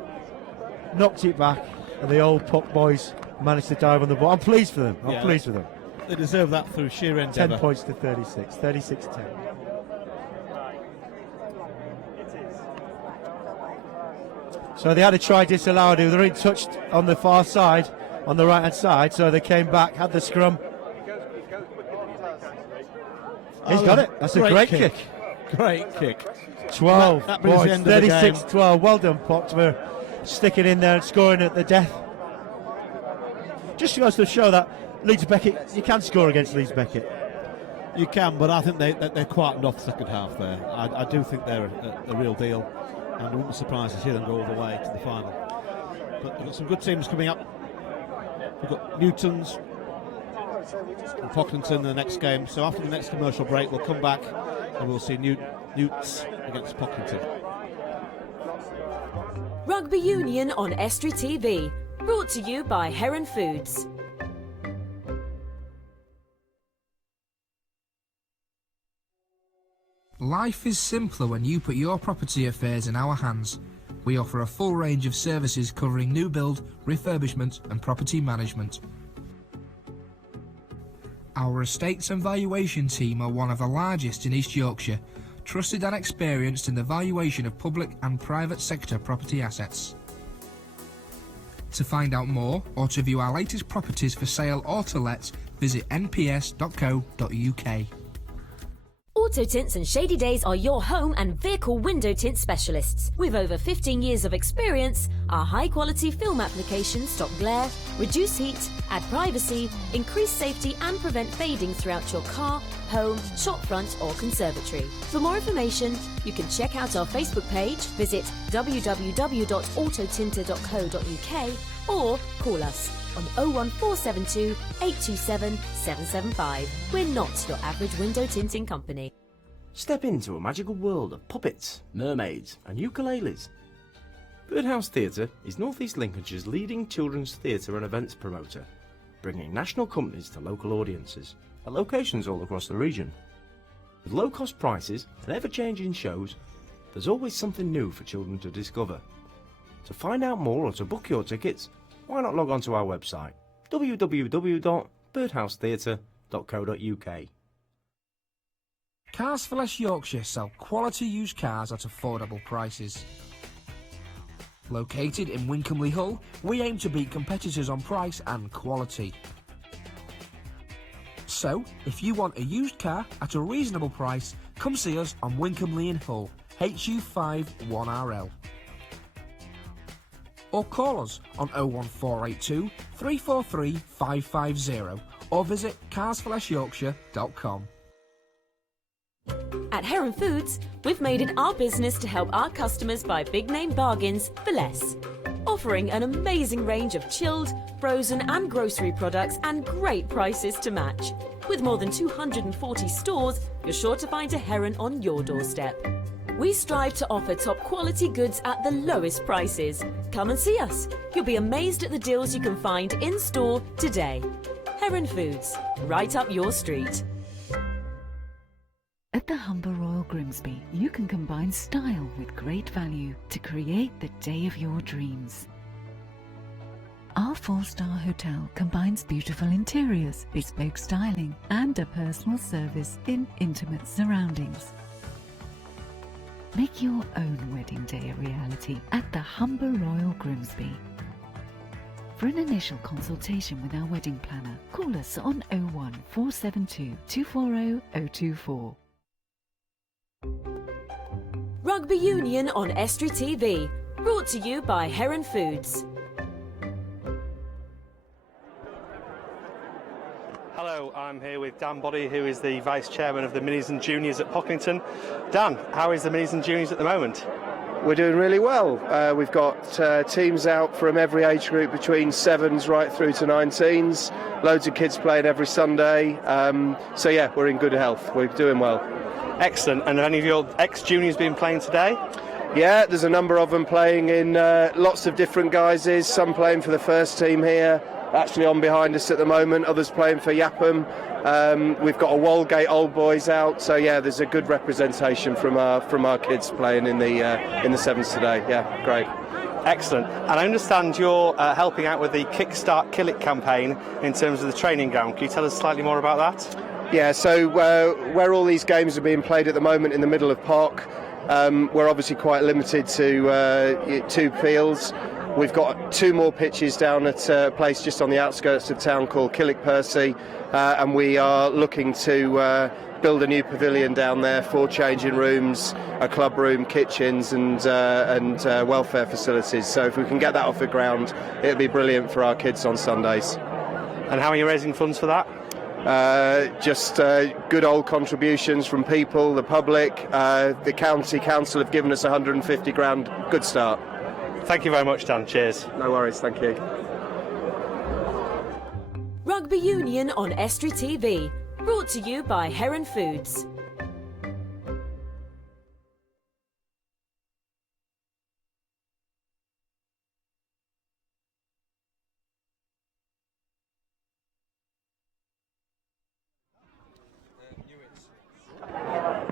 Knocked it back. And the old Puck boys managed to dive on the ball. I'm pleased for them. I'm pleased with them. They deserve that through sheer endeavour. 10 points to 36. 36-10. So they had a try disallowed. They were in touch on the far side, on the right-hand side. So they came back, had the scrum. He's got it. That's a great kick. Great kick. 12 that brings the points. end of the game. 36-12. Well done, Pox, for sticking in there and scoring at the death. Just goes to show that Leeds Beckett, you can score against Leeds Beckett. You can, but I think they're quietened off the second half there. I do think they're a real deal, and I wouldn't be surprised to see them go all the way to the final. But we've got some good teams coming up. We've got Newtons and Pocklington in the next game. So after the next commercial break, we'll come back and we'll see Newts against Pocklington. Rugby Union on Estuary TV. Brought to you by Heron Foods. Life is simpler when you put your property affairs in our hands. We offer a full range of services covering new build, refurbishment and property management. Our estates and valuation team are one of the largest in East Yorkshire, trusted and experienced in the valuation of public and private sector property assets. To find out more or to view our latest properties for sale or to let, visit nps.co.uk. Auto Tints and Shady Days are your home and vehicle window tint specialists. With over 15 years of experience, our high-quality film applications stop glare, reduce heat, add privacy, increase safety and prevent fading throughout your car, home, shop front or conservatory. For more information, you can check out our Facebook page, visit www.autotinter.co.uk or call us on 01472 827 775. We're not your average window tinting company. Step into a magical world of puppets, mermaids and ukuleles. Birdhouse Theatre is North East Lincolnshire's leading children's theatre and events promoter, bringing national companies to local audiences at locations all across the region. With low-cost prices and ever-changing shows, there's always something new for children to discover. To find out more or to book your tickets, why not log on to our website www.birdhousetheatre.co.uk. Cars for Less Yorkshire sell quality used cars at affordable prices. Located in Wincolmley Hull, we aim to beat competitors on price and quality. So, if you want a used car at a reasonable price, come see us on Wincolmley in Hull, HU5 1RL. Or call us on 01482 343 550 or visit carsforlessyorkshire.com. At Heron Foods, we've made it our business to help our customers buy big name bargains for less. Offering an amazing range of chilled, frozen and grocery products and great prices to match. With more than 240 stores, you're sure to find a Heron on your doorstep. We strive to offer top quality goods at the lowest prices. Come and see us. You'll be amazed at the deals you can find in store today. Heron Foods, right up your street. At the Humber Royal Grimsby, you can combine style with great value to create the day of your dreams. Our 4-star hotel combines beautiful interiors, bespoke styling, and a personal service in intimate surroundings. Make your own wedding day a reality at the Humber Royal Grimsby. For an initial consultation with our wedding planner, call us on 01 472 240 024. Rugby Union on Estuary TV, brought to you by Heron Foods. Hello, I'm here with Dan Boddy, who is the Vice Chairman of the Minis and Juniors at Pocklington. Dan, how is the Minis and Juniors at the moment? We're doing really well. We've got teams out from every age group between 7s right through to 19s. Loads of kids playing every Sunday. So yeah, we're in good health. We're doing well. Excellent. And have any of your ex-juniors been playing today? Yeah, there's a number of them playing in lots of different guises. Some playing for the first team here, actually on behind us at the moment. Others playing for Yapham. We've got a Walgate Old Boys out, so yeah, there's a good representation from our kids playing in the sevens today. Yeah, great. Excellent. And I understand you're helping out with the Kickstart Kill It campaign in terms of the training ground. Can you tell us slightly more about that? Yeah, so where all these games are being played at the moment in the middle of Pock, we're obviously quite limited to 2 fields. We've got 2 more pitches down at a place just on the outskirts of town called Killick Percy, and we are looking to build a new pavilion down there, 4 changing rooms, a club room, kitchens and welfare facilities. So if we can get that off the ground, it'll be brilliant for our kids on Sundays. And how are you raising funds for that? Just good old contributions from people, the public. The county council have given us 150 grand. Good start. Thank you very much, Dan. Cheers. No worries. Thank you. Rugby Union on Estuary TV, brought to you by Heron Foods.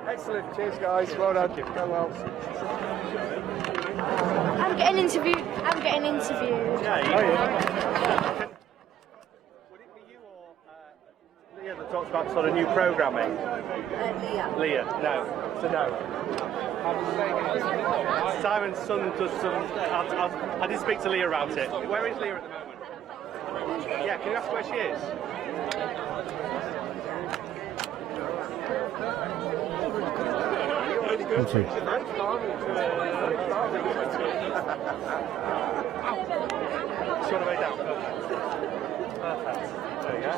Excellent. Cheers, guys. Well done. Go well. I'm getting interviewed. Would it be you or Leah that talks about sort of new programming? Leah. No. So no. Simon's son does some. I did speak to Leah about it. Where is Leah at the moment? Yeah. Can you ask where she is? Thank you. She on the way down. Perfect. There you go.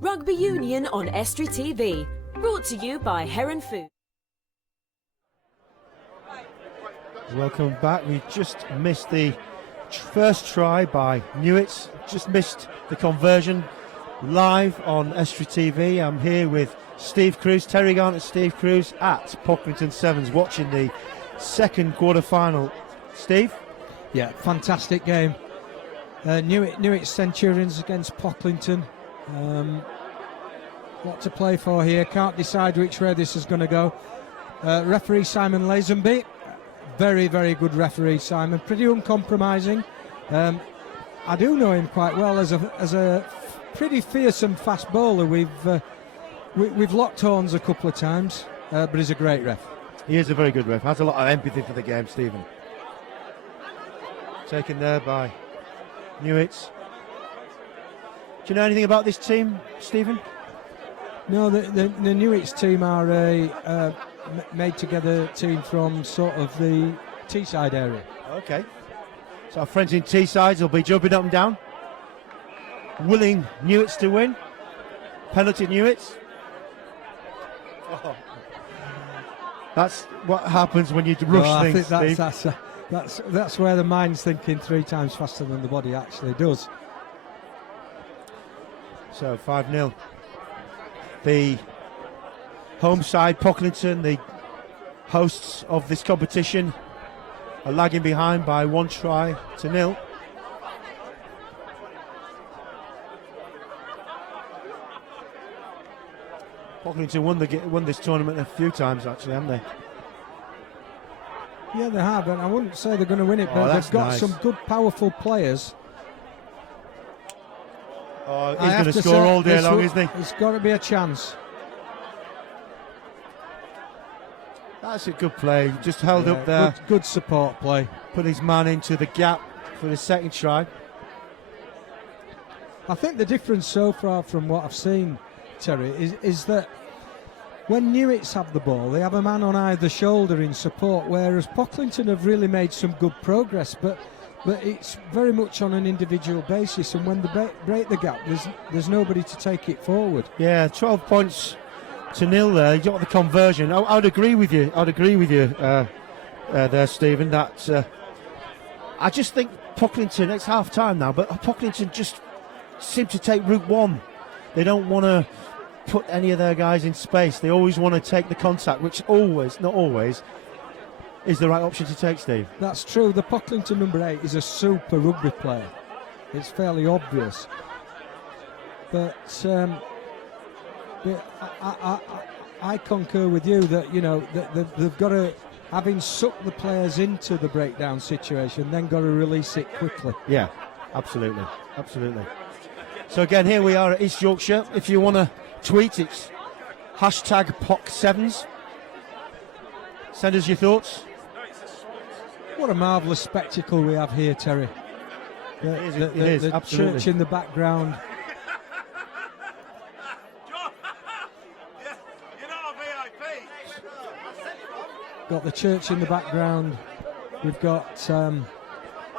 Rugby Union on Estuary TV. Brought to you by Heron Food. Welcome back. We just missed the first try by Newitts. Just missed the conversion. Live on Estuary TV. I'm here with Steve Cruz, Terry Garnett, Steve Cruz at Pocklington Sevens, watching the second quarter-final. Steve? Yeah, fantastic game. Newitts Centurions against Pocklington. Lot to play for here. Can't decide which way this is going to go. Referee Simon Lazenby, very, very good referee Simon. Pretty uncompromising. I do know him quite well as a pretty fearsome fast bowler. We've locked horns a couple of times, but he's a great ref. He is a very good ref. Has a lot of empathy for the game, Stephen. Taken there by Newitts. Do you know anything about this team, Stephen? No, the Newitts team are a made-together team from sort of the Teesside area. Okay. So our friends in Teesside will be jumping up and down, willing Newitts to win. Penalty Newitts. Oh. That's what happens when you rush things, I think that's where the mind's thinking 3 times faster than the body actually does. So 5-0. The home side, Pocklington, the hosts of this competition, are lagging behind by 1 try to 0. Pocklington won this tournament a few times, actually, haven't they? Yeah, they have, and I wouldn't say they're going to win it, but they've got some good, powerful players. Oh, he's going to score all day long, isn't he? It's got to be a chance. That's a good play. Just held up there. Good support play. Put his man into the gap for the second try. I think the difference so far from what I've seen, Terry, is that when Newitts have the ball, they have a man on either shoulder in support, whereas Pocklington have really made some good progress, but it's very much on an individual basis, and when they break the gap, there's nobody to take it forward. Yeah, 12 points to 0 there. You got the conversion. I'd agree with you. There, Stephen. That I just think Pocklington. It's half time now, but Pocklington just seem to take route 1. They don't want to put any of their guys in space. They always want to take the contact, which not always, is the right option to take, Steve. That's true. The Pocklington number 8 is a super rugby player. It's fairly obvious. But I concur with you that, you know, they've got to, having sucked the players into the breakdown situation, then got to release it quickly. Yeah, absolutely. So again, here we are at East Yorkshire. If you want to tweet, it's #POC7s. Send us your thoughts. What a marvellous spectacle we have here, Terry. It is, the absolutely. church in the background. Got the church in the background. We've got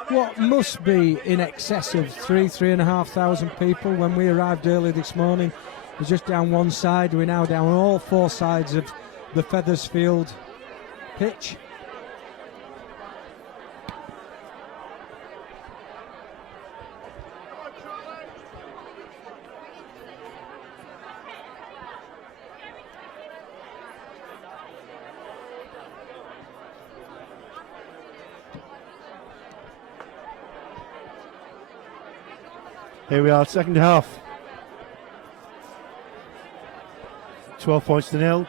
what must be in excess of 3,500 people. When we arrived early this morning, we're just down one side. We're now down all 4 sides of the Feathersfield pitch. Here we are, second half. 12 points to 0.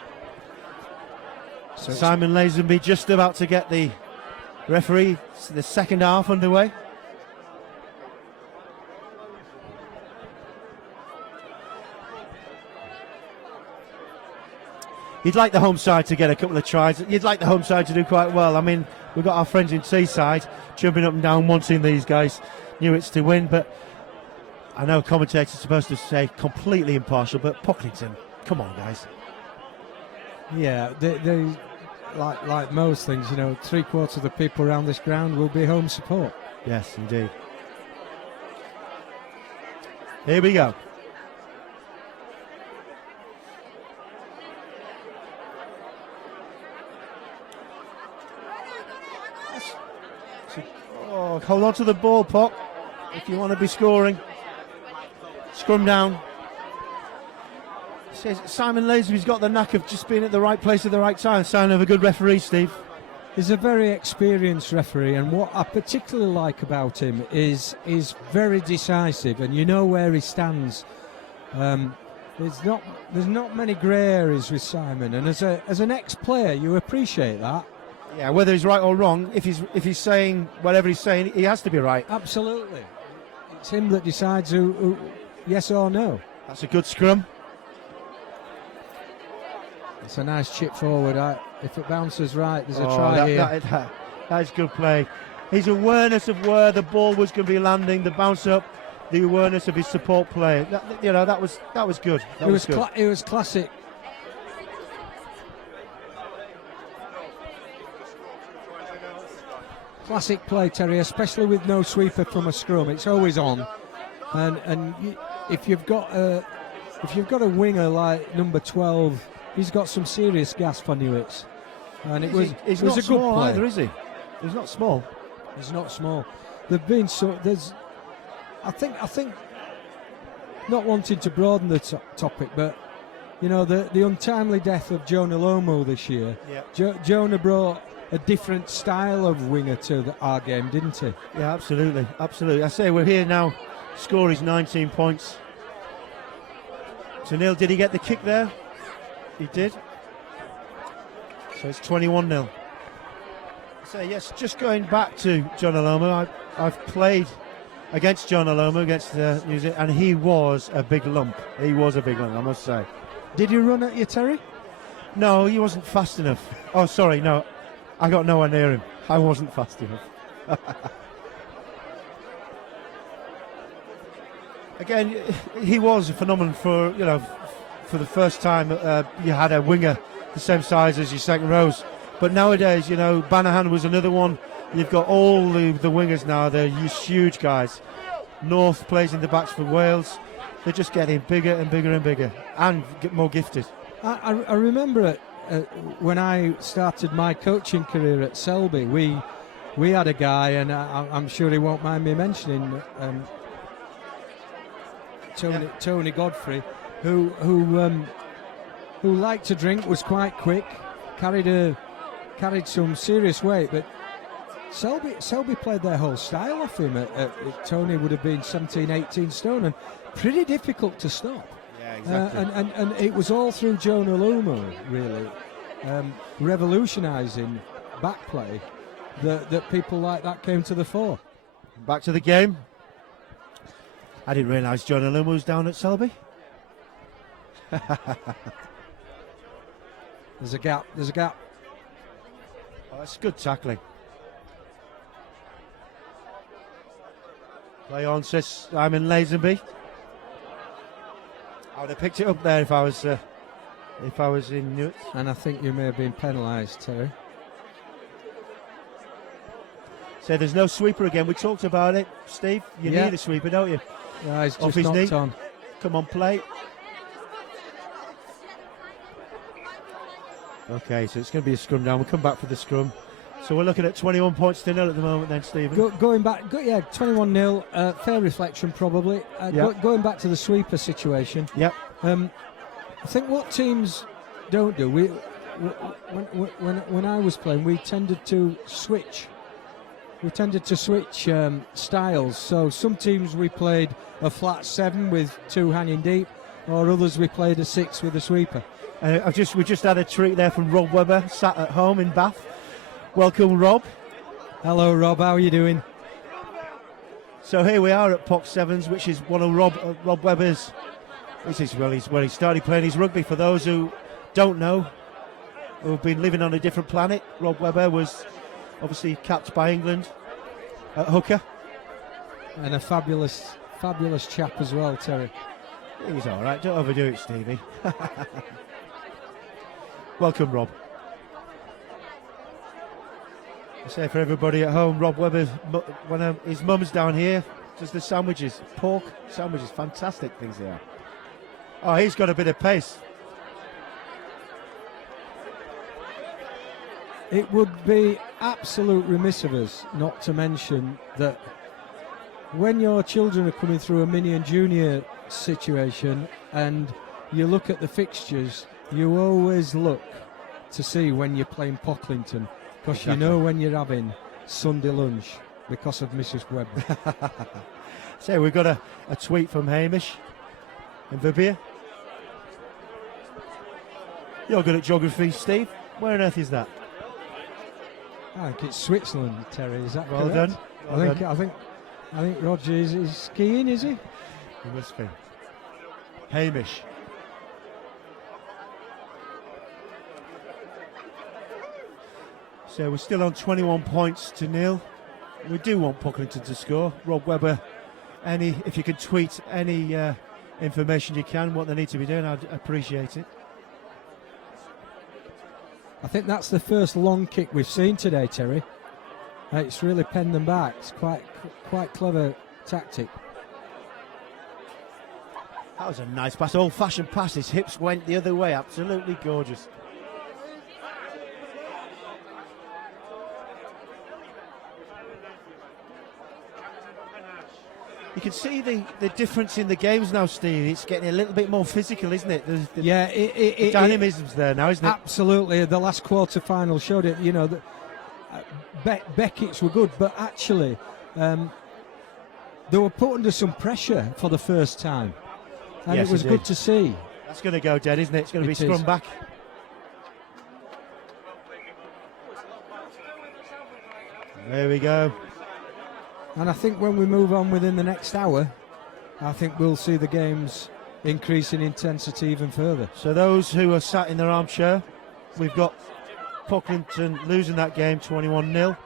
So Simon Lazenby just about to get the referee, the second half underway. You'd like the home side to get a couple of tries. You'd like the home side to do quite well. I mean, we've got our friends in Teesside jumping up and down, wanting these guys, Newitts, to win, but I know commentators are supposed to say completely impartial, but Pocklington, come on, guys. Yeah, they like most things, you know, 3/4 of the people around this ground will be home support. Yes, indeed. Here we go. Oh, hold on to the ball, Pock, if you want to be scoring. Scrum down. Says Simon Lazenby's got the knack of just being at the right place at the right time. Sign of a good referee, Steve. He's a very experienced referee, and what I particularly like about him is very decisive, and you know where he stands. There's not many grey areas with Simon, and as an ex-player, you appreciate that. Yeah, whether he's right or wrong, if he's saying whatever he's saying, he has to be right. Absolutely, it's him that decides who yes or no. That's a good scrum. It's a nice chip forward. If it bounces right, there's a try here. That is good play. His awareness of where the ball was going to be landing, the bounce up, the awareness of his support play. That was good. It was classic. Classic play, Terry, especially with no sweeper from a scrum. It's always on, and if you've got a winger like number 12. He's got some serious gas for Newitts, and it was a good play. Either, is he? He's not small. He's not small. There's. I think. Not wanting to broaden the topic, but you know the untimely death of Jonah Lomo this year. Yeah. Jonah brought a different style of winger to our game, didn't he? Yeah, absolutely. I say we're here now. Score is 19 points to nil. Did he get the kick there? He did. So it's 21-0. So yes, just going back to John Alomo, I've played against John Alomo, against New Zealand, and he was a big lump. He was a big lump, I must say. Did he run at you, Terry? No, he wasn't fast enough. Oh, sorry, no. I got nowhere near him. I wasn't fast enough. Again, he was a phenomenon for the first time you had a winger the same size as your second rows. But nowadays, Banahan was another one. You've got all the wingers now. They're huge guys. North plays in the backs for Wales. They're just getting bigger and bigger and bigger and get more gifted. I remember when I started my coaching career at Selby, we had a guy, and I'm sure he won't mind me mentioning, Tony Godfrey, who liked to drink, was quite quick, carried some serious weight, but Selby played their whole style off him. Tony would have been 17, 18 stone, and pretty difficult to stop. Yeah, exactly. And it was all through Jonah Lomo, really, revolutionising back play, that people like that came to the fore. Back to the game. I didn't realise Jonah Lomo was down at Selby. There's a gap. Oh, that's good tackling. Play on, says Simon Lazenby. I would have picked it up there if I was in Newt. And I think you may have been penalised, Terry. So there's no sweeper again. We talked about it, Steve. You need a sweeper, don't you? Yeah, he's off just his knocked knee. on. Come on, play. Okay, so it's going to be a scrum down. We'll come back for the scrum. So we're looking at 21 points to nil at the moment then, Stephen. Going back, 21-0, fair reflection probably. Going back to the sweeper situation. Yep. I think what teams don't do, when I was playing, we tended to switch. Styles. So some teams we played a flat 7 with 2 hanging deep, or others we played a 6 with a sweeper. We just had a treat there from Rob Webber, sat at home in Bath. Welcome, Rob. Hello, Rob. How are you doing? So here we are at Poc Sevens, which is one of Rob Webber's. This is where he started playing his rugby. For those who don't know, who've been living on a different planet, Rob Webber was obviously capped by England at hooker. And a fabulous chap as well, Terry. He's all right. Don't overdo it, Stevie. Welcome, Rob. I say for everybody at home, Rob Webber, when his mum's down here, does the sandwiches, pork sandwiches, fantastic things they are. Oh, he's got a bit of pace. it would be absolute remiss of us not to mention that when your children are coming through a mini and junior situation and you look at the fixtures, you always look to see when you're playing Pocklington, because you know when you're having Sunday lunch because of Mrs. Webb. So we've got a tweet from Hamish in Vibia. You're good at geography, Steve. Where on earth is that? I think it's Switzerland, Terry. Is that well correct? done? Well done. I think Roger is skiing, is he? He must be. Hamish. So we're still on 21 points to nil. We do want Pocklington to score. Rob Webber, if you could tweet any information you can, what they need to be doing, I'd appreciate it. I think that's the first long kick we've seen today, Terry. It's really penned them back. It's quite clever tactic. That was a nice pass, old-fashioned pass. His hips went the other way. Absolutely gorgeous. You can see the difference in the games now, Steve. It's getting a little bit more physical, isn't it? The dynamism's there now, isn't it? Absolutely. The last quarter final showed it. You know, Beckett's were good, but actually they were put under some pressure for the first time, and yes, it was good to see. That's going to go dead, isn't it? It's going to be scrum back. There we go. And I think when we move on within the next hour, I think we'll see the games increase in intensity even further. So those who are sat in their armchair, we've got Pocklington losing that game 21-0.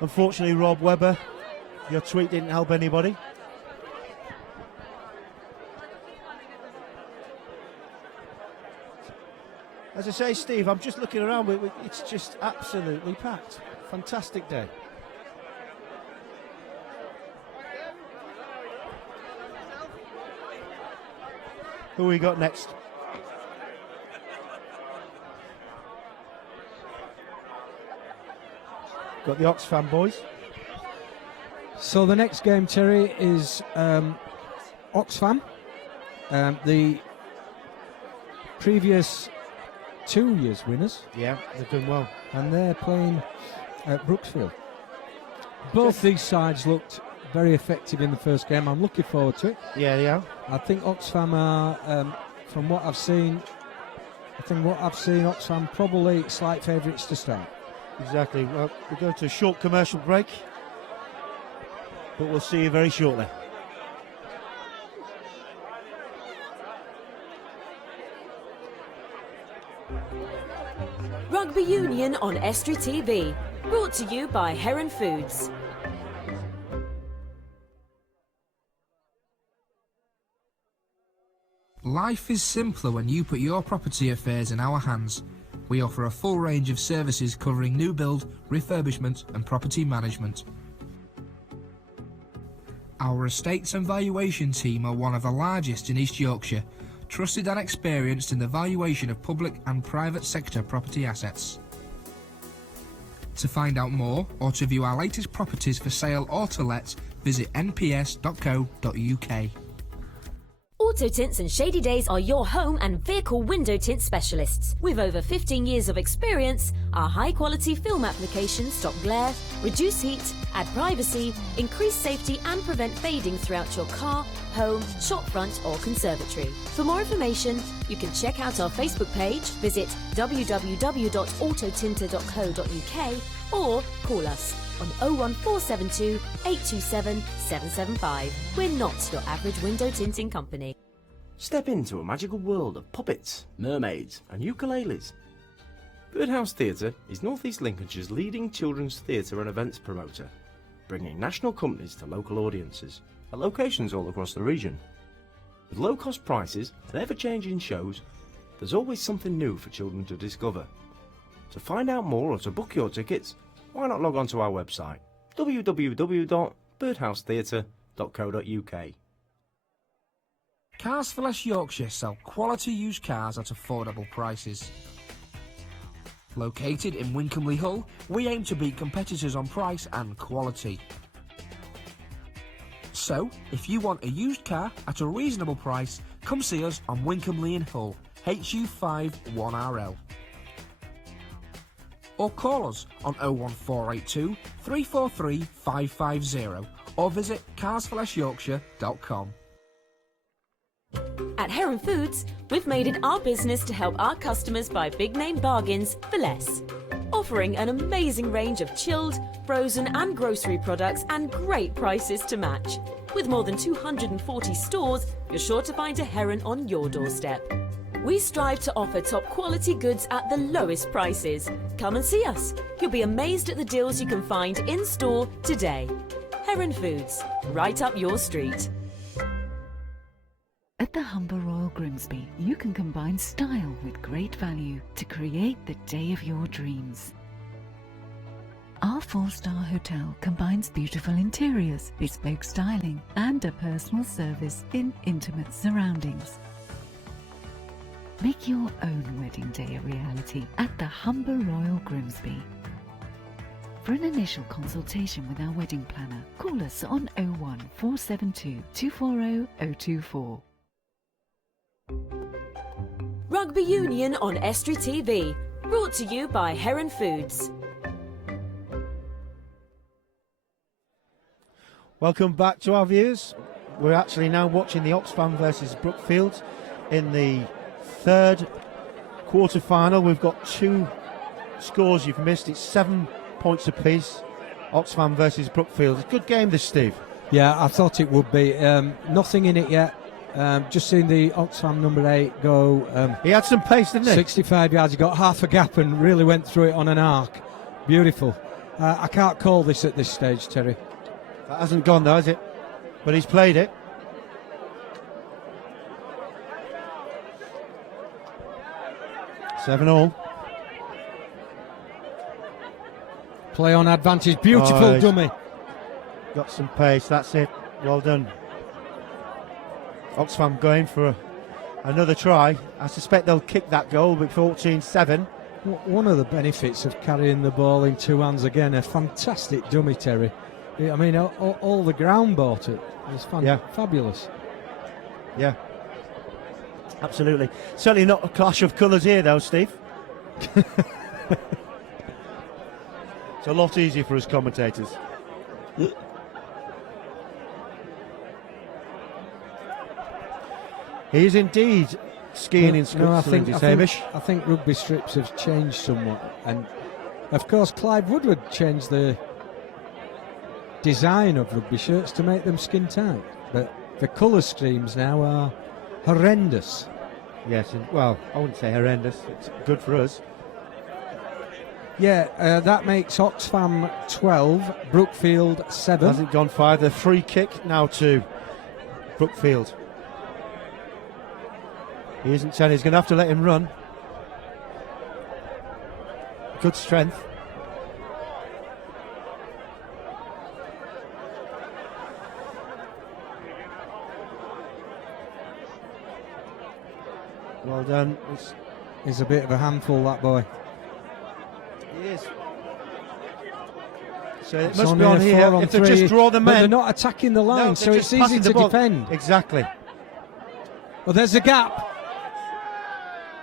Unfortunately, Rob Webber, your tweet didn't help anybody. As I say, Steve, I'm just looking around. It's just absolutely packed. Fantastic day. Who we got next? Got the Oxfam boys. So the next game, Terry, is Oxfam. The previous 2 years winners. Yeah, they've done well. And they're playing at Brooksfield. Both these sides looked very effective in the first game. I'm looking forward to it. Yeah. I think Oxfam are, from what I've seen, Oxfam probably slight favourites to start. Exactly. Well, we're going to a short commercial break, but we'll see you very shortly. Rugby Union on Estuary TV. Brought to you by Heron Foods. Life is simpler when you put your property affairs in our hands. We offer a full range of services covering new build, refurbishment and property management. Our estates and valuation team are one of the largest in East Yorkshire, trusted and experienced in the valuation of public and private sector property assets. To find out more or to view our latest properties for sale or to let, visit nps.co.uk. Auto Tints and Shady Days are your home and vehicle window tint specialists. With over 15 years of experience, our high-quality film applications stop glare, reduce heat, add privacy, increase safety and prevent fading throughout your car, home, shop front or conservatory. For more information, you can check out our Facebook page, visit www.autotinter.co.uk or call us on 01472 827 775. We're not your average window tinting company. Step into a magical world of puppets, mermaids and ukuleles. Birdhouse Theatre is North East Lincolnshire's leading children's theatre and events promoter, bringing national companies to local audiences at locations all across the region. With low-cost prices and ever-changing shows, there's always something new for children to discover. To find out more or to book your tickets, why not log on to our website www.birdhousetheatre.co.uk. Cars for Less Yorkshire sell quality used cars at affordable prices. Located in Wincolmley Hull, we aim to beat competitors on price and quality. So, if you want a used car at a reasonable price, come see us on Wincolmley in Hull, HU5 1RL. Or call us on 01482 343 550 or visit carsforlessyorkshire.com. At Heron Foods, we've made it our business to help our customers buy big name bargains for less. Offering an amazing range of chilled, frozen and grocery products and great prices to match. With more than 240 stores, you're sure to find a Heron on your doorstep. We strive to offer top quality goods at the lowest prices. Come and see us. You'll be amazed at the deals you can find in store today. Heron Foods, right up your street. At the Humber Royal Grimsby, you can combine style with great value to create the day of your dreams. Our 4-star hotel combines beautiful interiors, bespoke styling, and a personal service in intimate surroundings. Make your own wedding day a reality at the Humber Royal Grimsby. For an initial consultation with our wedding planner, call us on 01 472 240 024. Rugby Union on Estuary TV, brought to you by Heron Foods. Welcome back to our viewers. We're actually now watching the Oxfam versus Brookfield in the third quarter final. We've got two scores you've missed. It's 7 points apiece. Oxfam versus Brookfield. A good game this, Steve. Yeah, I thought it would be. Nothing in it yet. Just seen the Oxfam number 8 go. He had some pace, didn't he? 65 yards. He got half a gap and really went through it on an arc. Beautiful. I can't call this at this stage, Terry. That hasn't gone though, has it? But he's played it. Seven all. Play on advantage. Beautiful dummy. Got some pace. That's it. Well done. Oxfam going for another try. I suspect they'll kick that goal with 14-7. One of the benefits of carrying the ball in two hands again, a fantastic dummy, Terry. I mean, all the ground bought it. It's fabulous. Yeah, absolutely. Certainly not a clash of colours here, though, Steve. It's a lot easier for us commentators. He is indeed skiing in Scotland, I think rugby strips have changed somewhat, and of course Clive Woodward changed the design of rugby shirts to make them skin tight, but the colour schemes now are horrendous. Yes, well, I wouldn't say horrendous. It's good for us. Yeah, that makes Oxfam 12, Brookfield 7. Hasn't gone 5. The free kick now to Brookfield. He isn't telling. He's going to have to let him run. Good strength. Well done. He's a bit of a handful, that boy. He is. So it must be on here. If they just draw the men. They're not attacking the line, so it's easy to defend. Exactly. Well, there's a gap.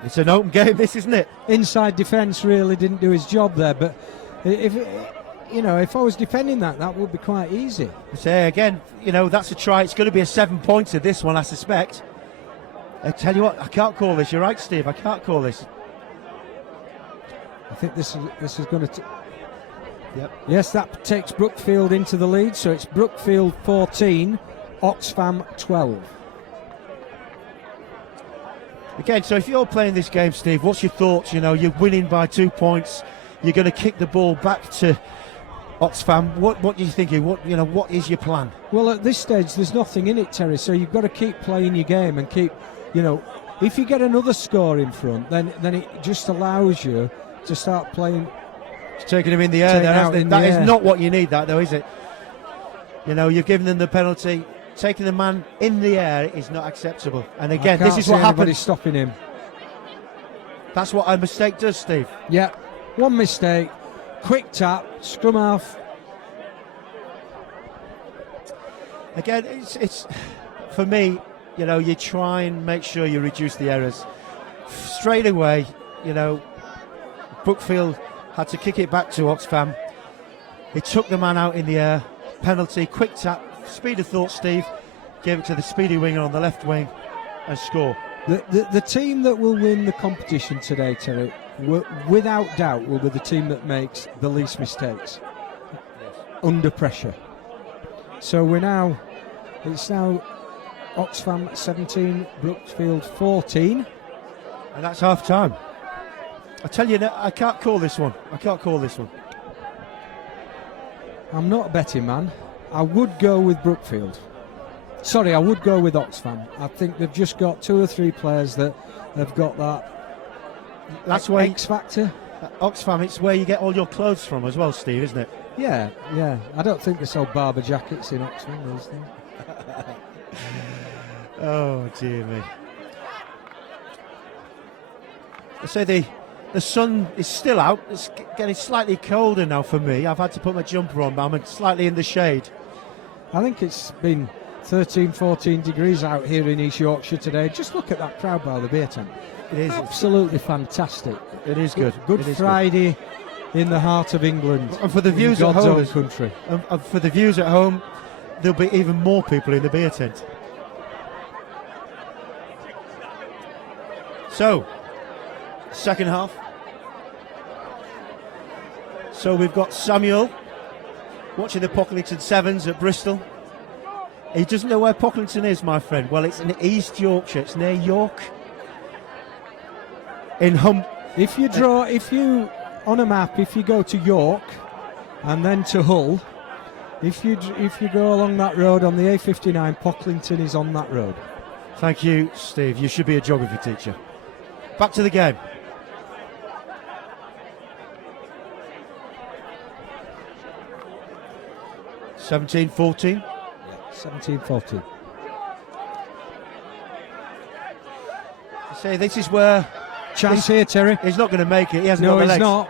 It's an open game, this, isn't it? Inside defence really didn't do his job there, but if I was defending that would be quite easy. Say again, that's a try. It's going to be a 7-pointer, this one, I suspect. I tell you what, I can't call this. You're right, Steve. I can't call this. I think this is going to. Yep. Yes, that takes Brookfield into the lead. So it's Brookfield 14, Oxfam 12. Again, so if you're playing this game, Steve, what's your thoughts? You're winning by 2 points. You're going to kick the ball back to Oxfam. What are you thinking? What is your plan? Well, at this stage, there's nothing in it, Terry. So you've got to keep playing your game and keep, if you get another score in front, then it just allows you to start playing. It's taking him in the air. That is not what you need, that though, is it? You've given them the penalty. Taking the man in the air is not acceptable. And again, this is what happens. Stopping him. That's what a mistake does, Steve. Yeah. One mistake, quick tap, scrum half. Again, it's for me, you know, you try and make sure you reduce the errors. Straight away, you know, Brookfield had to kick it back to Oxfam. He took the man out in the air, penalty, quick tap, speed of thought, Steve, gave it to the speedy winger on the left wing and score. The team that will win the competition today, Terry, without doubt will be the team that makes the least mistakes under pressure. So it's now Oxfam 17, Brookfield 14. And that's half time. I tell you, I can't call this one. I'm not a betting man. I would go with Brookfield. Sorry, I would go with Oxfam. I think they've just got 2 or 3 players that have got that X factor. Oxfam, it's where you get all your clothes from as well, Steve, isn't it? Yeah. I don't think they sell Barber jackets in Oxfam these days. Oh, dear me. I say the sun is still out. It's getting slightly colder now for me. I've had to put my jumper on, but I'm slightly in the shade. I think it's been 13, 14 degrees out here in East Yorkshire today. Just look at that crowd by the beer tent. It is absolutely fantastic. It is good. Good Friday in the heart of England. And for the views God's at home, own country. And for the views at home, there'll be even more people in the beer tent. So, second half. So we've got Samuel watching the Pocklington Sevens at Bristol. He doesn't know where Pocklington is, my friend. Well, it's in East Yorkshire. It's near York. If you on a map, if you go to York and then to Hull, if you go along that road on the A59, Pocklington is on that road. Thank you, Steve. You should be a geography teacher. Back to the game. (17-14). 17-14. Say this is where chance here, Terry. He's not going to make it. He hasn't got the legs. No, he's not.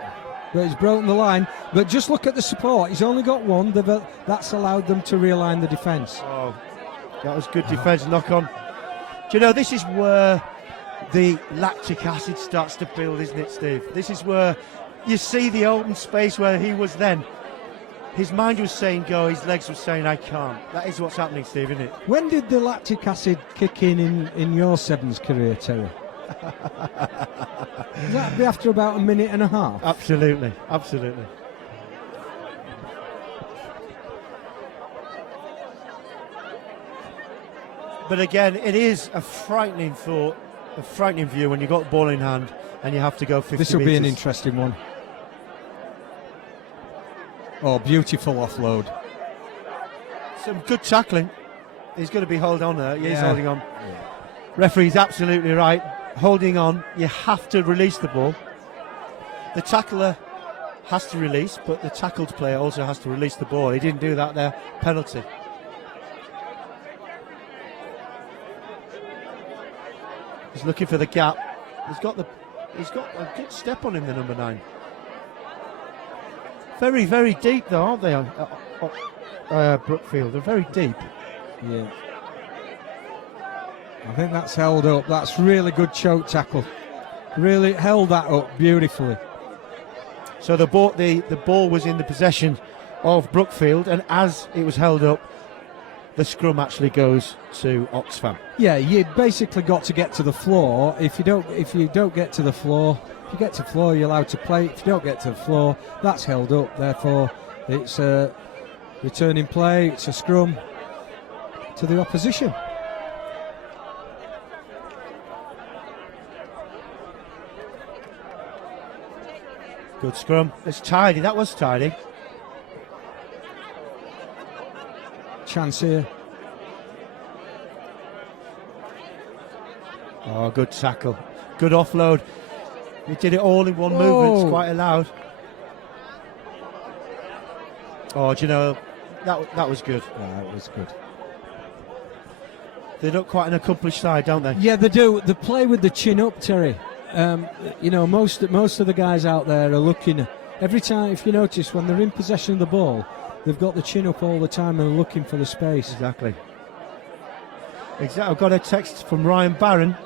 But he's broken the line. But just look at the support. He's only got one. That's allowed them to realign the defence. Oh, that was good defence. Knock on. Do you know, this is where the lactic acid starts to build, isn't it, Steve? This is where you see the open space where he was then. His mind was saying go, his legs were saying I can't. That is what's happening, Steve, isn't it? When did the lactic acid kick in your Sevens career, Terry? Does that be after about a minute and a half? Absolutely. But again, it is a frightening thought, a frightening view when you've got the ball in hand and you have to go 50 This will be an metres. interesting one. Oh, beautiful offload. Some good tackling. He's going to be held on there. He's holding on. Yeah. Referee's absolutely right. Holding on. You have to release the ball. The tackler has to release, but the tackled player also has to release the ball. He didn't do that there. Penalty. He's looking for the gap. He's got a good step on him, the number 9. Very, very deep though, aren't they? Brookfield. They're very deep. Yeah. I think that's held up. That's really good choke tackle. Really held that up beautifully. So the ball was in the possession of Brookfield, and as it was held up, the scrum actually goes to Oxfam. Yeah, you basically got to get to the floor. If you don't get to the floor, if you get to the floor, you're allowed to play. If you don't get to the floor, that's held up. Therefore, it's a returning play. It's a scrum to the opposition. Good scrum. It's tidy. That was tidy. Chance here. Oh, good tackle. Good offload. He did it all in one movement. It's quite allowed. Oh, do you know, that was good. Yeah, that was good. They look quite an accomplished side, don't they? Yeah, they do. They play with the chin up, Terry. you know, most of the guys out there are looking every time. If you notice, when they're in possession of the ball, they've got the chin up all the time and are looking for the space. Exactly. I've got a text from Ryan Barron.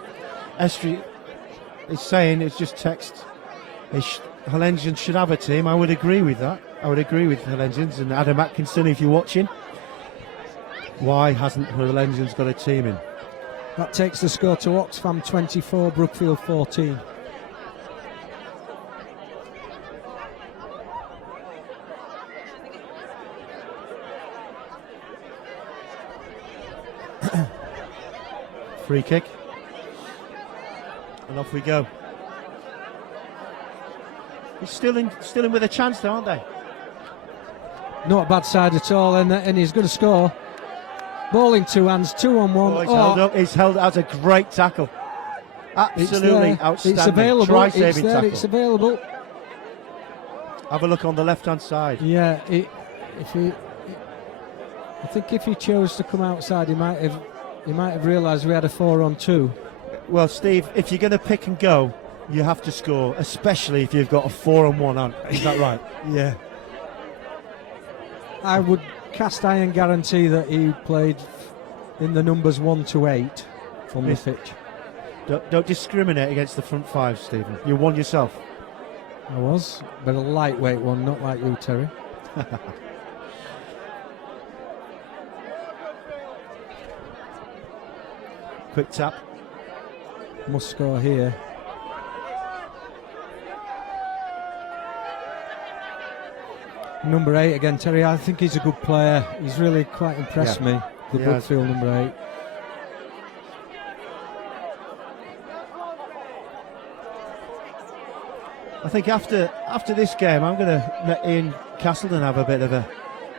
Estrie is saying, it's just text, Hellensians should have a team. I would agree with that. I would agree with Hellensians. And Adam Atkinson, if you're watching, why hasn't Hellensians got a team in? That takes the score to Oxfam 24, Brookfield 14. Free kick. And off we go. He's still in with a chance though, aren't they? Not a bad side at all, and he's going to score. Ball in two hands, 2-on-1. He's held up. He's held. That's a great tackle. Absolutely outstanding. It's available. Try-saving tackle. It's available. Have a look on the left-hand side. Yeah, I think if he chose to come outside, he might have realised we had a 4-on-2. Well, Steve, if you're going to pick and go, you have to score, especially if you've got a 4-on-1 on. Is that right? Yeah. I would cast iron guarantee that he played in the numbers 1 to 8 on the pitch. Don't discriminate against the front five, Stephen. You won yourself. I was, but a lightweight one, not like you, Terry. Quick tap. Must score here. Number 8 again, Terry. I think he's a good player. He's really quite impressed me. The Brookfield number 8. I think after this game, I'm going to let Ian Castleton have a bit of a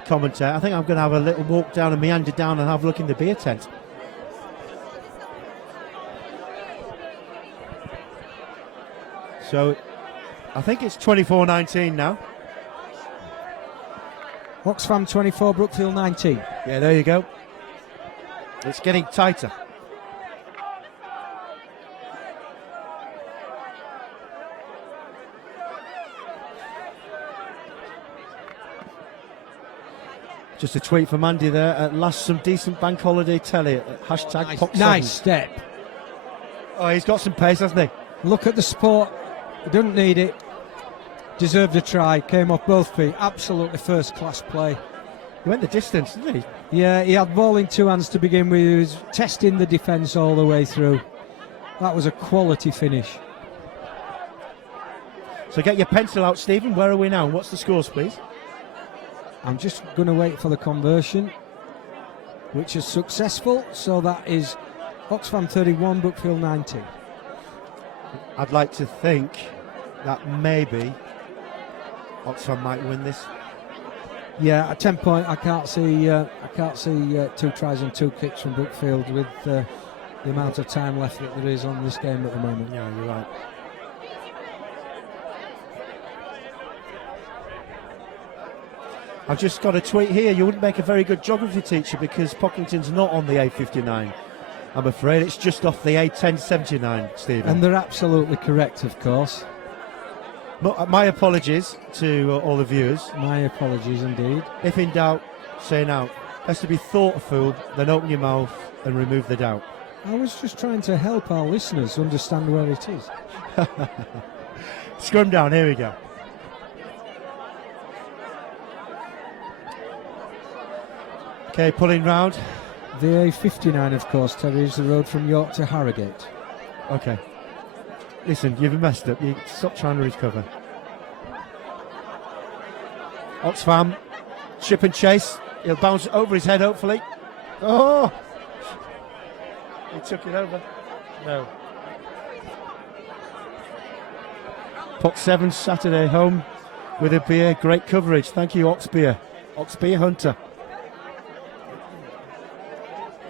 commentary. I think I'm going to have a little walk down and meander down and have a look in the beer tent. So, I think it's 24-19 now. Oxfam 24, Brookfield 19. Yeah, there you go. It's getting tighter. Just a tweet from Andy there. At last, some decent bank holiday telly. Hashtag Pop7. Nice step. Oh, he's got some pace, hasn't he? Look at the support. He doesn't need it. Deserved a try. Came off both feet. Absolutely first-class play. He went the distance, didn't he? Yeah, he had ball in two hands to begin with. He was testing the defence all the way through. That was a quality finish. So get your pencil out, Stephen. Where are we now? What's the scores, please? I'm just going to wait for the conversion, which is successful. So that is Oxfam 31, Brookfield 19. I'd like to think that maybe Oxfam might win this. Yeah, at 10 point, I can't see 2 tries and 2 kicks from Brookfield with the amount of time left that there is on this game at the moment. Yeah, you're right. I've just got a tweet here. You wouldn't make a very good geography teacher because Pocklington's not on the A59. I'm afraid it's just off the A1079, Stephen. And they're absolutely correct, of course. My apologies to all the viewers. My apologies indeed. If in doubt, say now. Has to be thought a fool, then open your mouth and remove the doubt. I was just trying to help our listeners understand where it is. Scrum down, here we go. Okay, pulling round. The A59, of course, Terry, is the road from York to Harrogate. Okay. Listen, you've messed up. You stop trying to recover. Oxfam, chip and chase. He'll bounce over his head, hopefully. Oh! He took it over. No. Pot 7 Saturday home with a beer. Great coverage. Thank you, Oxbeer. Oxbeer Hunter.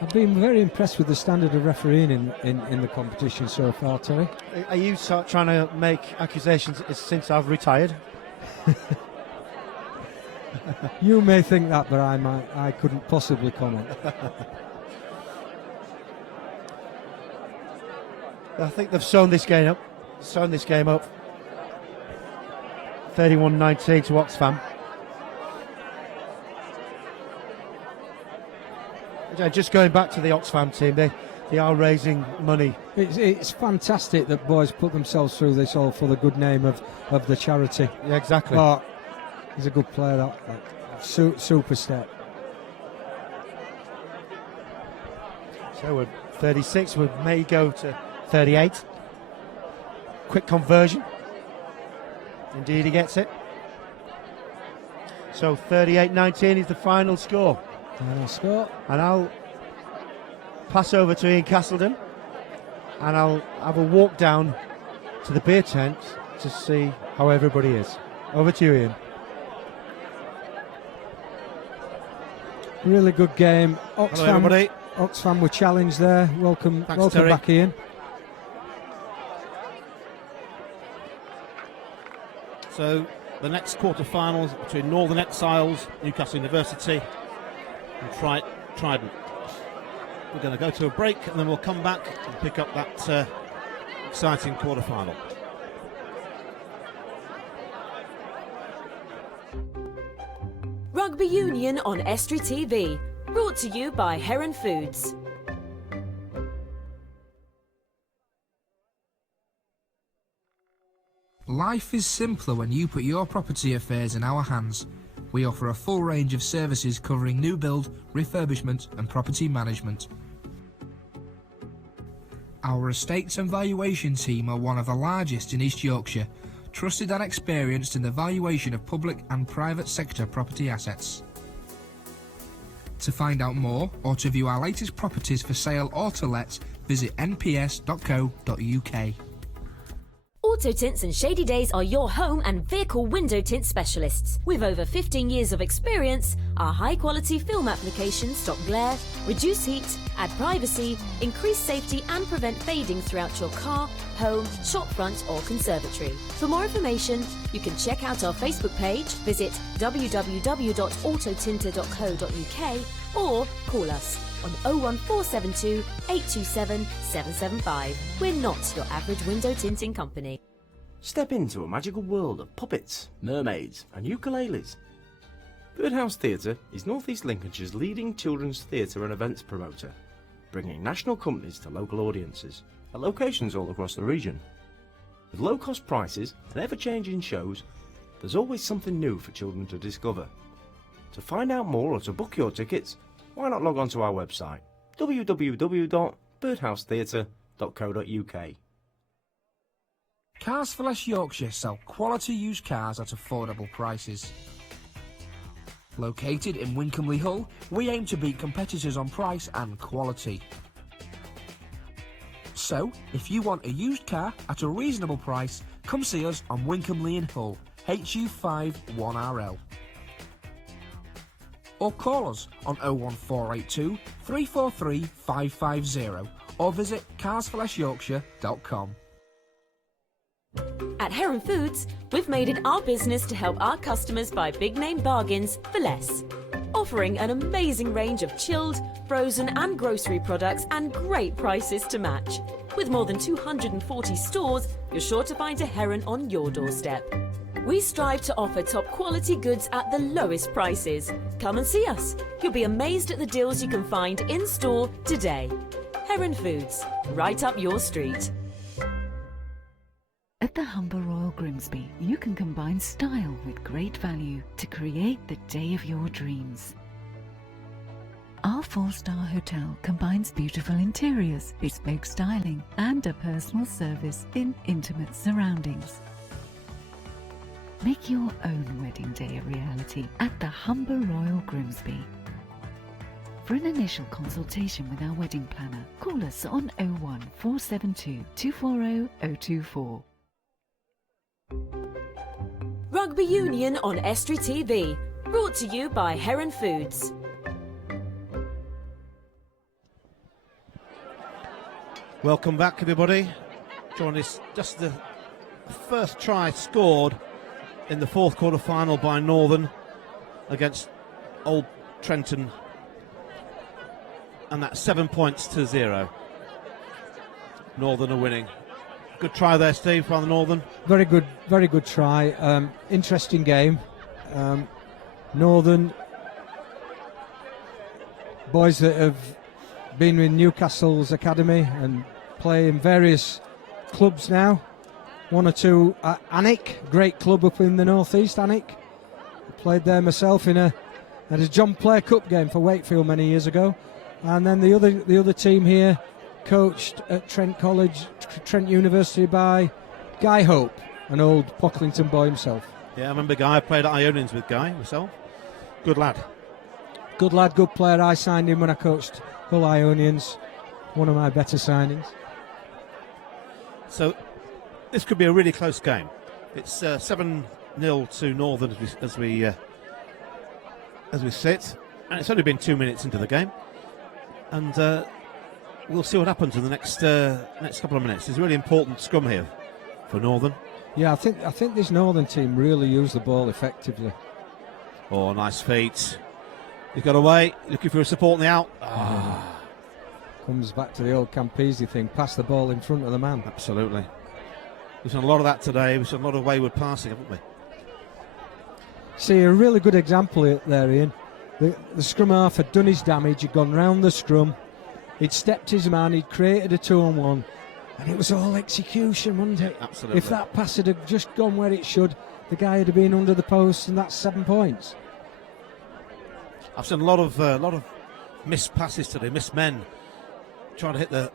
I've been very impressed with the standard of refereeing in the competition so far, Terry. Are you trying to make accusations since I've retired? You may think that, but I couldn't possibly comment. I think they've sewn this game up. sewn this game up. 31-19 to Oxfam. Just going back to the Oxfam team, they are raising money. It's fantastic that boys put themselves through this all for the good name of the charity. Yeah, exactly. But he's a good player, that super step. So we're 36, we may go to 38. Quick conversion. Indeed, he gets it. So 38-19 is the final score. And I'll pass over to Ian Castleton, and I'll have a walk down to the beer tent to see how everybody is. Over to you, Ian. Really good game. Hello, everybody. Oxfam were challenged there. Welcome Terry. back, Ian. So the next quarter-finals between Northern Exiles, Newcastle University and Trident. We're going to go to a break and then we'll come back and pick up that exciting quarter-final. Rugby Union on Estuary TV. Brought to you by Heron Foods. Life is simpler when you put your property affairs in our hands. We offer a full range of services covering new build, refurbishment and property management. Our estates and valuation team are one of the largest in East Yorkshire, trusted and experienced in the valuation of public and private sector property assets. To find out more or to view our latest properties for sale or to let, visit nps.co.uk. Auto Tints and Shady Days are your home and vehicle window tint specialists. With over 15 years of experience, our high-quality film applications stop glare, reduce heat, add privacy, increase safety and prevent fading throughout your car, home, shop front or conservatory. For more information, you can check out our Facebook page, visit www.autotinter.co.uk or call us on 01472 827 775. We're not your average window tinting company. Step into a magical world of puppets, mermaids and ukuleles. Birdhouse Theatre is North East Lincolnshire's leading children's theatre and events promoter, bringing national companies to local audiences at locations all across the region. With low-cost prices and ever-changing shows, there's always something new for children to discover. To find out more or to book your tickets, why not log on to our website www.birdhousetheatre.co.uk. Cars for Less Yorkshire sell quality used cars at affordable prices. Located in Wincolmley Hull, we aim to beat competitors on price and quality. So, if you want a used car at a reasonable price, come see us on Wincolmley in Hull, HU5 1RL. Or call us on 01482 343 550 or visit carsforlessyorkshire.com. At Heron Foods, we've made it our business to help our customers buy big name bargains for less. Offering an amazing range of chilled, frozen and grocery products and great prices to match. With more than 240 stores, you're sure to find a Heron on your doorstep. We strive to offer top quality goods at the lowest prices. Come and see us. You'll be amazed at the deals you can find in store today. Heron Foods, right up your street. At the Humber Royal Grimsby, you can combine style with great value to create the day of your dreams. Our 4-star hotel combines beautiful interiors, bespoke styling, and a personal service in intimate surroundings. Make your own wedding day a reality at the Humber Royal Grimsby. For an initial consultation with our wedding planner, call us on 01472 240 024. Rugby Union on Estuary TV. Brought to you by Heron Foods. Welcome back, everybody. Join us. Just the first try scored in the fourth quarter final by Northern against Old Trenton, and that's 7 points to 0. Northern are winning Good try there, Steve, by the Northern. Very good try. Interesting game. Northern boys that have been with Newcastle's academy and play in various clubs now. One or two at Alnwick, great club up in the northeast. Alnwick, played there myself in a John Player Cup game for Wakefield many years ago. And then the other team here, coached at Trent College, Trent University by Guy Hope, an old Pocklington boy himself. Yeah, I remember Guy. I played at Ionians with Guy myself. Good lad. Good lad, good player. I signed him when I coached Hull Ionians. One of my better signings. So this could be a really close game. It's 7-0 to Northern as we sit, and it's only been 2 minutes into the game, and we'll see what happens in the next couple of minutes. It's a really important scrum here for Northern. Yeah, I think this Northern team really used the ball effectively. Oh, nice feet. He's got away, looking for a support in the out. Comes back to the old Campese thing, pass the ball in front of the man. Absolutely. We've seen a lot of that today. We've seen a lot of wayward passing, haven't we? See, a really good example there, Ian. The scrum half had done his damage, he'd gone round the scrum, he'd stepped his man, he'd created a 2-on-1, and it was all execution, wasn't it? Absolutely. If that pass had just gone where it should, the guy would have been under the post, and that's 7 points. I've seen a lot of missed passes today, missed men trying to hit the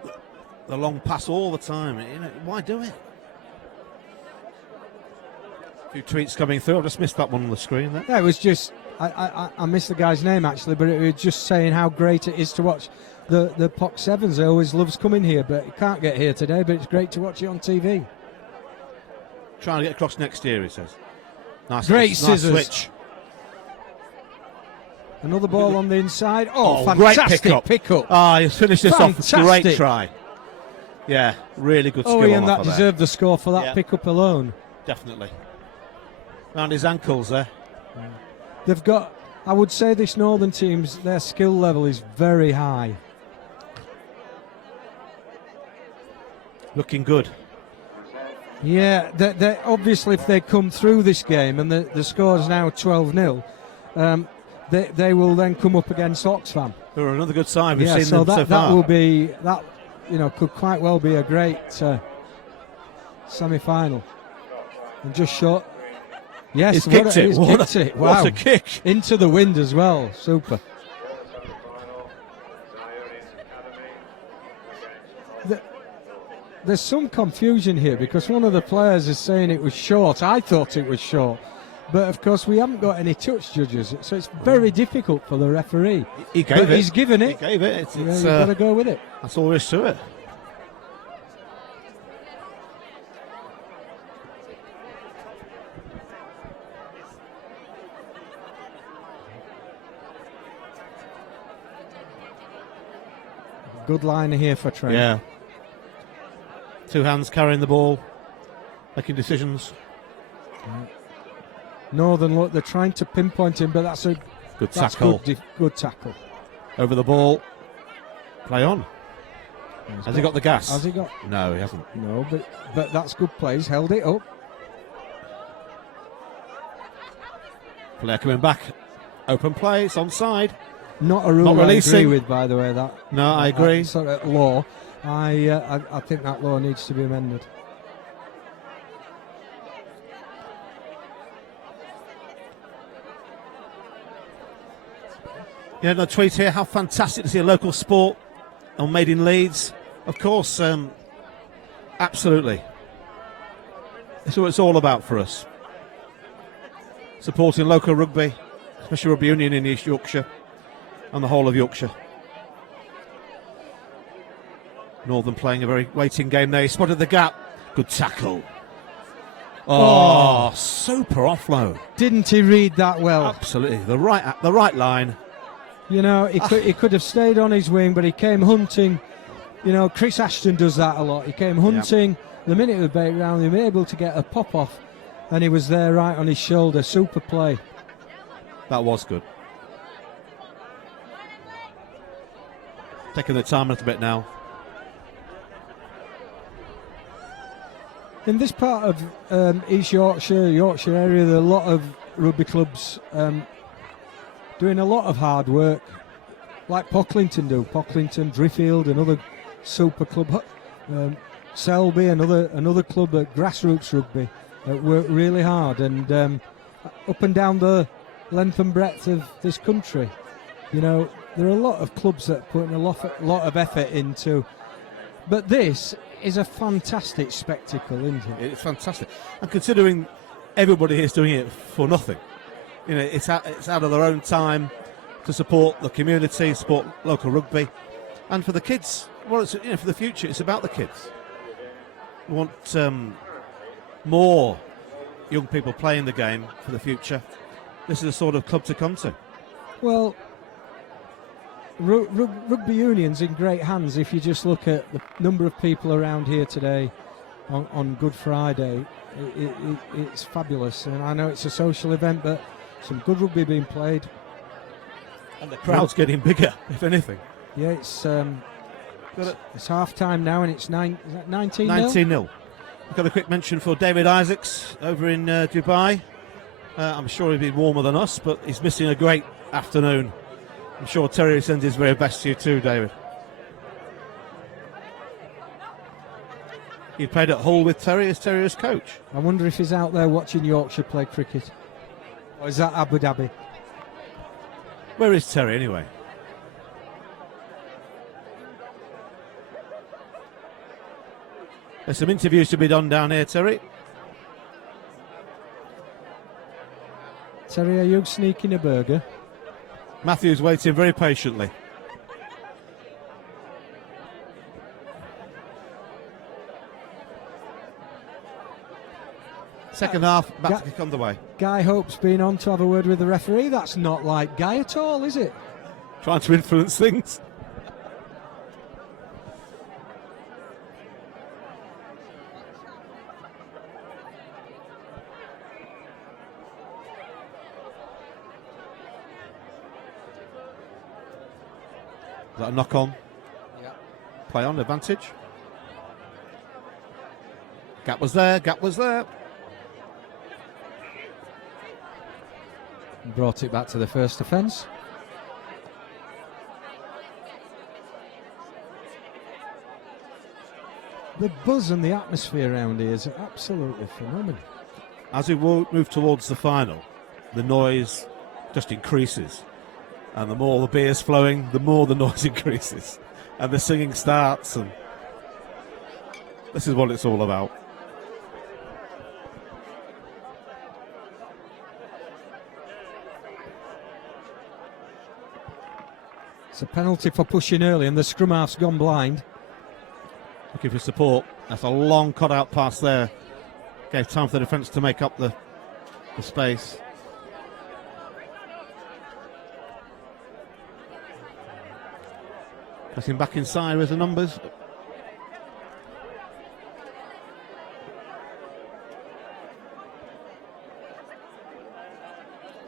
long pass all the time. You know, why do it? A few tweets coming through. I just missed that one on the screen there. Yeah, it was just I missed the guy's name actually, but it was just saying how great it is to watch the POC Sevens. He always loves coming here, but he can't get here today. But it's great to watch it on TV. Trying to get across next year, he says. Nice, Great nice scissors. switch. Another ball on the inside. Oh, great fantastic pick-up. He's finished this Fantastic. off. Great try. Yeah, really good skill. Oh, Ian, on that offer deserved there. the score for that pick-up alone. Definitely. Round his ankles there. They've got, I would say this Northern team's, their skill level is very high. Looking good. Yeah, they obviously if they come through this game and the score's now 12-0, they will then come up against Oxfam. They're another good side. We've seen so them so that far. will be, that could quite well be a great semi-final. And just short. Yes, He's kicked it. Kicked it. Wow. What a kick. Into the wind as well. Super. There's some confusion here because one of the players is saying it was short. I thought it was short. But of course we haven't got any touch judges, so it's very difficult for the referee. He gave it. He's given it. He gave it. You've got to go with it. That's all there is to it. Good line here for Trent. Yeah. Two hands carrying the ball, making decisions. Northern, look, they're trying to pinpoint him, but that's good tackle. Good tackle. Over the ball. Play on. Has he got the gas? Has he got? No, he hasn't. No, but that's good play. He's held it up. Player coming back. Open play. It's onside. Not a rule Not releasing. I agree with, by the way. That. No, I agree. Sort of law. I think that law needs to be amended. Yeah, no tweet here. How fantastic to see a local sport on Made in Leeds. Of course, absolutely. That's what it's all about for us. Supporting local rugby, especially rugby union in East Yorkshire and the whole of Yorkshire. Northern playing a very waiting game there. He spotted the gap. Good tackle. Oh, super offload. Didn't he read that well? Absolutely. The right line. You know, he could have stayed on his wing, but he came hunting. You know, Chris Ashton does that a lot. He came hunting. The minute of the bait round, he was able to get a pop off, and he was there right on his shoulder. Super play. That was good. Taking the time a little bit now. In this part of East Yorkshire area, there are a lot of rugby clubs doing a lot of hard work, like Pocklington do. Pocklington, Driffield, another super club. Selby, another club at grassroots rugby, work really hard, and up and down the length and breadth of this country. You know, there are a lot of clubs that are putting a lot of effort into. But this is a fantastic spectacle, isn't it? It's fantastic. And considering everybody here is doing it for nothing, you know, it's out of their own time to support the community, support local rugby, and for the kids. Well, it's, you know, for the future, it's about the kids. We want more young people playing the game for the future. This is the sort of club to come to. Well, rugby union's in great hands if you just look at the number of people around here today on Good Friday. It's fabulous, and I know it's a social event, but some good rugby being played. And the crowd's getting bigger, if anything. Yeah, it's half time now, and it's 19-0. 19-0. We've got a quick mention for David Isaacs over in Dubai. I'm sure he'd be warmer than us, but he's missing a great afternoon. I'm sure Terry sends his very best to you too, David. You played at Hull with Terry as Terrier's coach. I wonder if he's out there watching Yorkshire play cricket. Or is that Abu Dhabi? Where is Terry anyway? There's some interviews to be done down here, Terry. Terry, are you sneaking a burger? Matthew's waiting very patiently. Second half, back to kick on the way. Guy Hope's been on to have a word with the referee. That's not like Guy at all, is it? Trying to influence things. Is that a knock on? Yeah. Play on, advantage. Gap was there, gap was there. Brought it back to the first offence. The buzz and the atmosphere around here is absolutely phenomenal. As we move towards the final, the noise just increases. And the more the beer's flowing, the more the noise increases. And the singing starts, and this is what it's all about. It's a penalty for pushing early, and the scrum half's gone blind. Looking for support. That's a long cut-out pass there. Gave time for the defence to make up the space. Pressing back inside with the numbers.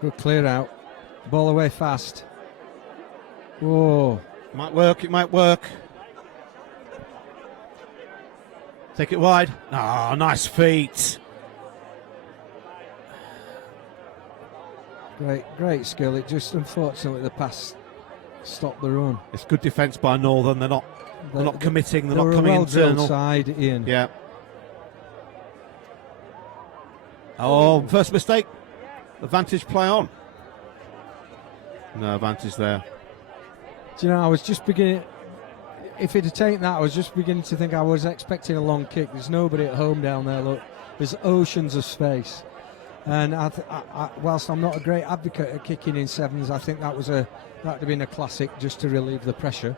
Good clear out. Ball away fast. Whoa. Might work, it might work. Take it wide. Ah, nice feet. Great skill. It just, unfortunately, the pass stopped the run. It's good defence by Northern. They're not committing. They're not coming internal. Side, Ian. Yeah. Oh, first mistake. Advantage play on. No advantage there. Do you know, I was just beginning. If he'd have taken that, I was just beginning to think I was expecting a long kick. There's nobody at home down there. Look, there's oceans of space. And whilst I'm not a great advocate at kicking in sevens, I think that would have been a classic just to relieve the pressure.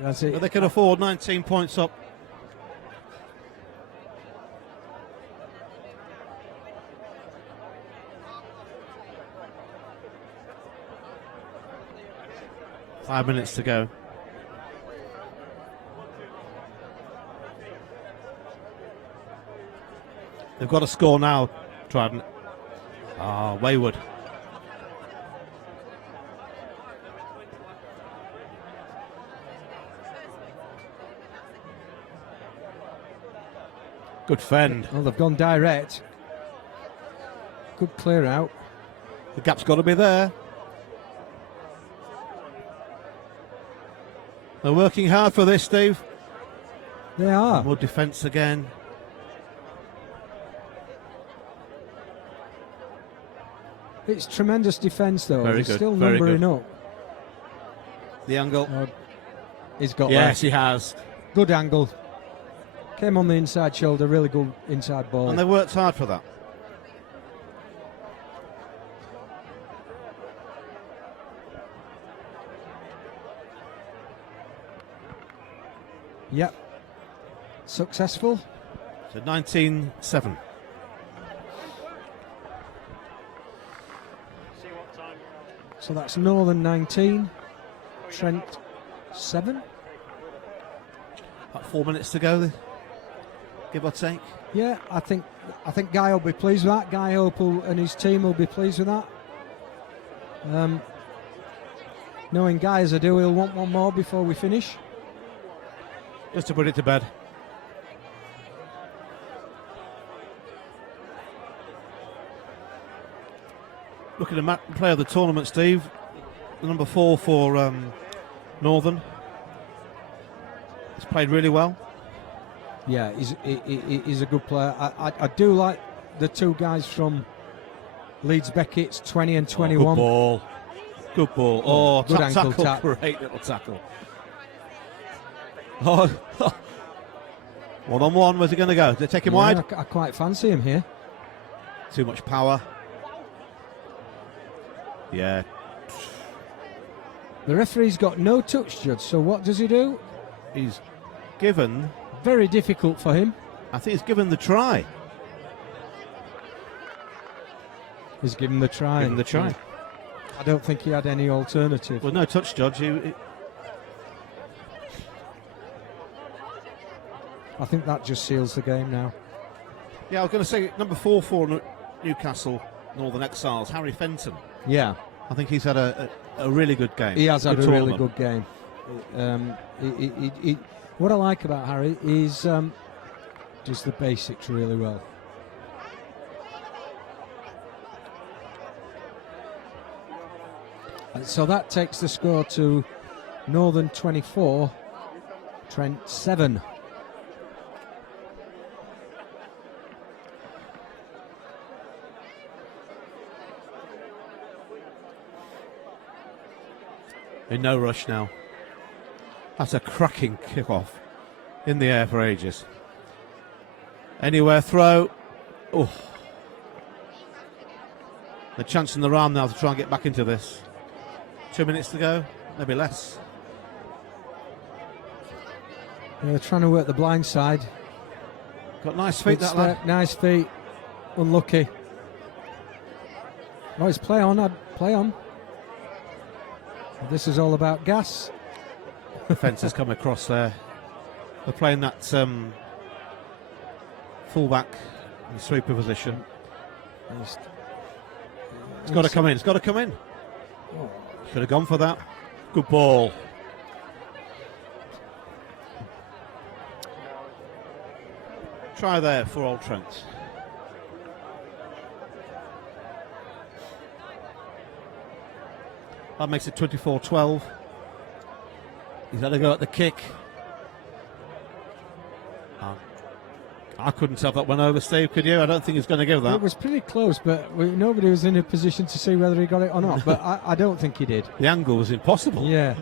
That's it. But they can afford 19 points up. Five minutes to go. They've got a score now, Trident. Ah, wayward. Good fend. Well, they've gone direct. Good clear out. The gap's got to be there. They're working hard for this, Steve. They are. More defence again. It's tremendous defence, though. Very They're good, still very numbering good. up. The angle. He's got Yes, that. he has. Good angle. Came on the inside shoulder, really good inside ball. And they worked hard for that. Yep. Successful. So 19-7. So that's Northern 19, Trent 7. About 4 minutes to go, give or take. Yeah, I think Guy will be pleased with that. Guy Hope and his team will be pleased with that. Knowing Guy as I do, he'll want one more before we finish. Just to put it to bed. Look at the player of the tournament, Steve. The number 4 for Northern. He's played really well. Yeah, he's a good player. I do like the two guys from Leeds Beckett's 20 and 21. Good ball. Good ball. Oh, good ankle tackle. tap. Great little tackle. Oh, 1-on-1. Where's he going to go? Did they take him wide? I quite fancy him here. Too much power. Yeah. The referee's got no touch, Judge, so what does he do? He's given... Very difficult for him. I think he's given the try. He's given the try. Given the try. I don't think he had any alternative. Well, no touch, Judge. I think that just seals the game now. Yeah, I was going to say number 4 for Newcastle Northern Exiles, Harry Fenton. Yeah. I think he's had a really good game. He has had a tournament. really good game. What I like about Harry is just the basics really well. And so that takes the score to Northern 24, Trent 7. In no rush now. That's a cracking kick-off. In the air for ages. Anywhere throw. Oh. The chance in the round now to try and get back into this. 2 minutes to go, maybe less. They're trying to work the blind side. Got nice feet, Good that lad. step, nice feet. Unlucky. Oh, it's play on, play on. This is all about gas. The fence has come across there. They're playing that full-back in the sweeper position. It's got to come in. It's got to come in. Should have gone for that. Good ball. Try there for Old Trent. That makes it 24-12. He's had a go at the kick. I couldn't have that one over, Steve, could you? I don't think he's going to give that. It was pretty close, but nobody was in a position to see whether he got it or not. But I don't think he did. The angle was impossible. Yeah.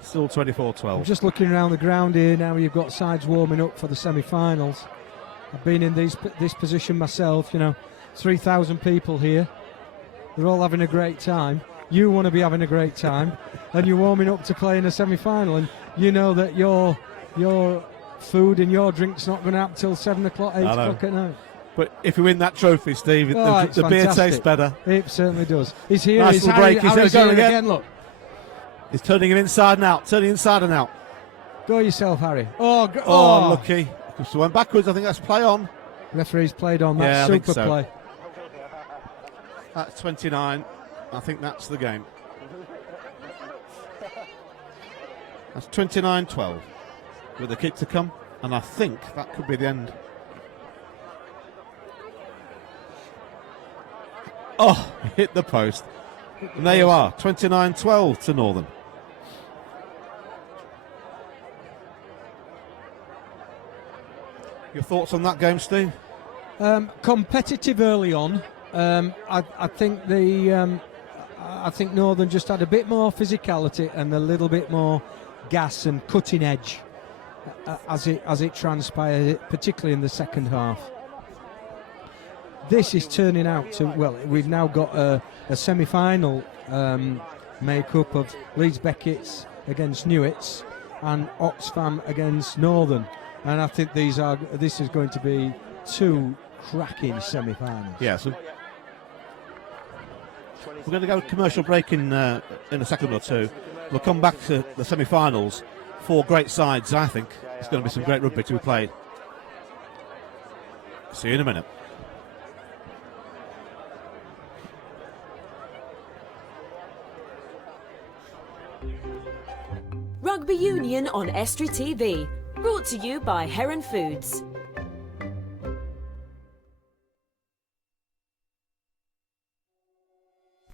Still 24-12. I'm just looking around the ground here now. You've got sides warming up for the semi-finals. I've been in this position myself. 3,000 people here. They're all having a great time. You want to be having a great time, and you're warming up to play in a semi-final, and you know that your food and your drink's not going to happen till 7 o'clock, 8 o'clock at night. But if you win that trophy, Steve, the beer tastes better. It certainly does. He's here. Nice He's little break. Harry's going here again. Look. He's turning him inside and out. Turning inside and out. Go yourself, Harry. Oh, lucky. Just went backwards. I think that's play on. Referee's played on. That's yeah, super I think so. play. That's 29. I think that's the game. That's 29-12. With the kick to come. And I think that could be the end. Oh, hit the post. And there you are, 29-12 to Northern. Your thoughts on that game, Steve? Competitive early on. I think I think Northern just had a bit more physicality and a little bit more gas and cutting edge as it transpired, particularly in the second half. This is turning out to, well, we've now got a semi-final make-up of Leeds Beckett's against Newitts and Oxfam against Northern, and I think this is going to be two cracking semi-finals. Yeah, so we're going to go commercial break in a second or two. We'll come back to the semi-finals. 4 great sides, I think. It's going to be some great rugby to be played. See you in a minute. Rugby Union on Estuary TV, brought to you by Heron Foods.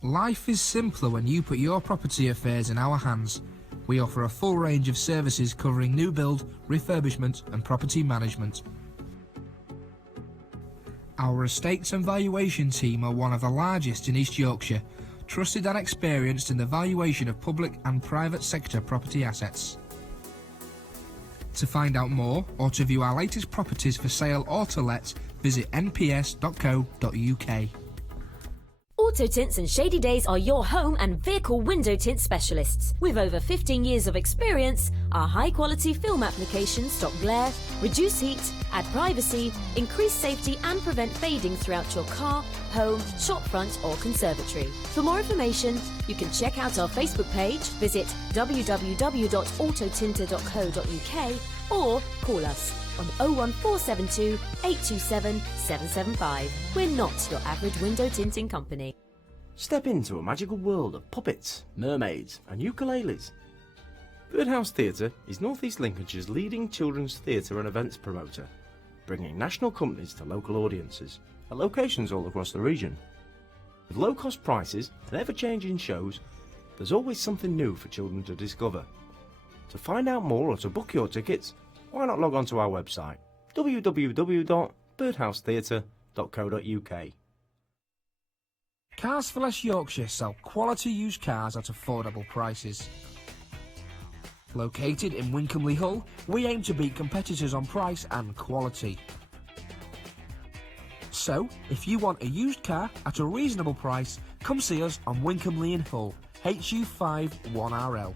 Life is simpler when you put your property affairs in our hands. We offer a full range of services covering new build, refurbishment and property management. Our estates and valuation team are one of the largest in East Yorkshire, trusted and experienced in the valuation of public and private sector property assets. To find out more or to view our latest properties for sale or to let, visit nps.co.uk. Auto Tints and Shady Days are your home and vehicle window tint specialists. With over 15 years of experience, our high-quality film applications stop glare, reduce heat, add privacy, increase safety and prevent fading throughout your car, home, shopfront or conservatory. For more information, you can check out our Facebook page, visit www.autotinter.co.uk or call us on 01472 827 775. We're not your average window tinting company. Step into a magical world of puppets, mermaids and ukuleles. Birdhouse Theatre is North East Lincolnshire's leading children's theatre and events promoter, bringing national companies to local audiences at locations all across the region. With low-cost prices and ever-changing shows, there's always something new for children to discover. To find out more or to book your tickets, why not log on to our website www.birdhousetheatre.co.uk. Cars for Less Yorkshire sell quality used cars at affordable prices. Located in Wincolmley Hull, we aim to beat competitors on price and quality. So, if you want a used car at a reasonable price, come see us on Wincolmley in Hull, HU5 1RL.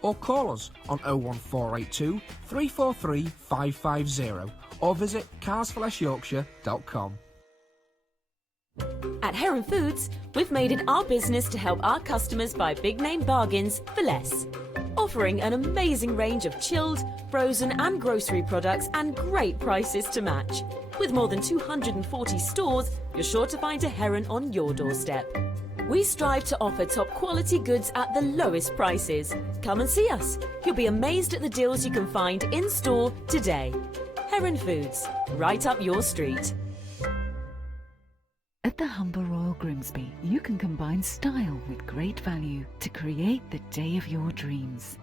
Or call us on 01482 343 550 or visit carsforlessyorkshire.com. At Heron Foods, we've made it our business to help our customers buy big name bargains for less. Offering an amazing range of chilled, frozen and grocery products and great prices to match. With more than 240 stores, you're sure to find a Heron on your doorstep. We strive to offer top quality goods at the lowest prices. Come and see us. You'll be amazed at the deals you can find in store today. Heron Foods, right up your street. At the Humber Royal Grimsby, you can combine style with great value to create the day of your dreams.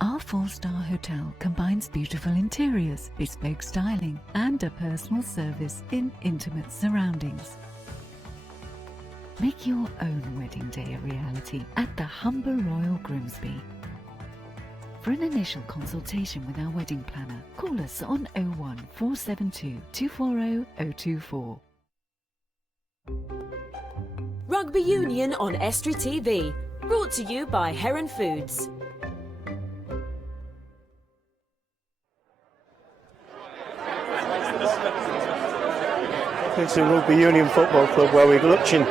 Our 4-star hotel combines beautiful interiors, bespoke styling, and a personal service in intimate surroundings. Make your own wedding day a reality at the Humber Royal Grimsby. For an initial consultation with our wedding planner, call us on 01472 240 024. Rugby Union on Estuary TV, brought to you by Heron Foods. Pocklington Rugby Union Football Club, where we're watching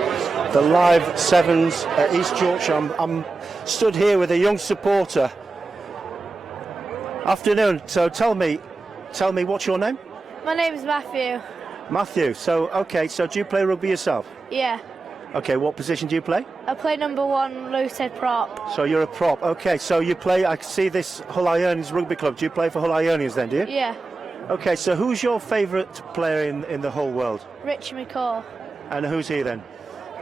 the live sevens at East Yorkshire. I'm stood here with a young supporter. Afternoon. So tell me, what's your name? My name is Matthew. Matthew. So do you play rugby yourself? Yeah. Okay, what position do you play? I play number 1 loose-head prop. So you're a prop. Okay, so you play, I see this Hull Ionians Rugby Club. Do you play for Hull Ionians then, do you? Yeah. Okay, so who's your favourite player in the whole world? Richie McCaw. And who's he then?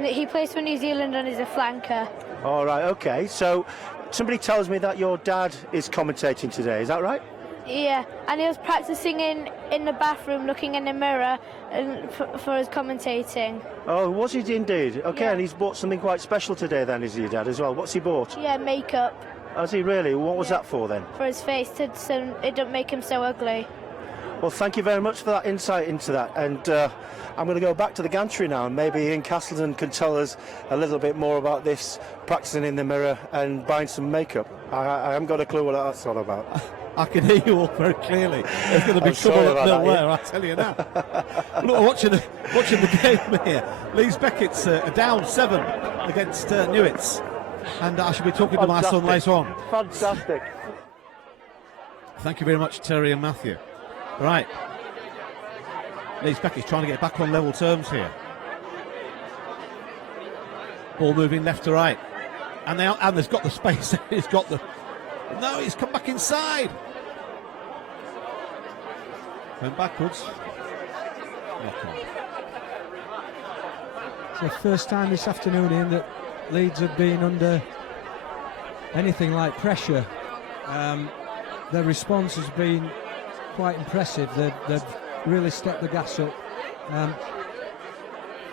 He plays for New Zealand and is a flanker. All right, okay. So somebody tells me that your dad is commentating today. Is that right? Yeah, and he was practicing in the bathroom, looking in the mirror and for his commentating. Oh, was he indeed? Okay, Yeah. and he's bought something quite special today then, is your dad as well? What's he bought? Yeah, makeup Has he really? What was that for then? for his face so it don't make him so ugly. Well, thank you very much for that insight into that. And I'm going to go back to the gantry now, and maybe Ian Castleton can tell us a little bit more about this practicing in the mirror and buying some makeup. I haven't got a clue what that's all about. I can hear you all very clearly. There's going to be I'm sorry trouble about at that, nowhere, I tell you now. Look, watching the game here. Leeds Beckett's down 7 against Newitts. And I shall be talking to my son later on. Fantastic. Thank you very much, Terry and Matthew. Right. Leeds Beckett's trying to get back on level terms here. Ball moving left to right. And there's got the space. He's got the... No, he's come back inside. Went backwards. It's the first time this afternoon, Ian, that Leeds have been under anything like pressure. Their response has been quite impressive. They've really stepped the gas up.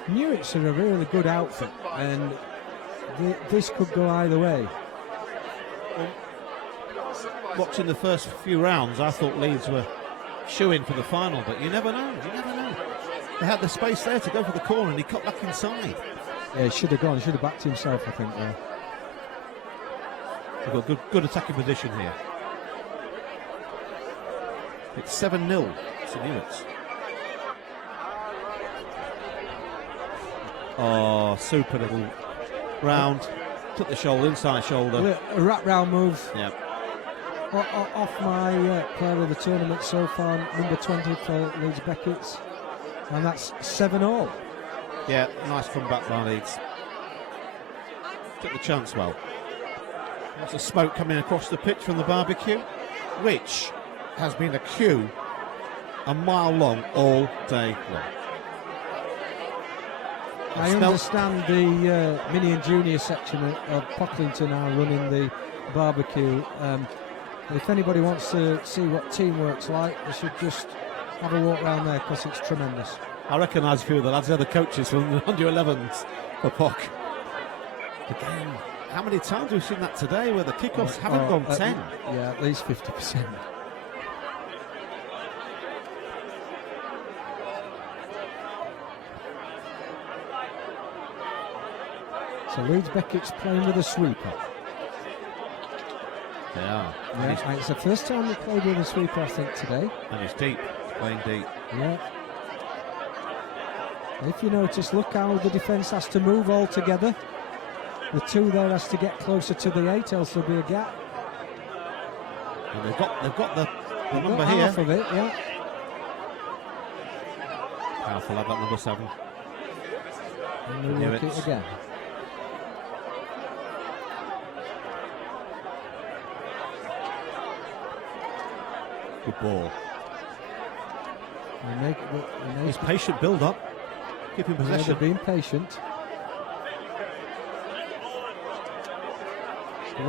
Newitts are a really good outfit, and this could go either way. Watching the first few rounds, I thought Leeds were shoo-in for the final, but you never know. You never know. They had the space there to go for the corner, and he cut back inside. Yeah, he should have gone. He should have backed himself, I think. There. They've got good attacking position here. It's 7-0 to Newitts. Oh, super little round. Took the shoulder, inside shoulder. A wrap round move. Yep. Off my player of the tournament so far, number 20 for Leeds Beckett's. And that's 7-all. Yeah, nice comeback by Leeds. Took the chance well. Lots of smoke coming across the pitch from the barbecue, which has been a queue a mile long all day long. I understand the mini and junior section of Pocklington are running the barbecue. If anybody wants to see what teamwork's like, they should just have a walk around there because it's tremendous. I recognise a few of the lads, they're the coaches from the under-11s for Pock. Again, how many times have we seen that today where the kickoffs haven't gone 10? Yeah, at least 50%. So Leeds Beckett's playing with a sweeper. They are. Yeah, it's the first time they played with a sweeper, I think, today. And it's deep, it's playing deep. Yeah. If you notice, look how the defence has to move all together. The 2 there has to get closer to the 8, else there'll be a gap. And they've got the number got here. Half of it, yeah. Powerful, have that number 7. And they'll work it again. Good ball. They He's patient build-up. Keeping possession. They're being patient.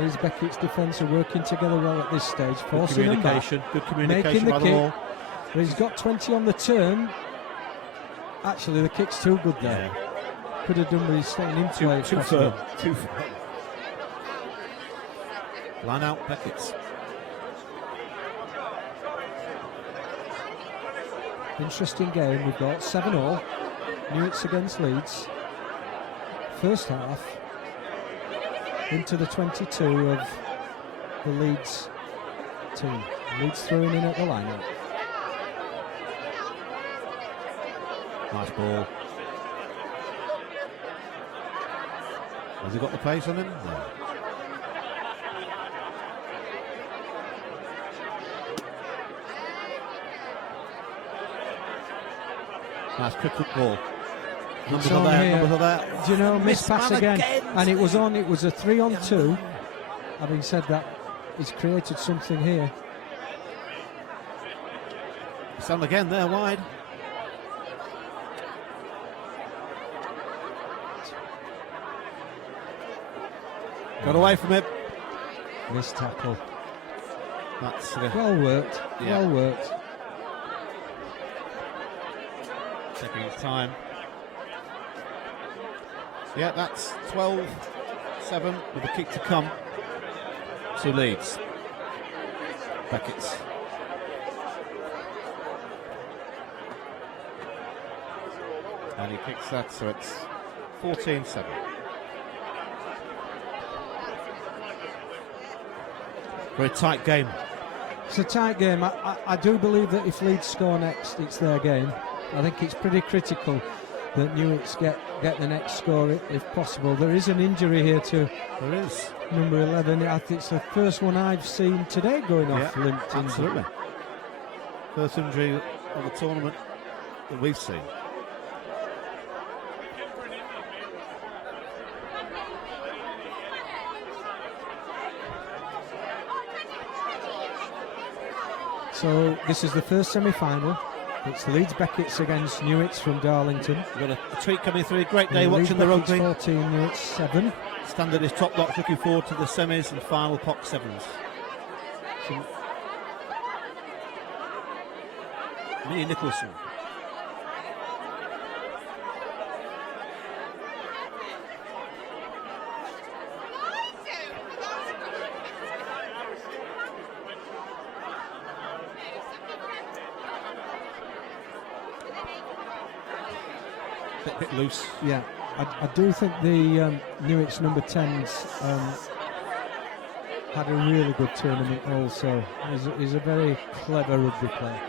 Leeds Beckett's defence are working together well at this stage, forcing them back. Good communication making the by kick. them all. But he's got 20 on the turn. Actually, the kick's too good there. Yeah. Could have done with staying in play. Too firm. Too firm. Line out Beckett's. Interesting game. We've got 7-all. Newitts against Leeds. First half into the 22 of the Leeds team. Leeds throwing in at the line-out. Nice ball. Has he got the pace on him? No. Nice quick ball. Numbers are there. Do you know, missed pass again. And it was a 3-on-2. Having said that, he's created something here. It's on again there, wide. Got away from it. Missed tackle. That's well worked. Yeah. Well worked. Taking his time. Yeah, that's 12-7 with a kick to come to Leeds. Beckett's. And he kicks that, so it's 14-7. Very tight game. It's a tight game. I do believe that if Leeds score next, it's their game. I think it's pretty critical that Newitts get the next score if possible. There is an injury here to number 11. I think it's the first one I've seen today going off limped. Absolutely. First injury of the tournament that we've seen. So this is the first semi-final. It's Leeds Beckett's against Newitts from Darlington. We've got a tweet coming through. Great day watching the rugby. 14, Newitts 7. Standard is top box, looking forward to the semis and final POC 7s. Minnie Nicholson. Bit loose. Yeah, I do think the Newitts number 10s had a really good tournament also. He's a very clever rugby player.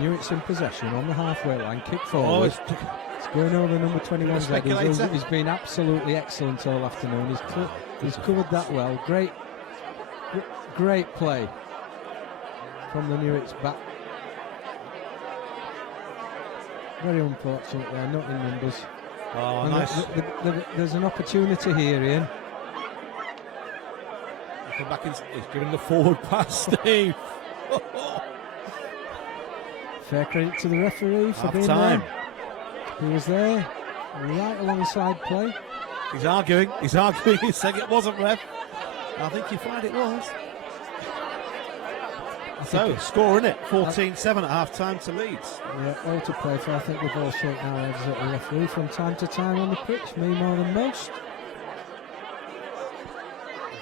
Newitts in possession on the halfway line, kick forward. It's going over number 21's head. He's been absolutely excellent all afternoon. He's covered that well. Great play from the Newitts back. Very unfortunate there, not in numbers. Oh, and nice. There's an opportunity here, Ian. Come back, he's giving the forward pass, Steve. Fair credit to the referee for being there. He was there, right alongside play. He's arguing, he's saying it wasn't ref. I think you find it was. So, score in it, 14-7 at half-time to Leeds. Yeah, all to play for. I think we've all shaken our heads at the referee from time to time on the pitch, me more than most.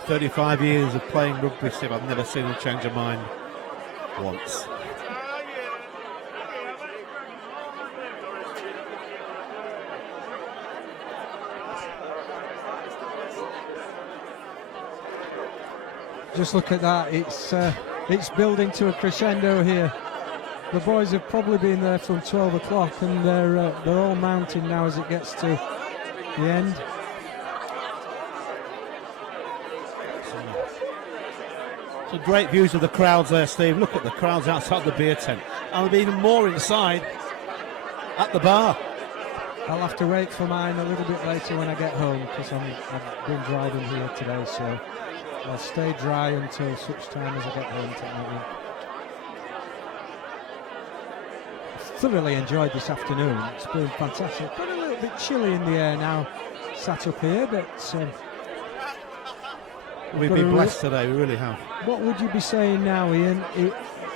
35 years of playing rugby, Steve, I've never seen him change a mind once. Just look at that, it's building to a crescendo here. The boys have probably been there from 12 o'clock and they're all mounting now as it gets to the end. Some great views of the crowds there, Steve. Look at the crowds outside the beer tent. And there'll be even more inside at the bar. I'll have to wait for mine a little bit later when I get home because I've been driving here today, so I'll stay dry until such time as I get home tonight. Thoroughly enjoyed this afternoon. It's been fantastic. Got a little bit chilly in the air now, sat up here, but we've been blessed today, we really have. What would you be saying now, Ian,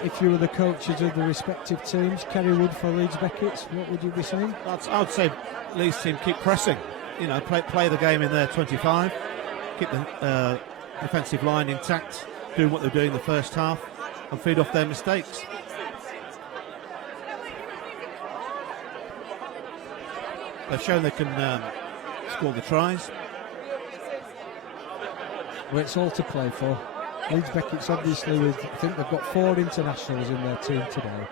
if you were the coaches of the respective teams? Kerry Wood for Leeds Beckett's, what would you be saying? I'd say Leeds team keep pressing. You know, play the game in their 25, keep the defensive line intact, doing what they're doing in the first half, and feed off their mistakes. They've shown they can score the tries. Well, it's all to play for. Leeds Beckett's obviously, I think they've got 4 internationals in their team today.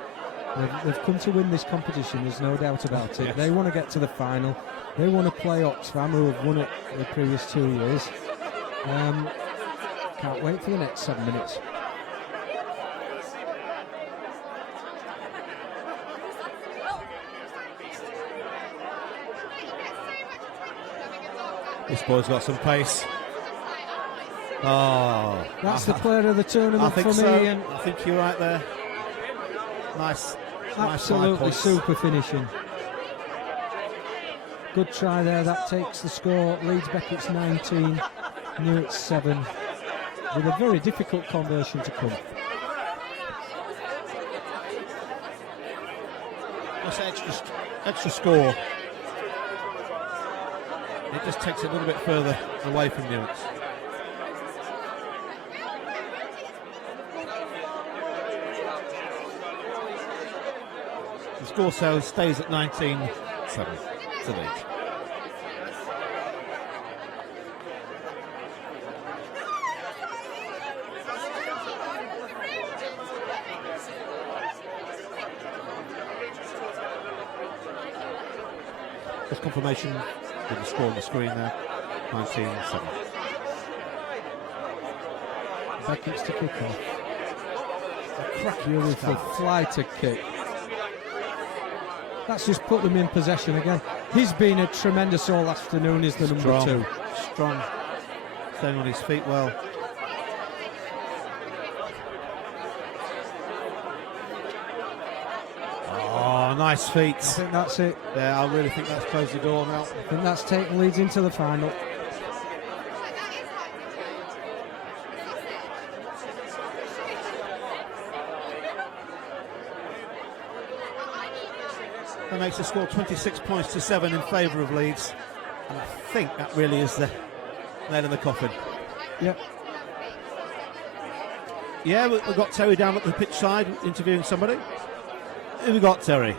They've come to win this competition, there's no doubt about it. Yes. They want to get to the final. They want to play Oxfam, who have won it the previous 2 years. Can't wait for the next 7 minutes. This boy's got some pace. Oh, That's the player of the tournament I think for so. me. And I think you're right there. Nice. absolutely super finishing. Good try there. That takes the score. Leeds Beckett's 19, Newart's 7, with a very difficult conversion to come. That's extra score. It just takes it a little bit further away from Newart's. The score so stays at 19-7 to Leeds. Just confirmation with the score on the screen there, 19-7. Beckett's to kick off. A beautiful flighter kick. That's just put them in possession again. He's been a tremendous all afternoon, is the number 2. Strong, staying on his feet well. Oh, nice feet. I think that's it. Yeah, I really think that's closed the door now. I think that's taken Leeds into the final. That makes the score 26 points to 7 in favour of Leeds. And I think that really is the nail in the coffin. Yep. Yeah, we've got Terry down at the pitch side interviewing somebody. Who we got, Terry?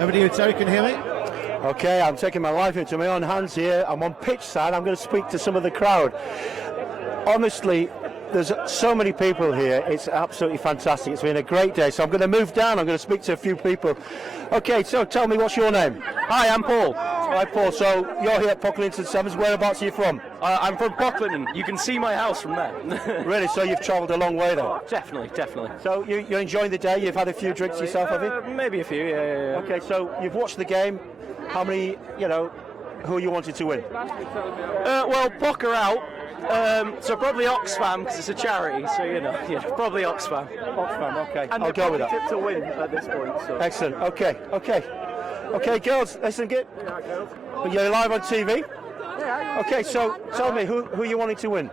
Over to you, Terry, can you hear me? Okay, I'm taking my life into my own hands here. I'm on pitch side. I'm going to speak to some of the crowd. Honestly, there's so many people here. It's absolutely fantastic. It's been a great day. So I'm going to move down. I'm going to speak to a few people. Okay, so tell me, what's your name? Hi, I'm Paul. Hi, Paul. So you're here at Pocklington Sevens. Whereabouts are you from? I'm from Pocklington. You can see my house from there. Really? So you've travelled a long way then? Definitely. So you're enjoying the day? You've had a few drinks yourself, have you? Maybe a few, yeah. Okay, so you've watched the game. How many, who you wanted to win? Well, Pock are out. So probably Oxfam, because it's a charity, so probably Oxfam. Oxfam, okay. And I'll go with that. Tipped to win at this point. So. Excellent, okay, girls, listen, you're live on TV? Okay, so tell me, who you wanting to win?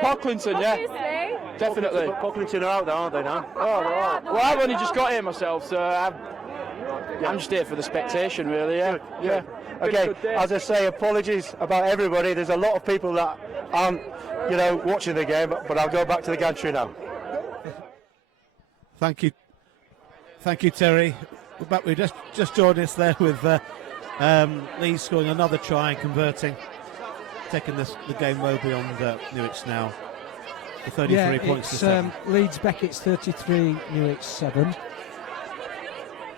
Pocklington, yeah. Obviously. Definitely. Pocklington are out there, aren't they now? Oh, they're out. Well, I've only just got here myself, so I'm just here for the spectation, really, yeah. Yeah. Okay, as I say, apologies about everybody. There's a lot of people that aren't, watching the game, but I'll go back to the gantry now. Thank you, Terry. We're back. We just joined us there with Lee scoring another try and converting, taking the game well beyond Newart's now. The 33 points to 7. Leeds Beckett's 33, Newart's 7.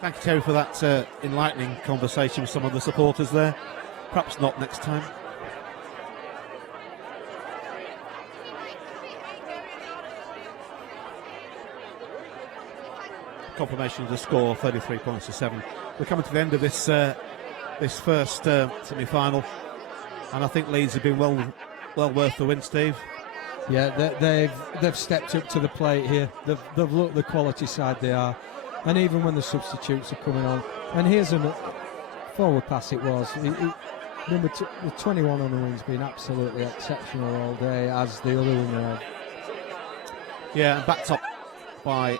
Thank you, Terry, for that enlightening conversation with some of the supporters there. Perhaps not next time. Confirmation of the score, 33 points to 7. We're coming to the end of this first semi-final, and I think Leeds have been well worth the win, Steve. Yeah, they've stepped up to the plate here. They've looked the quality side they are. And even when the substitutes are coming on, and here's a forward pass it was. The 21 on the wing's been absolutely exceptional all day, as the other winger. Yeah, and backed up by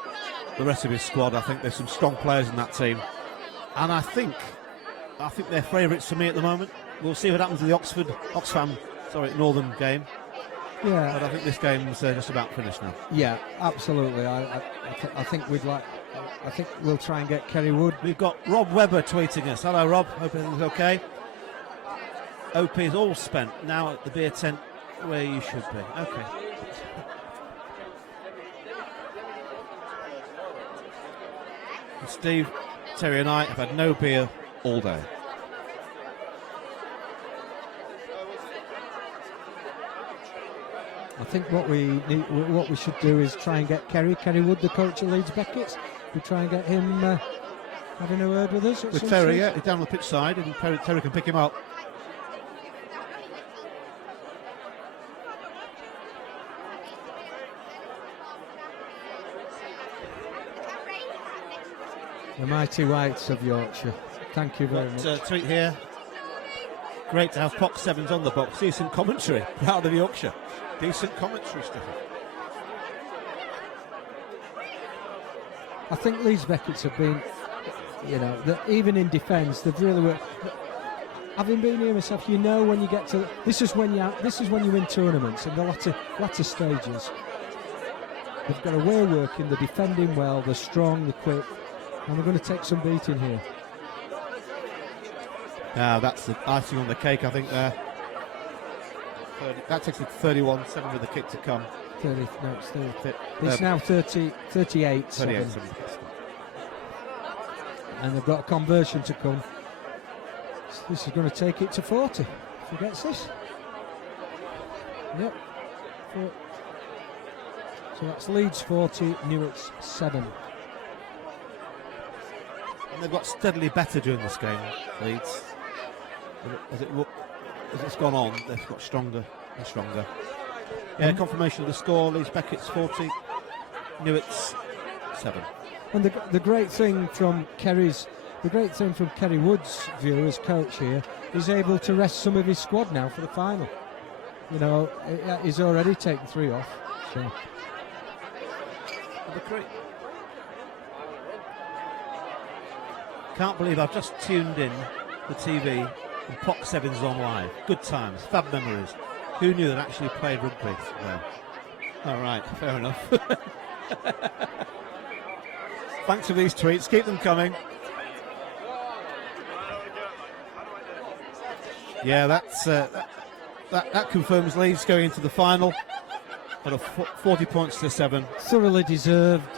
the rest of his squad. I think there's some strong players in that team, and I think they're favourites for me at the moment. We'll see what happens in the Oxfam Northern game. Yeah, but I think this game's just about finished now. Yeah, absolutely. I think I think we'll try and get Kerry Wood. We've got Rob Webber tweeting us. Hello, Rob. Hope everything's okay. OP is all spent. Now at the beer tent where you should be. Okay. And Steve, Terry and I have had no beer all day. I think what we should do is try and get Kerry Wood, the coach of Leeds Beckett. We try and get him having a word with us. With Terry, yeah, he's down on the pitch side, and Terry can pick him up. The mighty Whites of Yorkshire. Thank you very much. Tweet here. Great to have Pock Sevens on the box. Decent commentary out of Yorkshire. Decent commentary stuff. I think Leeds Becketts have been, even in defence, they've really worked. Having been here myself, when you get to this is when you win tournaments in the latter stages. They've got a way of working. They're defending well. They're strong. They're quick, and they're going to take some beating here. Now that's the icing on the cake, I think. There, that takes it to 31-7 with the kick to come. 30. No, it's 30. It's now 38. 38. And they've got a conversion to come. This is going to take it to 40. If he gets this. Yep. So that's Leeds 40, Newart's 7. And they've got steadily better during this game, Leeds. As it's gone on, they've got stronger and stronger. Yeah, confirmation of the score. Leeds Beckett's 40, Newart's 7. And the great thing from Kerry Wood's view as coach here is able to rest some of his squad now for the final. He's already taken 3 off. So. Can't believe I've just tuned in the TV and Pock Sevens on live. Good times, fab memories. Who knew that actually played rugby? No. All right, fair enough. Thanks for these tweets. Keep them coming. Yeah, that confirms Leeds going into the final at a 40 points to 7. Thoroughly deserved.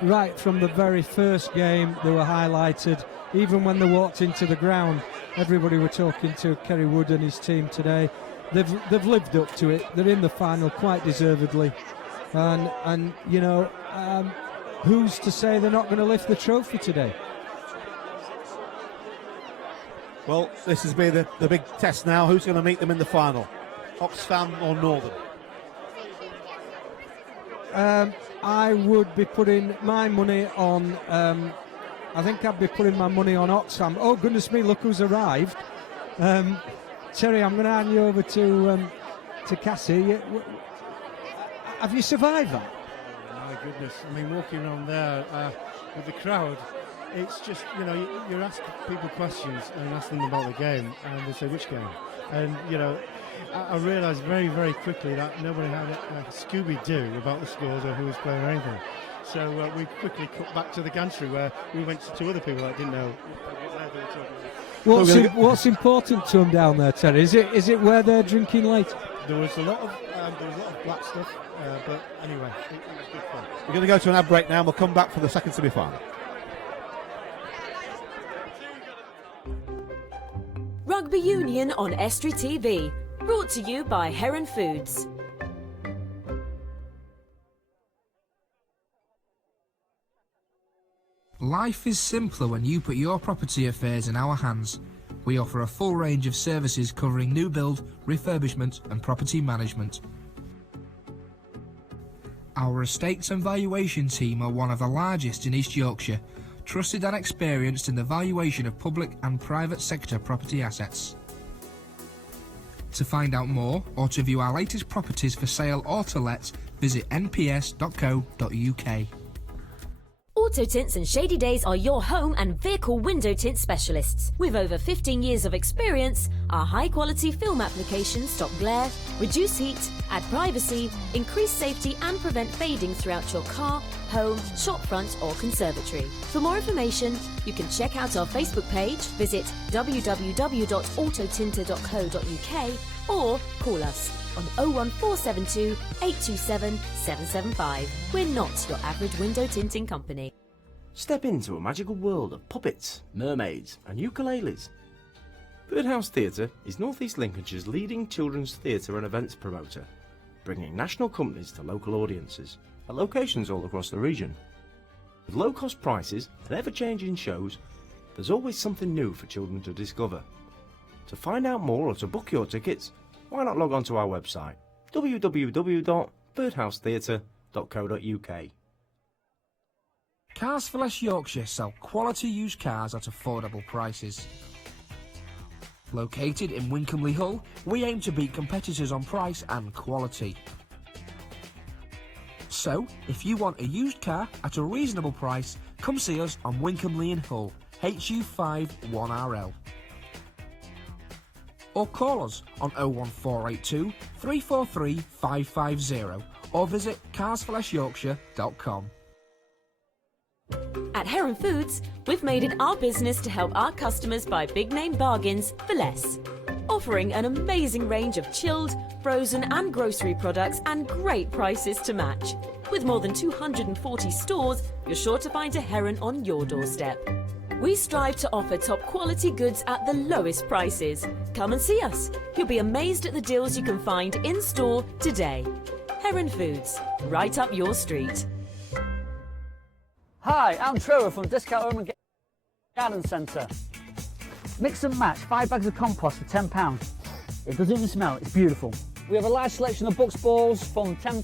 Right from the very first game, they were highlighted. Even when they walked into the ground, everybody were talking to Kerry Wood and his team today. They've lived up to it. They're in the final quite deservedly, and who's to say they're not going to lift the trophy today? Well, this has been the big test now. Who's going to meet them in the final? Oxfam or Northern? I would be putting my money on. I think I'd be putting my money on Oxfam. Oh goodness me! Look who's arrived. Terry, I'm going to hand you over to Cassie. Have you survived that? Oh, my goodness! I mean, walking around there with the crowd, it's just you ask people questions and ask them about the game, and they say which game, and I realised very, very quickly that nobody had a Scooby-Doo about the scores or who was playing or anything. So we quickly cut back to the gantry where we went to 2 other people that didn't know what they were talking about. What's important to them down there, Terry? Is it where they're drinking late? There was a lot of black stuff, but anyway, it was good fun. We're going to go to an ad break now, and we'll come back for the second semi-final. Rugby Union on Estuary TV. Brought to you by Heron Foods. Life is simpler when you put your property affairs in our hands. We offer a full range of services covering new build, refurbishment and property management. Our estates and valuation team are one of the largest in East Yorkshire, trusted and experienced in the valuation of public and private sector property assets. To find out more or to view our latest properties for sale or to let, visit nps.co.uk. Auto Tints and Shady Days are your home and vehicle window tint specialists. With over 15 years of experience, our high-quality film applications stop glare, reduce heat, add privacy, increase safety and prevent fading throughout your car, home, shopfront or conservatory. For more information, you can check out our Facebook page, visit www.autotinter.co.uk or call us on 01472 827 775. We're not your average window tinting company. Step into a magical world of puppets, mermaids and ukuleles. Birdhouse Theatre is North East Lincolnshire's leading children's theatre and events promoter, bringing national companies to local audiences at locations all across the region. With low-cost prices and ever-changing shows, there's always something new for children to discover. To find out more or to book your tickets, why not log on to our website www.birdhousetheatre.co.uk. Cars for Less Yorkshire sell quality used cars at affordable prices. Located in Wincolmley Hull, we aim to beat competitors on price and quality. So, if you want a used car at a reasonable price, come see us on Wincolmley in Hull, HU5 1RL. Or call us on 01482 343 550 or visit carsforlessyorkshire.com. At Heron Foods, we've made it our business to help our customers buy big name bargains for less. Offering an amazing range of chilled, frozen and grocery products and great prices to match. With more than 240 stores, you're sure to find a Heron on your doorstep. We strive to offer top quality goods at the lowest prices. Come and see us. You'll be amazed at the deals you can find in store today. Heron Foods, right up your street. Hi, I'm Trevor from Discount Urban Garden Centre. Mix and match 5 bags of compost for £10. It doesn't even smell, it's beautiful. We have a large selection of Bucks balls from £10,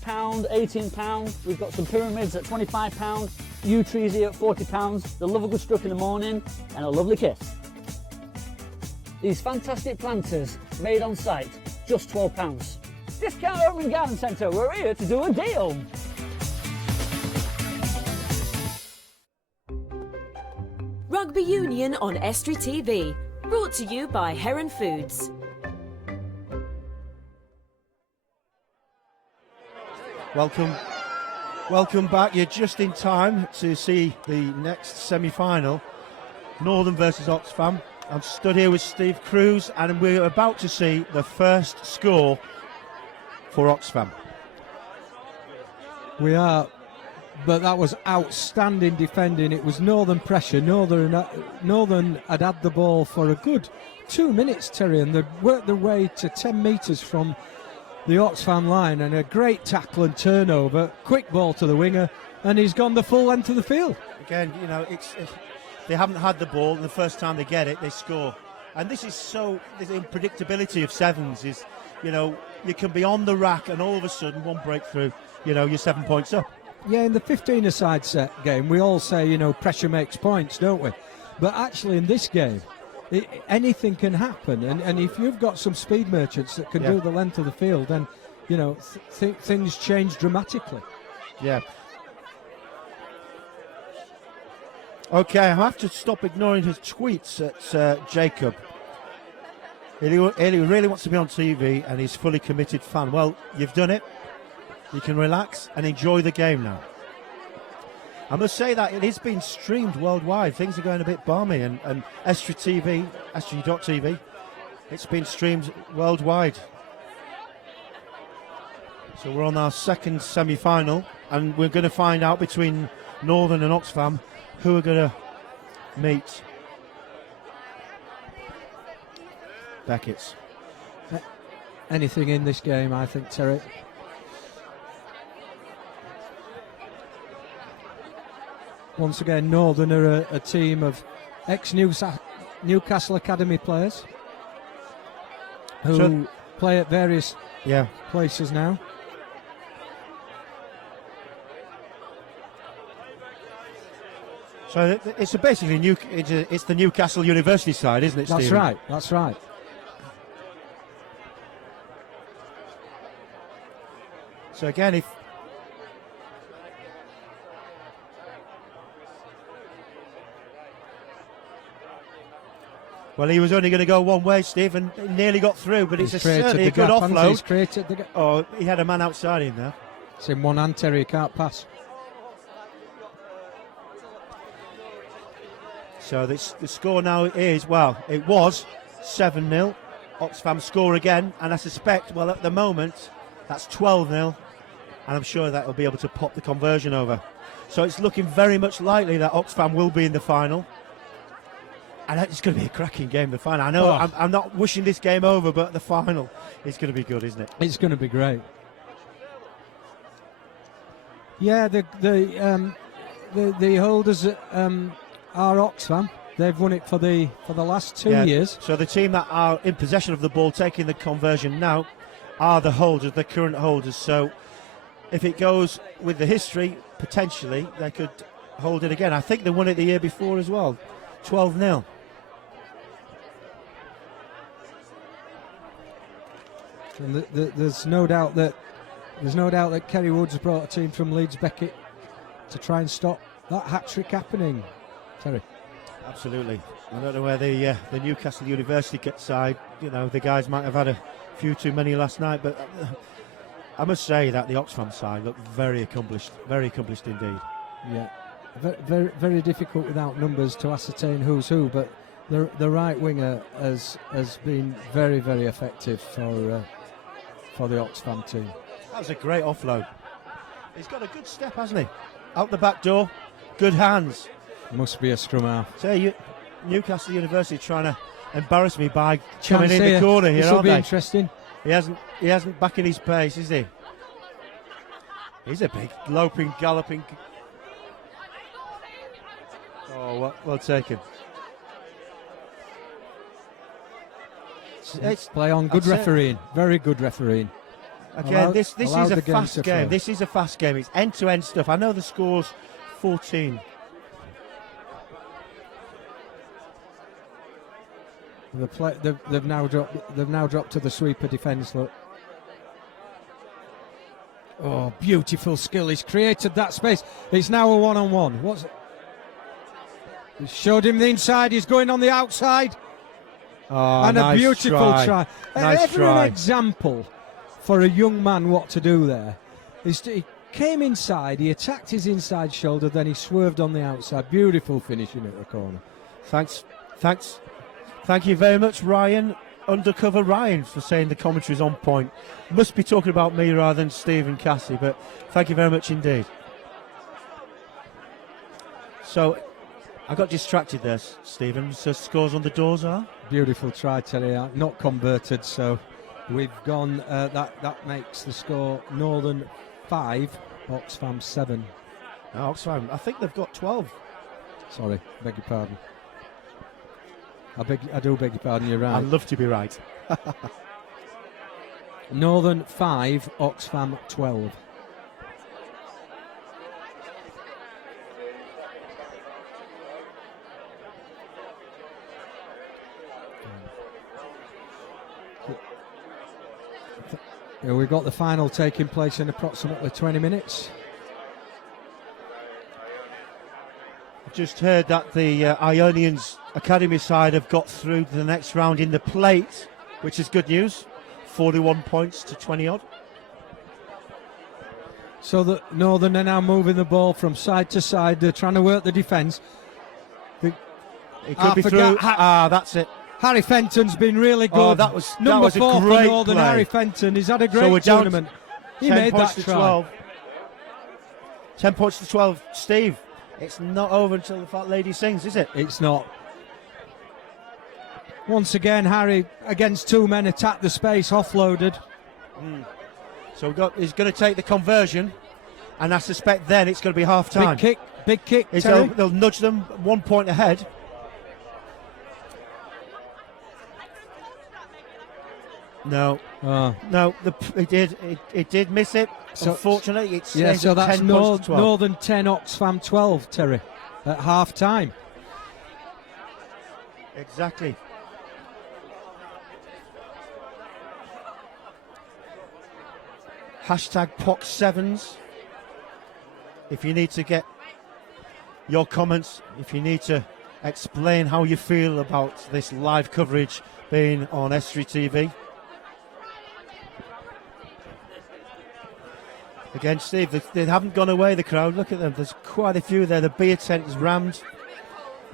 £18. We've got some pyramids at £25, yew trees here at £40, the lovable struck in the morning, and a lovely kiss. These fantastic planters made on site, just £12. Discount Urban Garden Centre, we're here to do a deal. Rugby Union on Estuary TV, brought to you by Heron Foods. Welcome back. You're just in time to see the next semi-final, Northern versus Oxfam. I'm stood here with Steve Cruz and we're about to see the first score for Oxfam. We are, but that was outstanding defending. It was Northern pressure. Northern had the ball for a good 2 minutes, Terry, and they'd worked their way to 10 metres from the Oxfam line, and a great tackle and turnover, quick ball to the winger, and he's gone the full length of the field. Again, you know, they haven't had the ball, and the first time they get it, they score. And this is so, the unpredictability of sevens is, you know, you can be on the rack and all of a sudden one breakthrough, you know, you're 7 points up. Yeah, in the 15-a-side set game, we all say, you know, pressure makes points, don't we? But actually in this game, anything can happen, and if you've got some speed merchants that can do the length of the field, then, you know, things change dramatically. Yeah. Okay, I have to stop ignoring his tweets at Jacob. He really wants to be on TV and he's fully committed fan. Well, you've done it. You can relax and enjoy the game now. I must say that it is being streamed worldwide. Things are going a bit balmy, and Estuary.tv, it's been streamed worldwide. So we're on our second semi-final, and we're going to find out between Northern and Oxfam who are going to meet. Beckett's. Anything in this game, I think, Terry. Once again, Northern are a team of ex-Newcastle Academy players who play at various places now. So it's basically it's the Newcastle University side, isn't it, Stephen? That's right, that's right. So again, Well, he was only going to go one way, Steve, and nearly got through, but it's certainly a good gap, hasn't he? He's offload. created the gap. Oh, he had a man outside him there. It's in one hand, Terry, he can't pass. So the score now is, well, it was 7-0. Oxfam score again, and I suspect, well, at the moment, that's 12-0, and I'm sure that will be able to pop the conversion over. So it's looking very much likely that Oxfam will be in the final. And it's going to be a cracking game, the final. I know I'm not wishing this game over, but the final is going to be good, isn't it? It's going to be great. Yeah, the holders are Oxfam. They've won it for the last 2 years. So the team that are in possession of the ball, taking the conversion now, are the holders, the current holders. So if it goes with the history, potentially they could hold it again. I think they won it the year before as well, 12-0. And there's no doubt that Kerry Woods brought a team from Leeds Beckett to try and stop that hat-trick happening. Terry. Absolutely. I don't know where the Newcastle University side, the guys might have had a few too many last night, but I must say that the Oxfam side looked very accomplished indeed. Yeah, very, very difficult without numbers to ascertain who's who, but the right winger has been very, very effective for the Oxfam team. That was a great offload. He's got a good step, hasn't he? Out the back door, good hands. Must be a scrum half. So Newcastle University trying to embarrass me by coming in here. the corner here, This will aren't be they? interesting. He hasn't back in his pace, is he? He's a big loping, galloping. Oh, well taken. It's play on, good refereeing, very good refereeing. Again, this is a fast game. Flow. This is a fast game. It's end-to-end stuff. I know the score's 14. They've now dropped to the sweeper defence. Look. Oh, beautiful skill. He's created that space. It's now a one-on-one. He showed him the inside. He's going on the outside. Oh, and nice a beautiful try. Nice try. An example for a young man what to do there. He came inside, he attacked his inside shoulder, then he swerved on the outside. Beautiful finishing at the corner. Thanks. Thank you very much, Ryan. Undercover Ryan, for saying the commentary's on point. Must be talking about me rather than Steve and Cassie, but thank you very much indeed. So, I got distracted there, Stephen. So scores on the doors are? Beautiful try, Terry. Not converted, so we've gone. That makes the score Northern 5, Oxfam 7. No, Oxfam, I think they've got 12. Sorry, beg your pardon. I do beg your pardon, you're right. I'd love to be right. Northern 5, Oxfam 12. Yeah, we've got the final taking place in approximately 20 minutes. Just heard that the Ionians Academy side have got through to the next round in the plate, which is good news. 41 points to 20 odd. So the Northern are now moving the ball from side to side. They're trying to work the defence. It could be through. That's it. Harry Fenton's been really good. Oh, that was number 4 for great Northern. play. Harry Fenton. He's had a So great we're down tournament. He 10 made points that to try. 12. 10 points to 12. Steve, it's not over until the fat lady sings, is it? It's not. Once again, Harry against 2 men attacked the space, offloaded. So he's going to take the conversion, and I suspect then it's going to be half time. Big kick. Terry. They'll nudge them 1 point ahead. No, no, it did miss it. So, unfortunately, it's so that's 10 points to 12. Northern 10, Oxfam 12, Terry, at half time. Exactly. Hashtag POC7s. If you need to get your comments, if you need to explain how you feel about this live coverage being on Estuary TV. Again, Steve, they haven't gone away, the crowd. Look at them. There's quite a few there. The beer tent is rammed.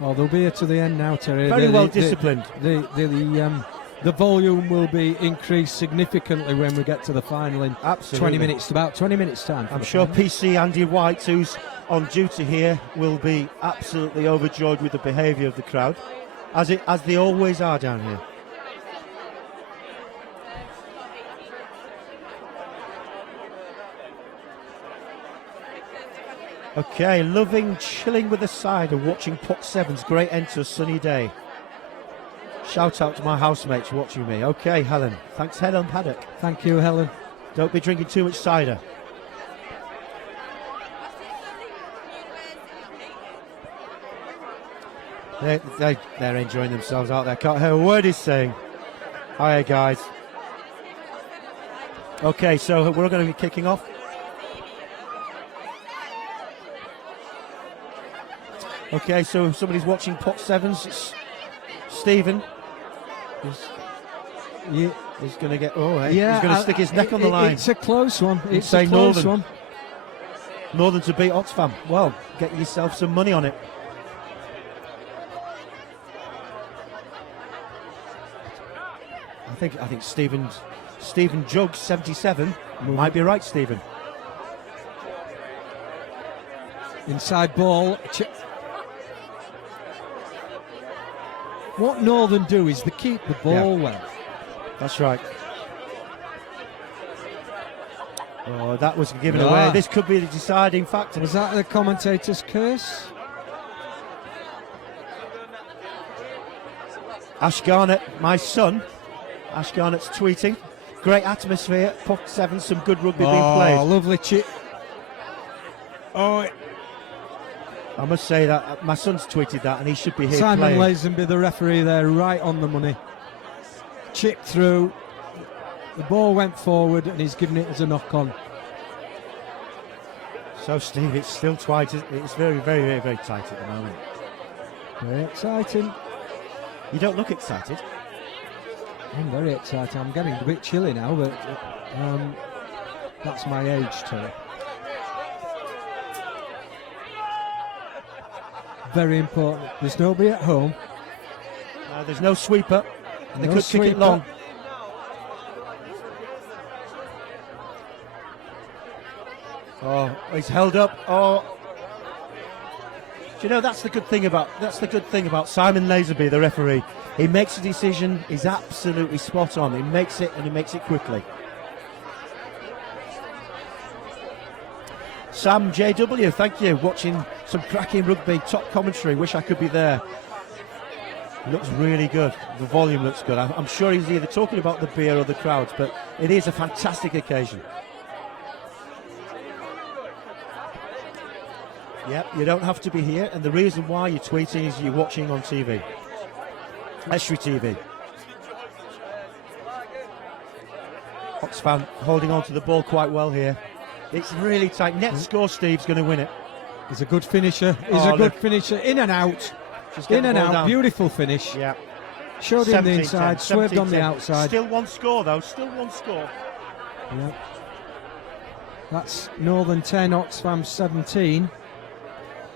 Oh, they'll be here to the end now, Terry. Very well disciplined. The volume will be increased significantly when we get to the final in Absolutely. 20 minutes, about 20 minutes time. I'm sure PC Andy White, who's on duty here, will be absolutely overjoyed with the behaviour of the crowd, as they always are down here. Okay, loving chilling with a cider, watching Pot Sevens. Great end to a sunny day. Shout out to my housemates watching me. Okay, Helen. Thanks, Helen Paddock. Thank you, Helen. Don't be drinking too much cider. They're enjoying themselves out there. Can't hear a word he's saying. Hiya, guys. Okay, so we're going to be kicking off. Okay, so somebody's watching Pot Sevens. It's Stephen. He's going to get. Oh, hey, he's going to stick his neck on the line. It's a close one. It's say a close Northern. one. Northern to beat Oxfam. Well, get yourself some money on it. I think Stephen Juggs 77 might be right, Stephen. Inside ball. What Northern do is they keep the ball well. That's right. Oh, that was given away. This could be the deciding factor. Was that the commentator's curse? Ash Garnett, my son. Ash Garnett's tweeting. Great atmosphere. Pot 7, some good rugby being played. Oh, lovely chip. Oh, I must say that my son's tweeted that, and he should be here Simon playing. Lazenby, the referee there, right on the money. Chip through. The ball went forward, and he's given it as a knock-on. So, Steve, it's still tight. It's very, very, very, very tight at the moment. Very exciting. You don't look excited. I'm very excited. I'm getting a bit chilly now, but that's my age, Terry. Very important. There's nobody at home. There's no sweeper, and they No could kick it sweeper. long. Oh, he's held up. Oh, do you know that's the good thing about Simon Lazenby, the referee. He makes a decision. He's absolutely spot on. He makes it, and he makes it quickly. Sam JW, thank you. Watching some cracking rugby, top commentary. Wish I could be there. It looks really good. The volume looks good. I'm sure he's either talking about the beer or the crowds, but it is a fantastic occasion. Yep, you don't have to be here, and the reason why you're tweeting is you're watching on TV. Estuary TV. Oxfam holding on to the ball quite well here. It's really tight. Net score, Steve's going to win it. He's a good finisher. He's a good finisher. In and out. Just get In the and ball out. down. Beautiful finish. Yeah. Showed him the inside, 17-10, swerved on the 17-10. outside. Still one score, though. Still one score. Yep. That's Northern 10, Oxfam 17.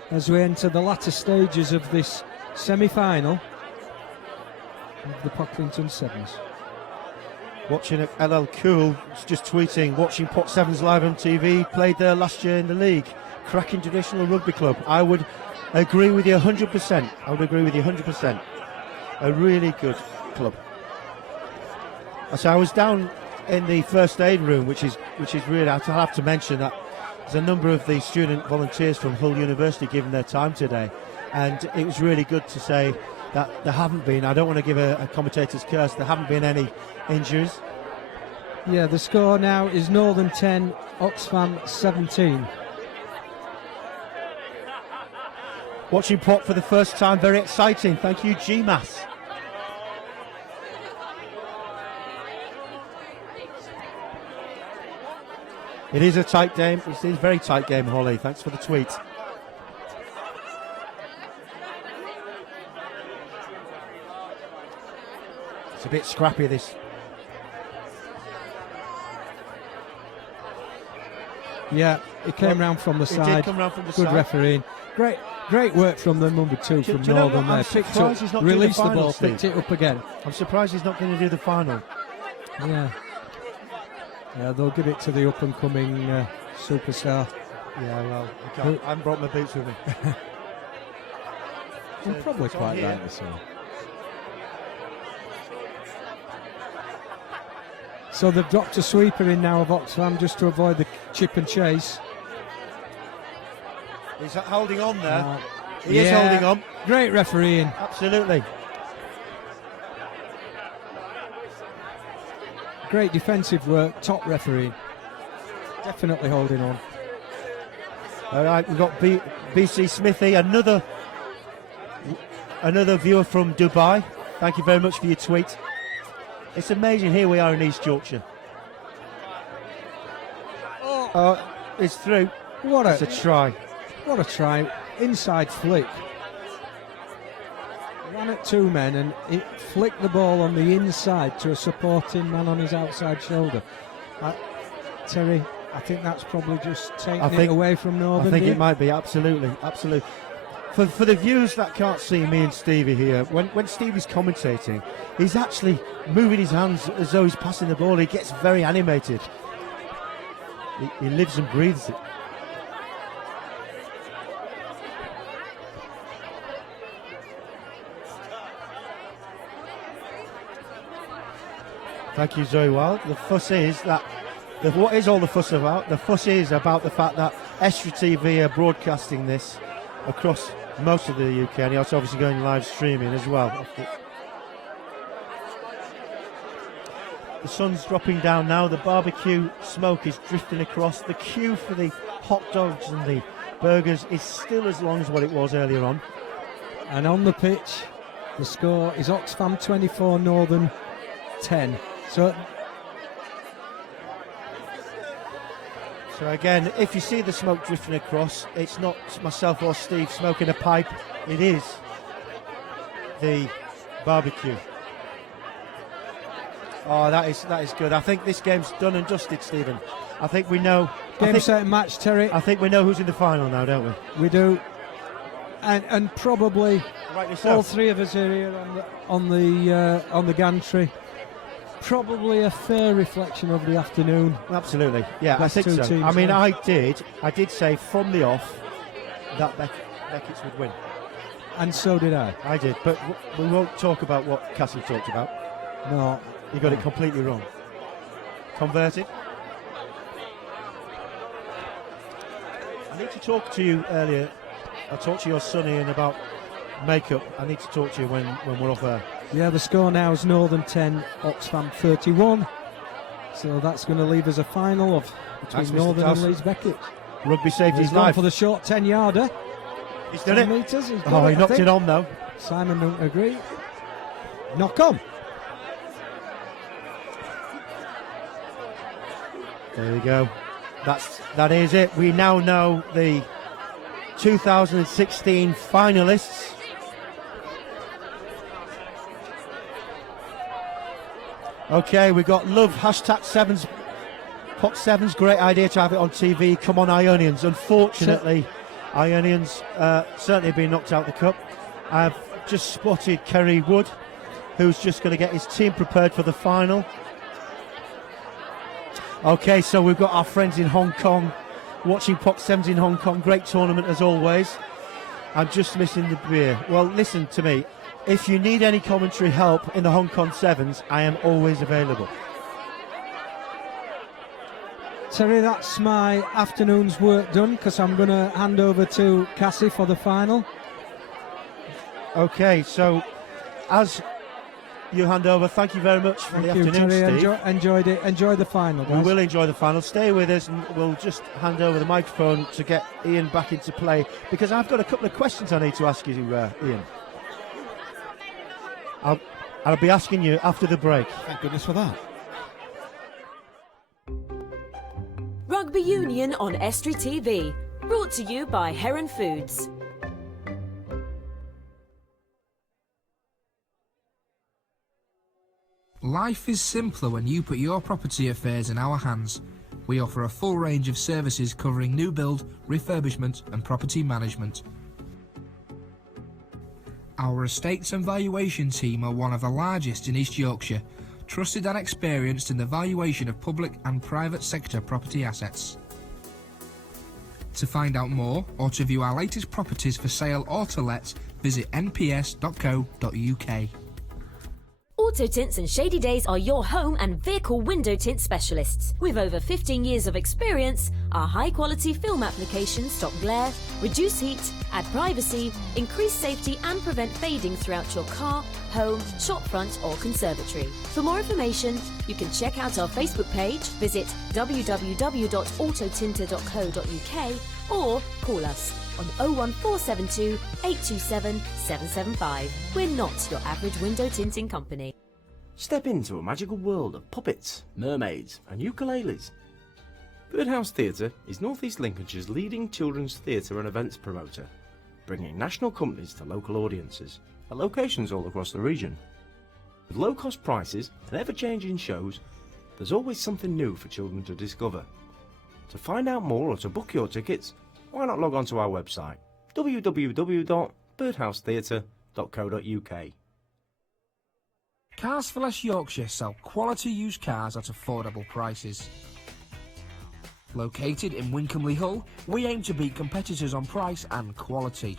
As we enter the latter stages of this semi-final of the Pocklington Sevens. Watching it, LL Cool is just tweeting, watching Pot Sevens live on TV, played there last year in the league. Cracking traditional rugby club. I would agree with you 100%. I would agree with you 100%. A really good club. So I was down in the first aid room, which is really, I'll have to mention that there's a number of the student volunteers from Hull University giving their time today, and it was really good to say that there haven't been, I don't want to give a commentator's curse, there haven't been any injuries. Yeah, the score now is Northern 10, Oxfam 17. Watching Pot for the first time, very exciting. Thank you, GMAS. It is a tight game. It is a very tight game, Holly. Thanks for the tweet. It's a bit scrappy, this. Yeah, it came round from the side. It did come round from the Good side. refereeing. Great work from the number 2 from Do you know Northern what? I'm there. Picked surprised up, he's not doing the released the final, ball, Steve. picked it up again. I'm surprised he's not going to do the final. Yeah. Yeah, they'll give it to the up-and-coming superstar. Yeah, well, I haven't brought my boots with me. Well, probably it's on quite here. rightly so. So they've dropped a sweeper in now of Oxfam just to avoid the chip and chase. He's holding on there. He Yeah, is holding on. Great refereeing. Absolutely. Great defensive work, top refereeing. Definitely holding on. All right, we've got BC Smithy, another viewer from Dubai. Thank you very much for your tweet. It's amazing, here we are in East Yorkshire. It's through. It's a try. What a try. Inside flick. Ran at 2 men and it flicked the ball on the inside to a supporting man on his outside shoulder. Terry, I think that's probably just taking it away from Northern. I think here. it might be, absolutely. For the viewers that can't see me and Stevie here, when Stevie's commentating, he's actually moving his hands as though he's passing the ball. He gets very animated. He lives and breathes it. Thank you, Zoe Wild. The fuss is that, what is all the fuss about? The fuss is about the fact that Estra TV are broadcasting this across most of the UK, and it's obviously going live streaming as well. The sun's dropping down now, the barbecue smoke is drifting across. The queue for the hot dogs and the burgers is still as long as what it was earlier on. And on the pitch, the score is Oxfam 24, Northern 10. So again, if you see the smoke drifting across, it's not myself or Steve smoking a pipe, it is the barbecue. Oh, that is good. I think this game's done and dusted, Stephen. I think we know. Game, set and match, Terry. I think we know who's in the final now, don't we? We do. And probably Rightly so. all 3 of us are here on the gantry. Probably a fair reflection of the afternoon. Absolutely, yeah, I think so. I mean, I did say from the off that Beckett's would win, and so did I. I did, but we won't talk about what Cassie talked about. No, you got it completely wrong. Converted. I need to talk to you earlier. I talked to your son Ian about makeup. I need to talk to you when we're off air. Yeah, the score now is Northern 10, Oxfam 31. So that's going to leave us a final of between Northern and Leeds Beckett. Rugby saved He's his gone life for the short 10-yarder. He's done it. Meters. He's Oh, he knocked it on though. Simon don't agree. Knock on. There we go. That is it. We now know the 2016 finalists. Okay, we got love #7s. Pot 7's great idea to have it on TV. Come on, Ionians. Unfortunately, Ionians certainly been knocked out the cup. I've just spotted Kerry Wood, who's just going to get his team prepared for the final. Okay, so we've got our friends in Hong Kong watching Pot 7's in Hong Kong. Great tournament as always. I'm just missing the beer. Well, listen to me. If you need any commentary help in the Hong Kong 7s, I am always available. Terry, that's my afternoon's work done, because I'm going to hand over to Cassie for the final. Okay, so as you hand over, thank you very much for the afternoon, Terry. Steve. Enjoyed it. Enjoy the final, guys. We will enjoy the final. Stay with us and we'll just hand over the microphone to get Ian back into play, because I've got a couple of questions I need to ask you, Ian. I'll be asking you after the break. Thank goodness for that. Rugby Union on Estra TV. Brought to you by Heron Foods. Life is simpler when you put your property affairs in our hands. We offer a full range of services covering new build, refurbishment and property management. Our estates and valuation team are one of the largest in East Yorkshire, trusted and experienced in the valuation of public and private sector property assets. To find out more or to view our latest properties for sale or to let, visit nps.co.uk. Auto Tints and Shady Days are your home and vehicle window tint specialists. With over 15 years of experience, our high-quality film applications stop glare, reduce heat, add privacy, increase safety and prevent fading throughout your car, home, shop front or conservatory. For more information, you can check out our Facebook page, visit www.autotinter.co.uk or call us on 01472 827 775. We're not your average window tinting company. Step into a magical world of puppets, mermaids and ukuleles. Birdhouse Theatre is North East Lincolnshire's leading children's theatre and events promoter, bringing national companies to local audiences at locations all across the region. With low-cost prices and ever-changing shows, there's always something new for children to discover. To find out more or to book your tickets, why not log on to our website www.birdhousetheatre.co.uk. Cars for Less Yorkshire sell quality used cars at affordable prices. Located in Wincolmley Hull, we aim to beat competitors on price and quality.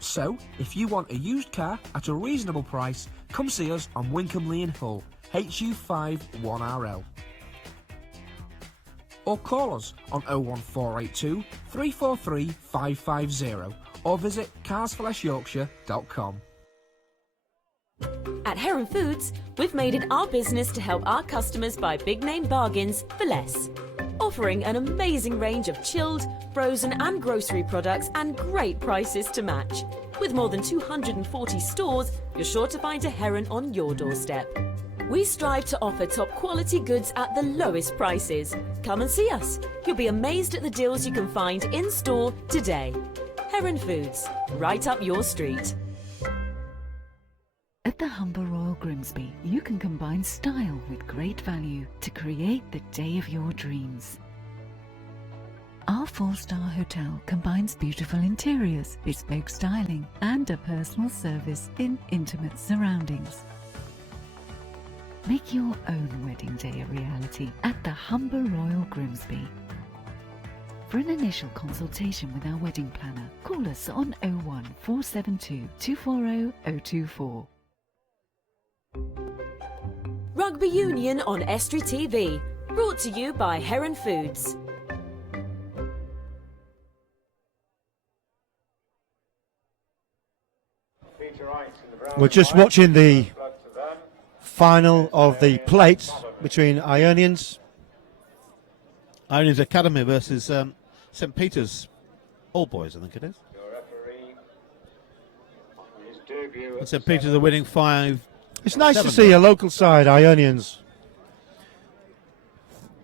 So, if you want a used car at a reasonable price, come see us on Wincolmley in Hull, HU5 1RL. Or call us on 01482 343 550 or visit carsforlessyorkshire.com. At Heron Foods, we've made it our business to help our customers buy big name bargains for less. Offering an amazing range of chilled, frozen and grocery products and great prices to match. With more than 240 stores, you're sure to find a Heron on your doorstep. We strive to offer top quality goods at the lowest prices. Come and see us. You'll be amazed at the deals you can find in store today. Heron Foods, right up your street. At the Humber Royal Grimsby, you can combine style with great value to create the day of your dreams. Our 4-star hotel combines beautiful interiors, bespoke styling, and a personal service in intimate surroundings. Make your own wedding day a reality at the Humber Royal Grimsby. For an initial consultation with our wedding planner, call us on 01472 240 024. Rugby Union on Estuary TV, brought to you by Heron Foods. We're just watching the final of the plate between Ionians. Ionians Academy versus St Peter's All Boys, I think it is. And St Peter's are winning 5. It's nice to see a local side, Ionians,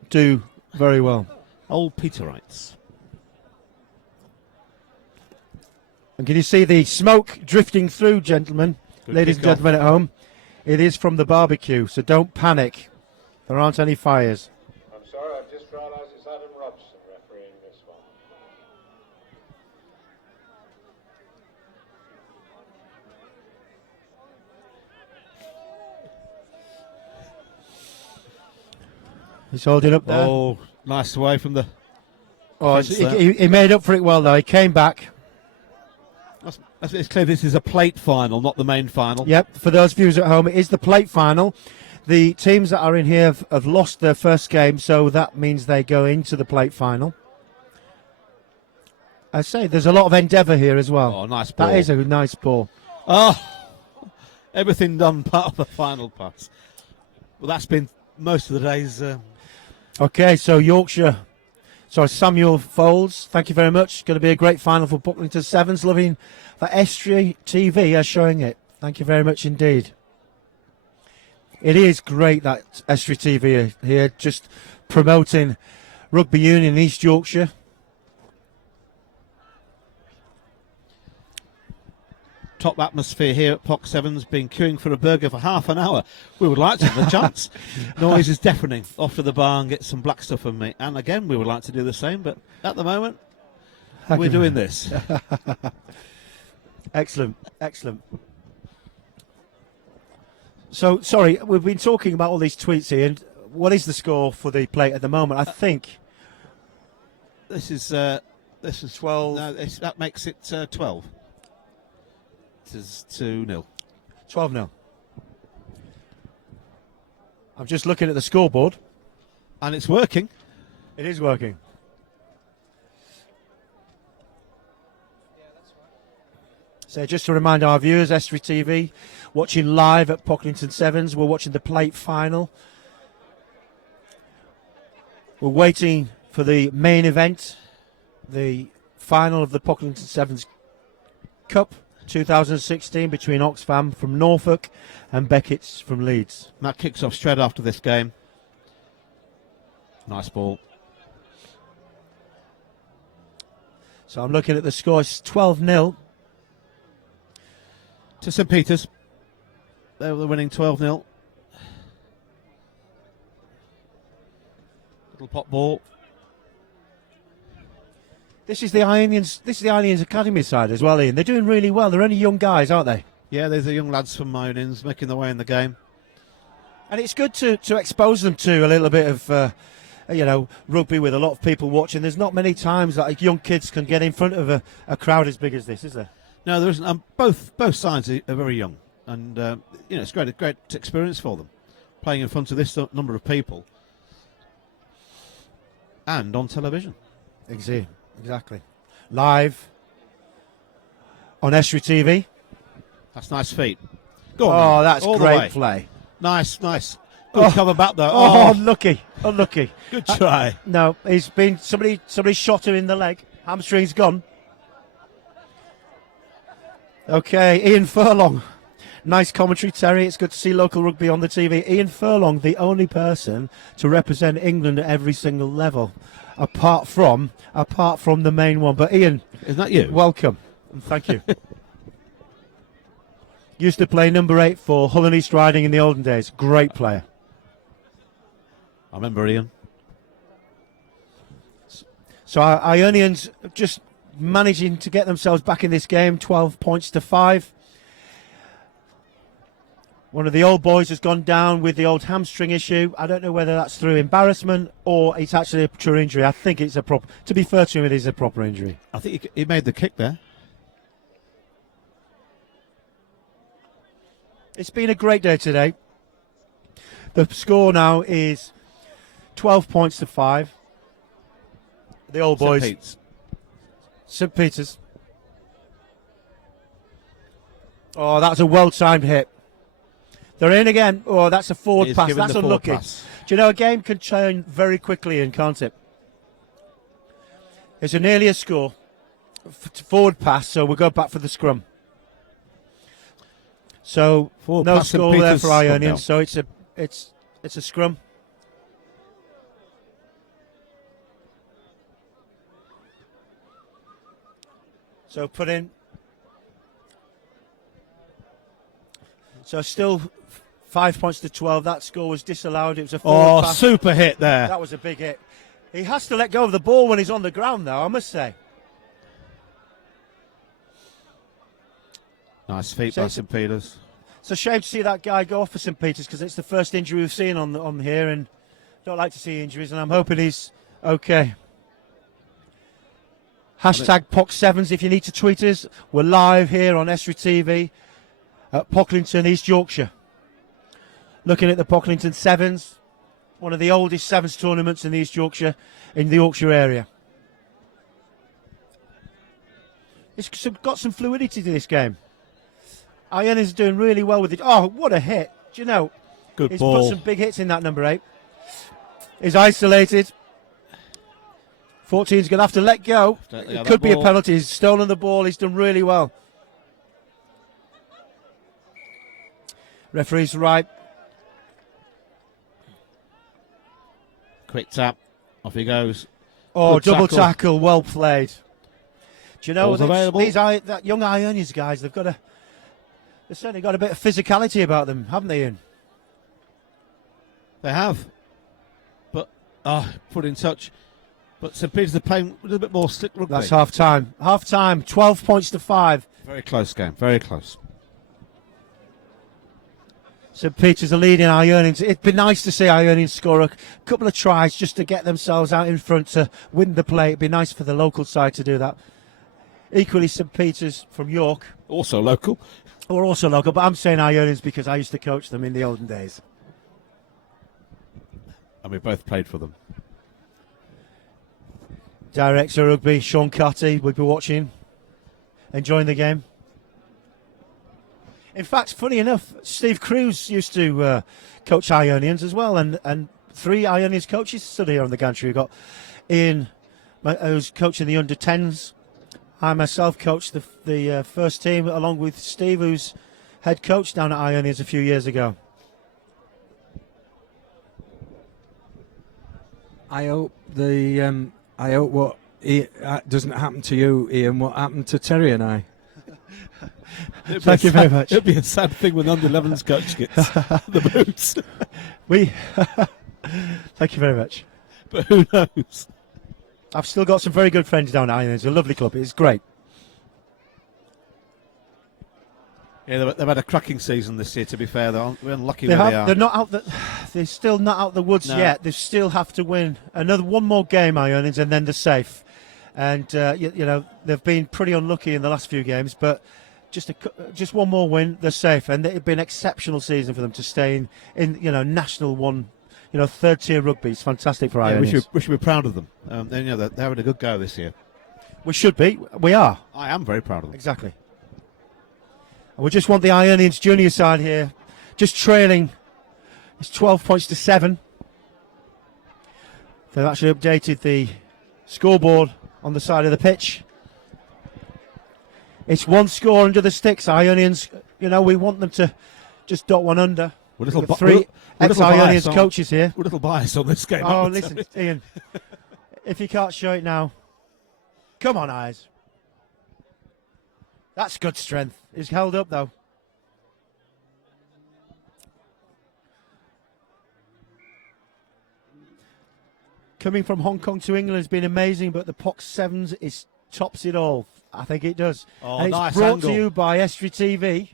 do very well. Old Peterites. And can you see the smoke drifting through, gentlemen, Good ladies and kick-off. gentlemen at home? It is from the barbecue, so don't panic. There aren't any fires. I'm sorry, I've just realised it's Adam Robson refereeing this one. He's holding up there. Oh, nice away from the... Oh, fence there. he made up for it well, though. He came back. It's clear this is a plate final, not the main final. Yep, for those viewers at home, it is the plate final. The teams that are in here have lost their first game, so that means they go into the plate final. I say, there's a lot of endeavour here as well. Oh, nice ball. That is a nice ball. Oh, everything done part of the final pass. Well, that's been most of the day's... Okay, so Yorkshire. So Samuel Foles, thank you very much. Going to be a great final for Pocklington Sevens. Loving that Estuary TV are showing it. Thank you very much indeed. It is great that Estuary TV are here, just promoting Rugby Union in East Yorkshire. top atmosphere here at Poc Sevens, been queuing for a burger for half an hour. We would like to have a chance. Noise is deafening. Off to the bar and get some black stuff and meat. And again, we would like to do the same, but at the moment, we're doing this. Excellent, excellent. So, sorry, we've been talking about all these tweets here. And what is the score for the plate at the moment? I think this is 12. No, that makes it 12. This is 2-0. 12-0. I'm just looking at the scoreboard. And it's working. It is working. So just to remind our viewers, Estuary TV, watching live at Pocklington Sevens. We're watching the plate final. We're waiting for the main event, the final of the Pocklington Sevens Cup 2016 between Oxfam from Norfolk and Beckett's from Leeds. And that kicks off straight after this game. Nice ball. So I'm looking at the score. It's 12-0. To St Peters. They were winning 12-0. Little pop ball. This is the Ionians. This is the Ionians Academy side as well, Ian. They're doing really well. They're only young guys, aren't they? Yeah, there's the young lads from Ionians making their way in the game. And it's good to expose them to a little bit of, rugby with a lot of people watching. There's not many times that young kids can get in front of a crowd as big as this, is there? No, there isn't. Both sides are very young, and it's a great experience for them, playing in front of this number of people, and on television. Exactly. Live on Estuary TV. That's nice feet. Go on, man. That's all great play. Nice. Good cover back there. Unlucky. Good try. No, he's been somebody shot him in the leg. Hamstring's gone. Okay, Ian Furlong. Nice commentary, Terry. It's good to see local rugby on the TV. Ian Furlong, the only person to represent England at every single level, apart from the main one. But Ian, is that you? Welcome and thank you. Used to play number 8 for Hull and East Riding in the olden days. Great player. I remember Ian. So our Ionians just managing to get themselves back in this game, 12 points to 5. One of the old boys has gone down with the old hamstring issue. I don't know whether that's through embarrassment or it's actually a true injury. I think it's to be fair to him, it is a proper injury. I think he made the kick there. It's been a great day today. The score now is 12 points to 5. The old boys. St Peters. Oh, that's a well-timed hit. They're in again. Oh, that's a forward pass. That's unlucky. Do you know, a game can turn very quickly in, can't it? It's nearly a score. Forward pass, so we'll go back for the scrum. So forward no score there for Ionians. So it's a scrum. So put in. So still 5 points to 12. That score was disallowed. It was a forward pass. Super hit there. That was a big hit. He has to let go of the ball when he's on the ground, though, I must say. Nice feet by St Peters. It's a shame to see that guy go off for St Peters because it's the first injury we've seen on here, and don't like to see injuries, and I'm hoping he's okay. Hashtag Poc7s if you need to tweet us. We're live here on Estuary TV at Pocklington, East Yorkshire. Looking at the Pocklington Sevens, one of the oldest Sevens tournaments in the Yorkshire area. It's got some fluidity to this game. Ian is doing really well with it. Oh, what a hit. Do you know? Good he's ball. Put some big hits in that number 8. He's isolated. 14's going to have to let go. It could be a penalty. He's stolen the ball. He's done really well. Referee's right. Quick tap. Off he goes. Oh, good double tackle. Well played. Do you know that young Ionians guys? They've got They've certainly got a bit of physicality about them, haven't they, Ian? They have. But, put in touch. But St Peter's are playing a little bit more slick rugby. That's half-time. Half-time, 12 points to 5. Very close game, very close. St Peter's are leading Ionians. It'd be nice to see Ionians score a couple of tries just to get themselves out in front to win the play. It'd be nice for the local side to do that. Equally, St Peter's from York. Also local. Or also local, but I'm saying Ionians because I used to coach them in the olden days. And we both played for them. Director of Rugby, Sean Carty, we'll be watching, enjoying the game. In fact, funny enough, Steve Cruz used to coach Ionians as well, and 3 Ionians coaches stood here on the gantry. We've got Ian, who's coaching the under-10s. I myself coached the first team, along with Steve, who's head coach down at Ionians a few years ago. I hope what doesn't happen to you, Ian, what happened to Terry and I. Thank you very much. It'd be a sad thing when under-11s coach gets the boots. Thank you very much. But who knows? I've still got some very good friends down at Ionians. It's a lovely club. It's great. Yeah, they've had a cracking season this year, to be fair. We're unlucky where they are. They're not out. They're still not out the woods yet. They still have to win one more game, Ionians, and then they're safe. And you know, they've been pretty unlucky in the last few games, but just one more win, they're safe. And it'd be an exceptional season for them to stay in National One, third tier rugby. It's fantastic for Ionians. We should be proud of them. They're having a good go this year. We should be. We are. I am very proud of them. Exactly. And we just want the Ionians junior side here, just trailing. It's 12 points to 7. They've actually updated the scoreboard on the side of the pitch. It's 1 score under the sticks. Ionians, we want them to just dot one under. We're 3 ex-Ionians coaches here. We're a little biased on this game. Oh, listen, Ian, if you can't show it now, come on, Eyes. That's good strength. It's held up, though. Coming from Hong Kong to England has been amazing, but the Pox Sevens tops it all. I think it does. Oh, and it's nice brought angle. to you by Estri TV.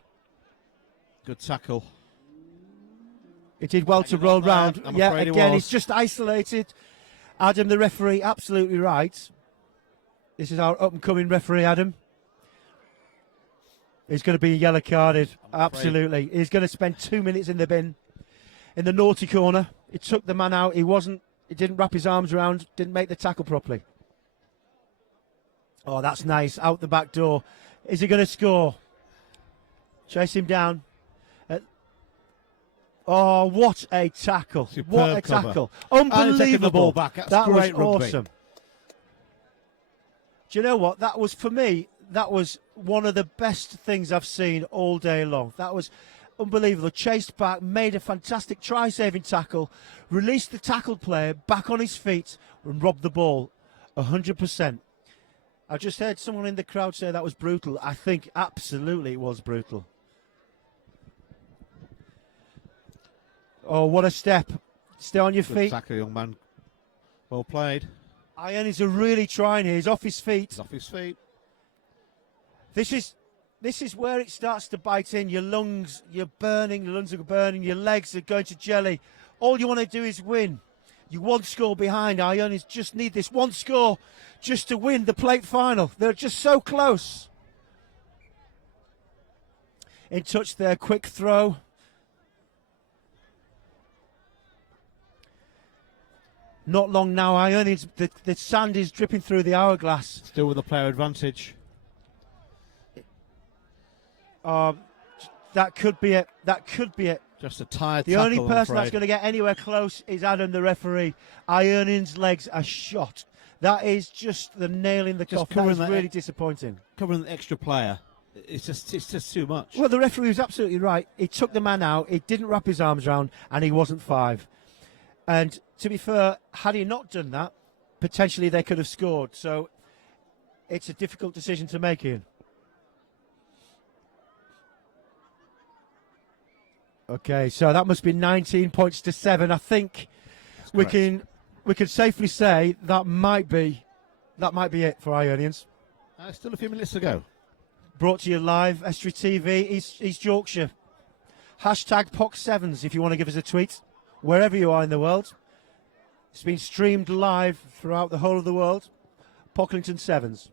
Good tackle. It did well to roll round. Yeah, afraid again, it it's just isolated. Adam, the referee, absolutely right. This is our up-and-coming referee, Adam. He's going to be yellow carded. Absolutely. He's going to spend 2 minutes in the bin, in the naughty corner. He took the man out. He didn't wrap his arms around, didn't make the tackle properly. Oh, that's nice. Out the back door. Is he going to score? Chase him down. Oh, what a tackle. What a tackle. Unbelievable. The ball back. That's that was great rugby. awesome. Do you know what? That was, for me, that was one of the best things I've seen all day long. That was unbelievable. Chased back, made a fantastic try-saving tackle, released the tackled player back on his feet and robbed the ball 100%. I just heard someone in the crowd say that was brutal. I think absolutely it was brutal. Oh, what a step. Stay on your feet. Tackle, young man. Well played. Ionians are really trying here. He's off his feet. He's off his feet. This is where it starts to bite in. Your lungs, you're burning. Your lungs are burning. Your legs are going to jelly. All you want to do is win. You're 1 score behind. Ionians just need this 1 score just to win the plate final. They're just so close. In touch there. Quick throw. Not long now, Ionians. The sand is dripping through the hourglass. Still with a player advantage. That could be it. That could be it. Just a tired The tackle, only I'm person that's afraid. going to get anywhere close is Adam, the referee. Ionians' legs are shot. That is just the nail in the Just coffin. That is covering really that- disappointing. Covering the extra player. It's just too much. Well, the referee was absolutely right. He took the man out. He didn't wrap his arms around, and he wasn't 5. And to be fair, had he not done that, potentially they could have scored. So it's a difficult decision to make, Ian. Okay, so that must be 19 points to 7. I think we can safely say that might be it for Ionians. Still a few minutes to go. Brought to you live, Estuary TV, East Yorkshire. Hashtag POC7s if you want to give us a tweet, wherever you are in the world. It's been streamed live throughout the whole of the world. Pocklington Sevens.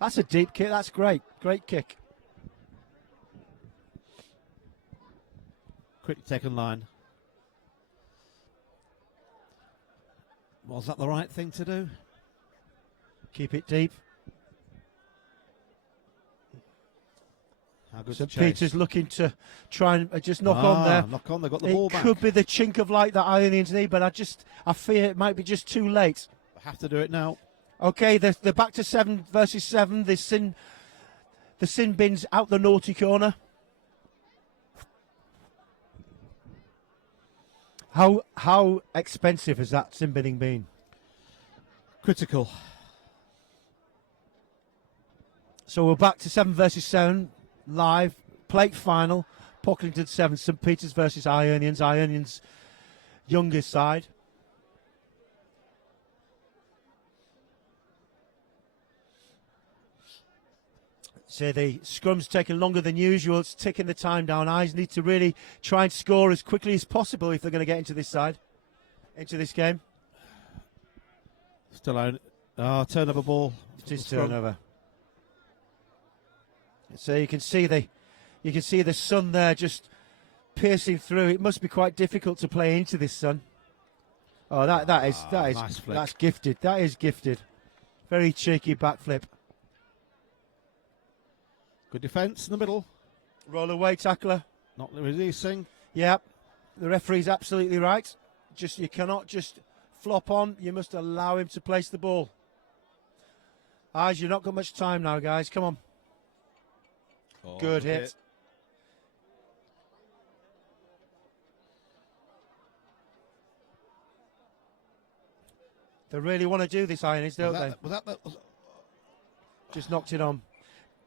That's a deep kick. That's great. Great kick. Quick second line. Was that the right thing to do? Keep it deep. St Peter's looking to try and just knock on there. Knock on, they've got the ball back. It could be the chink of light that Ionians need, but I fear it might be just too late. Have to do it now. Okay, they're back to 7 versus 7. The sin bin's out the naughty corner. How expensive has that sin binning been? Critical. So we're back to 7 versus 7 live plate final. Pocklington 7, St Peter's versus Ionians. Ionians' youngest side. So the scrum's taking longer than usual. It's ticking the time down. Eyes need to really try and score as quickly as possible if they're going to get into this side, into this game. Still on. Turnover ball. It is turnover. So you can see the sun there just piercing through. It must be quite difficult to play into this sun. Oh, that is nice flick. That's gifted. That is gifted. Very cheeky backflip. Good defence in the middle. Roll away tackler. Not releasing. Yep. The referee's absolutely right. You cannot just flop on. You must allow him to place the ball. Eyes, you've not got much time now, guys. Come on. Oh, good hit. They really want to do this, Ionians, don't they? Just knocked it on.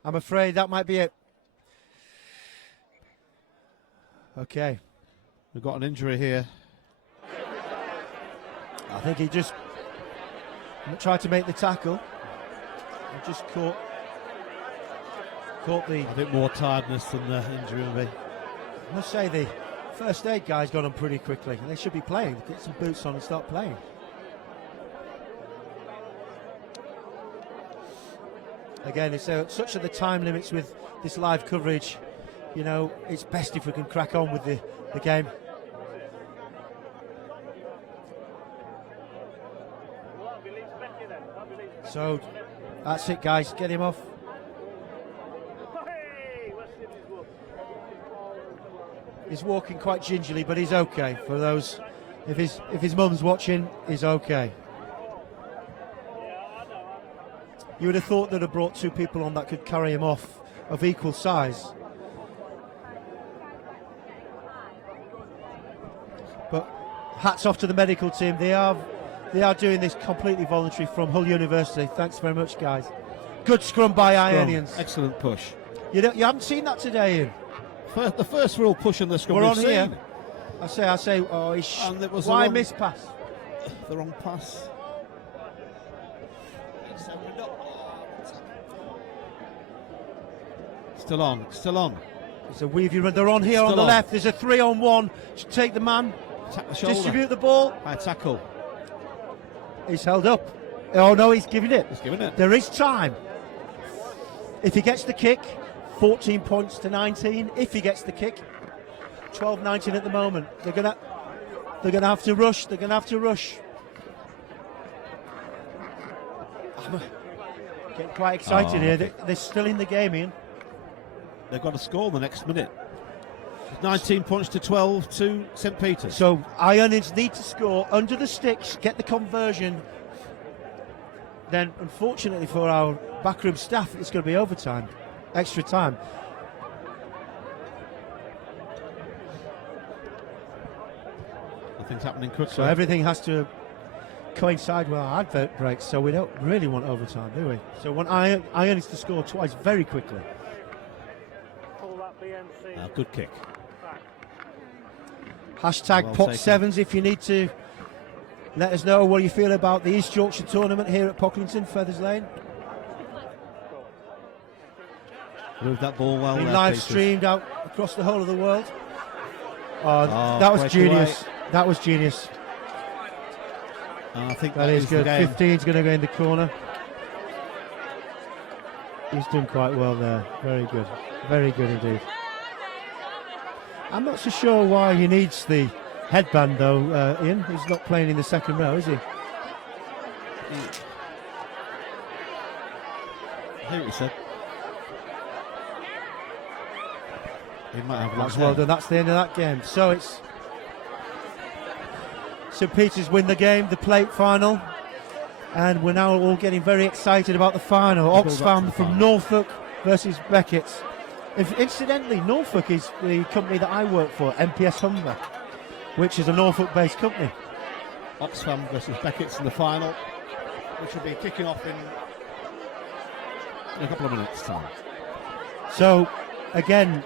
I'm afraid that might be it. Okay. We've got an injury here. I think he just tried to make the tackle. He just caught the... A bit more tiredness than the injury will be. I must say the first aid guys got on pretty quickly. They should be playing. Get some boots on and start playing. Again, it's such are the time limits with this live coverage. You know, it's best if we can crack on with the game. So, that's it, guys. Get him off. He's walking quite gingerly, but he's okay. For those, if his mum's watching, he's okay. You would have thought they'd have brought two people on that could carry him off of equal size. But hats off to the medical team. They are doing this completely voluntary from Hull University. Thanks very much, guys. Good scrum by Ionians. Excellent push. You haven't seen that today, Ian? The first real push in the scrum we're we've on seen. here. I say, oh, and it was why miss pass? The wrong pass. Still on. It's a weavy run. They're on here Still on the on. left. There's a 3-on-1. Should take the man. Tap the shoulder. Distribute the ball. High tackle. He's held up. Oh no, he's giving it. He's giving it. There is time. If he gets the kick, 14 points to 19. If he gets the kick, 12-19 at the moment. They're gonna have to rush. They're gonna have to rush. I'm getting quite excited here. They're still in the game, Ian. They've got to score in the next minute. 19 points to 12 to St Peter's. So Ionians need to score under the sticks, get the conversion. Then, unfortunately for our backroom staff, it's going to be overtime, extra time. Nothing's happening quickly. So everything has to coincide with our advert breaks, so we don't really want overtime, do we? So want Ionians to score twice very quickly. Now Good kick. Hashtag Well Pot taken. Sevens if you need to let us know what you feel about the East Yorkshire tournament here at Pocklington, Feathers Lane. Move that ball well. Been there, live Peters. streamed out across the whole of the world. Oh, Oh, that was breakaway. genius. That was genius. I think that is the good. game. 15's going to go in the corner. He's done quite well there. Very good. Very good indeed. I'm not so sure why he needs the headband though, Ian. He's not playing in the second row, is he? I hear what you said. He might have That's long well hair. done. That's the end of that game. So it's St Peter's win the game, the plate final, and we're now all getting very excited about the final. We'll go back to Oxfam the from final. Norfolk versus Beckett. Incidentally, Norfolk is the company that I work for, MPS Humber, which is a Norfolk-based company. Oxfam versus Beckett's in the final, which will be kicking off in a couple of minutes' time. So, again,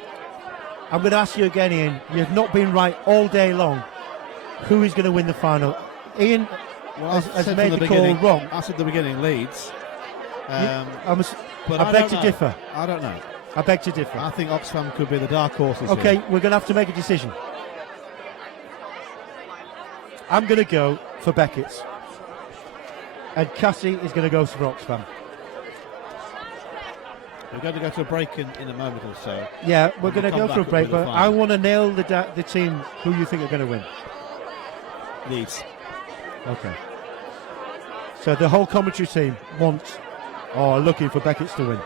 I'm going to ask you again, Ian. You've not been right all day long. Who is going to win the final? Ian Well, has said made from the call beginning- wrong. I said at the beginning Leeds. But I beg don't to know. differ. I don't know. I beg to differ. I think Oxfam could be the dark horses Okay, here. we're going to have to make a decision. I'm going to go for Beckett's. And Cassie is going to go for Oxfam. We're going to go to a break in a moment or so. Yeah, we're And going to we'll go come for a back break, with the but final. I want to nail the team who you think are going to win. Leeds. Okay. So the whole commentary team are looking for Beckett's to win.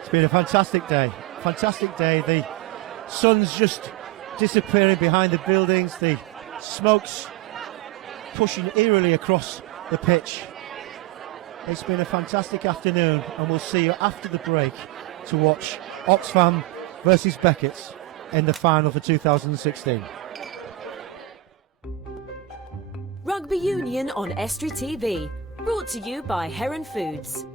It's been a fantastic day. Fantastic day. The sun's just disappearing behind the buildings. The smoke's pushing eerily across the pitch. It's been a fantastic afternoon, and we'll see you after the break to watch Oxfam versus Beckett's in the final for 2016. Rugby Union on Estuary TV. Brought to you by Heron Foods.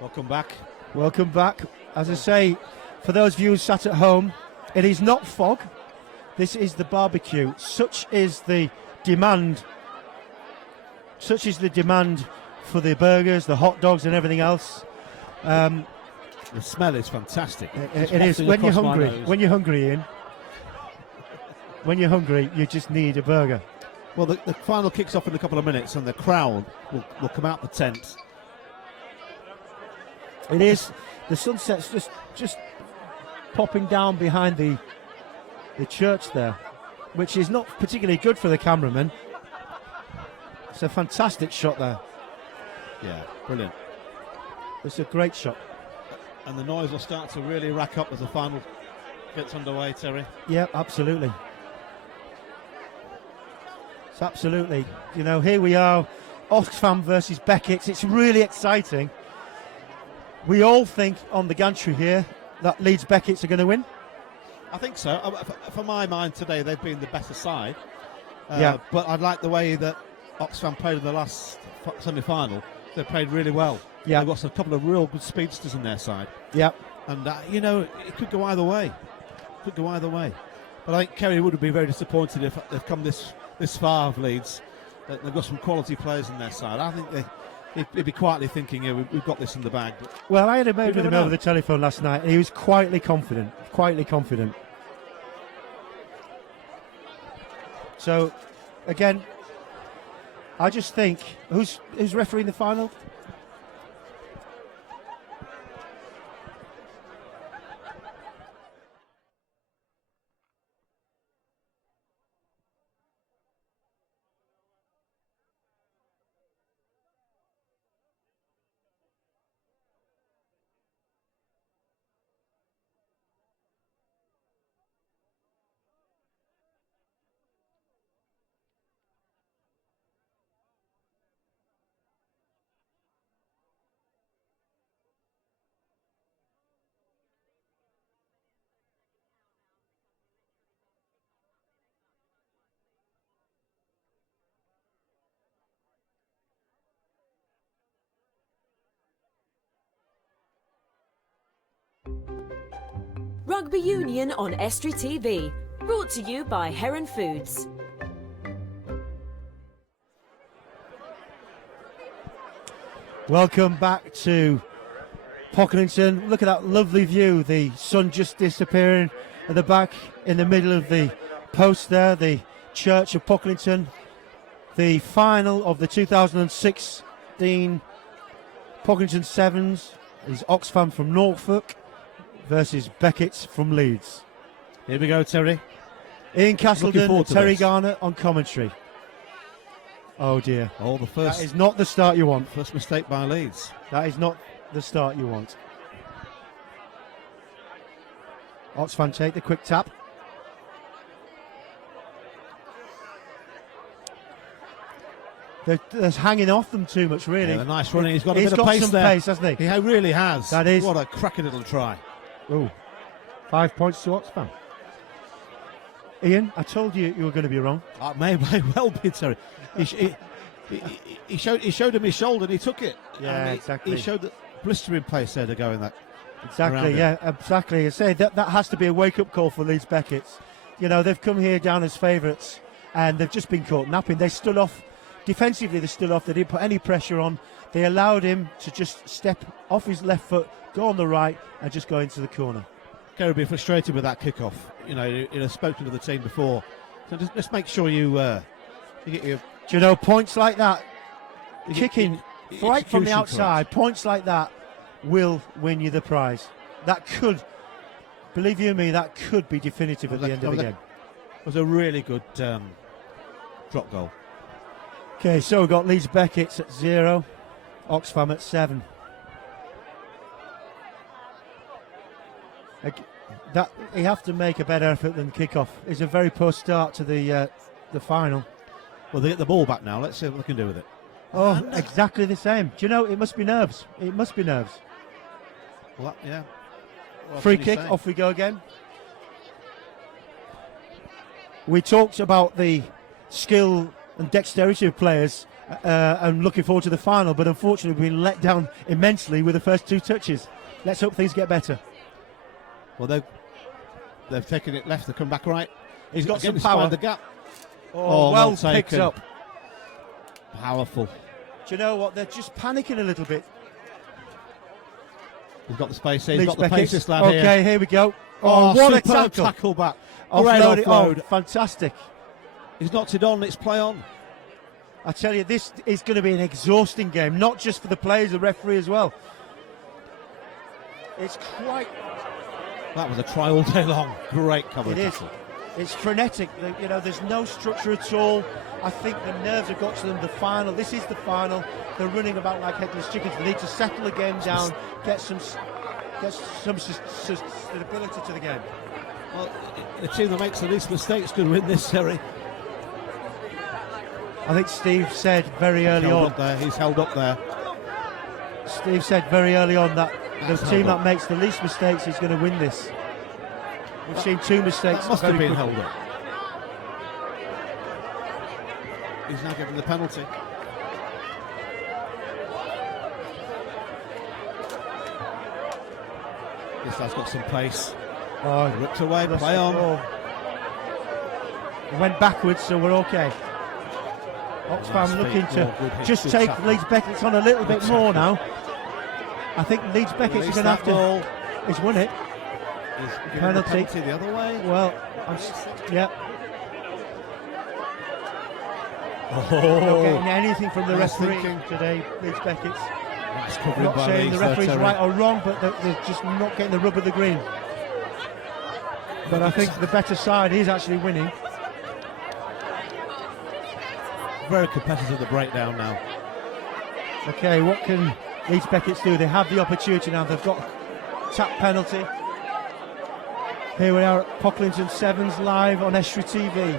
Welcome back. Welcome back. As I say, for those of you who sat at home, it is not fog. This is the barbecue. Such is the demand. Such is the demand for the burgers, the hot dogs, and everything else. The smell is fantastic. It's It is. wafting When you're across my hungry, nose. when you're hungry, Ian. When you're hungry, you just need a burger. Well, the final kicks off in a couple of minutes, and the crowd will come out the tent. It is. The sunset's just popping down behind the church there, which is not particularly good for the cameraman. It's a fantastic shot there. Yeah, brilliant. It's a great shot. And the noise will start to really rack up as the final gets underway, Terry. Yeah, absolutely. It's absolutely. You know, here we are, Oxfam versus Beckett. It's really exciting. We all think on the gantry here that Leeds Beckett's are going to win. I think so. For my mind today, they've been the better side. Yeah. But I like the way that Oxfam played in the last semi-final. They played really well. Yeah. They've got a couple of real good speedsters in their side. Yeah. And, it could go either way. Could go either way. But I think Kerry would have been very disappointed if they've come this far of Leeds. That they've got some quality players in their side. I think they'd be quietly thinking, we've got this in the bag. But Well, I had a word with never him know. over the telephone last night, and he was quietly confident. Quietly confident. So, again, I just think who's refereeing the final? Rugby Union on Estuary TV. Brought to you by Heron Foods. Welcome back to Pocklington. Look at that lovely view. The sun just disappearing at the back in the middle of the post there. The Church of Pocklington. The final of the 2016 Pocklington Sevens is Oxfam from Norfolk versus Beckett from Leeds. Here we go, Terry. Ian Castleton and Terry this. Garner on commentary. Oh dear. Oh, the first. That is not the start you want. First mistake by Leeds. That is not the start you want. Oxfam take the quick tap. They're hanging off them too much, really. Yeah, nice running. He's got a bit of pace some there. pace, hasn't he? He really has. That is. What a cracking little try. Oh, 5 points to Oxfam. Ian, I told you you were going to be wrong. May well be, Terry. He showed him his shoulder and he took it. Yeah, And exactly. He showed the blistering pace there to go in that. Exactly, yeah, exactly. I say that has to be a wake-up call for Leeds Beckett. You know, they've come here down as favourites and they've just been caught napping. They stood off. Defensively, they stood off. They didn't put any pressure on. They allowed him to just step off his left foot, go on the right, and just go into the corner. Kerry will be frustrated with that kickoff. You know, he'd spoken to the team before. So just make sure you get your. Do you know, points like that, kicking your right from the execution outside, correct. points like that will win you the prize. That could, believe you me, that could be definitive at the end of the game. It was a really good drop goal. Okay, so we've got Leeds Beckett at 0, Oxfam at 7. That you have to make a better effort than kick-off. It's a very poor start to the final. Well, they get the ball back now. Let's see what they can do with it. Oh, exactly the same. Do you know, it must be nerves. It must be nerves. Well, yeah. What Free can you kick, say? off we go again. We talked about the skill and dexterity of players and looking forward to the final, but unfortunately we've been let down immensely with the first 2 touches. Let's hope things get better. Well, they've taken it left to come back right. He's got Again, some power. the gap. Oh, well picked taken. up. Powerful. Do you know what? They're just panicking a little bit. He's got the space here. He's Leeds got the Beckett. pace, this lad Okay, here we go. Oh, what a superb tackle back. Offload Great it. offload. Oh, fantastic. He's knocked it on. It's play on. I tell you, this is going to be an exhausting game, not just for the players, the referee as well. It's quite... That was a try all day long. Great cover. It is. It's frenetic. You know, there's no structure at all. I think the nerves have got to them. The final. This is the final. They're running about like headless chickens. They need to settle the game down, get some stability to the game. Well, the team that makes the least mistakes could win this, Terry. I think Steve said very early on. He's held up there. Steve said very early on that the team that makes the least mistakes is going to win this. We've seen 2 mistakes. That must have very been quickly. held up. He's now given the penalty. This guy's got some pace. Oh, ripped away, play on. It went backwards, so we're okay. Oxfam looking to just take Leeds Beckett on a little bit more now. I think Leeds Beckett's going to have to. He's won it. He's Penalty. the other way. Well, yeah. Oh, Not getting anything from the nice referee thinking. today, Leeds Beckett's. Nice covering Not by saying Leeds the referee's there, right Terry. or wrong, but they're just not getting the rub of the green. But I think the better side is actually winning. Very competitive, the breakdown now. Okay, what can Leeds Beckett do? They have the opportunity now. They've got tap penalty. Here we are at Pocklington Sevens live on Estuary TV.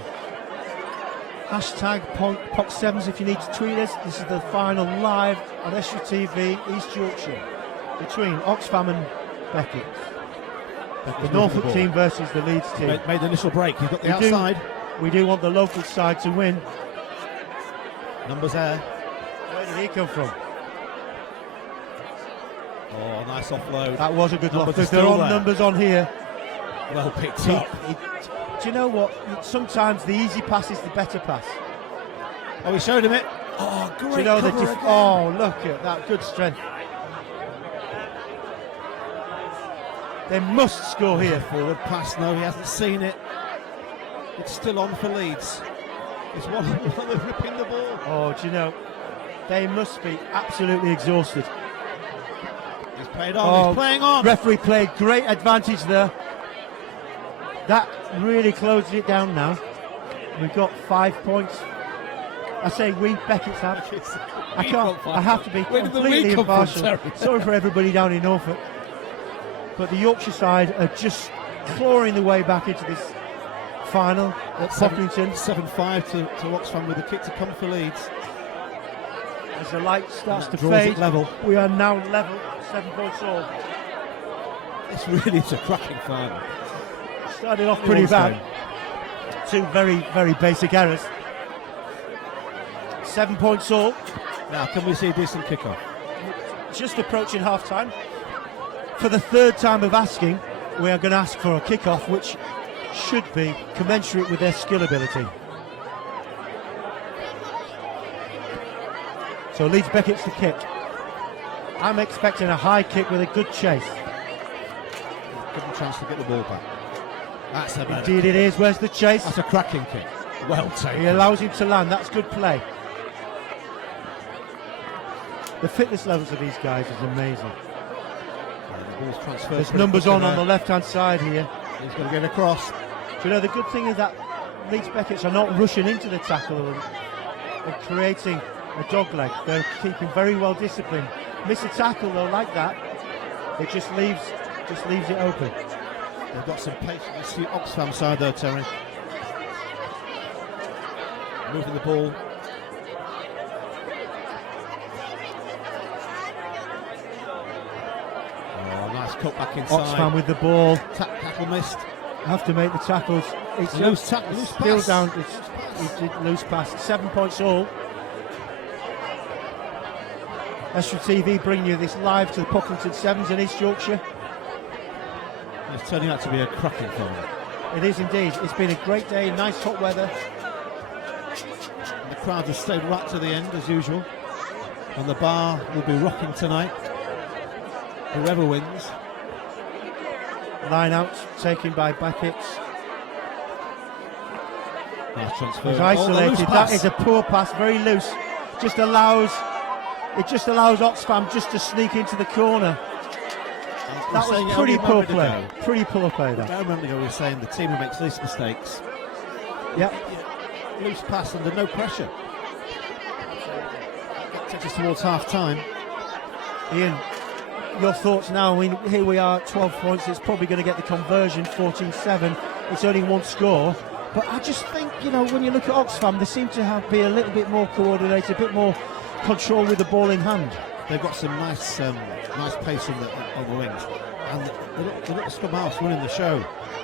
Hashtag POC7s if you need to tweet us. This is the final live on Estuary TV, East Yorkshire, between Oxfam and Beckett. The Norfolk team versus the Leeds team. Made the initial break. He's got the outside. We do want the local side to win. Numbers there. Where did he come from? Oh, nice offload. That was a good loss. Numbers are They're still on there. numbers on here. Well picked up. Do you know what? Sometimes the easy pass is the better pass. Oh, he showed him it. Oh, great Do you know cover again. Oh, look at that. Good strength. They must score here. Forward pass, no, he hasn't seen it. It's still on for Leeds. It's one of ripping the ball. Oh, do you know, they must be absolutely exhausted. He's played on, he's playing on. Referee played great advantage there. That really closes it down now. We've got 5 points. I say we, Beckett's have. I have to be completely impartial. Sorry for everybody down in Norfolk. But the Yorkshire side are just clawing the way back into this final at Pocklington. 7-5 to Oxfam with a kick to come for Leeds. As the light starts to Draws fade, it level. we are now level, 7 points all. It's really a cracking final. Started off pretty bad. 2 very, very basic errors. 7 points all. Now, can we see a decent kick-off? Just approaching half-time. For the 3rd time of asking, we are going to ask for a kick-off, which should be commensurate with their skill ability. So Leeds Beckett's the kick. I'm expecting a high kick with a good chase. Good chance to get the ball back. That's a better Indeed kick. it is. Where's the chase? That's a cracking kick. Well taken. He allows him to land. That's good play. The fitness levels of these guys is amazing. The ball's transferred. There's numbers on the left-hand side here. He's going to get across. Do you know, the good thing is that Leeds Beckett's are not rushing into the tackle and creating a dogleg. They're keeping very well disciplined. Miss a tackle though like that, it just leaves it open. They've got some pace. Let's see Oxfam side though, Terry. Moving the ball. Oh, nice cut back inside. Oxfam with the ball. Tackle missed. Have to make the tackles. It's Loose still pass. down. It's loose pass. 7 points all. Astro TV bringing you this live to the Pocklington Sevens in East Yorkshire. It's turning out to be a cracking final. It is indeed. It's been a great day, nice hot weather. And the crowd has stayed right to the end as usual. And the bar will be rocking tonight. Whoever wins. Line out taken by Beckett. Nice transfer. He's isolated. That is a poor pass, very loose. It just allows Oxfam just to sneak into the corner. That was pretty poor play. Pretty poor play there. I remember we were saying the team who makes least mistakes. Yep. Loose pass under no pressure. That takes us towards half time. Ian, your thoughts now? I mean, here we are, 12 points. It's probably going to get the conversion, 14-7. It's only one score. But I just think, when you look at Oxfam, they seem to be a little bit more coordinated, a bit more control with the ball in hand. They've got some nice pace on the wings. And the little scrum house running the show,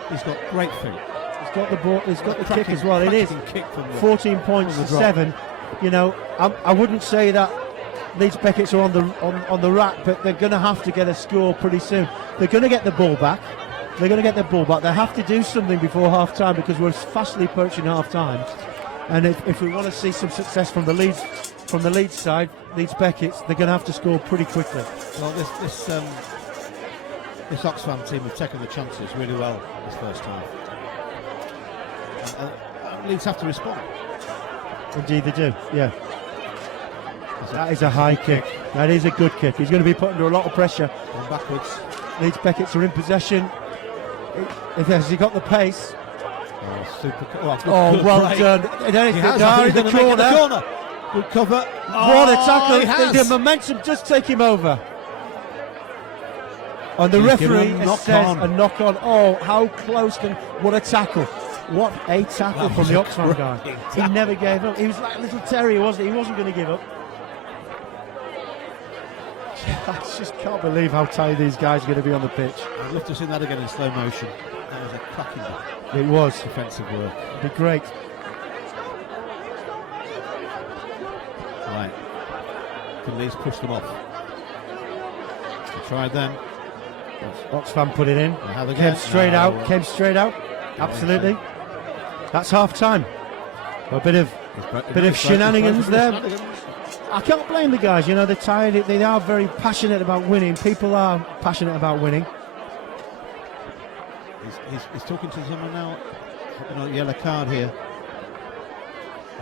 he's got great feet. He's got the ball, he's got the kick as well. It is kick from 14 points to 7. I wouldn't say that Leeds Beckett's are on the rack, but they're going to have to get a score pretty soon. They're going to get the ball back. They have to do something before half time because we're fastly approaching half time. And if we want to see some success from the Leeds side, Leeds Beckett's, they're going to have to score pretty quickly. Well, this Oxfam team have taken the chances really well this first half. Leeds have to respond. Indeed they do, yeah. That is a high kick. That is a good kick. He's going to be put under a lot of pressure. Going backwards. Leeds Beckett's are in possession. Has he got the pace? Oh, super. Well done. In the corner. Good cover. What a tackle. The momentum does take him over. And the referee says a knock on. Oh, how close what a tackle. What a tackle from the Oxfam guy. He never gave up. He was like little Terry, wasn't he? He wasn't going to give up. I just can't believe how tired these guys are going to be on the pitch. I'd love to see that again in slow motion. That was a cracking It was. defensive work. It'd be great. Right. Can Leeds push them off? They tried them. Oxfam put it in. Have a Came go. straight No. out. Came straight out. Absolutely. That's half time. A bit of shenanigans there. I can't blame the guys. You know, they're tired. They are very passionate about winning. People are passionate about winning. He's talking to someone now. A yellow card here.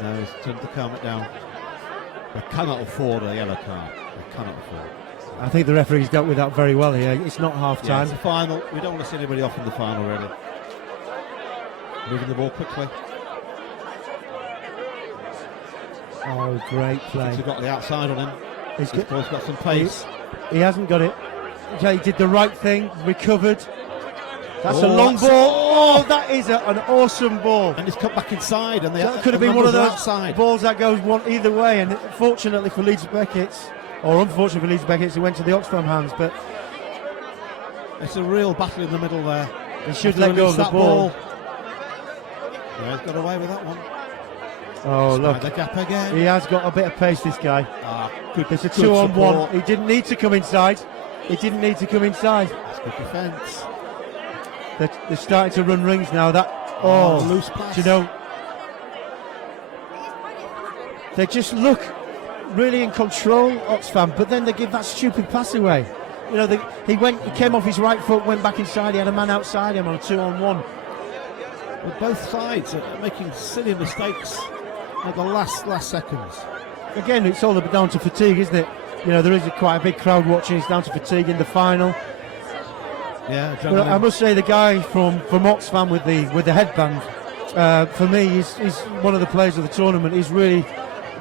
No, he's trying to calm it down. They cannot afford a yellow card. They cannot afford. I think the referee's dealt with that very well here. It's not half Yeah, time. it's a final. We don't want to see anybody off in the final, really. Moving the ball quickly. Oh, great play. He's got the outside on him. He's got some pace. He hasn't got it. Okay, he did the right thing, recovered. That's a Oh, long that's- ball. Oh, that is an awesome ball. And he's come back inside. And That could have been one of those outside. balls that goes one either way. And fortunately for Leeds Beckett's, or unfortunately for Leeds Beckett's, it went to the Oxfam hands. But it's a real battle in the middle there. he should Have to let go release of the that ball. Yeah, he's got away with that one. Oh, Spied look. the gap again. He has got a bit of pace, this guy. Good, There's a good 2-on-1. support. He didn't need to come inside. He didn't need to come inside. That's good defence. They're starting to run rings now. Loose pass. Do you know, they just look really in control, Oxfam, but then they give that stupid pass away. You know, he came off his right foot, went back inside. He had a man outside him on a 2-on-1. Well, both sides are making silly mistakes at the last seconds. Again, it's all down to fatigue, isn't it? You know, there is quite a big crowd watching. It's down to fatigue in the final. Yeah, But I must say, the guy from Oxfam with the headband, for me, he's one of the players of the tournament. He's really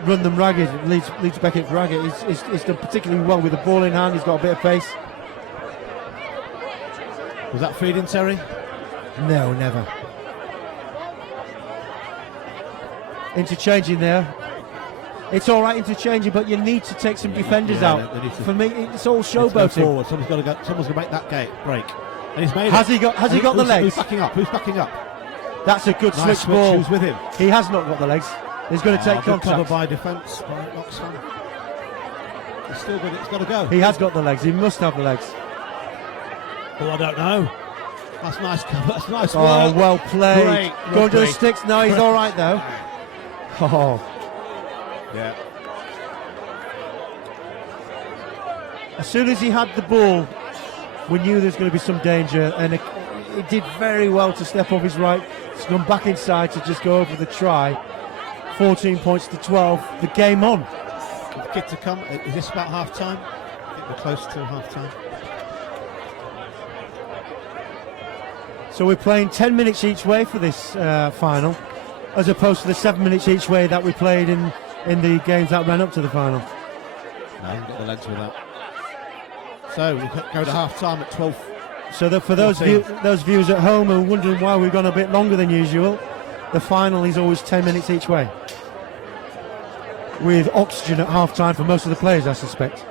run them ragged, Leeds Beckett ragged. He's done particularly well with the ball in hand. He's got a bit of pace. Was that feeding, Terry? No, never. Interchanging there. It's all right interchanging, but you need to take some defenders out. they need to- For me, it's all Let's go showboating. forward. Someone's got to go. Someone's going to make that gate break. And he's made Has it. he got the legs? Who's backing up? Who's backing up? That's a good Nice switch ball. Who's with him? He has not got the legs. He's going to take Good cover contact. by defence by Oxfam. He's still got it. It's got to go. He has got the legs. He must have the legs. Oh, I don't know. That's nice cover. That's nice Oh, work. well played. Great Going to the rugby. sticks. No, he's all right though. Oh, Yeah. as soon as he had the ball, we knew there was going to be some danger, and he did very well to step off his right. He's gone back inside to just go over the try. 14 points to 12. The game on. Kick to come. Is this about half time? I think we're close to half time. So we're playing 10 minutes each way for this final, as opposed to the 7 minutes each way that we played in the games that ran up to the final. No, I haven't got the legs with that. So we go to half time at 12. So for those 14. those viewers at home who are wondering why we've gone a bit longer than usual, the final is always 10 minutes each way, with oxygen at half time for most of the players, I suspect.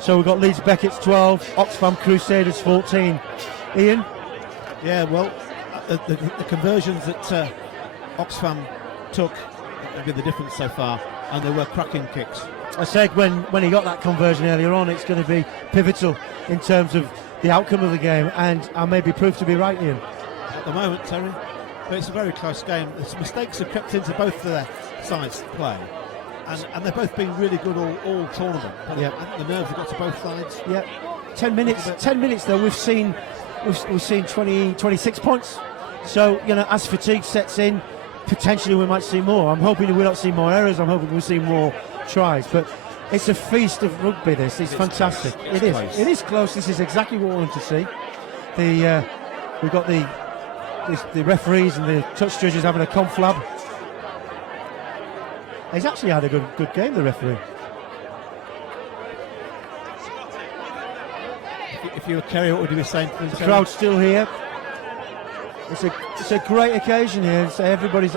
So we've got Leeds Beckett's 12, Oxfam Crusaders 14. Ian? Yeah, well, the conversions that Oxfam took have been the difference so far, and they were cracking kicks. I said when he got that conversion earlier on, it's going to be pivotal in terms of the outcome of the game, and I may be proved to be right, Ian. At the moment, Terry, but it's a very close game. Some mistakes have crept into both their sides to play, and they've both been really good all tournament. But Yep. I think the nerves have got to both sides. Yeah, 10 minutes. 10 minutes though. We've seen 20, 26 points. So as fatigue sets in, potentially we might see more. I'm hoping we don't see more errors. I'm hoping we see more tries. But it's a feast of rugby. This is fantastic. It's close. It is close. This is exactly what we want to see. We've got the referees and the touch judges having a conflab. He's actually had a good game, the referee. If you were Kerry, what would you be saying to them? The Terry? crowd's still here. It's a great occasion here. So everybody's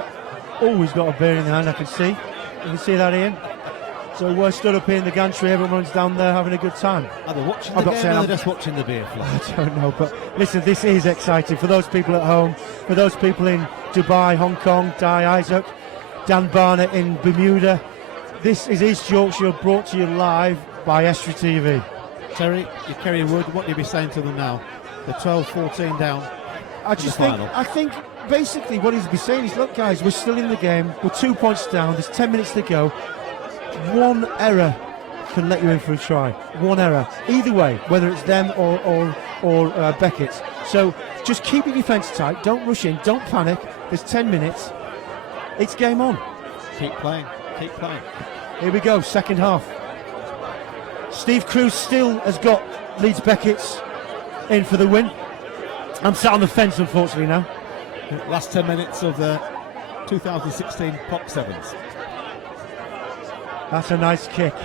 always got a beer in their hand. I can see. You can see that, Ian. So we're stood up here in the gantry. Everyone's down there having a good time. Are they watching I'm the not game saying or I'm- they're just watching the beer flow? I don't know, but listen, this is exciting for those people at home, for those people in Dubai, Hong Kong, Di Isaac, Dan Barnett in Bermuda. This is East Yorkshire, brought to you live by Estra TV. Terry, you're Kerry Wood, what do you be saying to them now? They're 12-14 down. I think basically what he's be saying is, look guys, we're still in the game, we're 2 points down, there's 10 minutes to go. One error can let you in for a try. One error, either way, whether it's them or Beckett. So just keep your defence tight, don't rush in, don't panic. There's 10 minutes, it's game on. Keep playing. Here we go, second half. Steve Cruz still has got Leeds Beckett's in for the win. I'm sat on the fence, unfortunately, now. Last 10 minutes of the 2016 Pop Sevens. That's a nice kick.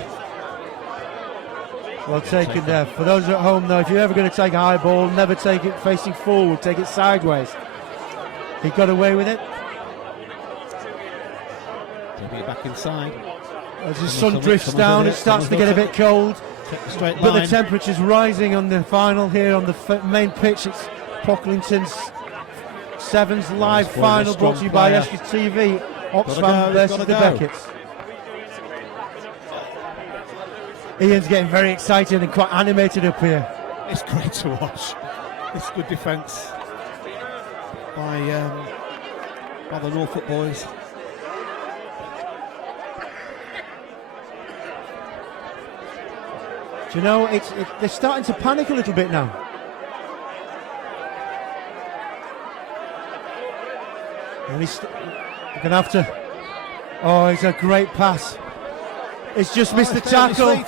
Well taken there. For those at home, though, if you're ever going to take a high ball, never take it facing forward, take it sideways. He got away with it. Taking it back inside. As the sun drifts down, it starts to get a bit cold. But the temperature's rising on the final here on the main pitch. It's Pocklington's Sevens live final brought to you by SGTV. Oxfam versus the Becketts. Ian's getting very excited and quite animated up here. It's great to watch. It's good defence by the Norfolk boys. Do you know, they're starting to panic a little bit now. And he's going to have to... Oh, it's a great pass. It's just missed the tackle.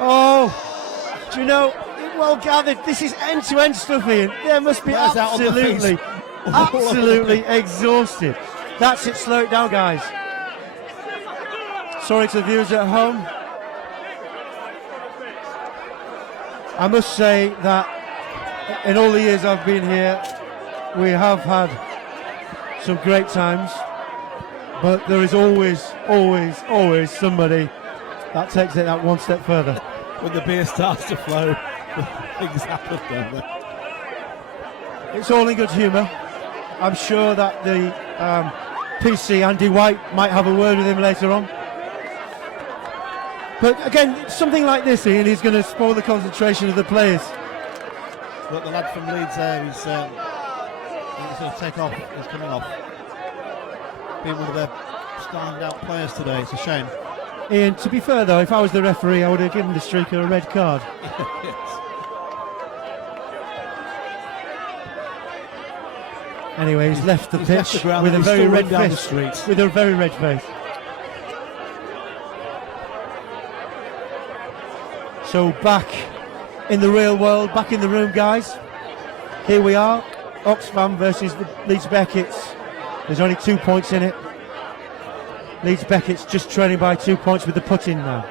Oh, do you know, well gathered. This is end-to-end stuff, Ian. There must be absolutely exhausted. That's it, slow it down, guys. Sorry to the viewers at home. I must say that in all the years I've been here, we have had some great times, but there is always somebody that takes it that one step further. When the beer starts to flow, things happen, don't they? It's all in good humour. I'm sure that the PC, Andy White, might have a word with him later on. But again, something like this, Ian, is going to spoil the concentration of the players. Look, the lad from Leeds there, he's going to take off. He's coming off. Being one of the standout players today, it's a shame. Ian, to be fair though, if I was the referee, I would have given the streaker a red card. Anyway, he's left the pitch with a very red face. With a very red face. So back in the real world, back in the room, guys. Here we are, Oxfam versus the Leeds Becketts. There's only 2 points in it. Leeds Becketts just trailing by 2 points with the put-in now.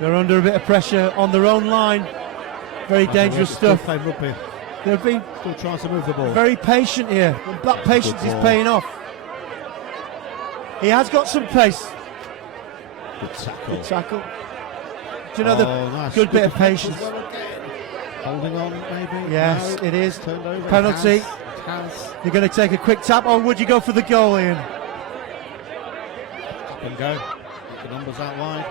They're under a bit of pressure on their own line. Very dangerous stuff. They've been still trying to move the ball. Very patient here. That patience is paying off. He has got some pace. Good tackle. Good tackle. Do you know nice. Good bit of patience. Holding on, maybe? Yes, no. it is. Turned over. Penalty. Has. You're going to take a quick tap, or would you go for the goal, Ian? Tap and go. Get the numbers out wide.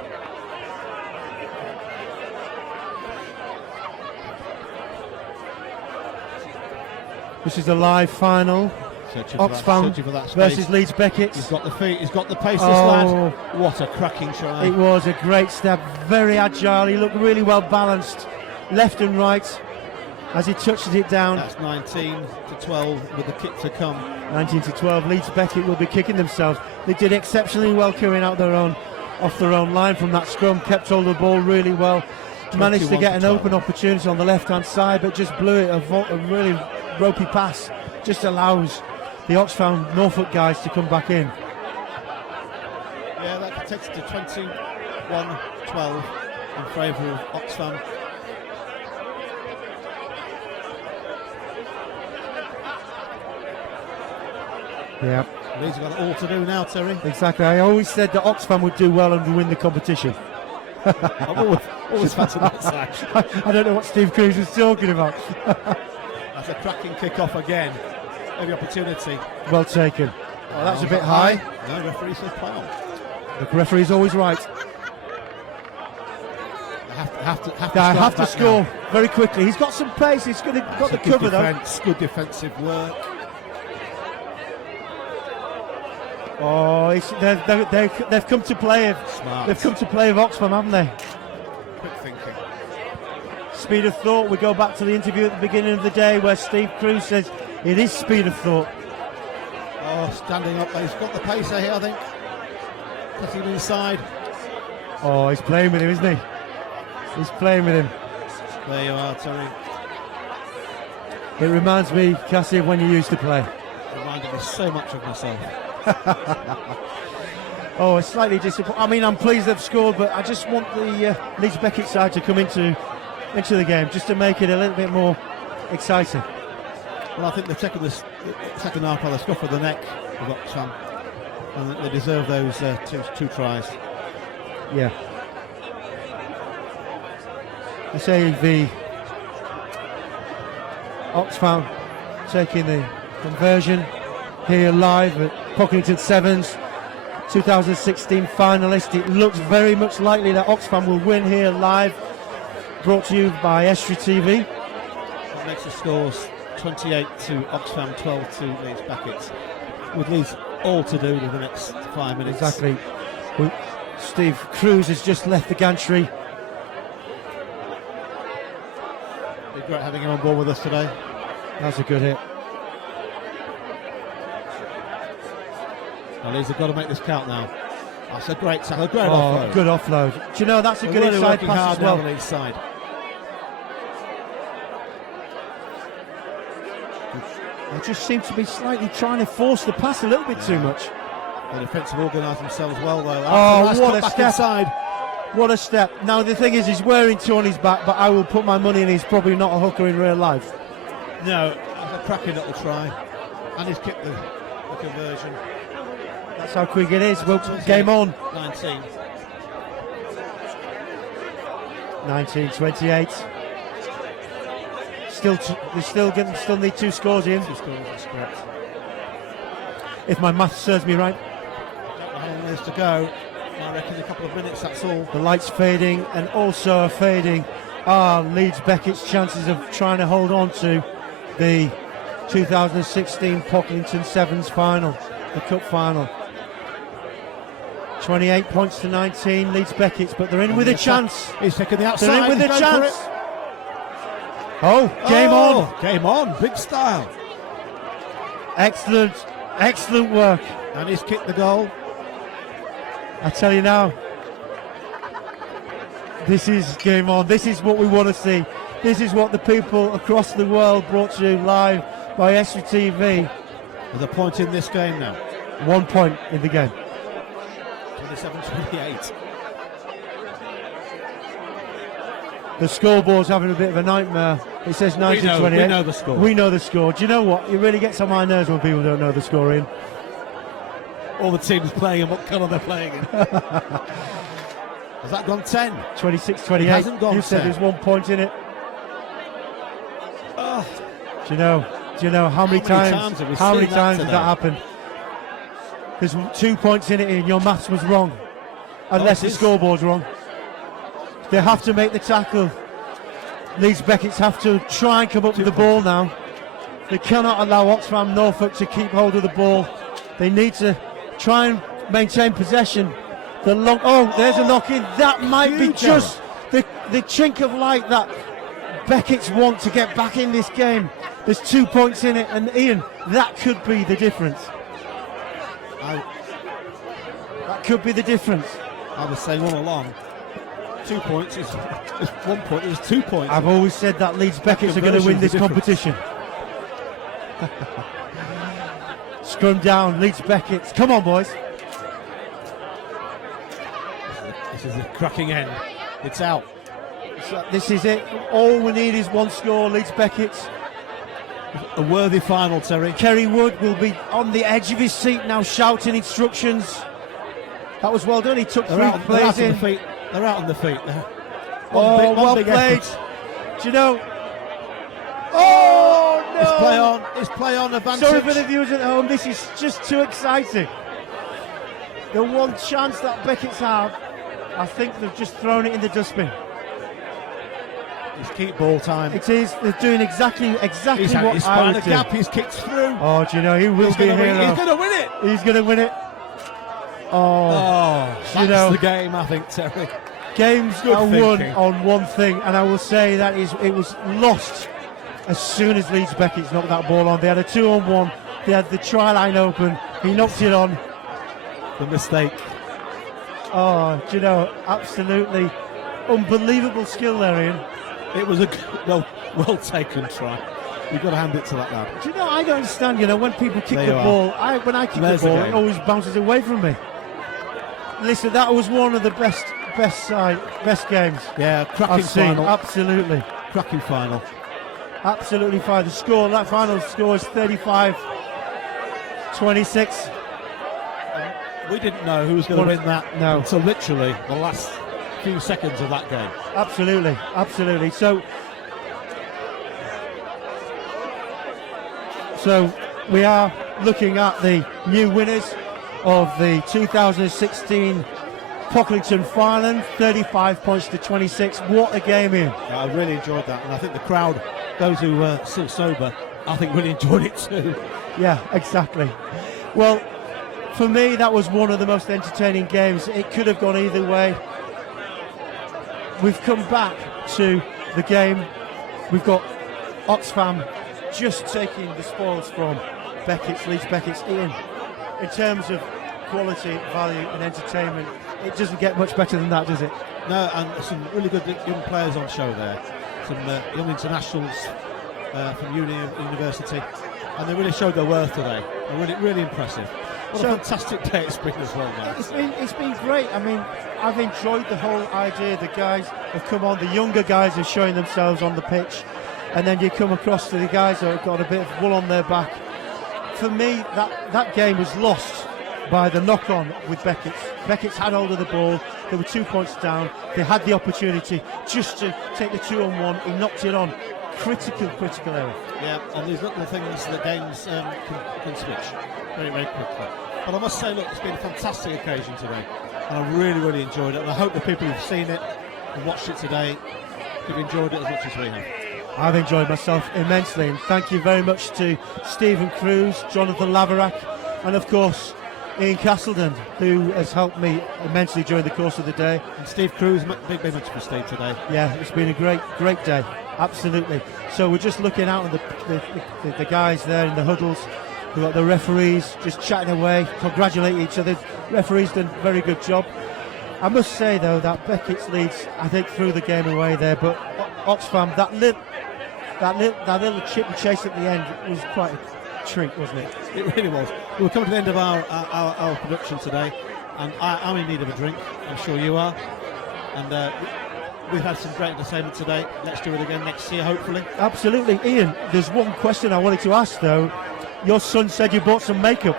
This is the live final. Oxfam versus Leeds Becketts. He's got the feet, he's got the pace, this lad. What a cracking try. It was a great step, very agile. He looked really well balanced, left and right, as he touches it down. That's 19-12 with the kick to come. 19-12, Leeds Beckett will be kicking themselves. They did exceptionally well clearing out off their own line from that scrum, kept hold of the ball really well. Managed to get an open opportunity on the left-hand side, but just blew it, a really ropey pass. Just allows the Oxfam Norfolk guys to come back in. Yeah, that takes it to 21-12 in favour of Oxfam. Yeah. Leeds have got it all to do now, Terry. Exactly. I always said that Oxfam would do well and win the competition. I've always fancied that side. I don't know what Steve Cruz was talking about. That's a cracking kick-off again. Every opportunity. Well taken. Oh, that's a bit high. No, referee says play on. The referee's always right. Have to score now. very quickly. He's got some pace. He's got the cover though. Good defensive work. Oh, they've come to play. Smart. They've come to play with Oxfam, haven't they? Quick thinking. Speed of thought. We go back to the interview at the beginning of the day where Steve Cruz says it is speed of thought. Oh, standing up. He's got the pace here, I think. Putting him inside. Oh, he's playing with him, isn't he? He's playing with him. There you are, Terry. It reminds me, Cassie, of when you used to play. Reminded me so much of myself. Oh, it's slightly disappointing. I mean, I'm pleased they've scored, but I just want the Leeds Beckett side to come into the game just to make it a little bit more exciting. Well, I think they've taken the second half by the scruff of the neck of Oxfam, and they deserve those two tries. Yeah. I say the Oxfam taking the conversion here live at Pocklington Sevens, 2016 finalist. It looks very much likely that Oxfam will win here live. Brought to you by Estuary TV. That makes the scores 28 to Oxfam, 12 to Leeds Beckett, with Leeds all to do in the next 5 minutes. Exactly. Steve Cruz has just left the gantry. Be great having him on board with us today. That's a good hit. Well, Leeds have got to make this count now. That's a great tackle, great offload. Good offload. Do you know that's a good really inside working pass hard as well. now on the side. They just seem to be slightly trying to force the pass a little bit too much. The defence have organised themselves well, though. That's what a step! Inside. What a step! Now the thing is, he's wearing two on his back, but I will put my money in he's probably not a hooker in real life. No, that's a cracking little try, and he's kicked the conversion. That's how quick it is. Well, game on. 19-28. Still need two scores in. Two scores, that's correct. If my maths serves me right. How long there's to go? I reckon a couple of minutes, that's all. The lights fading, and also fading are Leeds Beckett's chances of trying to hold on to the 2016 Pocklington Sevens final, the cup final. 28 points to 19, Leeds Beckett's, but they're in with a chance. He's taking the outside. They're in with a chance. Oh, game on. Game on, big style. Excellent work. And he's kicked the goal. I tell you now, this is game on. This is what we want to see. This is what the people across the world brought to you live by Estuary TV. There's a point in this game now. 1 point in the game. 27-28. The scoreboard's having a bit of a nightmare. It says 19-28. We know the score. We know the score. Do you know what? It really gets on my nerves when people don't know the score in. All the teams playing and what colour they're playing in. Has that gone 10? 26-28. It hasn't gone you said 10. there's 1 point in it. Oh. Do you know how many times has that happened? There's 2 points in it, and your maths was wrong. Unless the scoreboard's wrong. They have to make the tackle. Leeds Beckett's have to try and come up with the ball now. They cannot allow Oxfam Norfolk to keep hold of the ball. They need to try and maintain possession. There's a knock in. That might be just the chink of light that Beckett's want to get back in this game. There's 2 points in it, and Ian, that could be the difference. That could be the difference. I was saying all along, 2 points is 1 point. There's 2 points. I've always said that Leeds Beckett's are going to win this competition. Scrum down, Leeds Beckett's. Come on, boys. This is a cracking end. It's out. This is it. All we need is one score. Leeds Beckett's. A worthy final, Terry. Kerry Wood will be on the edge of his seat now, shouting instructions. That was well done. He took three players in. They're out on the feet. Well played. Effort. Do you know? Oh no! It's play on advantage. Sorry for the viewers at home. This is just too exciting. The one chance that Beckett's have, I think they've just thrown it in the dustbin. It's keep ball time. It is. They're doing exactly He's what I would a do. gap. He's kicked through. Oh, do you know, he will be a hero. He's going to win it. He's going to win it. Oh, that's the game, I think, Terry. Games Good are thinking. won on one thing, and I will say that it was lost as soon as Leeds Beckett's knocked that ball on. They had a 2-on-1. They had the try line open. He knocked it on. The mistake. Oh, do you know, absolutely unbelievable skill there, Ian. It was a well taken try. You've got to hand it to that lad. Do you know, I don't understand, you know, when people kick There the you are. ball, when I kick There's the the ball, it game. always bounces away from me. Listen, that was one of the best games Yeah, cracking I've seen. final. Absolutely. Cracking final. Absolutely fine. That final score is 35-26. We didn't know who was going to win that No. until literally the last few seconds of that game. Absolutely, absolutely. So we are looking at the new winners of the 2016 Pocklington final, 35 points to 26. What a game, Ian. Yeah, I really enjoyed that, and I think the crowd, those who were still sober, I think really enjoyed it too. Yeah, exactly. Well, for me, that was one of the most entertaining games. It could have gone either way. We've come back to the game. We've got Oxfam just taking the spoils from Leeds Beckett's. Ian, in terms of quality, value and entertainment, it doesn't get much better than that, does it? No, and some really good young players on show there. Some young internationals from university, and they really showed their worth today. They're really, really impressive. What a fantastic day it's been as well, man. It's been great. I mean, I've enjoyed the whole idea. The guys have come on, the younger guys are showing themselves on the pitch, and then you come across to the guys that have got a bit of wool on their back. For me, that game was lost by the knock-on with Beckett's. Beckett's had hold of the ball. They were 2 points down. They had the opportunity just to take the 2-on-1. He knocked it on. Critical error. Yeah, on these little things that games can switch very, very quickly. But I must say, look, it's been a fantastic occasion today, and I really, really enjoyed it. And I hope the people who've seen it and watched it today have enjoyed it as much as we have. I've enjoyed myself immensely, and thank you very much to Stephen Cruz, Jonathan Laverack, and of course Ian Castleton, who has helped me immensely during the course of the day. And Steve Cruz, big much for Steve today. Yeah, it's been a great day, absolutely. So we're just looking out at the guys there in the huddles. We've got the referees just chatting away, congratulating each other. Referees done a very good job. I must say though that Beckett's Leeds, I think, threw the game away there, but Oxfam, that little chip and chase at the end was quite a treat, wasn't it? It really was. We're coming to the end of our production today, and I'm in need of a drink. I'm sure you are. And we've had some great entertainment today. Let's do it again next year, hopefully. Absolutely. Ian, there's one question I wanted to ask though. Your son said you bought some makeup.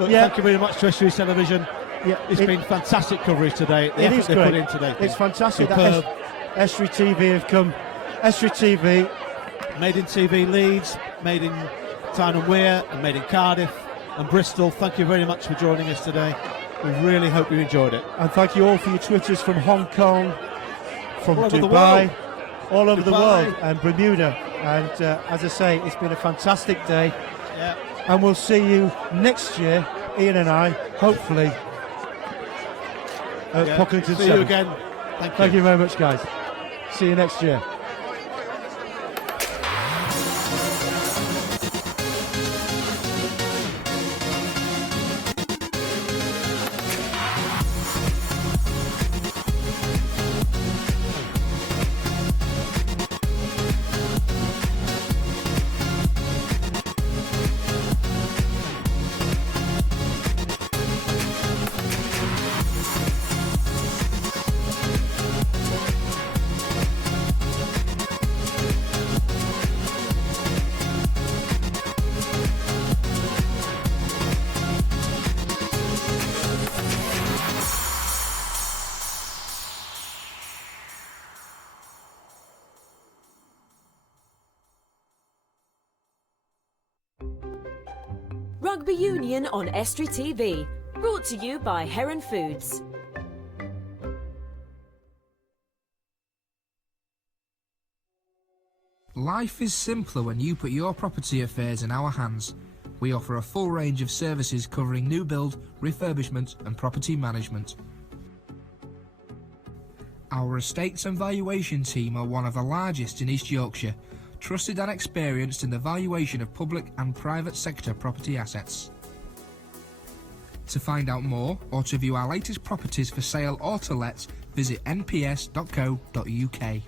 Look, Yeah. Thank you very much to SUS Television. Yeah, It's been fantastic coverage today. The It effort is they great. put in today. It's fantastic. Superb. That Estuary TV have come. Estuary TV. Made in TV Leeds, made in Tyne and Wear, and made in Cardiff and Bristol. Thank you very much for joining us today. We really hope you enjoyed it. And thank you all for your Twitters from Hong Kong, from All over the Dubai, world. all over the Dubai. world, and Bermuda. And as I say, it's been a fantastic day. Yeah. And we'll see you next year, Ian and I, hopefully, at Yeah. Pocklington See 7. you again. Thank you. Thank you very much, guys. See you next year. Rugby Union on Estuary TV. Brought to you by Heron Foods. Life is simpler when you put your property affairs in our hands. We offer a full range of services covering new build, refurbishment and property management. Our estates and valuation team are one of the largest in East Yorkshire, trusted and experienced in the valuation of public and private sector property assets. To find out more or to view our latest properties for sale or to let, visit nps.co.uk.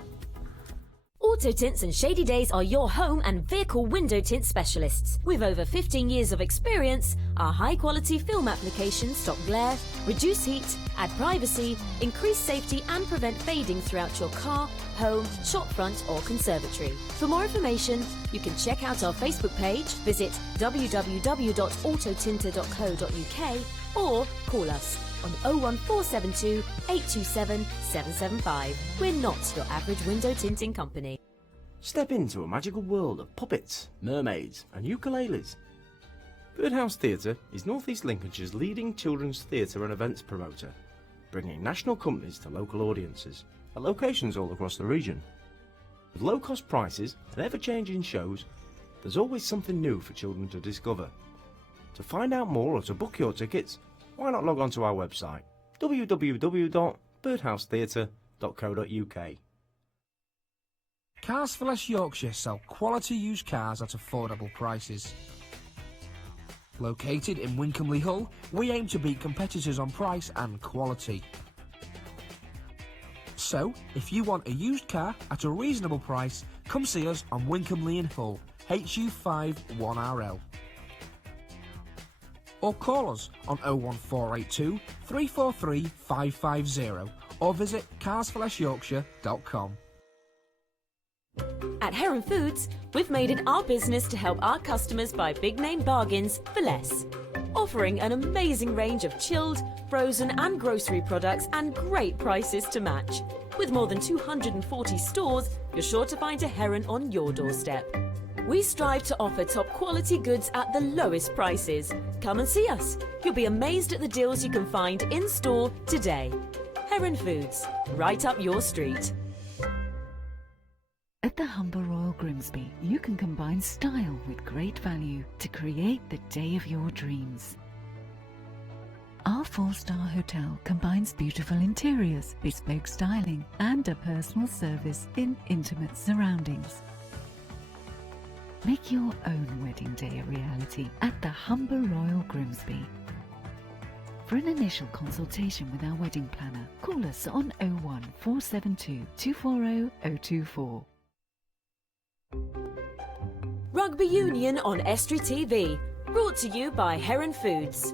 Auto Tints and Shady Days are your home and vehicle window tint specialists. With over 15 years of experience, our high-quality film applications stop glare, reduce heat, add privacy, increase safety and prevent fading throughout your car, home, shop front or conservatory. For more information, you can check out our Facebook page, visit www.autotinter.co.uk or call us on 01472 827 775. We're not your average window tinting company. Step into a magical world of puppets, mermaids and ukuleles. Birdhouse Theatre is North East Lincolnshire's leading children's theatre and events promoter, bringing national companies to local audiences at locations all across the region. With low-cost prices and ever-changing shows, there's always something new for children to discover. To find out more or to book your tickets, why not log on to our website www.birdhousetheatre.co.uk. Cars for Less Yorkshire sell quality used cars at affordable prices. Located in Wincolmley Hull, we aim to beat competitors on price and quality. So, if you want a used car at a reasonable price, come see us on Wincolmley in Hull, HU5 1RL. Or call us on 01482 343 550 or visit carsforlessyorkshire.com. At Heron Foods, we've made it our business to help our customers buy big name bargains for less. Offering an amazing range of chilled, frozen and grocery products and great prices to match. With more than 240 stores, you're sure to find a Heron on your doorstep. We strive to offer top quality goods at the lowest prices. Come and see us. You'll be amazed at the deals you can find in store today. Heron Foods, right up your street. At the Humber Royal Grimsby, you can combine style with great value to create the day of your dreams. Our 4-star hotel combines beautiful interiors, bespoke styling, and a personal service in intimate surroundings. Make your own wedding day a reality at the Humber Royal Grimsby. For an initial consultation with our wedding planner, call us on 01472 240 024. Rugby Union on Estuary TV, brought to you by Heron Foods.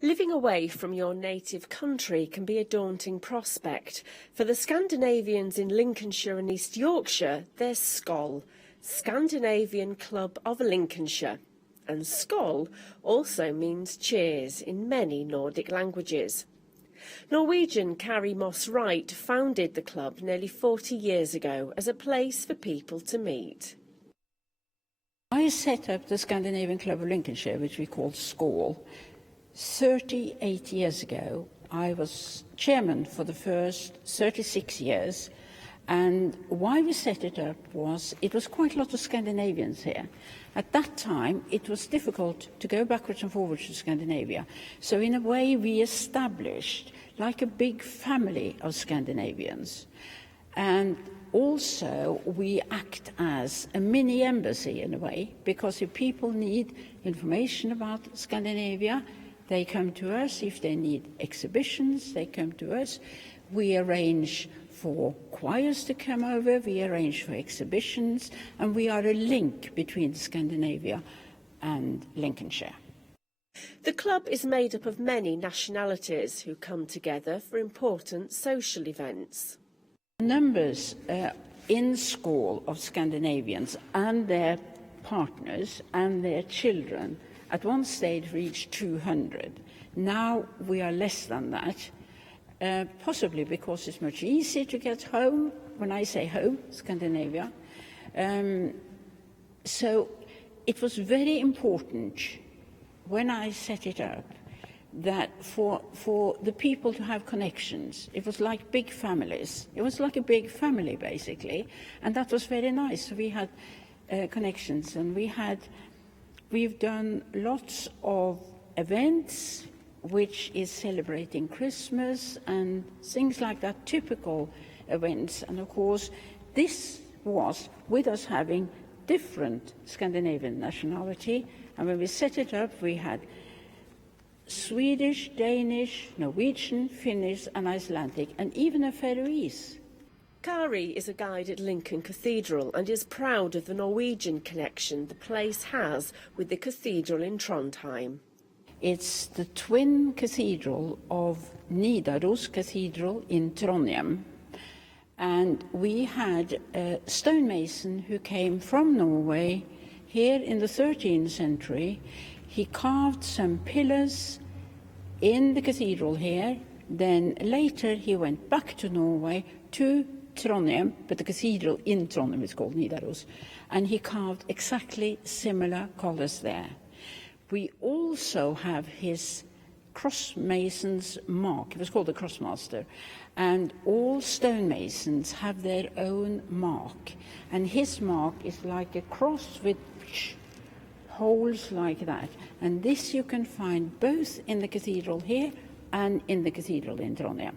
Living away from your native country can be a daunting prospect. For the Scandinavians in Lincolnshire and East Yorkshire, there's SCOL, Scandinavian Club of Lincolnshire. And SCOL also means cheers in many Nordic languages. Norwegian Carrie Moss Wright founded the club nearly 40 years ago as a place for people to meet. I set up the Scandinavian Club of Lincolnshire, which we called SCOL. 38 years ago, I was chairman for the first 36 years, and why we set it up was it was quite a lot of Scandinavians here. At that time, it was difficult to go backwards and forwards to Scandinavia. So in a way, we established like a big family of Scandinavians. And also, we act as a mini embassy in a way, because if people need information about Scandinavia, they come to us. If they need exhibitions, they come to us. We arrange for choirs to come over, we arrange for exhibitions, and we are a link between Scandinavia and Lincolnshire. The club is made up of many nationalities who come together for important social events. Numbers in school of Scandinavians and their partners and their children at one stage reached 200. Now we are less than that, possibly because it's much easier to get home. When I say home, Scandinavia. So it was very important when I set it up that for the people to have connections. It was like big families. It was like a big family, basically, and that was very nice. We had connections, and we've done lots of events which is celebrating Christmas and things like that, typical events. And of course, this was with us having different Scandinavian nationality, and when we set it up, we had Swedish, Danish, Norwegian, Finnish and Icelandic, and even a Faroese. Kari is a guide at Lincoln Cathedral and is proud of the Norwegian connection the place has with the cathedral in Trondheim. It's the twin cathedral of Nidaros Cathedral in Trondheim. And we had a stonemason who came from Norway here in the 13th century. He carved some pillars in the cathedral here. Then later he went back to Norway, to Trondheim, but the cathedral in Trondheim is called Nidaros. And he carved exactly similar colours there. We also have his crossmason's mark. It was called the crossmaster. And all stonemasons have their own mark. And his mark is like a cross with holes like that. And this you can find both in the cathedral here and in the cathedral in Trondheim.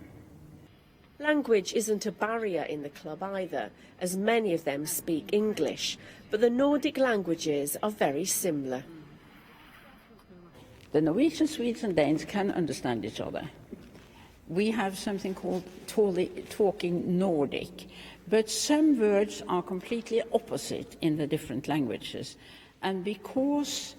Language isn't a barrier in the club either, as many of them speak English, but the Nordic languages are very similar. The Norwegians, Swedes and Danes can understand each other. We have something called talking Nordic, but some words are completely opposite in the different languages. And because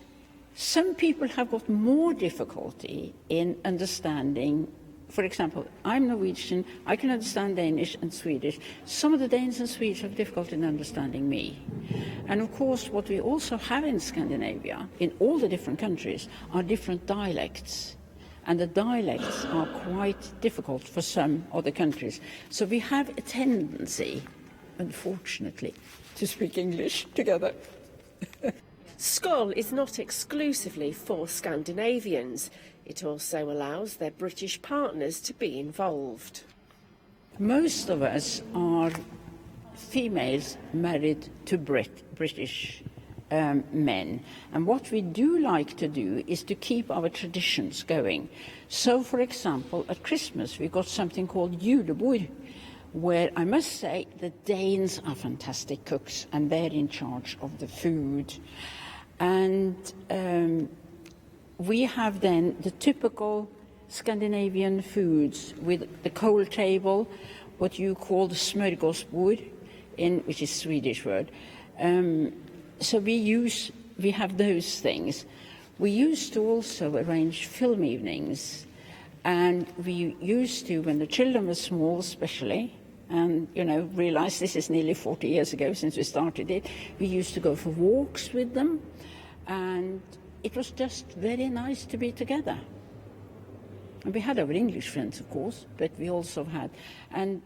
some people have got more difficulty in understanding, for example, I'm Norwegian, I can understand Danish and Swedish. Some of the Danes and Swedes have difficulty in understanding me. And of course, what we also have in Scandinavia, in all the different countries, are different dialects. And the dialects are quite difficult for some other countries. So we have a tendency, unfortunately, to speak English together. Skol is not exclusively for Scandinavians. It also allows their British partners to be involved. Most of us are females married to British men. And what we do like to do is to keep our traditions going. So, for example, at Christmas we got something called julebord, where I must say the Danes are fantastic cooks and they're in charge of the food. And we have then the typical Scandinavian foods with the cold table, what you call the smörgåsbord, which is a Swedish word. So we have those things. We used to also arrange film evenings, and we used to, when the children were small especially, and, realize this is nearly 40 years ago since we started it, we used to go for walks with them, and it was just very nice to be together. And we had our English friends, of course, but we also had, and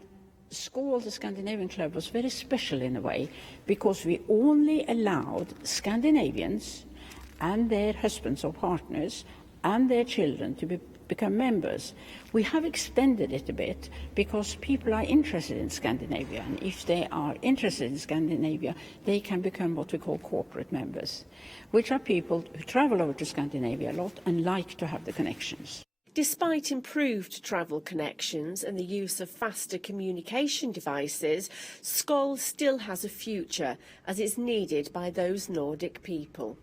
Skol, the Scandinavian club, was very special in a way, because we only allowed Scandinavians and their husbands or partners and their children to become members. We have extended it a bit because people are interested in Scandinavia, and if they are interested in Scandinavia, they can become what we call corporate members, which are people who travel over to Scandinavia a lot and like to have the connections. Despite improved travel connections and the use of faster communication devices, Skol still has a future, as it's needed by those Nordic people.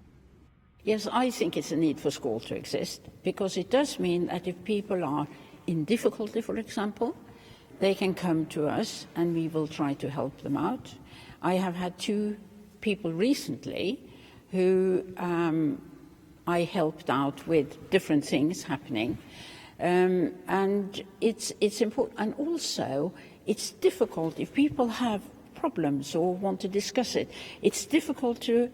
Yes, I think it's a need for Skol to exist, because it does mean that if people are in difficulty, for example, they can come to us and we will try to help them out. I have had 2 people recently who I helped out with different things happening. And it's important. And also, it's difficult if people have problems or want to discuss it. It's difficult to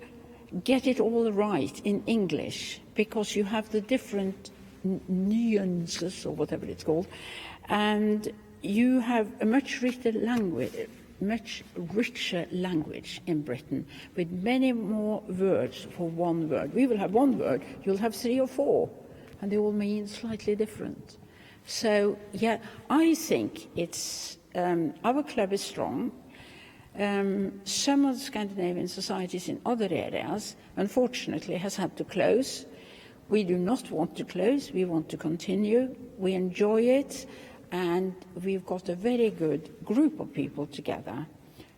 get it all right in English because you have the different nuances or whatever it's called, and you have a much richer language in Britain with many more words for one word. We will have one word, you'll have 3 or 4, and they all mean slightly different. So, yeah, I think it's our club is strong. Some of the Scandinavian societies in other areas, unfortunately, has had to close. We do not want to close. We want to continue. We enjoy it. And we've got a very good group of people together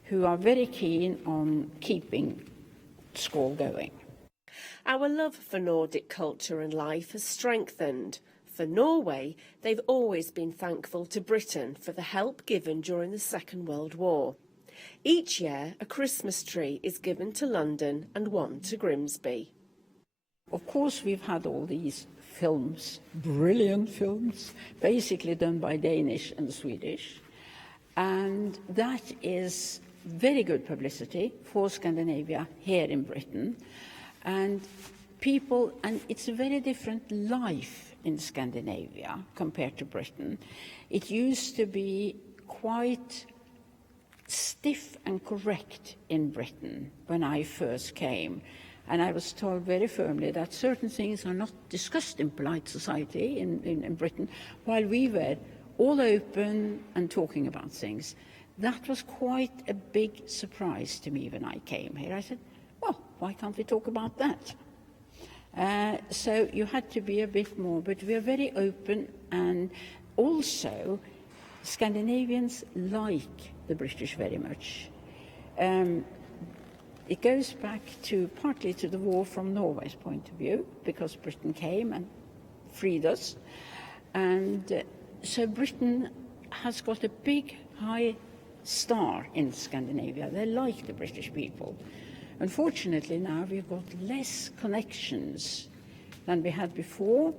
who are very keen on keeping school going. Our love for Nordic culture and life has strengthened. For Norway, they've always been thankful to Britain for the help given during the Second World War. Each year, a Christmas tree is given to London and one to Grimsby. Of course, we've had all these films, brilliant films, basically done by Danish and Swedish. And that is very good publicity for Scandinavia here in Britain. And it's a very different life in Scandinavia compared to Britain. It used to be quite stiff and correct in Britain when I first came. And I was told very firmly that certain things are not discussed in polite society in Britain, while we were all open and talking about things. That was quite a big surprise to me when I came here. I said, well, why can't we talk about that? So you had to be a bit more, but we are very open, and also Scandinavians like the British very much. It goes back partly to the war from Norway's point of view, because Britain came and freed us. And so Britain has got a big, high star in Scandinavia. They like the British people. Unfortunately, now we've got less connections than we had before.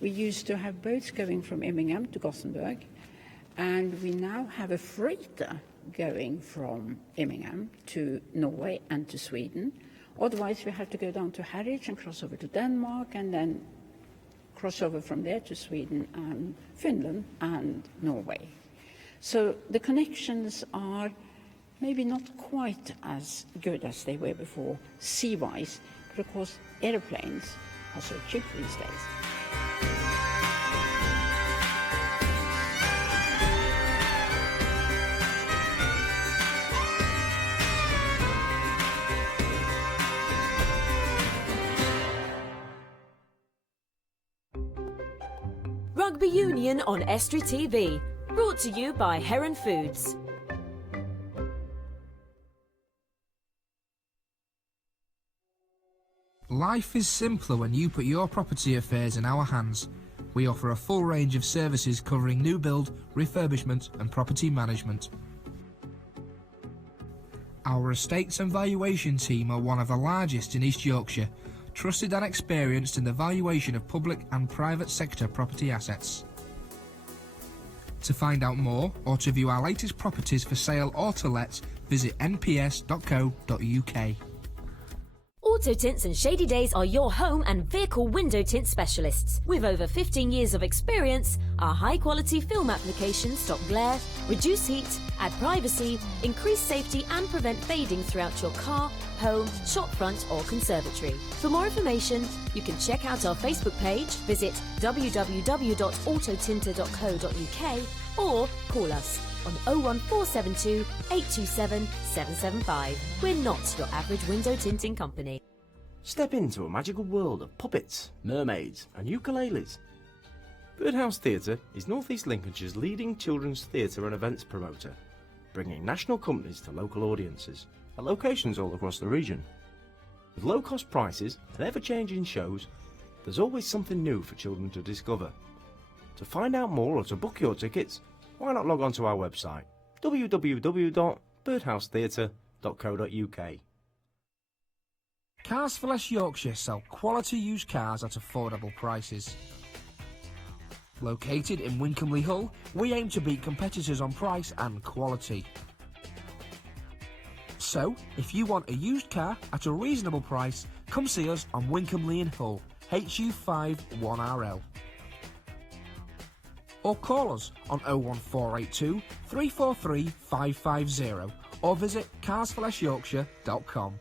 We used to have boats going from Immingham to Gothenburg, and we now have a freighter going from Immingham to Norway and to Sweden. Otherwise, we have to go down to Harwich and cross over to Denmark, and then cross over from there to Sweden and Finland and Norway. So the connections are maybe not quite as good as they were before, sea-wise, but of course airplanes are so cheap these days. Rugby Union on Estuary TV, brought to you by Heron Foods. Life is simpler when you put your property affairs in our hands. We offer a full range of services covering new build, refurbishment and property management. Our estates and valuation team are one of the largest in East Yorkshire, trusted and experienced in the valuation of public and private sector property assets. To find out more or to view our latest properties for sale or to let, visit nps.co.uk. Auto Tints and Shady Days are your home and vehicle window tint specialists. With over 15 years of experience, our high-quality film applications stop glare, reduce heat, add privacy, increase safety and prevent fading throughout your car, home, shop front or conservatory. For more information, you can check out our Facebook page, visit www.autotinter.co.uk or call us on 01472 827 775. We're not your average window tinting company. Step into a magical world of puppets, mermaids and ukuleles. Birdhouse Theatre is North East Lincolnshire's leading children's theatre and events promoter, bringing national companies to local audiences at locations all across the region. With low-cost prices and ever-changing shows, there's always something new for children to discover. To find out more or to book your tickets, why not log on to our website www.birdhousetheatre.co.uk. Cars for Less Yorkshire sell quality used cars at affordable prices. Located in Wincolmley Hull, we aim to beat competitors on price and quality. So, if you want a used car at a reasonable price, come see us on Wincolmley in Hull, HU5 1RL. Or call us on 01482 343 550 or visit carsforlessyorkshire.com.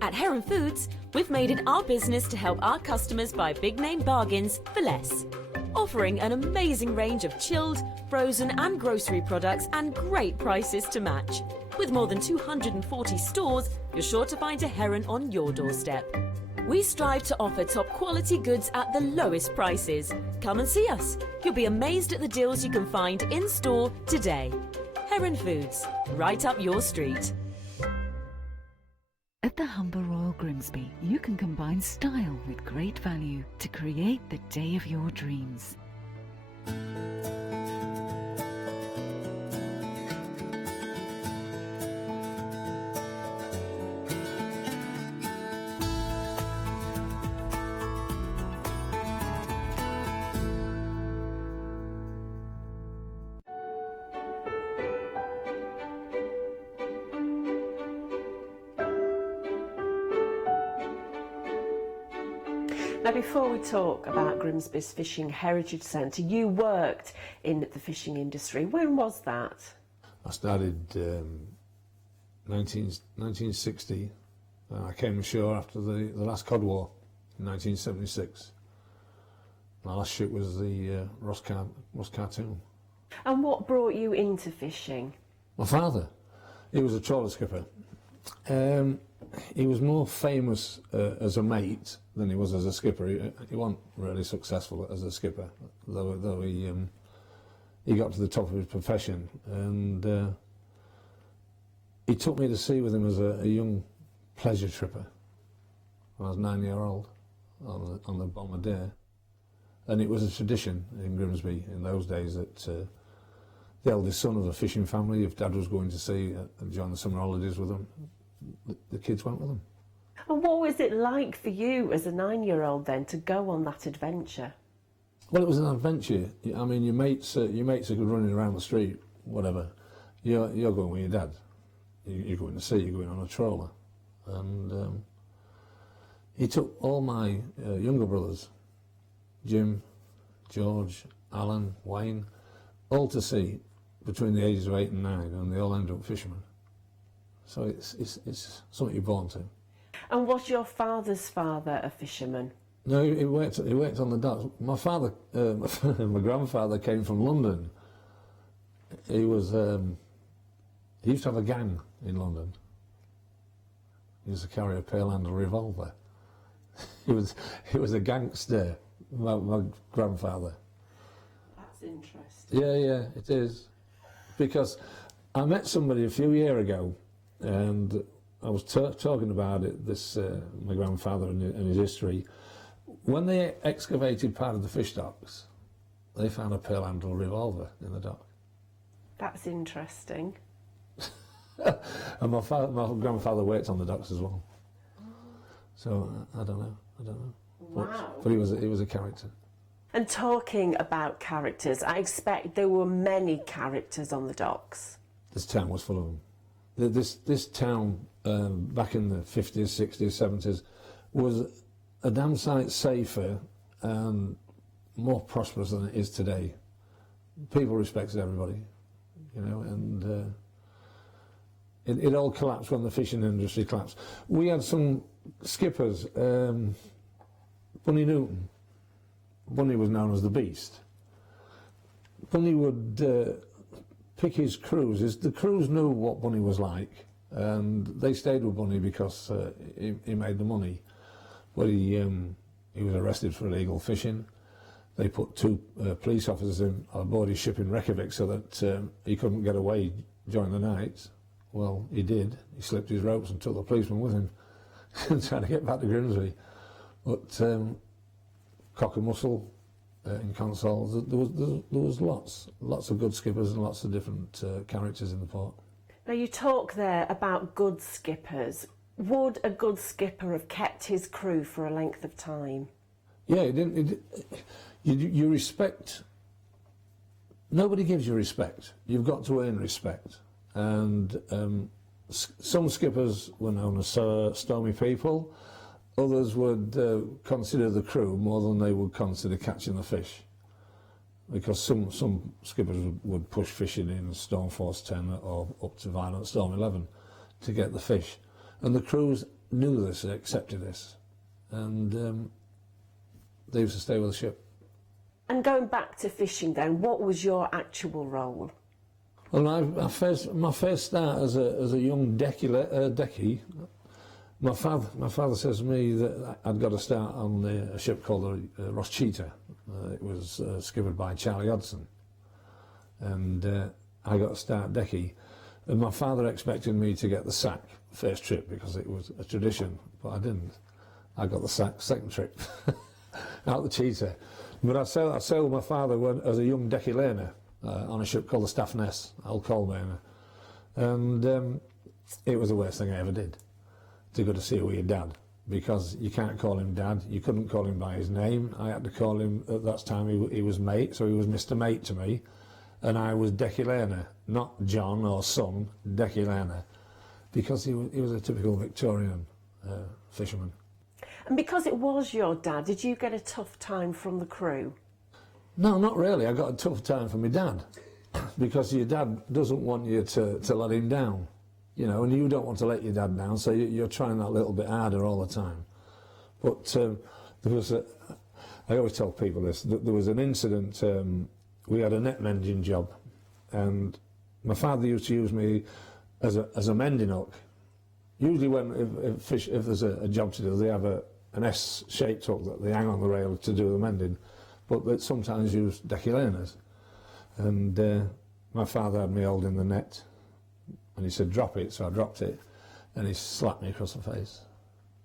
At Heron Foods, we've made it our business to help our customers buy big name bargains for less. Offering an amazing range of chilled, frozen and grocery products and great prices to match. With more than 240 stores, you're sure to find a Heron on your doorstep. We strive to offer top quality goods at the lowest prices. Come and see us. You'll be amazed at the deals you can find in store today. Heron Foods, right up your street. At the Humber Royal Grimsby, you can combine style with great value to create the day of your dreams. Now, before we talk about Grimsby's Fishing Heritage Centre, you worked in the fishing industry. When was that? I started 1960. I came ashore after the last Cod War in 1976. My last ship was the Ross Cartoon. And what brought you into fishing? My father, he was a trawler skipper. He was more famous as a mate than he was as a skipper. He wasn't really successful as a skipper, though he got to the top of his profession. And he took me to sea with him as a young pleasure tripper when I was 9-year-old on the Bombardier. And it was a tradition in Grimsby in those days that the eldest son of a fishing family, if Dad was going to sea during the summer holidays with them, the kids went with them. And what was it like for you as a 9-year-old then to go on that adventure? Well, it was an adventure. I mean, your mates are good running around the street, whatever. You're going with your dad. You're going to sea, you're going on a trawler. And he took all my younger brothers, Jim, George, Alan, Wayne, all to sea between the ages of 8 and 9, and they all ended up fishermen. So it's something you're born to. And was your father's father a fisherman? No, he worked on the docks. My father, my grandfather came from London. He was, he used to have a gang in London. He used to carry a pale-handled revolver. He was a gangster, my grandfather. That's interesting. Yeah, it is. Because I met somebody a few years ago, and I was talking about it, my grandfather and his history. When they excavated part of the fish docks, they found a pale-handled revolver in the dock. That's interesting. And my grandfather worked on the docks as well. So I don't know. Wow. But he was a character. And talking about characters, I expect there were many characters on the docks. This town was full of them. This town, back in the 50s, 60s, 70s, was a damn sight safer and more prosperous than it is today. People respected everybody, you know, and it all collapsed when the fishing industry collapsed. We had some skippers, Bunny Newton. Bunny was known as the Beast. Bunny would pick his crews. The crews knew what Bunny was like, and they stayed with Bunny because he made the money. But he was arrested for illegal fishing. They put 2 police officers aboard his ship in Reykjavik so that he couldn't get away during the night. Well, he did. He slipped his ropes and took the policeman with him and tried to get back to Grimsby. But Cock and Mussel in consoles, there was lots of good skippers and lots of different characters in the port. Now, you talk there about good skippers. Would a good skipper have kept his crew for a length of time? Yeah, you respect. Nobody gives you respect. You've got to earn respect. And some skippers were known as stormy people. Others would consider the crew more than they would consider catching the fish. Because some skippers would push fishing in Storm Force 10 or up to Violent Storm 11 to get the fish. And the crews knew this, they accepted this. And they used to stay with the ship. And going back to fishing then, what was your actual role? Well, my first start as a young deckie, my father says to me that I'd got to start on a ship called the Ross Cheetah. It was skippered by Charlie Hodson. And I got to start deckie. And my father expected me to get the sack first trip because it was a tradition, but I didn't. I got the sack second trip out the Cheetah. But I sailed with my father as a young deckie learner on a ship called the Staffness, old coal miner. And it was the worst thing I ever did, to go to sea with your dad, because you can't call him dad, you couldn't call him by his name. I had to call him, at that time he was mate, so he was Mr. Mate to me, and I was deckie learner, not John or son, deckie learner, because he was a typical Victorian fisherman. And because it was your dad, did you get a tough time from the crew? No, not really. I got a tough time from my dad, because your dad doesn't want you to let him down, you know, and you don't want to let your dad down, so you're trying that little bit harder all the time. But there was I always tell people this, that there was an incident, we had a net mending job, and my father used to use me as a mending hook. Usually if there's a job to do, they have an S-shaped hook that they hang on the rail to do the mending, but they sometimes use deckie learners. And my father had me holding the net, and he said, drop it, so I dropped it, and he slapped me across the face.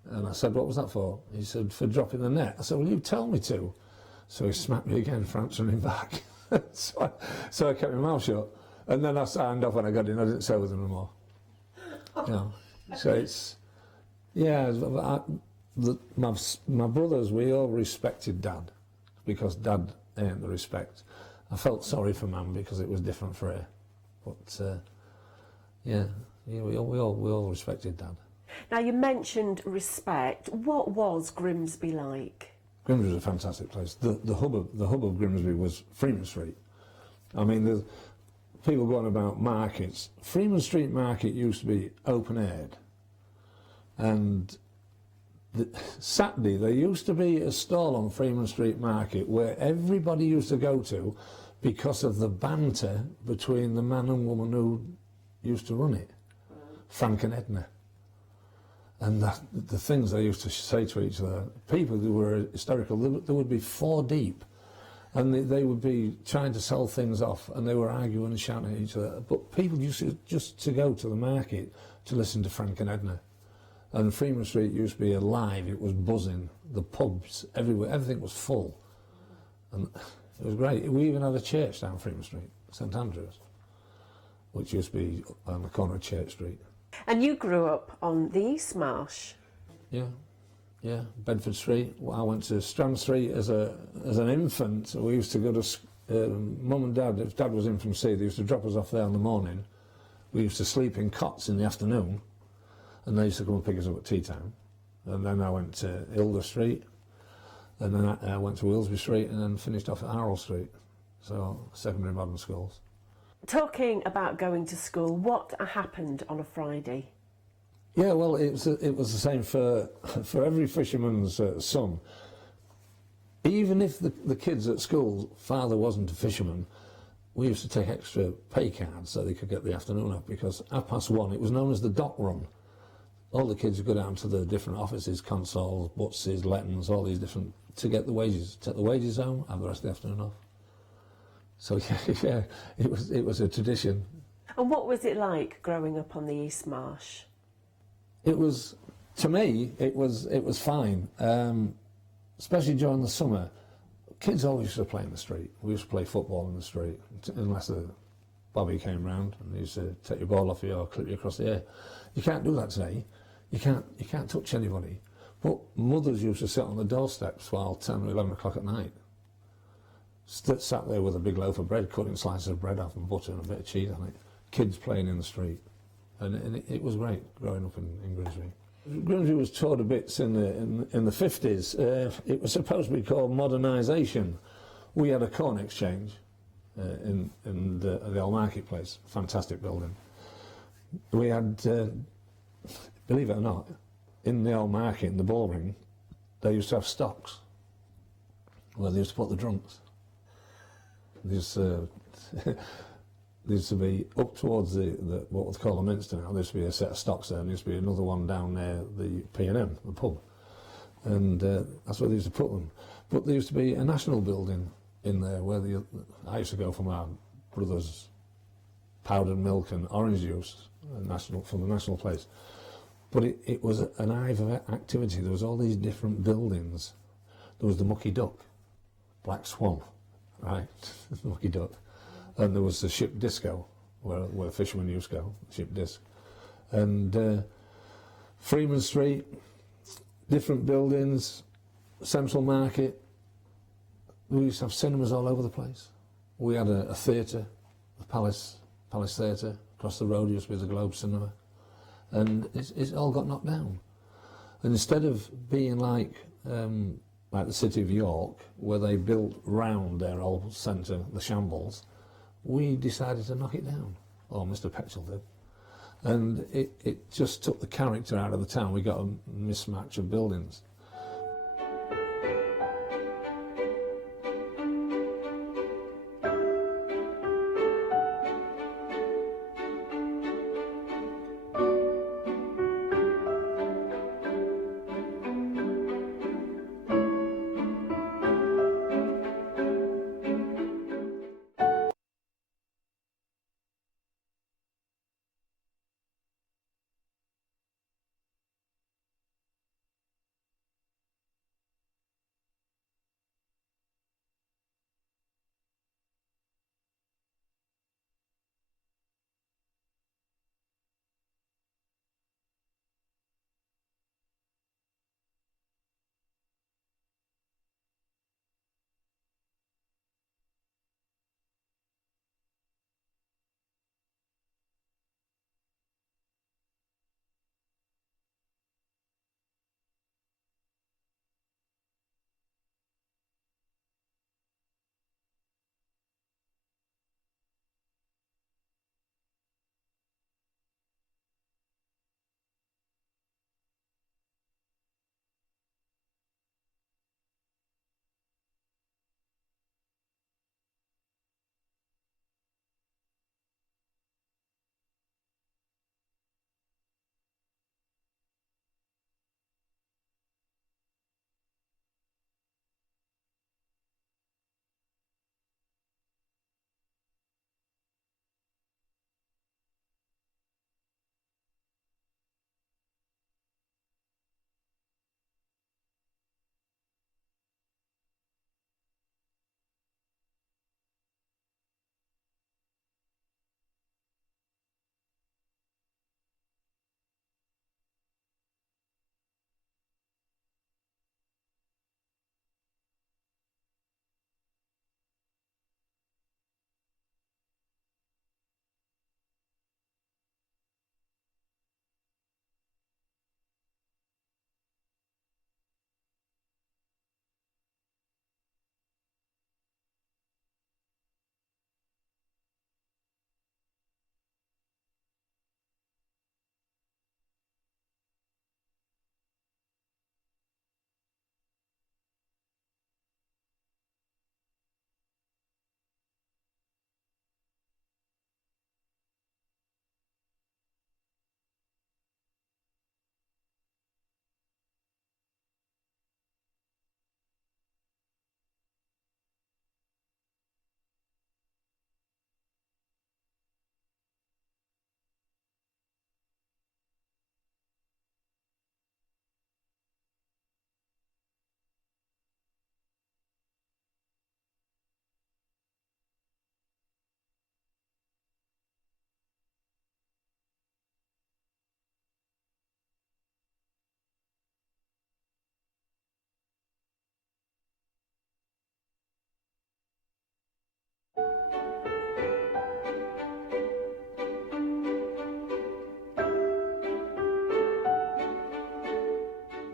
And I said, what was that for? He said, for dropping the net. I said, well, you tell me to. So he smacked me again for answering him back. so I kept my mouth shut. And then I signed off when I got in. I didn't sail with him anymore. You know, so it's, yeah, my brothers, we all respected Dad, because Dad earned the respect. I felt sorry for Mum because it was different for her. But, yeah, we all respected Dad. Now, you mentioned respect. What was Grimsby like? Grimsby was a fantastic place. The hub of Grimsby was Freeman Street. I mean, there's people going about markets. Freeman Street Market used to be open-aired. And Saturday, there used to be a stall on Freeman Street Market where everybody used to go to because of the banter between the man and woman who used to run it, Frank and Edna. And the things they used to say to each other, people who were hysterical, there would be 4 deep, and they would be trying to sell things off, and they were arguing and shouting at each other. But people used to just to go to the market to listen to Frank and Edna. And Freeman Street used to be alive, it was buzzing, the pubs, everywhere, everything was full. And it was great. We even had a church down Freeman Street, St Andrews, which used to be on the corner of Church Street. And you grew up on the East Marsh. Yeah, Bedford Street. I went to Strand Street as an infant. We used to go to Mum and Dad. If Dad was in from sea, they used to drop us off there in the morning. We used to sleep in cots in the afternoon, and they used to come and pick us up at tea time. And then I went to Hilda Street, and then I went to Wilsby Street, and then finished off at Harrow Street. So secondary modern schools. Talking about going to school, what happened on a Friday? Yeah, well, it was the same for every fisherman's son. Even if the kids at school, father wasn't a fisherman, we used to take extra pay cards so they could get the afternoon off, because 1:30, it was known as the dock run. All the kids would go down to the different offices, consoles, butses, lettings, all these different, to get the wages, take the wages home, have the rest of the afternoon off. So yeah, it was a tradition. And what was it like growing up on the East Marsh? It was, to me, it was fine, especially during the summer. Kids always used to play in the street. We used to play football in the street, unless the Bobby came round and he used to take your ball off you or clip you across the air. You can't do that today. you can't touch anybody. But mothers used to sit on the doorsteps while 10 or 11 o'clock at night. Sat there with a big loaf of bread, cutting slices of bread off and butter and a bit of cheese on it. Kids playing in the street. And it was great growing up in Grimsby. Grimsby was torn to bits in the 50s. It was supposed to be called modernisation. We had a corn exchange in the old marketplace, fantastic building. We had, believe it or not, in the old market, in the bull ring, they used to have stocks where they used to put the drunks. There used to be up towards what was called the Minster now. There used to be a set of stocks there, and there used to be another one down there, the P&M, the pub, and that's where they used to put them. But there used to be a national building in there where I used to go for my brother's powdered milk and orange juice, from the national place. But it was an hive of activity. There was all these different buildings. There was the Mucky Duck, Black Swan, right, Mucky Duck. And there was the ship disco, where fishermen used to go, ship disc. And Freeman Street, different buildings, Central Market. We used to have cinemas all over the place. We had a theatre, the Palace Theatre. Across the road used to be the Globe Cinema. And it's all got knocked down. And instead of being like the city of York, where they built round their old centre, the shambles, we decided to knock it down, or Mr. Petchel did. And it just took the character out of the town. We got a mismatch of buildings.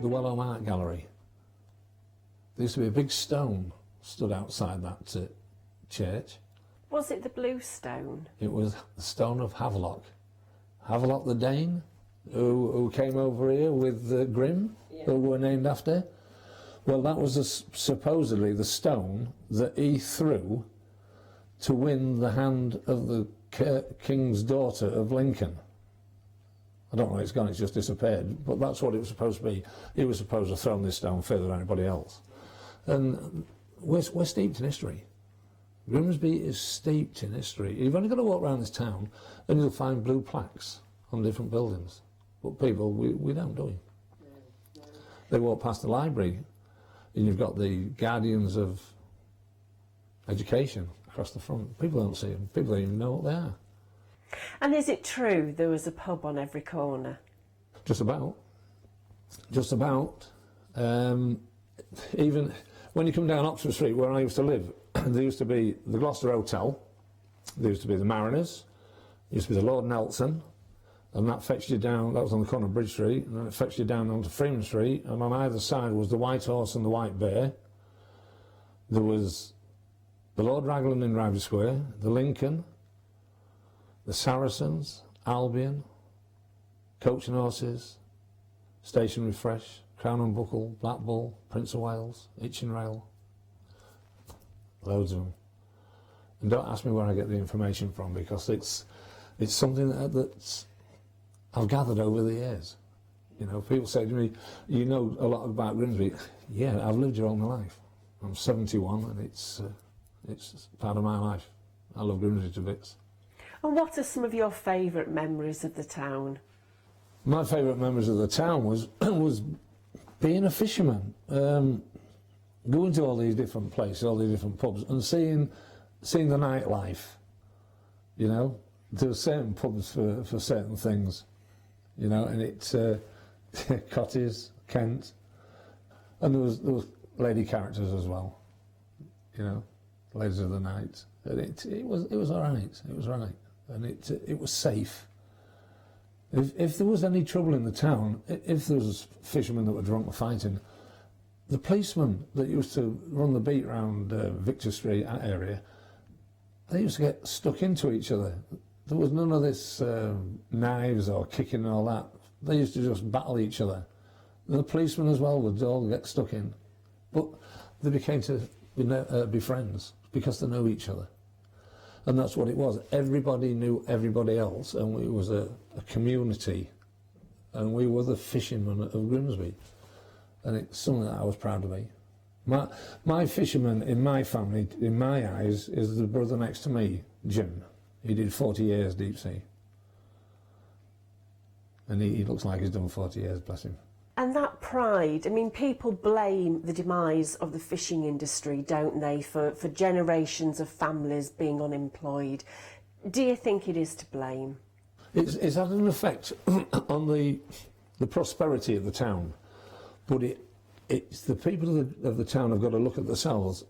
the Wellham Art Gallery. There used to be a big stone stood outside that church. Was it the Blue Stone? It was the stone of Havelock. Havelock the Dane, who came over here with Grimm, who were named after. Well, that was supposedly the stone that he threw to win the hand of the King's daughter of Lincoln. I don't know where it's gone, it's just disappeared, but that's what it was supposed to be. He was supposed to have thrown this stone further than anybody else. And we're steeped in history. Grimsby is steeped in history. You've only got to walk around this town and you'll find blue plaques on different buildings. But people, we don't, do we? They walk past the library and you've got the guardians of education across the front. People don't see them. People don't even know what they are. And is it true there was a pub on every corner? Just about. Just about. Even when you come down Oxford Street, where I used to live, there used to be the Gloucester Hotel, there used to be the Mariners, there used to be the Lord Nelson, and that fetched you down, that was on the corner of Bridge Street, and then it fetched you down onto Freeman Street, and on either side was the White Horse and the White Bear. There was the Lord Raglan in Rugby Square, the Lincoln, the Saracens, Albion, Coach and Horses, Stationary Fresh, Crown and Buckle, Black Bull, Prince of Wales, Itchin Rail, loads of them. And don't ask me where I get the information from, because it's something that's I've gathered over the years. You know, people say to me, you know a lot about Grimsby. Yeah, I've lived here all my life. I'm 71 and it's part of my life. I love Grimsby to bits. And what are some of your favourite memories of the town? My favourite memories of the town was being a fisherman, going to all these different places, all these different pubs, and seeing the nightlife. You know, there were certain pubs for certain things. You know, and it's Cotties, Kent, and there was lady characters as well. You know, ladies of the night, and it was all right. It was right, and it was safe. If there was any trouble in the town, if there was fishermen that were drunk or fighting, the policemen that used to run the beat round Victor Street area, they used to get stuck into each other. There was none of this knives or kicking and all that. They used to just battle each other. And the policemen as well would all get stuck in. But they became to be friends because they know each other. And that's what it was. Everybody knew everybody else, and it was a community. And we were the fishermen of Grimsby. And it's something that I was proud to be. My fisherman in my family, in my eyes, is the brother next to me, Jim. He did 40 years deep sea. And he looks like he's done 40 years, bless him. And that pride, I mean, people blame the demise of the fishing industry, don't they, for generations of families being unemployed. Do you think it is to blame? It's had an effect on the prosperity of the town, but it's the people of the town have got to look at themselves.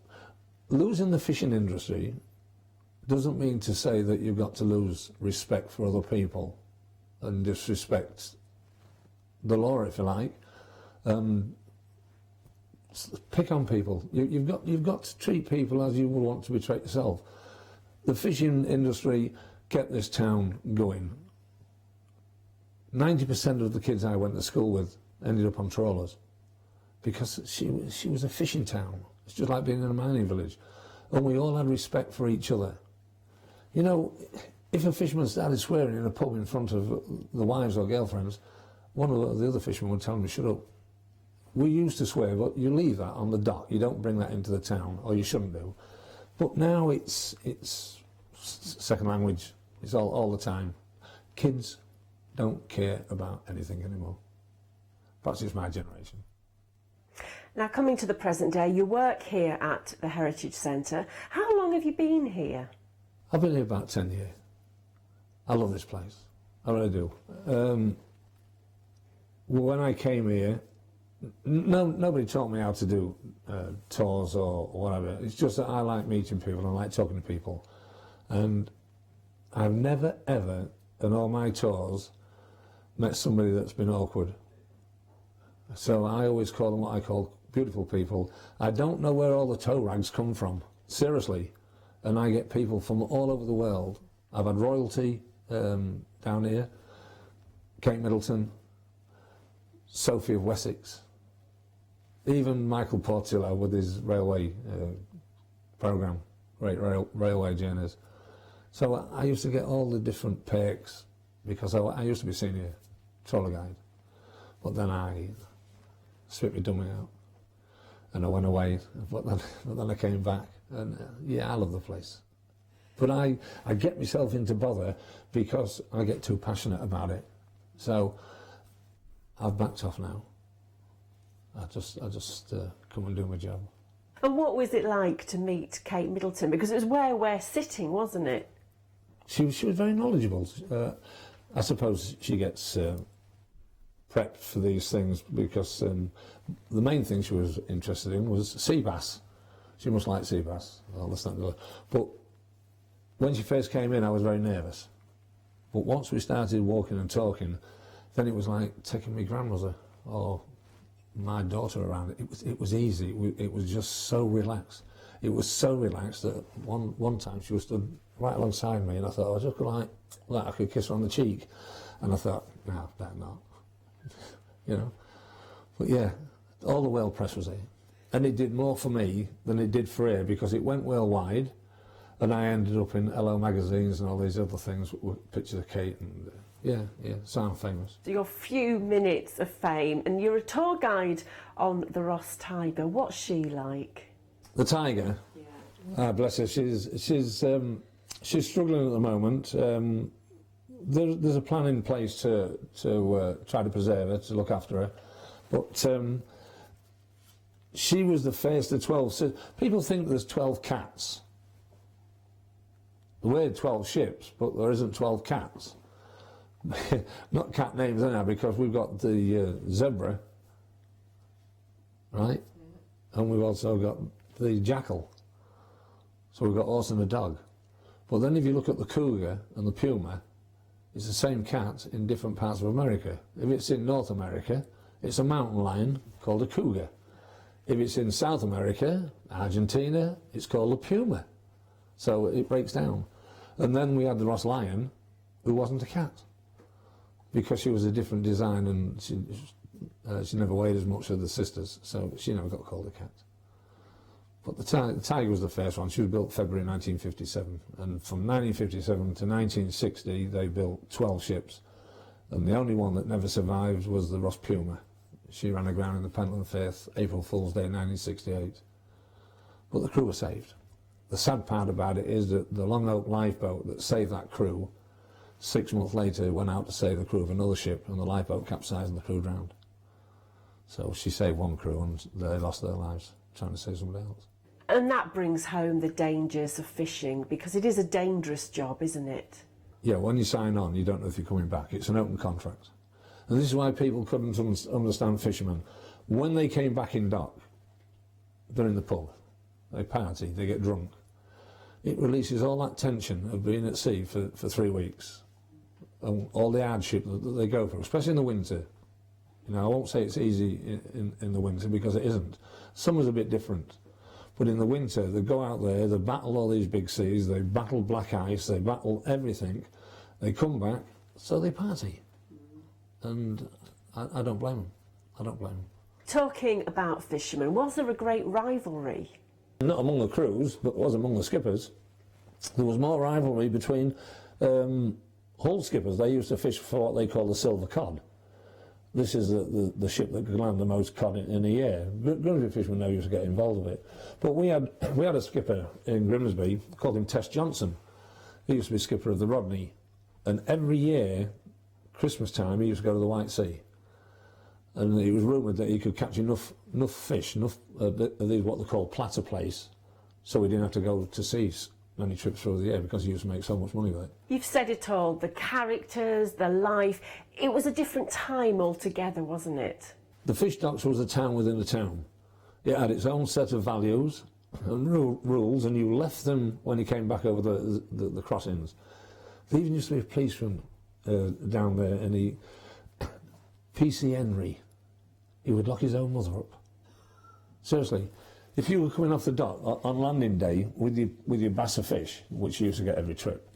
Losing the fishing industry doesn't mean to say that you've got to lose respect for other people and disrespect the law, if you like. Pick on people. You've got to treat people as you would want to be treated yourself. The fishing industry kept this town going. 90% of the kids I went to school with ended up on trawlers because she was a fishing town. It's just like being in a mining village. And we all had respect for each other. You know, if a fisherman started swearing in a pub in front of the wives or girlfriends, one of the other fishermen would tell me, shut up. We used to swear, but you leave that on the dock. You don't bring that into the town, or you shouldn't do. But now it's second language. It's all the time. Kids don't care about anything anymore. Perhaps it's my generation. Now, coming to the present day, you work here at the Heritage Centre. How long have you been here? I've been here about 10 years. I love this place. I really do. When I came here, nobody taught me how to do tours or whatever. It's just that I like meeting people and I like talking to people. And I've never, ever, in all my tours, met somebody that's been awkward. So I always call them what I call beautiful people. I don't know where all the toe rags come from, seriously. And I get people from all over the world. I've had royalty down here, Kate Middleton, Sophie of Wessex, even Michael Portillo with his railway programme, railway journeys. So I used to get all the different perks because I used to be senior trawler guide. But then I spit my dummy out and I went away, but then I came back, and yeah, I love the place. But I get myself into bother because I get too passionate about it. So I've backed off now. I just come and do my job. And what was it like to meet Kate Middleton? Because it was where we're sitting, wasn't it? She was very knowledgeable. I suppose she gets prepped for these things because the main thing she was interested in was sea bass. She must like sea bass. Well, that's not good. But when she first came in, I was very nervous. But once we started walking and talking, then it was like taking my grandmother or my daughter around. It was easy. It was just so relaxed. It was so relaxed that one time she was stood right alongside me, and I thought I was just going like I could kiss her on the cheek, and I thought, no, better not. You know. But yeah, all the world press was here, and it did more for me than it did for her because it went worldwide. And I ended up in Hello magazines and all these other things with pictures of Kate, and yeah, so I'm famous. So your few minutes of fame, and you're a tour guide on the Ross Tiger. What's she like? The Tiger? Yeah. Bless her, she's struggling at the moment. There's a plan in place to try to preserve her, to look after her, but she was the first of 12. People think there's 12 cats. There were 12 ships, but there isn't 12 cats. Not cat names anyhow, because we've got the zebra, right? And we've also got the jackal. So we've got horse and a dog. But then if you look at the cougar and the puma, it's the same cat in different parts of America. If it's in North America, it's a mountain lion called a cougar. If it's in South America, Argentina, it's called a puma. So it breaks down. And then we had the Ross Lion, who wasn't a cat, because she was a different design, and she never weighed as much as the sisters, so she never got called a cat. But the Tiger was the first one. She was built February 1957, and from 1957 to 1960 they built 12 ships, and the only one that never survived was the Ross Puma. She ran aground in the Pentland Firth, April Fool's Day 1968. But the crew were saved. The sad part about it is that the Long Oak lifeboat that saved that crew, 6 months later went out to save the crew of another ship, and the lifeboat capsized and the crew drowned. So she saved one crew and they lost their lives trying to save somebody else. And that brings home the dangers of fishing, because it is a dangerous job, isn't it? Yeah, when you sign on, you don't know if you're coming back. It's an open contract. And this is why people couldn't understand fishermen. When they came back in dock, they're in the pub, they party, they get drunk. It releases all that tension of being at sea for 3 weeks, and all the hardship that they go through, especially in the winter. You know, I won't say it's easy in the winter, because it isn't. Summer's a bit different. But in the winter, they go out there, they battle all these big seas, they battle black ice, they battle everything. They come back, so they party. And I don't blame them. I don't blame them. Talking about fishermen, was there a great rivalry? Not among the crews, but was among the skippers. There was more rivalry between hull skippers. They used to fish for what they call the silver cod. This is the ship that could land the most cod in a year. Grimsby fishermen never used to get involved with it. But we had a skipper in Grimsby, called him Tess Johnson. He used to be skipper of the Rodney. And every year, Christmas time, he used to go to the White Sea. And it was rumoured that he could catch enough fish, enough these what they call platter place, so we didn't have to go to sea many trips through the year, because he used to make so much money with it. You've said it all, the characters, the life. It was a different time altogether, wasn't it? The fish docks was a town within a town. It had its own set of values and rules, and you left them when you came back over the crossings. There even used to be a policeman down there, and P.C. Henry, he would lock his own mother up. Seriously, if you were coming off the dock on landing day with your bass of fish, which you used to get every trip,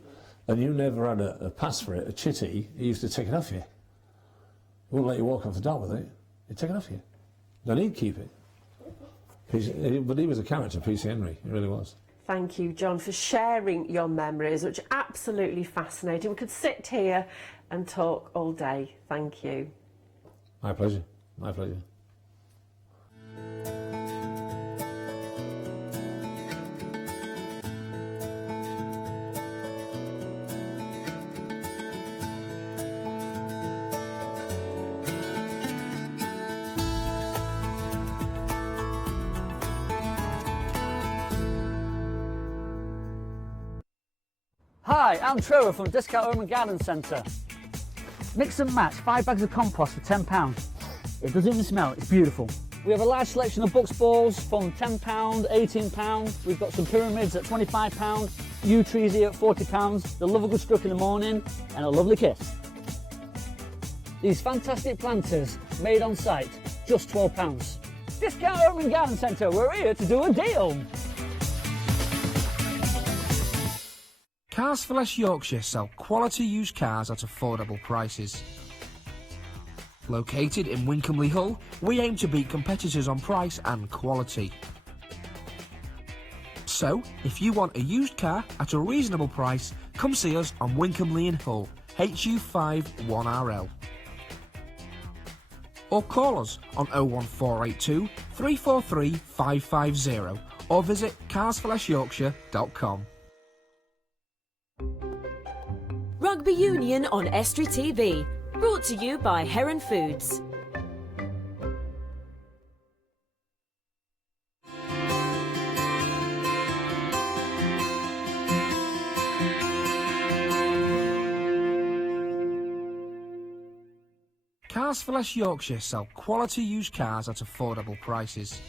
and you never had a pass for it, a chitty, he used to take it off you. He wouldn't let you walk off the dock with it. He'd take it off you. Then he'd keep it. But he was a character, P.C. Henry. He really was. Thank you, John, for sharing your memories, which are absolutely fascinating. We could sit here and talk all day. Thank you. My pleasure. My pleasure. Hi, I'm Trevor from Discount Home and Garden Centre. Mix and match 5 bags of compost for £10. It doesn't even smell, it's beautiful. We have a large selection of Bucks balls from £10, £18. We've got some pyramids at £25, yew trees here at £40. They'll love a good struck in the morning and a lovely kiss. These fantastic planters made on site, just £12. Discount Home and Garden Centre, we're here to do a deal. Cars for Less Yorkshire sell quality used cars at affordable prices. Located in Wincolmley Hull, we aim to beat competitors on price and quality. So, if you want a used car at a reasonable price, come see us on Wincolmley in Hull, HU5 1RL. Or call us on 01482 343 550 or visit carsforlessyorkshire.com. Rugby Union on Estuary TV, brought to you by Heron Foods. Cars for Less Yorkshire sell quality used cars at affordable prices.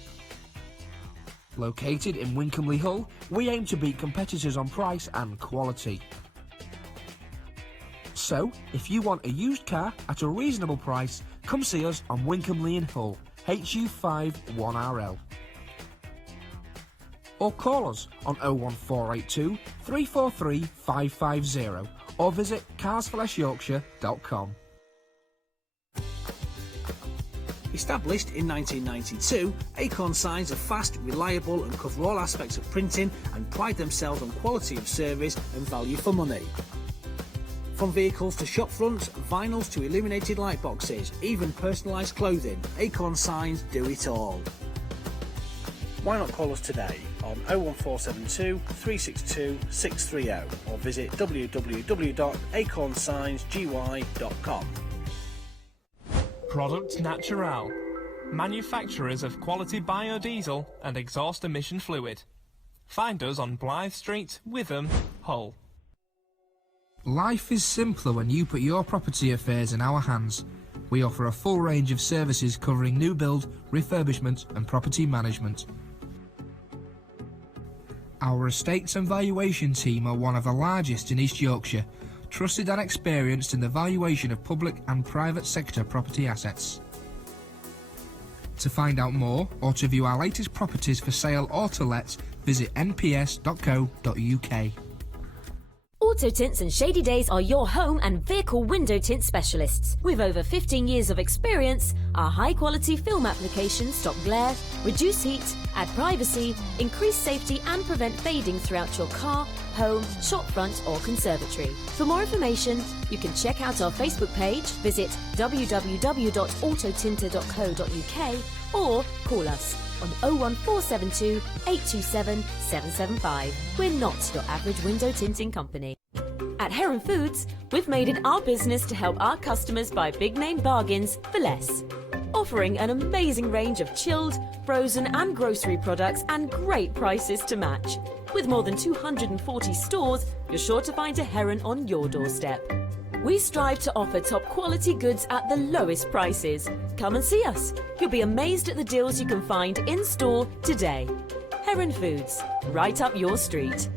Located in Wincolmley Hull, we aim to beat competitors on price and quality. So, if you want a used car at a reasonable price, come see us on Wincolmley in Hull, HU5 1RL. Or call us on 01482 343 550 or visit carsforlessyorkshire.com. Established in 1992, Acorn Signs are fast, reliable and cover all aspects of printing and pride themselves on quality of service and value for money. From vehicles to shop fronts, vinyls to illuminated light boxes, even personalised clothing, Acorn Signs do it all. Why not call us today on 01472 362 630 or visit www.acornsignsgy.com. Product Natural, manufacturers of quality biodiesel and exhaust emission fluid. Find us on Blythe Street, Witham, Hull. Life is simpler when you put your property affairs in our hands. We offer a full range of services covering new build, refurbishment and property management. Our estates and valuation team are one of the largest in East Yorkshire, trusted and experienced in the valuation of public and private sector property assets. To find out more or to view our latest properties for sale or to let, visit nps.co.uk. Auto Tints and Shady Days are your home and vehicle window tint specialists. With over 15 years of experience, our high-quality film applications stop glare, reduce heat, add privacy, increase safety and prevent fading throughout your car, home, shop front or conservatory. For more information, you can check out our Facebook page, visit www.autotinter.co.uk or call us on 01472 827 775. We're not your average window tinting company. At Heron Foods, we've made it our business to help our customers buy big name bargains for less. Offering an amazing range of chilled, frozen and grocery products and great prices to match. With more than 240 stores, you're sure to find a Heron on your doorstep. We strive to offer top quality goods at the lowest prices. Come and see us. You'll be amazed at the deals you can find in store today. Heron Foods, right up your street.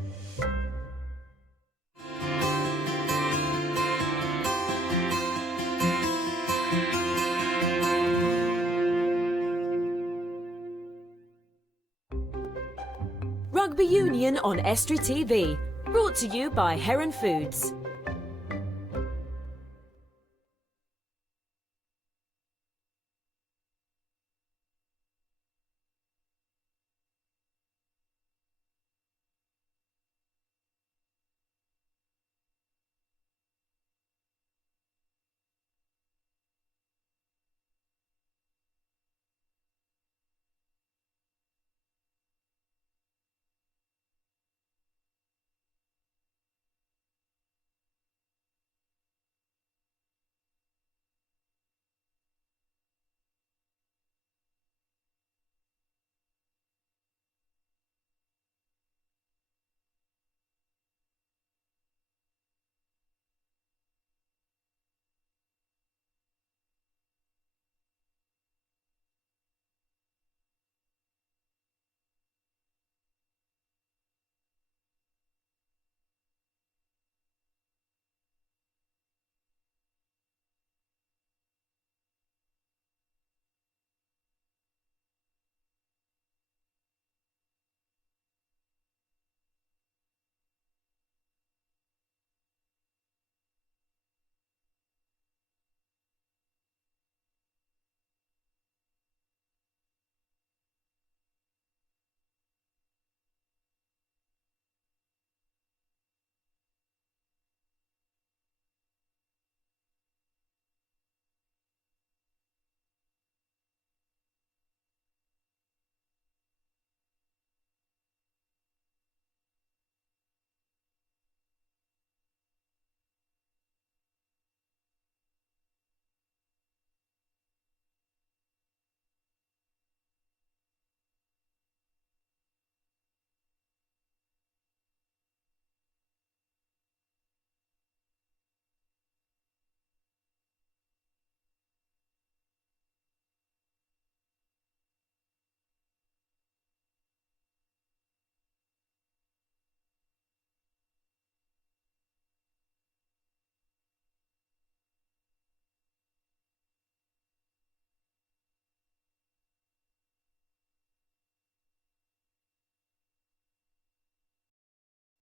Rugby Union on Estuary TV. Brought to you by Heron Foods.